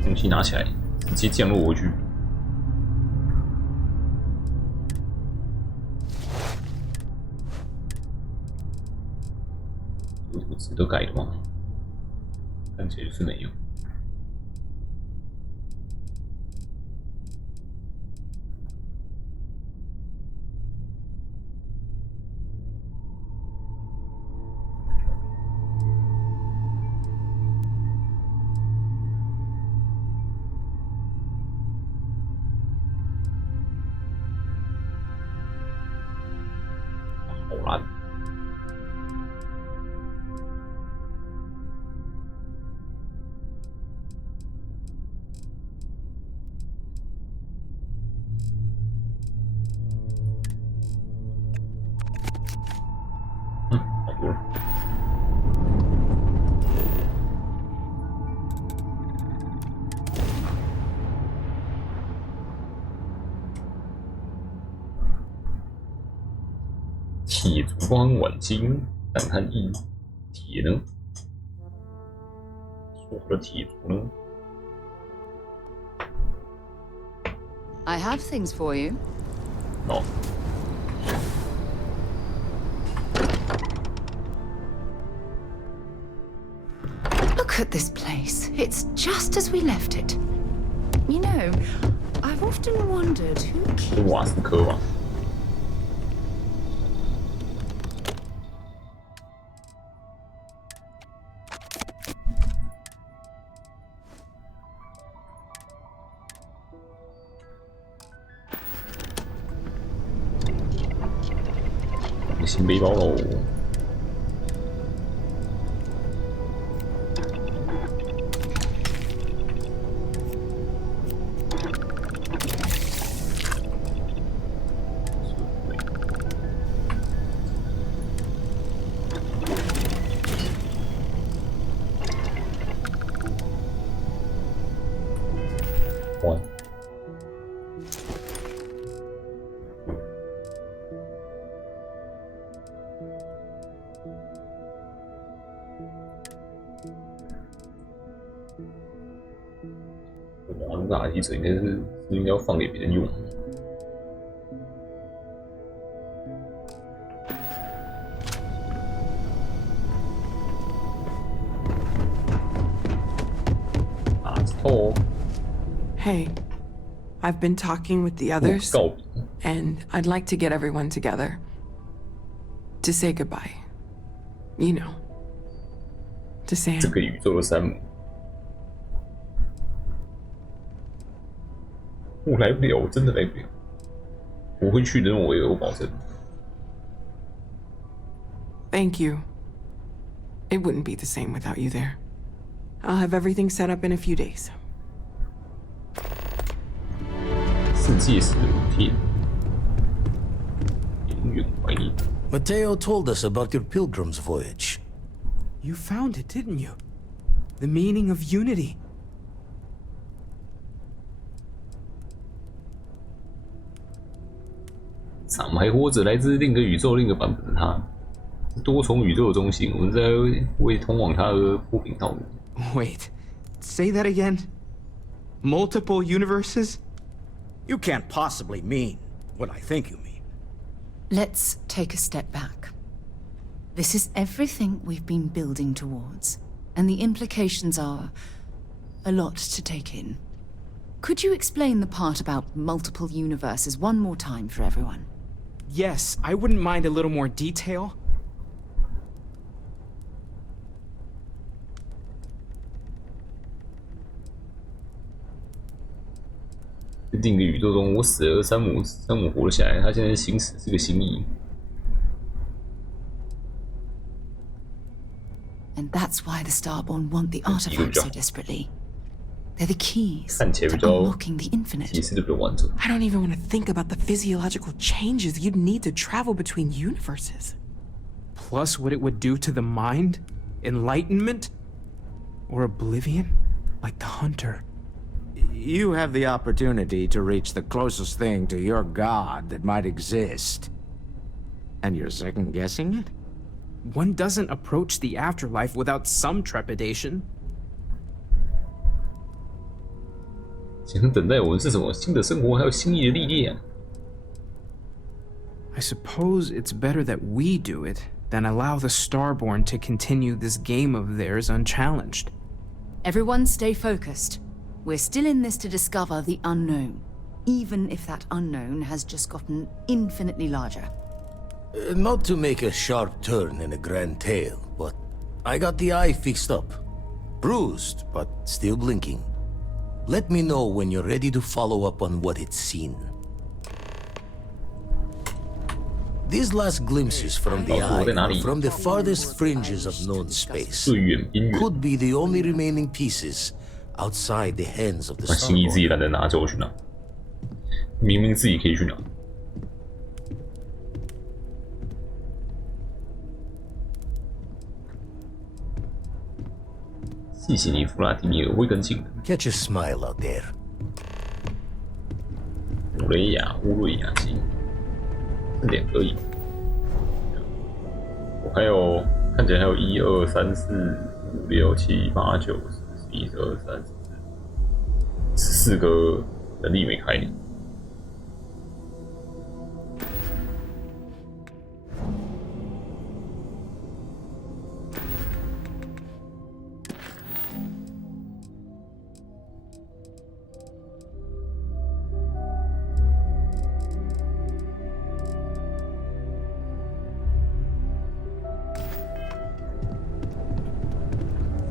“东西拿起来，直接降落回去。” 有什么值得改的吗？看起来是没有。好烂。铁烛光、晚金、胆和翼，铁呢？说好的铁烛呢？ I have things for you. 哦。Look at this place. It's just as we left it. You know, I've often wondered who keeps... 瓦斯科吧。新背包喽。 打击者应该是应该要放给别人用。打透。Hey, I've been talking with the others, and I'd like to get everyone together to say goodbye. You know, to Sam. 这个宇宙的山姆。 我来不了，我真的来不了。我会去的，我保证。Thank you. It wouldn't be the same without you there. I'll have everything set up in a few days. 世界是5天，永远怀念。 Mateo told us about your pilgrim's voyage. You found it, didn't you? The meaning of unity. 咱们还活着，来自另一个宇宙、另一个版本的他，多重宇宙的中心，我们在为通往他而铺平道路。Wait, say that again? Multiple universes? You can't possibly mean what I think you mean. Let's take a step back. This is everything we've been building towards, and the implications are a lot to take in. Could you explain the part about multiple universes one more time for everyone? Yes, I wouldn't mind a little more detail. 另一个宇宙中，我死了，山姆活了下来，他现在行驶是个新意。 And that's why the Starborn want the artifacts so desperately. They're the keys to unlocking the infinite. I don't even want to think about the physiological changes you'd need to travel between universes. Plus what it would do to the mind? Enlightenment? Or oblivion? Like the Hunter. You have the opportunity to reach the closest thing to your god that might exist. And you're second-guessing it? One doesn't approach the afterlife without some trepidation. 请等待我们是什么？新的生活，还有新意的历练。I suppose it's better that we do it than allow the Starborn to continue this game of theirs unchallenged. Everyone stay focused. We're still in this to discover the unknown, even if that unknown has just gotten infinitely larger. Not to make a sharp turn in a grand tale, but I got the eye fixed up. Bruised, but still blinking. Let me know when you're ready to follow up on what it's seen. These last glimpses from the eye, from the farthest fringes of known space, could be the only remaining pieces outside the hands of the Starborn. 心意自己懒得拿，叫我去拿。明明自己可以去拿。谢谢你，弗拉迪米尔，我会跟进的。 Catch a smile out there. 乌雷亚基，这2个而已。还有看起来还有1、2、3、4、5、6、7、8、9、10、11、12、13、14个能力没开。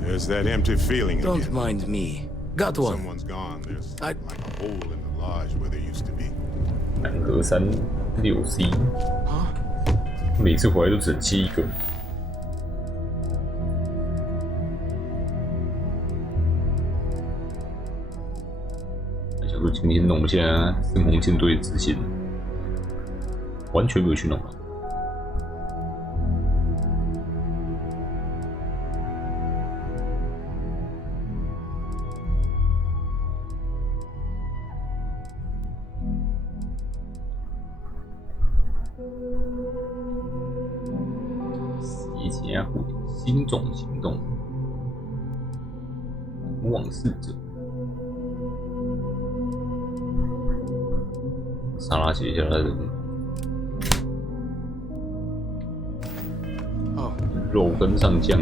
There's that empty feeling again. Don't mind me. Got one. Someone's gone. There's like a hole in the lodge where there used to be. 南河山6C， 每次回来都只能切一个。想说今天弄一下圣红舰队的支线，完全没有去弄了。心种行动，往事者，沙拉写下来的肉跟上酱，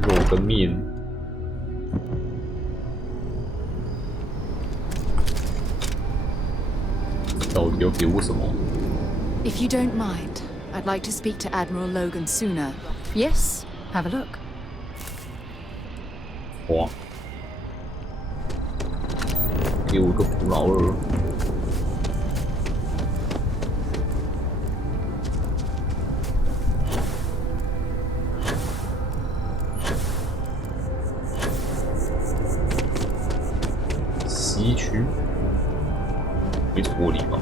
肉跟面，到底要给我什么？ If you don't mind, I'd like to speak to Admiral Logan sooner. Yes, have a look. 哇！给我个普劳尔。西区，没走过地方。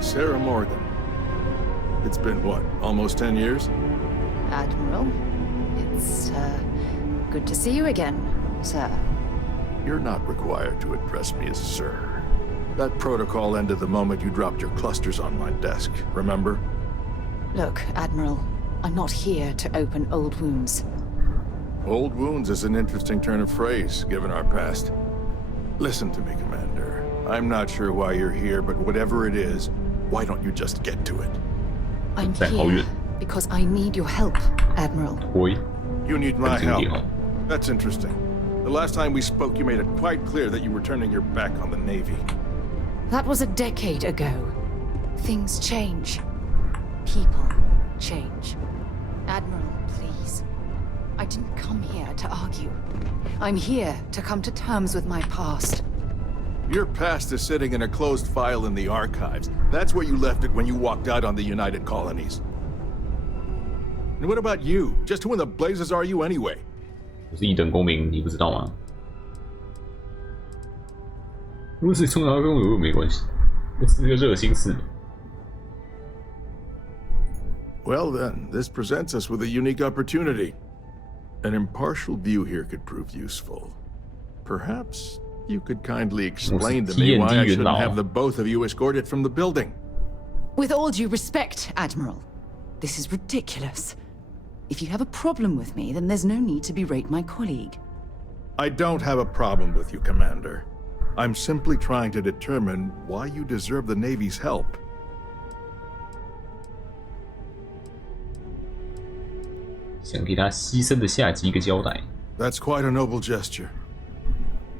Sarah Morgan. It's been what, almost 10 years? Admiral, it's good to see you again, sir. You're not required to address me as sir. That protocol ended the moment you dropped your clusters on my desk, remember? Look, Admiral, I'm not here to open old wounds. Old wounds is an interesting turn of phrase, given our past. Listen to me, Commander. I'm not sure why you're here, but whatever it is, why don't you just get to it? I'm here because I need your help, Admiral. You need my help? That's interesting. The last time we spoke, you made it quite clear that you were turning your back on the Navy. That was a decade ago. Things change. People change. Admiral, please. I didn't come here to argue. I'm here to come to terms with my past. Your past is sitting in a closed file in the archives. That's where you left it when you walked out on the United Colonies. And what about you? Just who in the blazes are you anyway? 我是一等公民，你不知道吗？如果是冲他跟我没关系，我是个热心士。 Well then, this presents us with a unique opportunity. An impartial view here could prove useful. Perhaps you could kindly explain to me why I shouldn't have the both of you escorted from the building. With all due respect, Admiral, this is ridiculous. If you have a problem with me, then there's no need to berate my colleague. I don't have a problem with you, Commander. I'm simply trying to determine why you deserve the Navy's help. That's quite a noble gesture.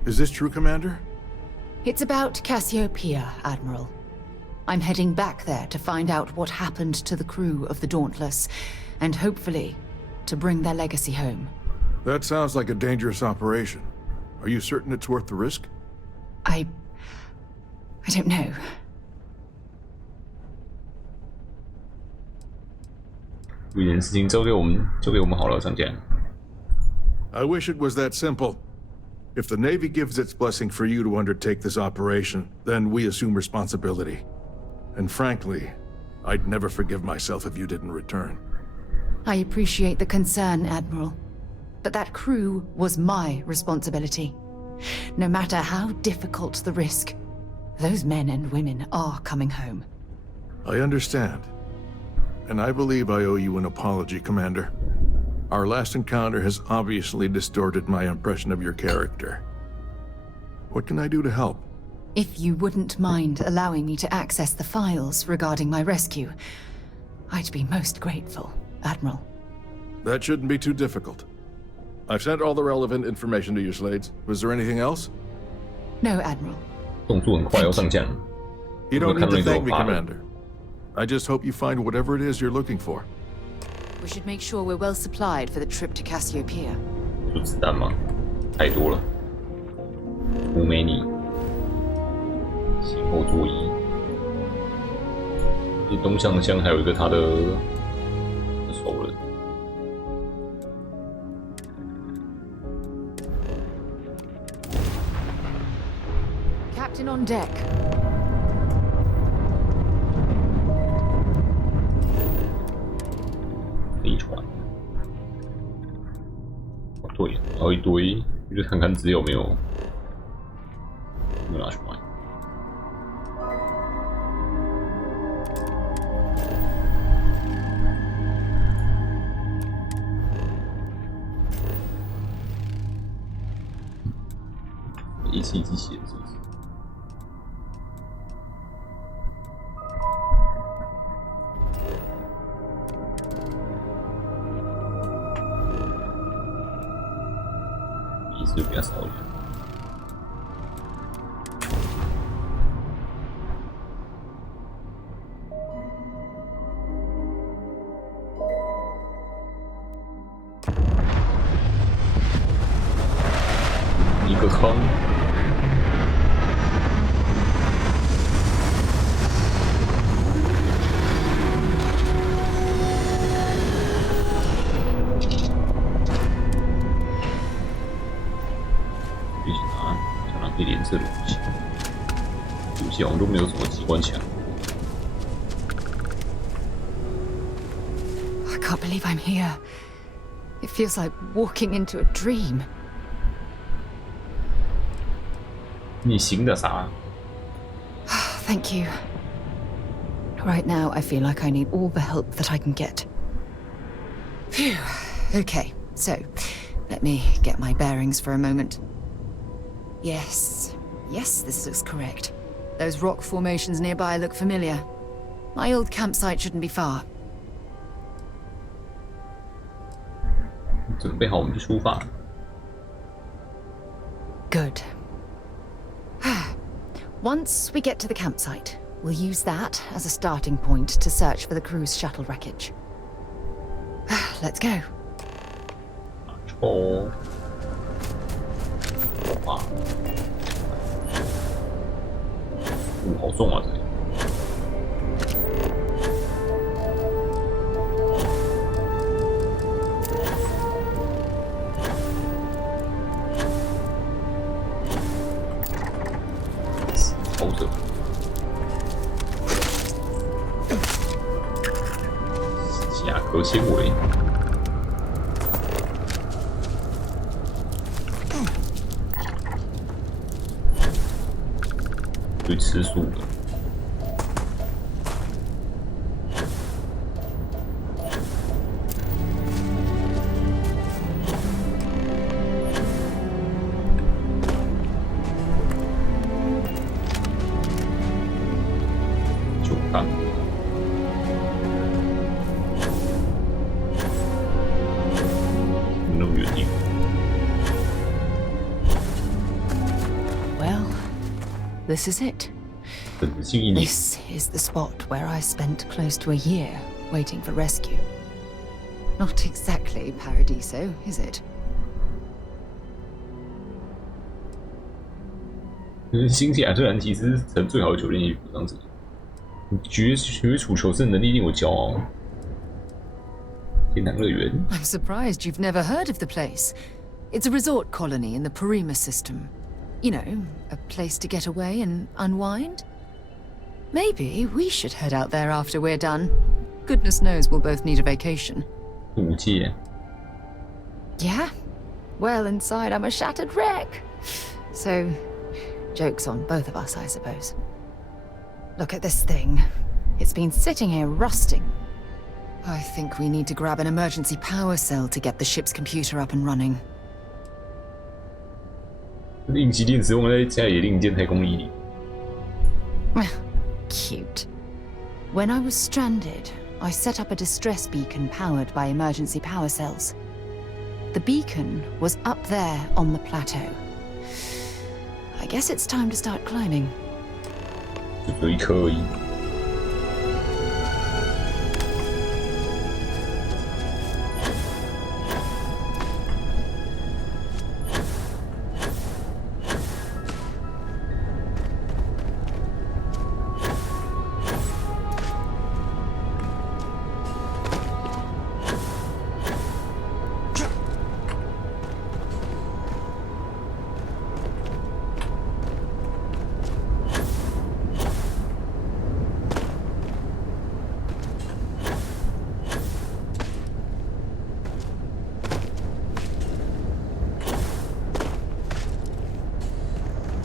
Is this true, Commander? It's about Cassiopeia, Admiral. I'm heading back there to find out what happened to the crew of the Dauntless, and hopefully, to bring their legacy home. That sounds like a dangerous operation. Are you certain it's worth the risk? I don't know. 这件事情交给我们好了，上将。I wish it was that simple. If the Navy gives its blessing for you to undertake this operation, then we assume responsibility. And frankly, I'd never forgive myself if you didn't return. I appreciate the concern, Admiral. But that crew was my responsibility. No matter how difficult the risk, those men and women are coming home. I understand. And I believe I owe you an apology, Commander. Our last encounter has obviously distorted my impression of your character. What can I do to help? If you wouldn't mind allowing me to access the files regarding my rescue, I'd be most grateful, Admiral. That shouldn't be too difficult. I've sent all the relevant information to you, Slades. Was there anything else? No, Admiral. 动作很快要上将。 You don't need to thank me, Commander. I just hope you find whatever it is you're looking for. We should make sure we're well supplied for the trip to Cassiopeia. 有子弹吗？太多了。胡梅尼，前后座椅。这东向枪还有一个他的熟人。 Captain on deck. 飞船。哦，对，还有一堆，就看看资料没有拿出来。仪器机器人是不是？ 就比较少一点。一个坑。可以连射的武器，武器好像都没有什么机关枪。I can't believe I'm here. It feels like walking into a dream. 你行的啥？ Thank you. Right now, I feel like I need all the help that I can get. Phew. Okay, so let me get my bearings for a moment. Yes, this looks correct. Those rock formations nearby look familiar. My old campsite shouldn't be far. 准备好，我们就出发。 Good. Once we get to the campsite, we'll use that as a starting point to search for the cruise shuttle wreckage. Let's go. 哦。哇。好重啊！这里。好着。甲壳纤维。 会吃素的。酒缸。那么远地。 Well, this is it. This is the spot where I spent close to a year waiting for rescue. Not exactly Paradiso, is it? 新西兰虽然其实是成最好的酒店，也不这样子。绝处求生能力令我骄傲。天堂乐园。I'm surprised you've never heard of the place. It's a resort colony in the Parima system. You know, a place to get away and unwind. Maybe we should head out there after we're done. Goodness knows we'll both need a vacation. 武器。Yeah? Well, inside I'm a shattered wreck. So, joke's on both of us, I suppose. Look at this thing. It's been sitting here rusting. I think we need to grab an emergency power cell to get the ship's computer up and running. 应急电池用在家里的零件太工艺里。Cute. When I was stranded, I set up a distress beacon powered by emergency power cells. The beacon was up there on the plateau. I guess it's time to start climbing. 就只有一颗而已。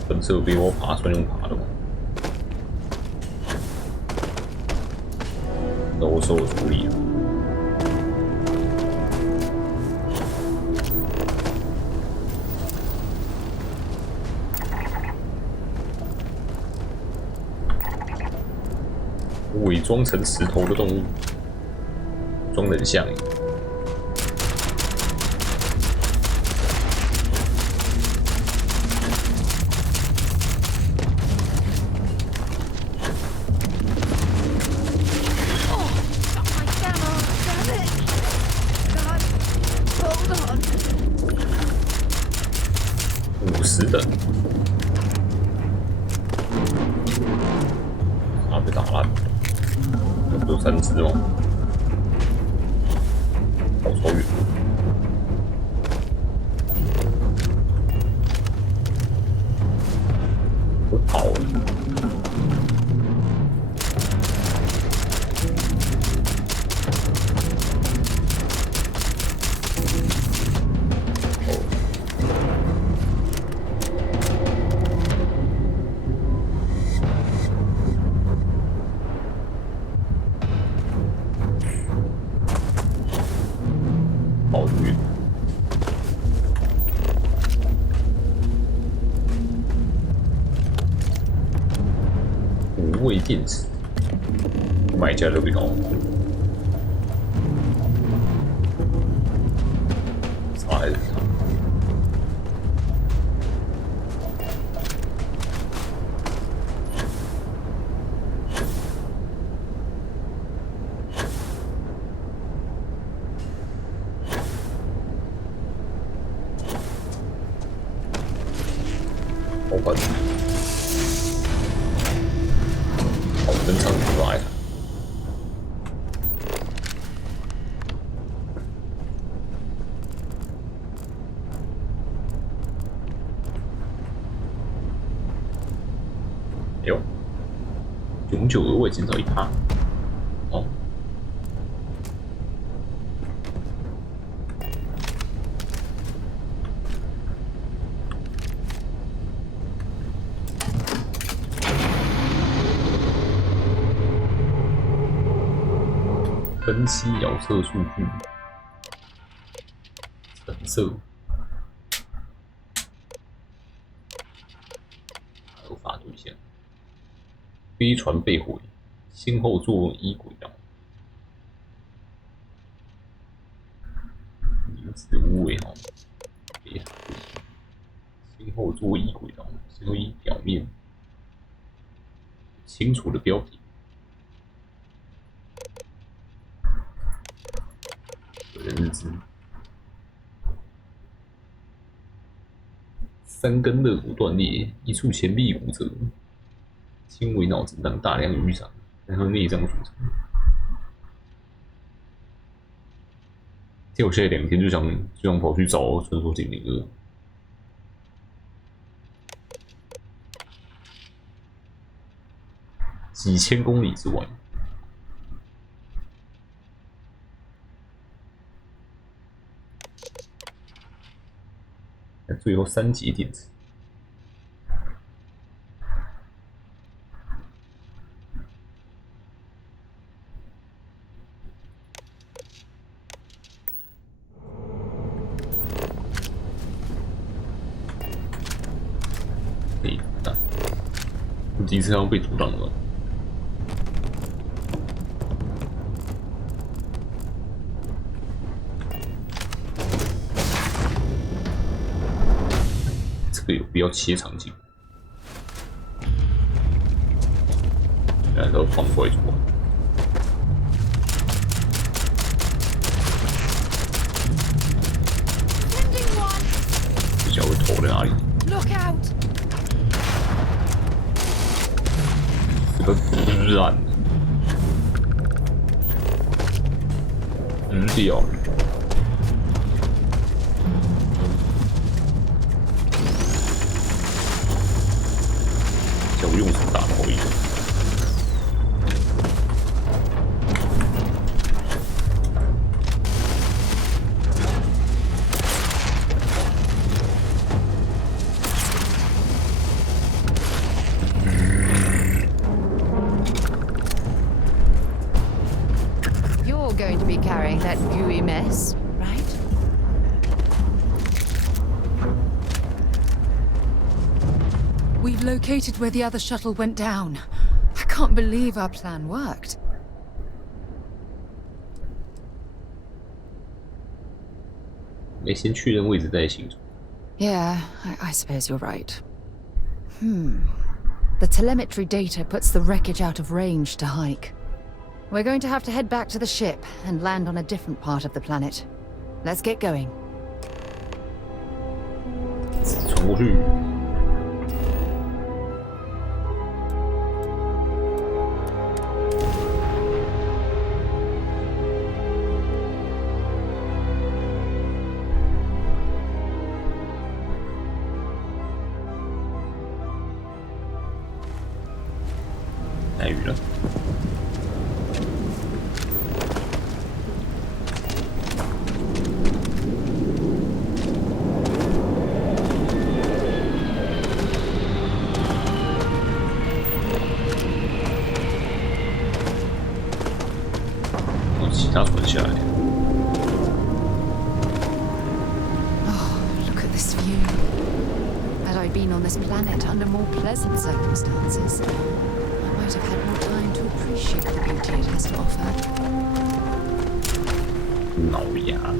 本色比我爬算用爬的吗？都受处理了。伪装成石头的动物，装得很像耶。50等，啊，被打烂，不有3只吗？好超远！我跑了。跑得远。无畏电池，买家乐比高。啥还是啥？好快！好正常出来了。哎呦，永久额外减少1%。哦。分析遥测数据，橙色，合法对象，飞船被毁，先后座衣轨道，零子无尾号，先后座衣轨道，先后衣表面，清楚的标题。人日志。3根肋骨断裂，1处前臂骨折，轻微脑震荡，大量淤伤，然后内脏组成。跳下来2天就想跑去找传说精灵了。几千公里之外。最后3节电池。第一次要被阻挡了。这个有必要切场景？然后放怪出来。这家伙头在哪里？ Look out! 这个烂，掉了。叫我用手打头一个。Going to be carrying that gooey mess, right? We've located where the other shuttle went down. I can't believe our plan worked. Yeah, I suppose you're right. The telemetry data puts the wreckage out of range to hike. We're going to have to head back to the ship and land on a different part of the planet. Let's get going. 传过去。来雨了。 Oh, look at this view. Had I been on this planet under more pleasant circumstances, I might have had more time to appreciate the beauty it has to offer. No, yeah.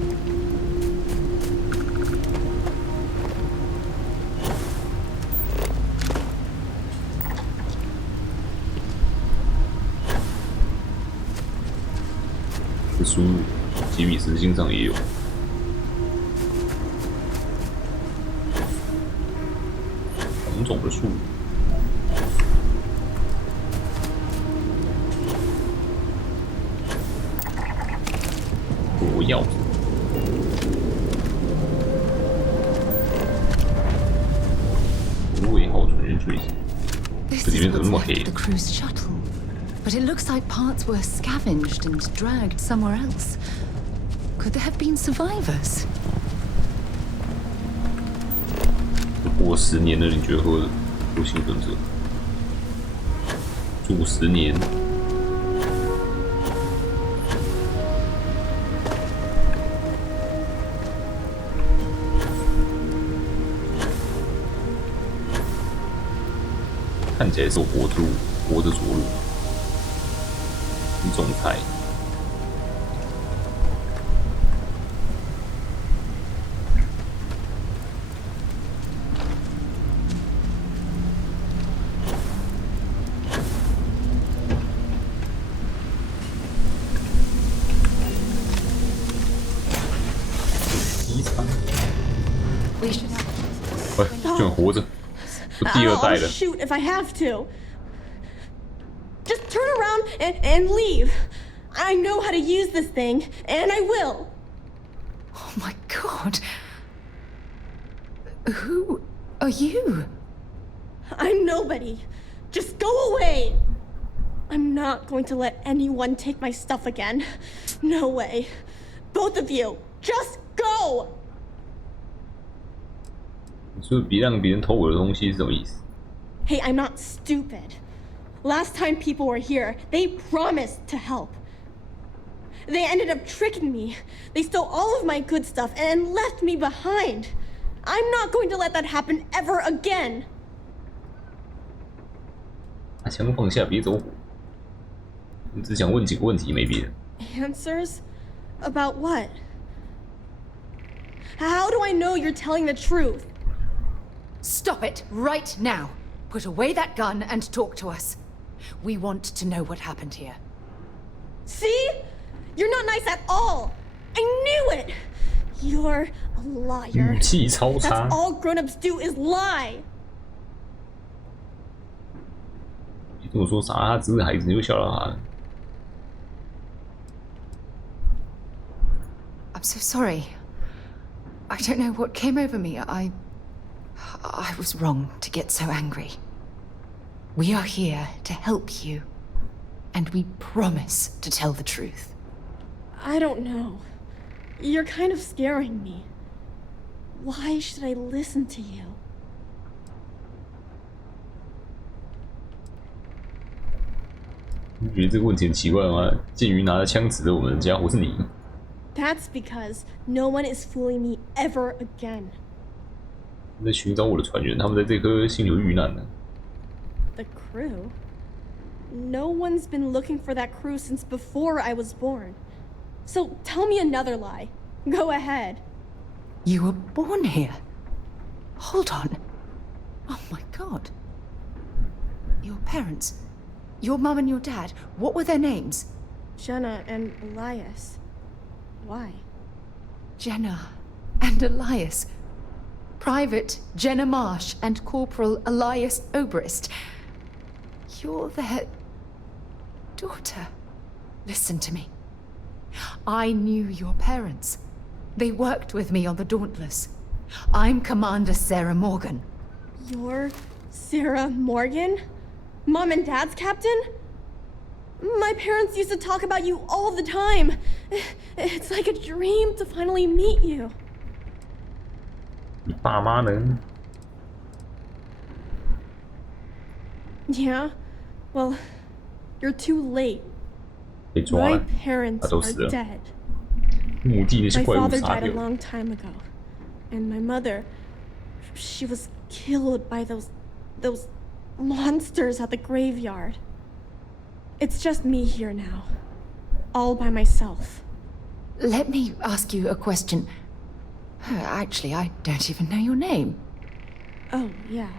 输入吉米斯信上也有。红种的树。火药。无尾号传人坠机。这里面怎么那么黑？ But it looks like parts were scavenged and dragged somewhere else. Could there have been survivors? 过10年了，你觉得会幸存者住10年？看起来是活着着陆。 总裁，活着，我第二代 I'll 了。 shoot if I have to. Just turn around and leave. I know how to use this thing, and I will. Oh my god. Who are you? I'm nobody. Just go away. I'm not going to let anyone take my stuff again. No way. Both of you, just go. 你说别让别人偷我的东西是什么意思？ Hey, I'm not stupid. Last time people were here, they promised to help. They ended up tricking me. They stole all of my good stuff and left me behind. I'm not going to let that happen ever again. 把枪放下，别走火。我只想问几个问题，没别的。 Answers? About what? How do I know you're telling the truth? Stop it right now. Put away that gun and talk to us. We want to know what happened here. See? You're not nice at all. I knew it. You're a liar. 语气超差。 That's all grown-ups do is lie. 你跟我说啥？他只是孩子，你就笑到他。 I'm so sorry. I don't know what came over me. I was wrong to get so angry. We are here to help you, and we promise to tell the truth. I don't know. You're kind of scaring me. Why should I listen to you? 你觉得这个问题很奇怪吗？鉴于拿着枪指着我们的家伙是你。 That's because no one is fooling me ever again. 在寻找我的船员，他们在这颗星球遇难了。 The crew? No one's been looking for that crew since before I was born. So tell me another lie. Go ahead. You were born here? Hold on. Oh my god. Your parents, your mum and your dad, what were their names? Jenna and Elias. Why? Jenna and Elias. Private Jenna Marsh and Corporal Elias Obrist. You're their daughter. Listen to me. I knew your parents. They worked with me on the Dauntless. I'm Commander Sarah Morgan. You're Sarah Morgan? Mom and Dad's captain? My parents used to talk about you all the time. It's like a dream to finally meet you. 你爸妈呢？ Yeah, well, you're too late. 被抓 My 了， parents 他都死 are 了。 dead. 墓地那些 My 怪物 father 杀 died 掉 a 了。 long time ago, and my mother, she was killed by those monsters at the graveyard. It's just me here now, all by myself. Let me ask you a question. Actually, I don't even know your name. Oh, yeah.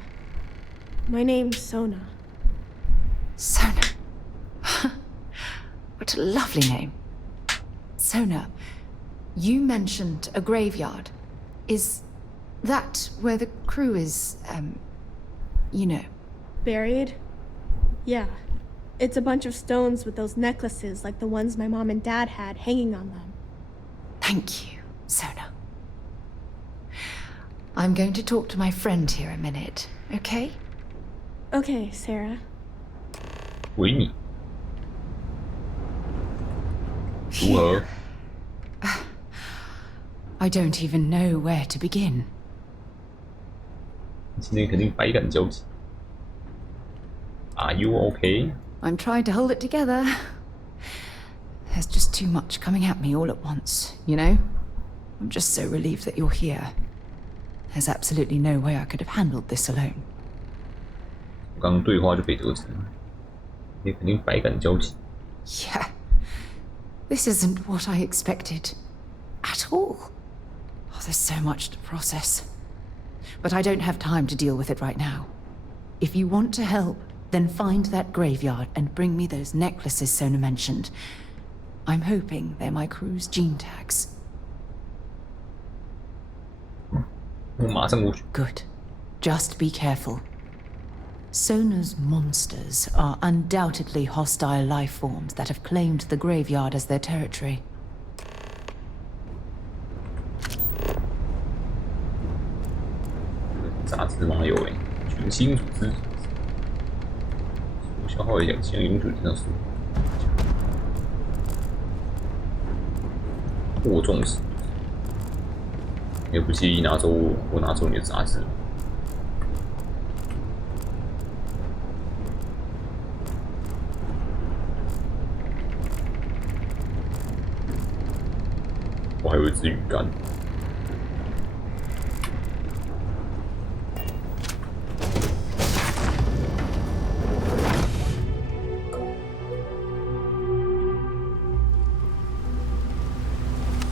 My name's Sona. Sona. What a lovely name. Sona, you mentioned a graveyard. Is that where the crew is, you know? Buried? Yeah. It's a bunch of stones with those necklaces like the ones my mom and dad had hanging on them. Thank you, Sona. I'm going to talk to my friend here a minute, okay? Okay, Sarah. 维尼，如何？ I don't even know where to begin. 今天肯定百感交集。Are you okay? I'm trying to hold it together. There's just too much coming at me all at once, you know? I'm just so relieved that you're here. There's absolutely no way I could have handled this alone. 我刚刚对话就被得逞了，你肯定百感交集。 Yeah. This isn't what I expected. At all. Oh, there's so much to process. But I don't have time to deal with it right now. If you want to help, then find that graveyard and bring me those necklaces Sona mentioned. I'm hoping they're my crew's gene tags.我马上过去。 Good. Just be careful. Sona's monsters are undoubtedly hostile life forms that have claimed the graveyard as their territory. 杂志吗？有诶，群星组织，消耗2000永久增速，获重视。也不介意拿走我拿走你的杂志。我还有一支鱼竿。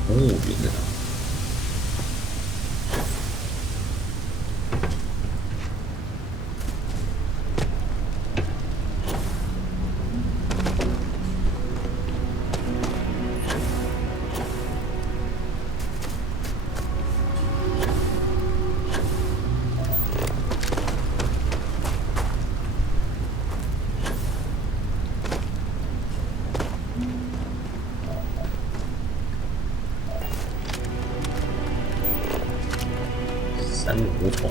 哦，原来。三个胡同，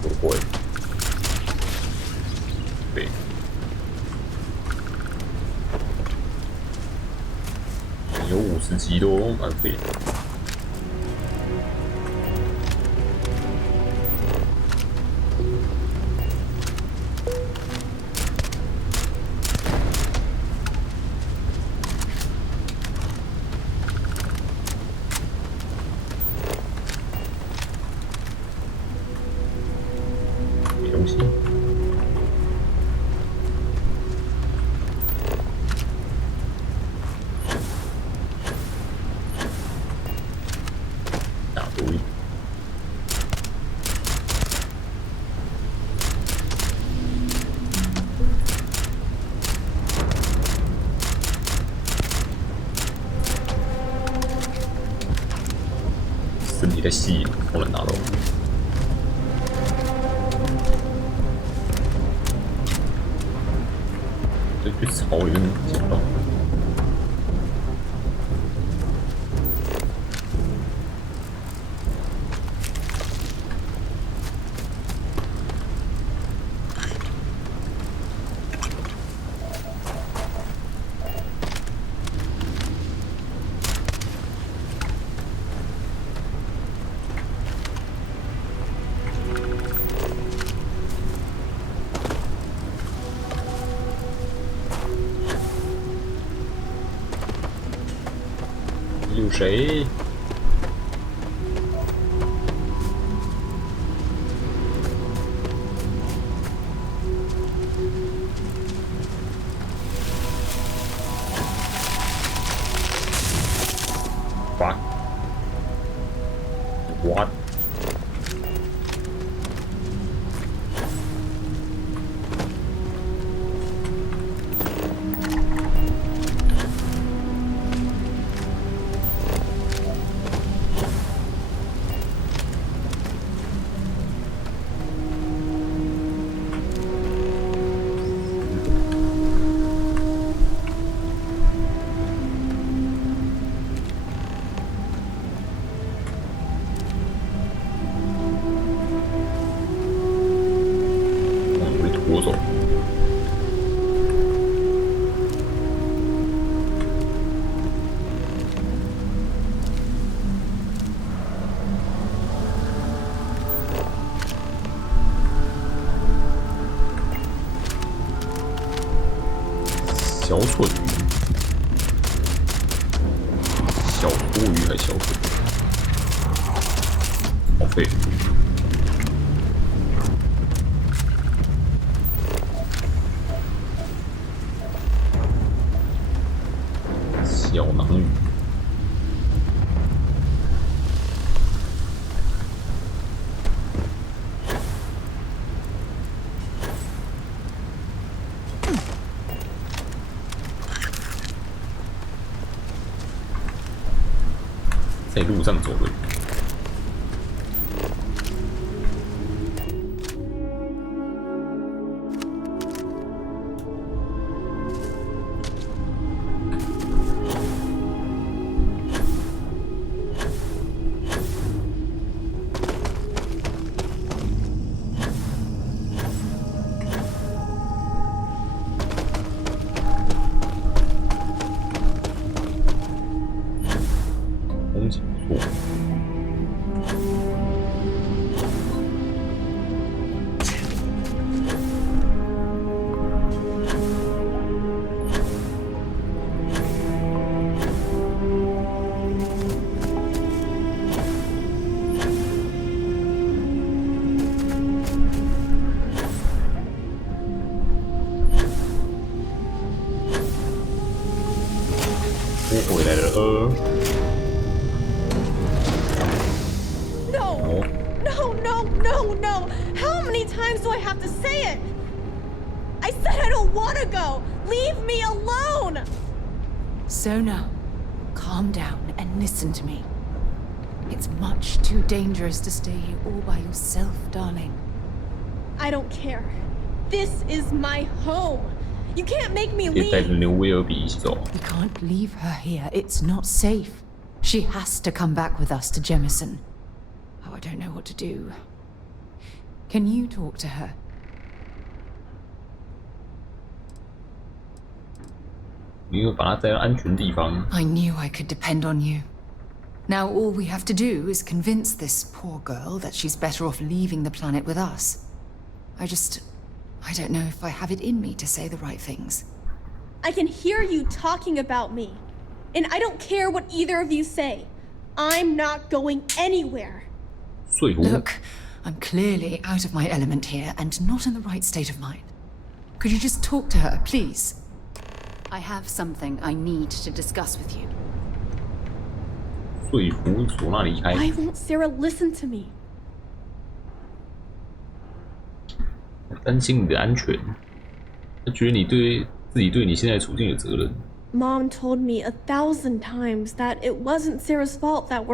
说过对，有50级的哦，蛮废的。东西。打多一点。身体在吸，不能拿到。去草里面捡到。有谁？What? What? 拖走。小蠢鱼，小多鱼还是小蠢鱼？好废。小囊鱼，在路上走的。风景不错。我回来了。No! No, no, no, no! How many times do I have to say it? I said I don't want to go! Leave me alone! Sona, calm down and listen to me. It's much too dangerous to stay here all by yourself, darling. I don't care. This is my home. You can't make me 可以带着 leave. 牛威尔比一起走。We can't leave her here. It's not safe. She has to come back with us to Jemison. Oh, I don't know what to do. Can you talk to her? 你会把她带到安全地方。 I knew I could depend on you. Now all we have to do is convince this poor girl that she's better off leaving the planet with us. I don't know if I have it in me to say the right things. I can hear you talking about me. And I don't care what either of you say. I'm not going anywhere. Look, I'm clearly out of my element here and not in the right state of mind. Could you just talk to her, please? I have something I need to discuss with you. 说服索娜离开。 Why won't Sarah listen to me? 担心你的安全，他觉得你对自己对你现在处境有责任。 Mom told me 1,000 times that it wasn't Sarah's fault that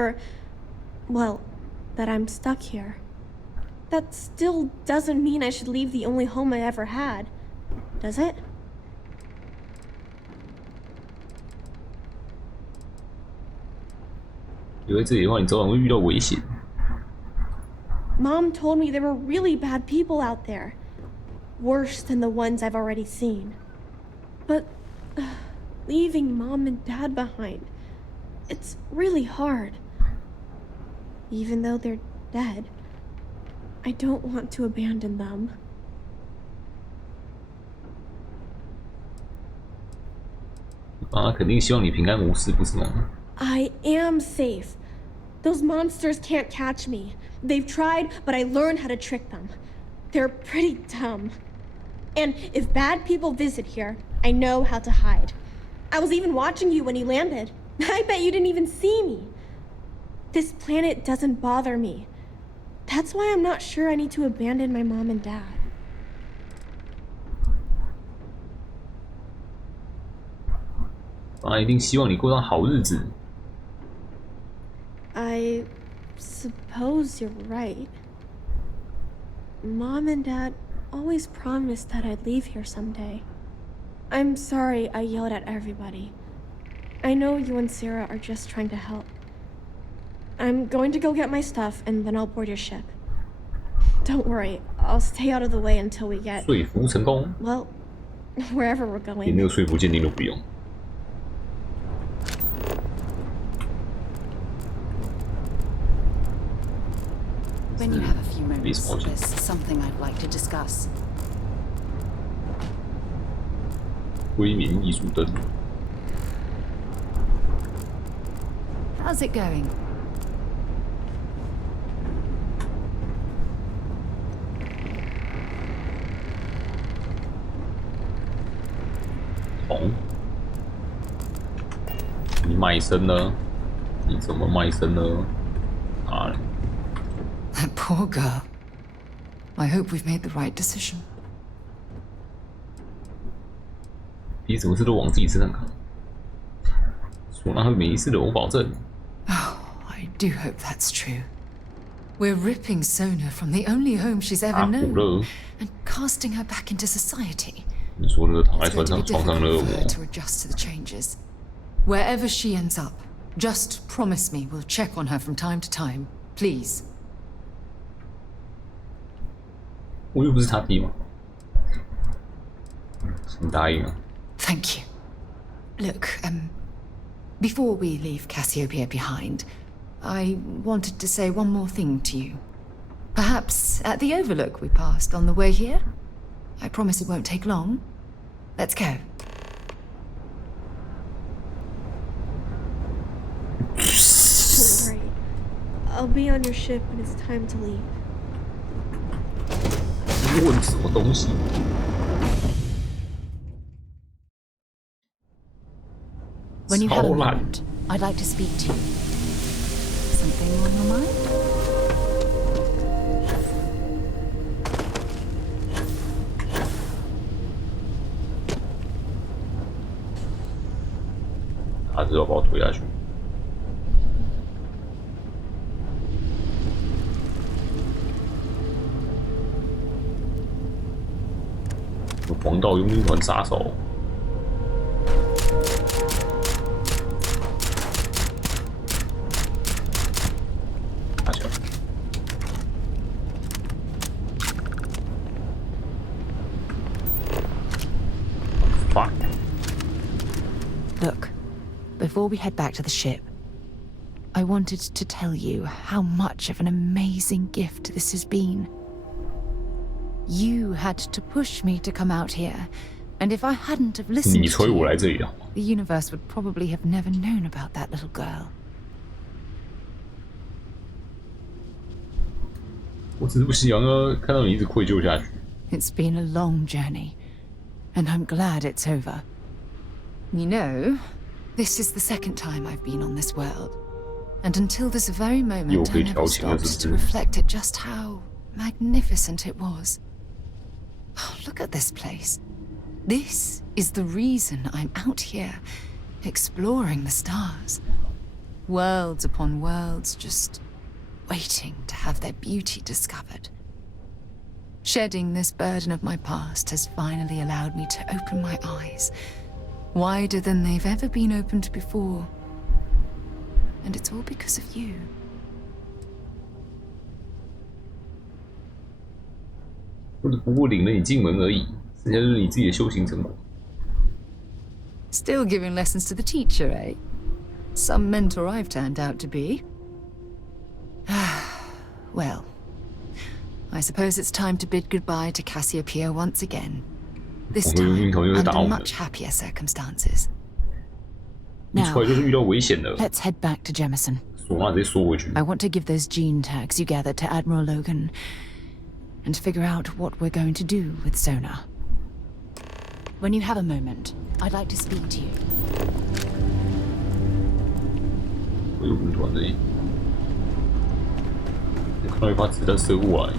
that I'm stuck here. That still doesn't mean I should leave the only home I ever had, does it? 留在这里的话，你早晚会遇到危险。 Mom told me there were really bad people out there. Worse than the ones I've already seen. But leaving Mom and Dad behind, it's really hard. Even though they're dead, I don't want to abandon them. 妈肯定希望你平安无事，不是吗？ I am safe. Those monsters can't catch me. They've tried, but I learned how to trick them. They're pretty dumb. And if bad people visit here, I know how to hide. I was even watching you when you landed. I bet you didn't even see me. This planet doesn't bother me. That's why I'm not sure I need to abandon my mom and dad. 妈一定希望你过上好日子。 I suppose you're right. Mom and Dad always promised that I'd leave here someday. I'm sorry I yelled at everybody. I know you and Sarah are just trying to help. I'm going to go get my stuff and then I'll board your ship. Don't worry, I'll stay out of the way until we get... 说服成功。 Well, wherever we're going. 连那个说服鉴定都不用。 When you have a few moments, there's something I'd like to discuss. 辉明艺术灯。 How's it going? Oh. 你卖身呢？你怎么卖身呢？啊！ That poor girl. I hope we've made the right decision. 你什么事都往自己身上扛。索娜会没事的，我保证。 Oh, I I do hope that's true. We're ripping Sona from the only home she's ever known and casting her back into society. It's going to be difficult for her to adjust to the changes. Wherever she ends up, just promise me we'll check on her from time to time, please. 我又不是他弟嘛，你答应啊？ Thank you. Look, before we leave Cassiopeia behind, I wanted to say one more thing to you. Perhaps at the overlook we passed on the way here? I promise it won't take long. Let's go. Don't worry. I'll be on your ship when it's time to leave. 问什么东西？ When you have a moment, I'd like to speak to you. Something on your mind? 他是要把我推下去。黄道佣兵团杀手。 Look, before we head back to the ship, I wanted to tell you how much of an amazing gift this has been. You had to push me to come out here, and if I hadn't have listened to you, the universe would probably have never known about that little girl. 我只是不想要看到你一直愧疚下去。 It's been a long journey, and I'm glad it's over. You know, this is the second time I've been on this world, and until this very moment, I never stopped to reflect at just how magnificent it was. Oh, look at this place. This is the reason I'm out here, exploring the stars. Worlds upon worlds, just waiting to have their beauty discovered. Shedding this burden of my past has finally allowed me to open my eyes, wider than they've ever been opened before. And it's all because of you. 我只不过领了你进门而已，剩下就是你自己的修行成果。 Still giving lessons to the teacher, eh? Some mentor I've turned out to be. Well, I suppose it's time to bid goodbye to Cassiopeia once again. This time, under much happier circumstances. Now, let's head back to Jemison. I want to give those gene tags you gathered to Admiral Logan and figure out what we're going to do with Sona. When you have a moment, I'd like to speak to you. 我有兵团的，我看到一发子弹射过来。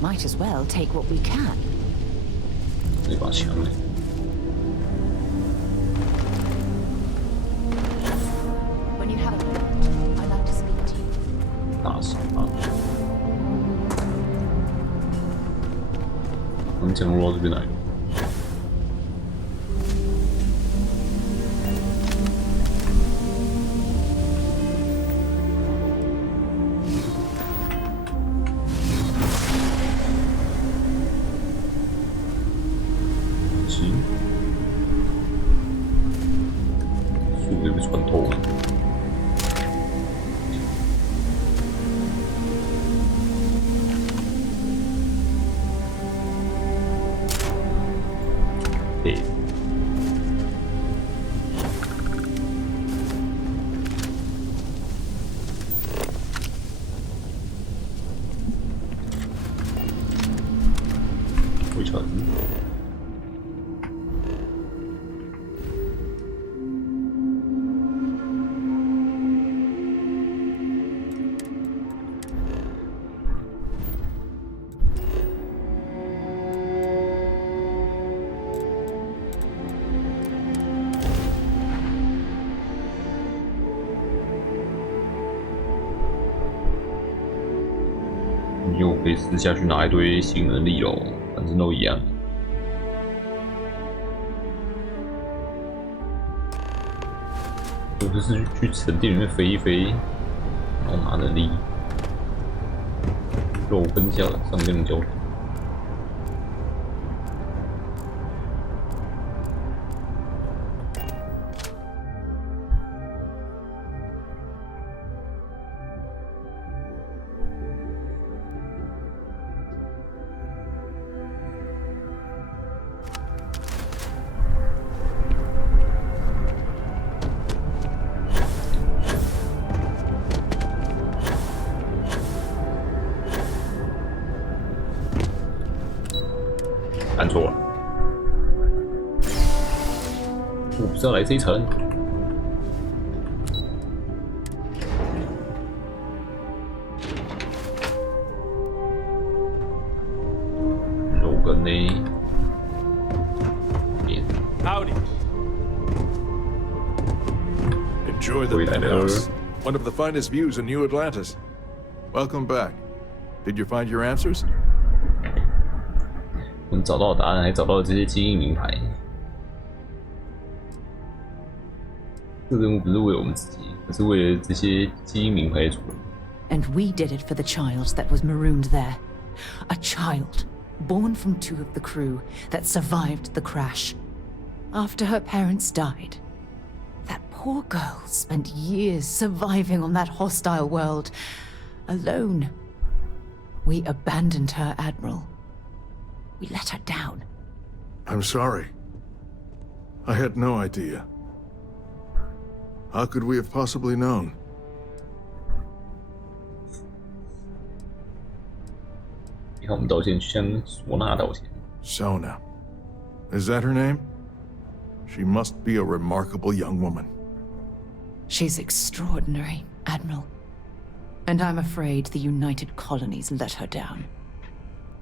Might as well take what we can. 那把枪嘞。 When you have a moment, I'd like to speak to you. 大死啊！他们降落到这边来了。因为我可以私下去拿一堆新能力咯，反正都一样。我就是去神殿里面飞一飞，然后拿能力，肉跟上面的交替。按错了，我不是要来这一层。肉根呢？Howdy. Enjoy the penthouse. One of the finest views in New Atlantis. Welcome back. Did you find your answers? 我们找到了答案，还找到了这些基因名牌。这个任务不是为了我们自己，而是为了这些基因名牌的主人。And we did it for the child that was marooned there. A child born from 2 of the crew that survived the crash. After her parents died, that poor girl spent years surviving on that hostile world, alone. We abandoned her, Admiral. We let her down. I'm sorry. I had no idea. How could we have possibly known? 你看我们道歉，向唢呐道歉。Sona. Is that her name? She must be a remarkable young woman. She's extraordinary, Admiral. And I'm afraid the United Colonies let her down.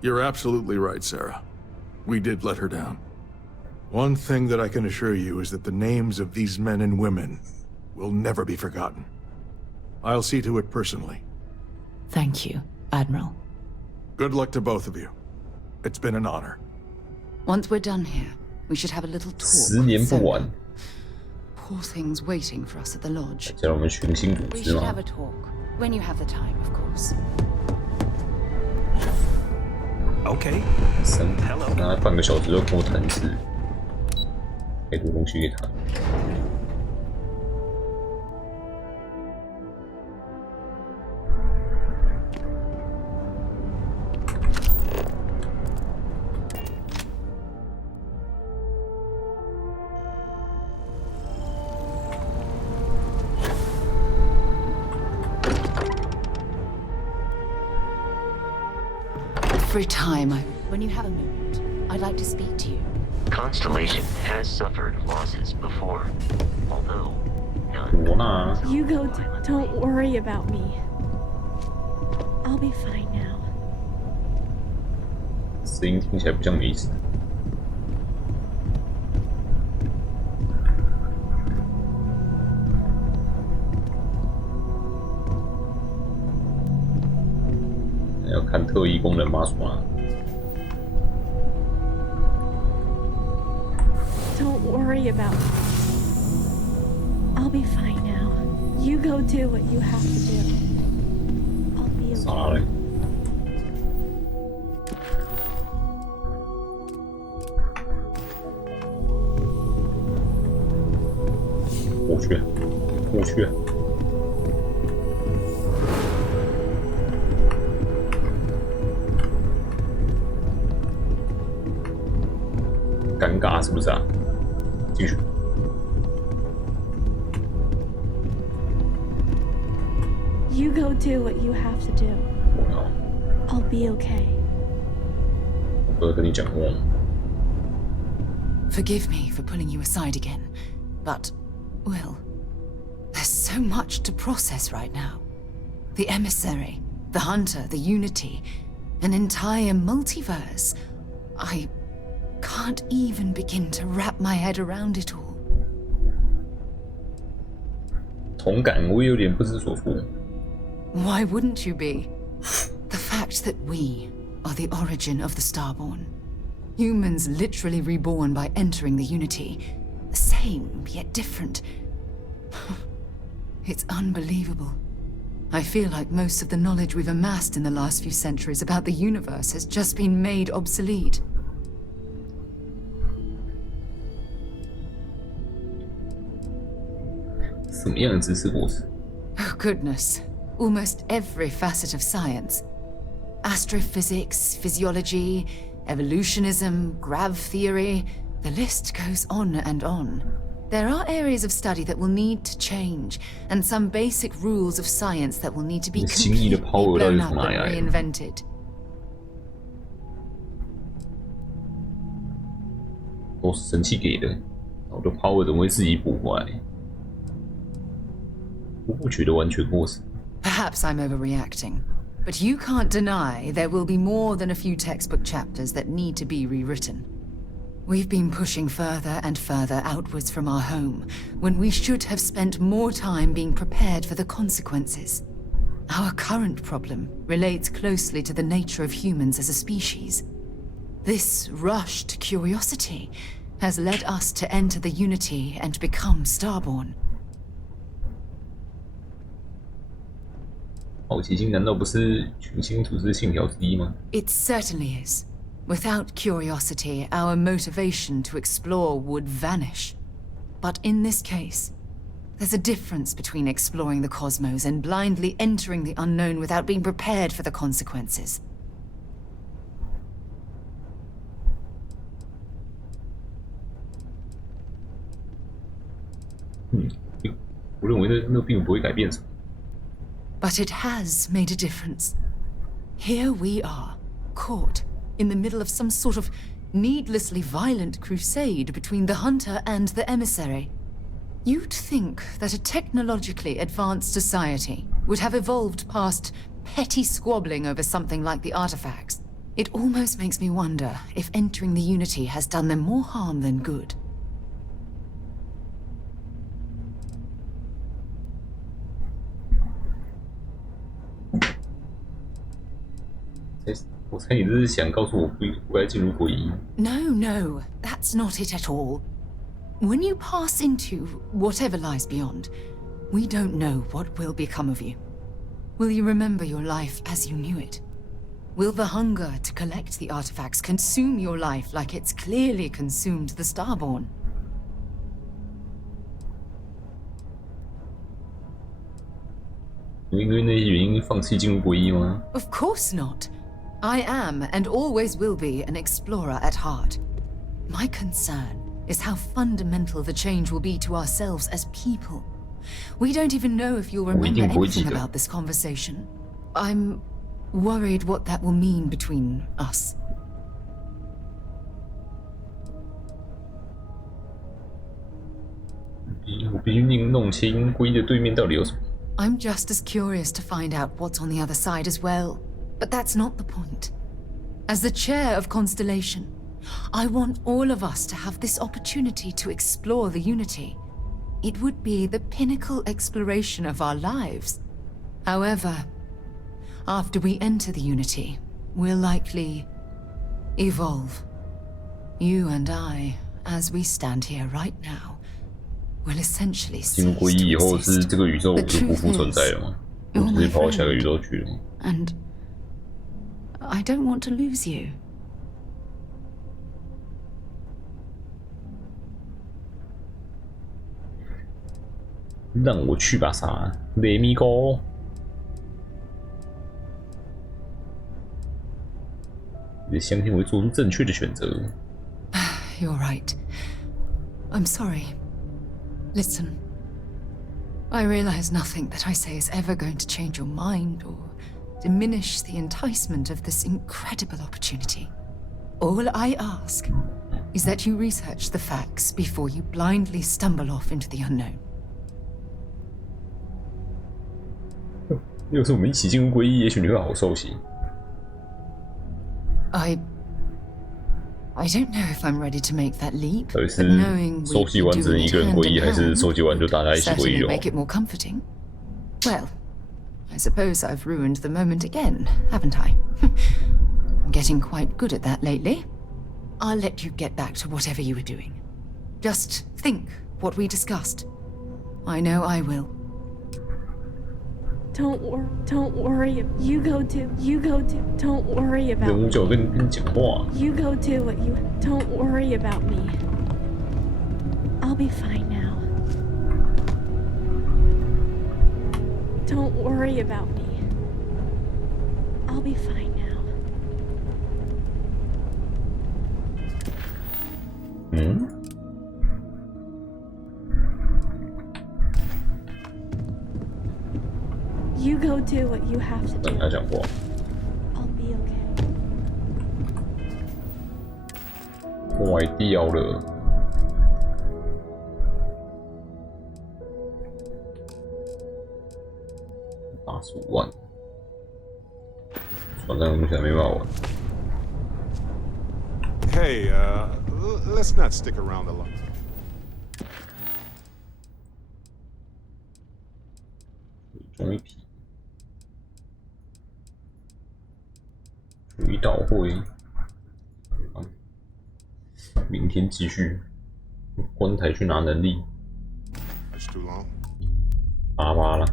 You're absolutely right, Sarah. We did let her down. One thing that I can assure you is that the names of these men and women will never be forgotten. I'll see to it personally. Thank you, Admiral. Good luck to both of you. It's been an honor. Once we're done here, we should have a little talk. 10年不晚。 Poor things waiting for us at the lodge. 叫我们群星组 We 织 should 吗 have a talk when you have the time, of course. Okay. 那半个小时就跟我谈一次，给多东西给他。Every time when you have a moment, I'd like to speak to you. Constellation has suffered losses before, although none. Hugo, don't worry about me. I'll be fine now. 声音听起来不像没事。要看特异功能吗？什么？ Don't worry about me. I'll be fine now. You go do what you have to do. I'll be okay. Sorry. 过去，过去。 尴尬是不是啊？继续。You go do what you have to do. I'll be okay. 我不会跟你讲话。 Forgive me for pulling you aside again, but, well, there's so much to process right now. The emissary, the hunter, the unity, an entire multiverse. I can't even begin to wrap my head around it all. 同感，我也有点不知所措。 Why wouldn't you be? The fact that we are the origin of the Starborn. Humans literally reborn by entering the Unity. The same, yet different. It's unbelievable. I feel like most of the knowledge we've amassed in the last few centuries about the universe has just been made obsolete. Oh goodness. Almost every facet of science. Astrophysics, physiology, evolutionism, grav theory, the list goes on and on. There are areas of study that will need to change, and some basic rules of science that will need to be completely blown up and reinvented. 都是神器给的，我的 power 怎么会自己补回来？我不觉得完全过时。 Perhaps I'm overreacting, but you can't deny there will be more than a few textbook chapters that need to be rewritten. We've been pushing further and further outwards from our home, when we should have spent more time being prepared for the consequences. Our current problem relates closely to the nature of humans as a species. This rushed curiosity has led us to enter the Unity and become Starborn. 好奇心难道不是群星组织信条之一吗？ It certainly is. Without curiosity, our motivation to explore would vanish. But in this case, there's a difference between exploring the cosmos and blindly entering the unknown without being prepared for the consequences. 我认为那并不会改变什么。 But it has made a difference. Here we are, caught in the middle of some sort of needlessly violent crusade between the hunter and the emissary. You'd think that a technologically advanced society would have evolved past petty squabbling over something like the artifacts. It almost makes me wonder if entering the Unity has done them more harm than good. 我猜你这是想告诉我不该进入诡异。No, that's not it at all. When you pass into whatever lies beyond, we don't know what will become of you. Will you remember your life as you knew it? Will the hunger to collect the artifacts consume your life like it's clearly consumed the Starborn? 因为那些原因放弃进入诡异吗？ Of course not. I am, and always will be, an explorer at heart. My concern is how fundamental the change will be to ourselves as people. We don't even know if you'll remember anything about this conversation. I'm worried what that will mean between us. I'm just as curious to find out what's on the other side as well. But that's not the point. As the chair of Constellation, I want all of us to have this opportunity to explore the Unity. It would be the pinnacle exploration of our lives. However, after we enter the Unity, we'll likely evolve. You and I, as we stand here right now, will essentially cease to exist. The truth is, you're my friend, and I don't want to lose you. 让我去吧，啥 ？Let me go。你相信我会做出正确的选择。You're right. I'm sorry. Listen. I realize nothing that I say is ever going to change your mind or diminish the enticement of this incredible opportunity. All I ask is that you research the facts before you blindly stumble off into the unknown. 要是我们一起进入皈依，也许你会好受些。I don't know if I'm ready to make that leap. 到底是收集完只能一个人皈依，还是收集完就大家一起皈依 make it more comforting. Well, I suppose I've ruined the moment again, haven't I? I'm getting quite good at that lately. I'll let you get back to whatever you were doing. Just think what we discussed. I know I will. Don't worry. You go do. Don't worry about me. You go do what you. Don't worry about me. I'll be fine now. Don't worry about me. I'll be fine now. You go do what you have to do. I'll be okay. 坏掉了。85万，船上目前没办法玩。Hey, let's not stick around a lot. 中一批，主一到会，明天继续。关台去拿能力，巴拉巴拉。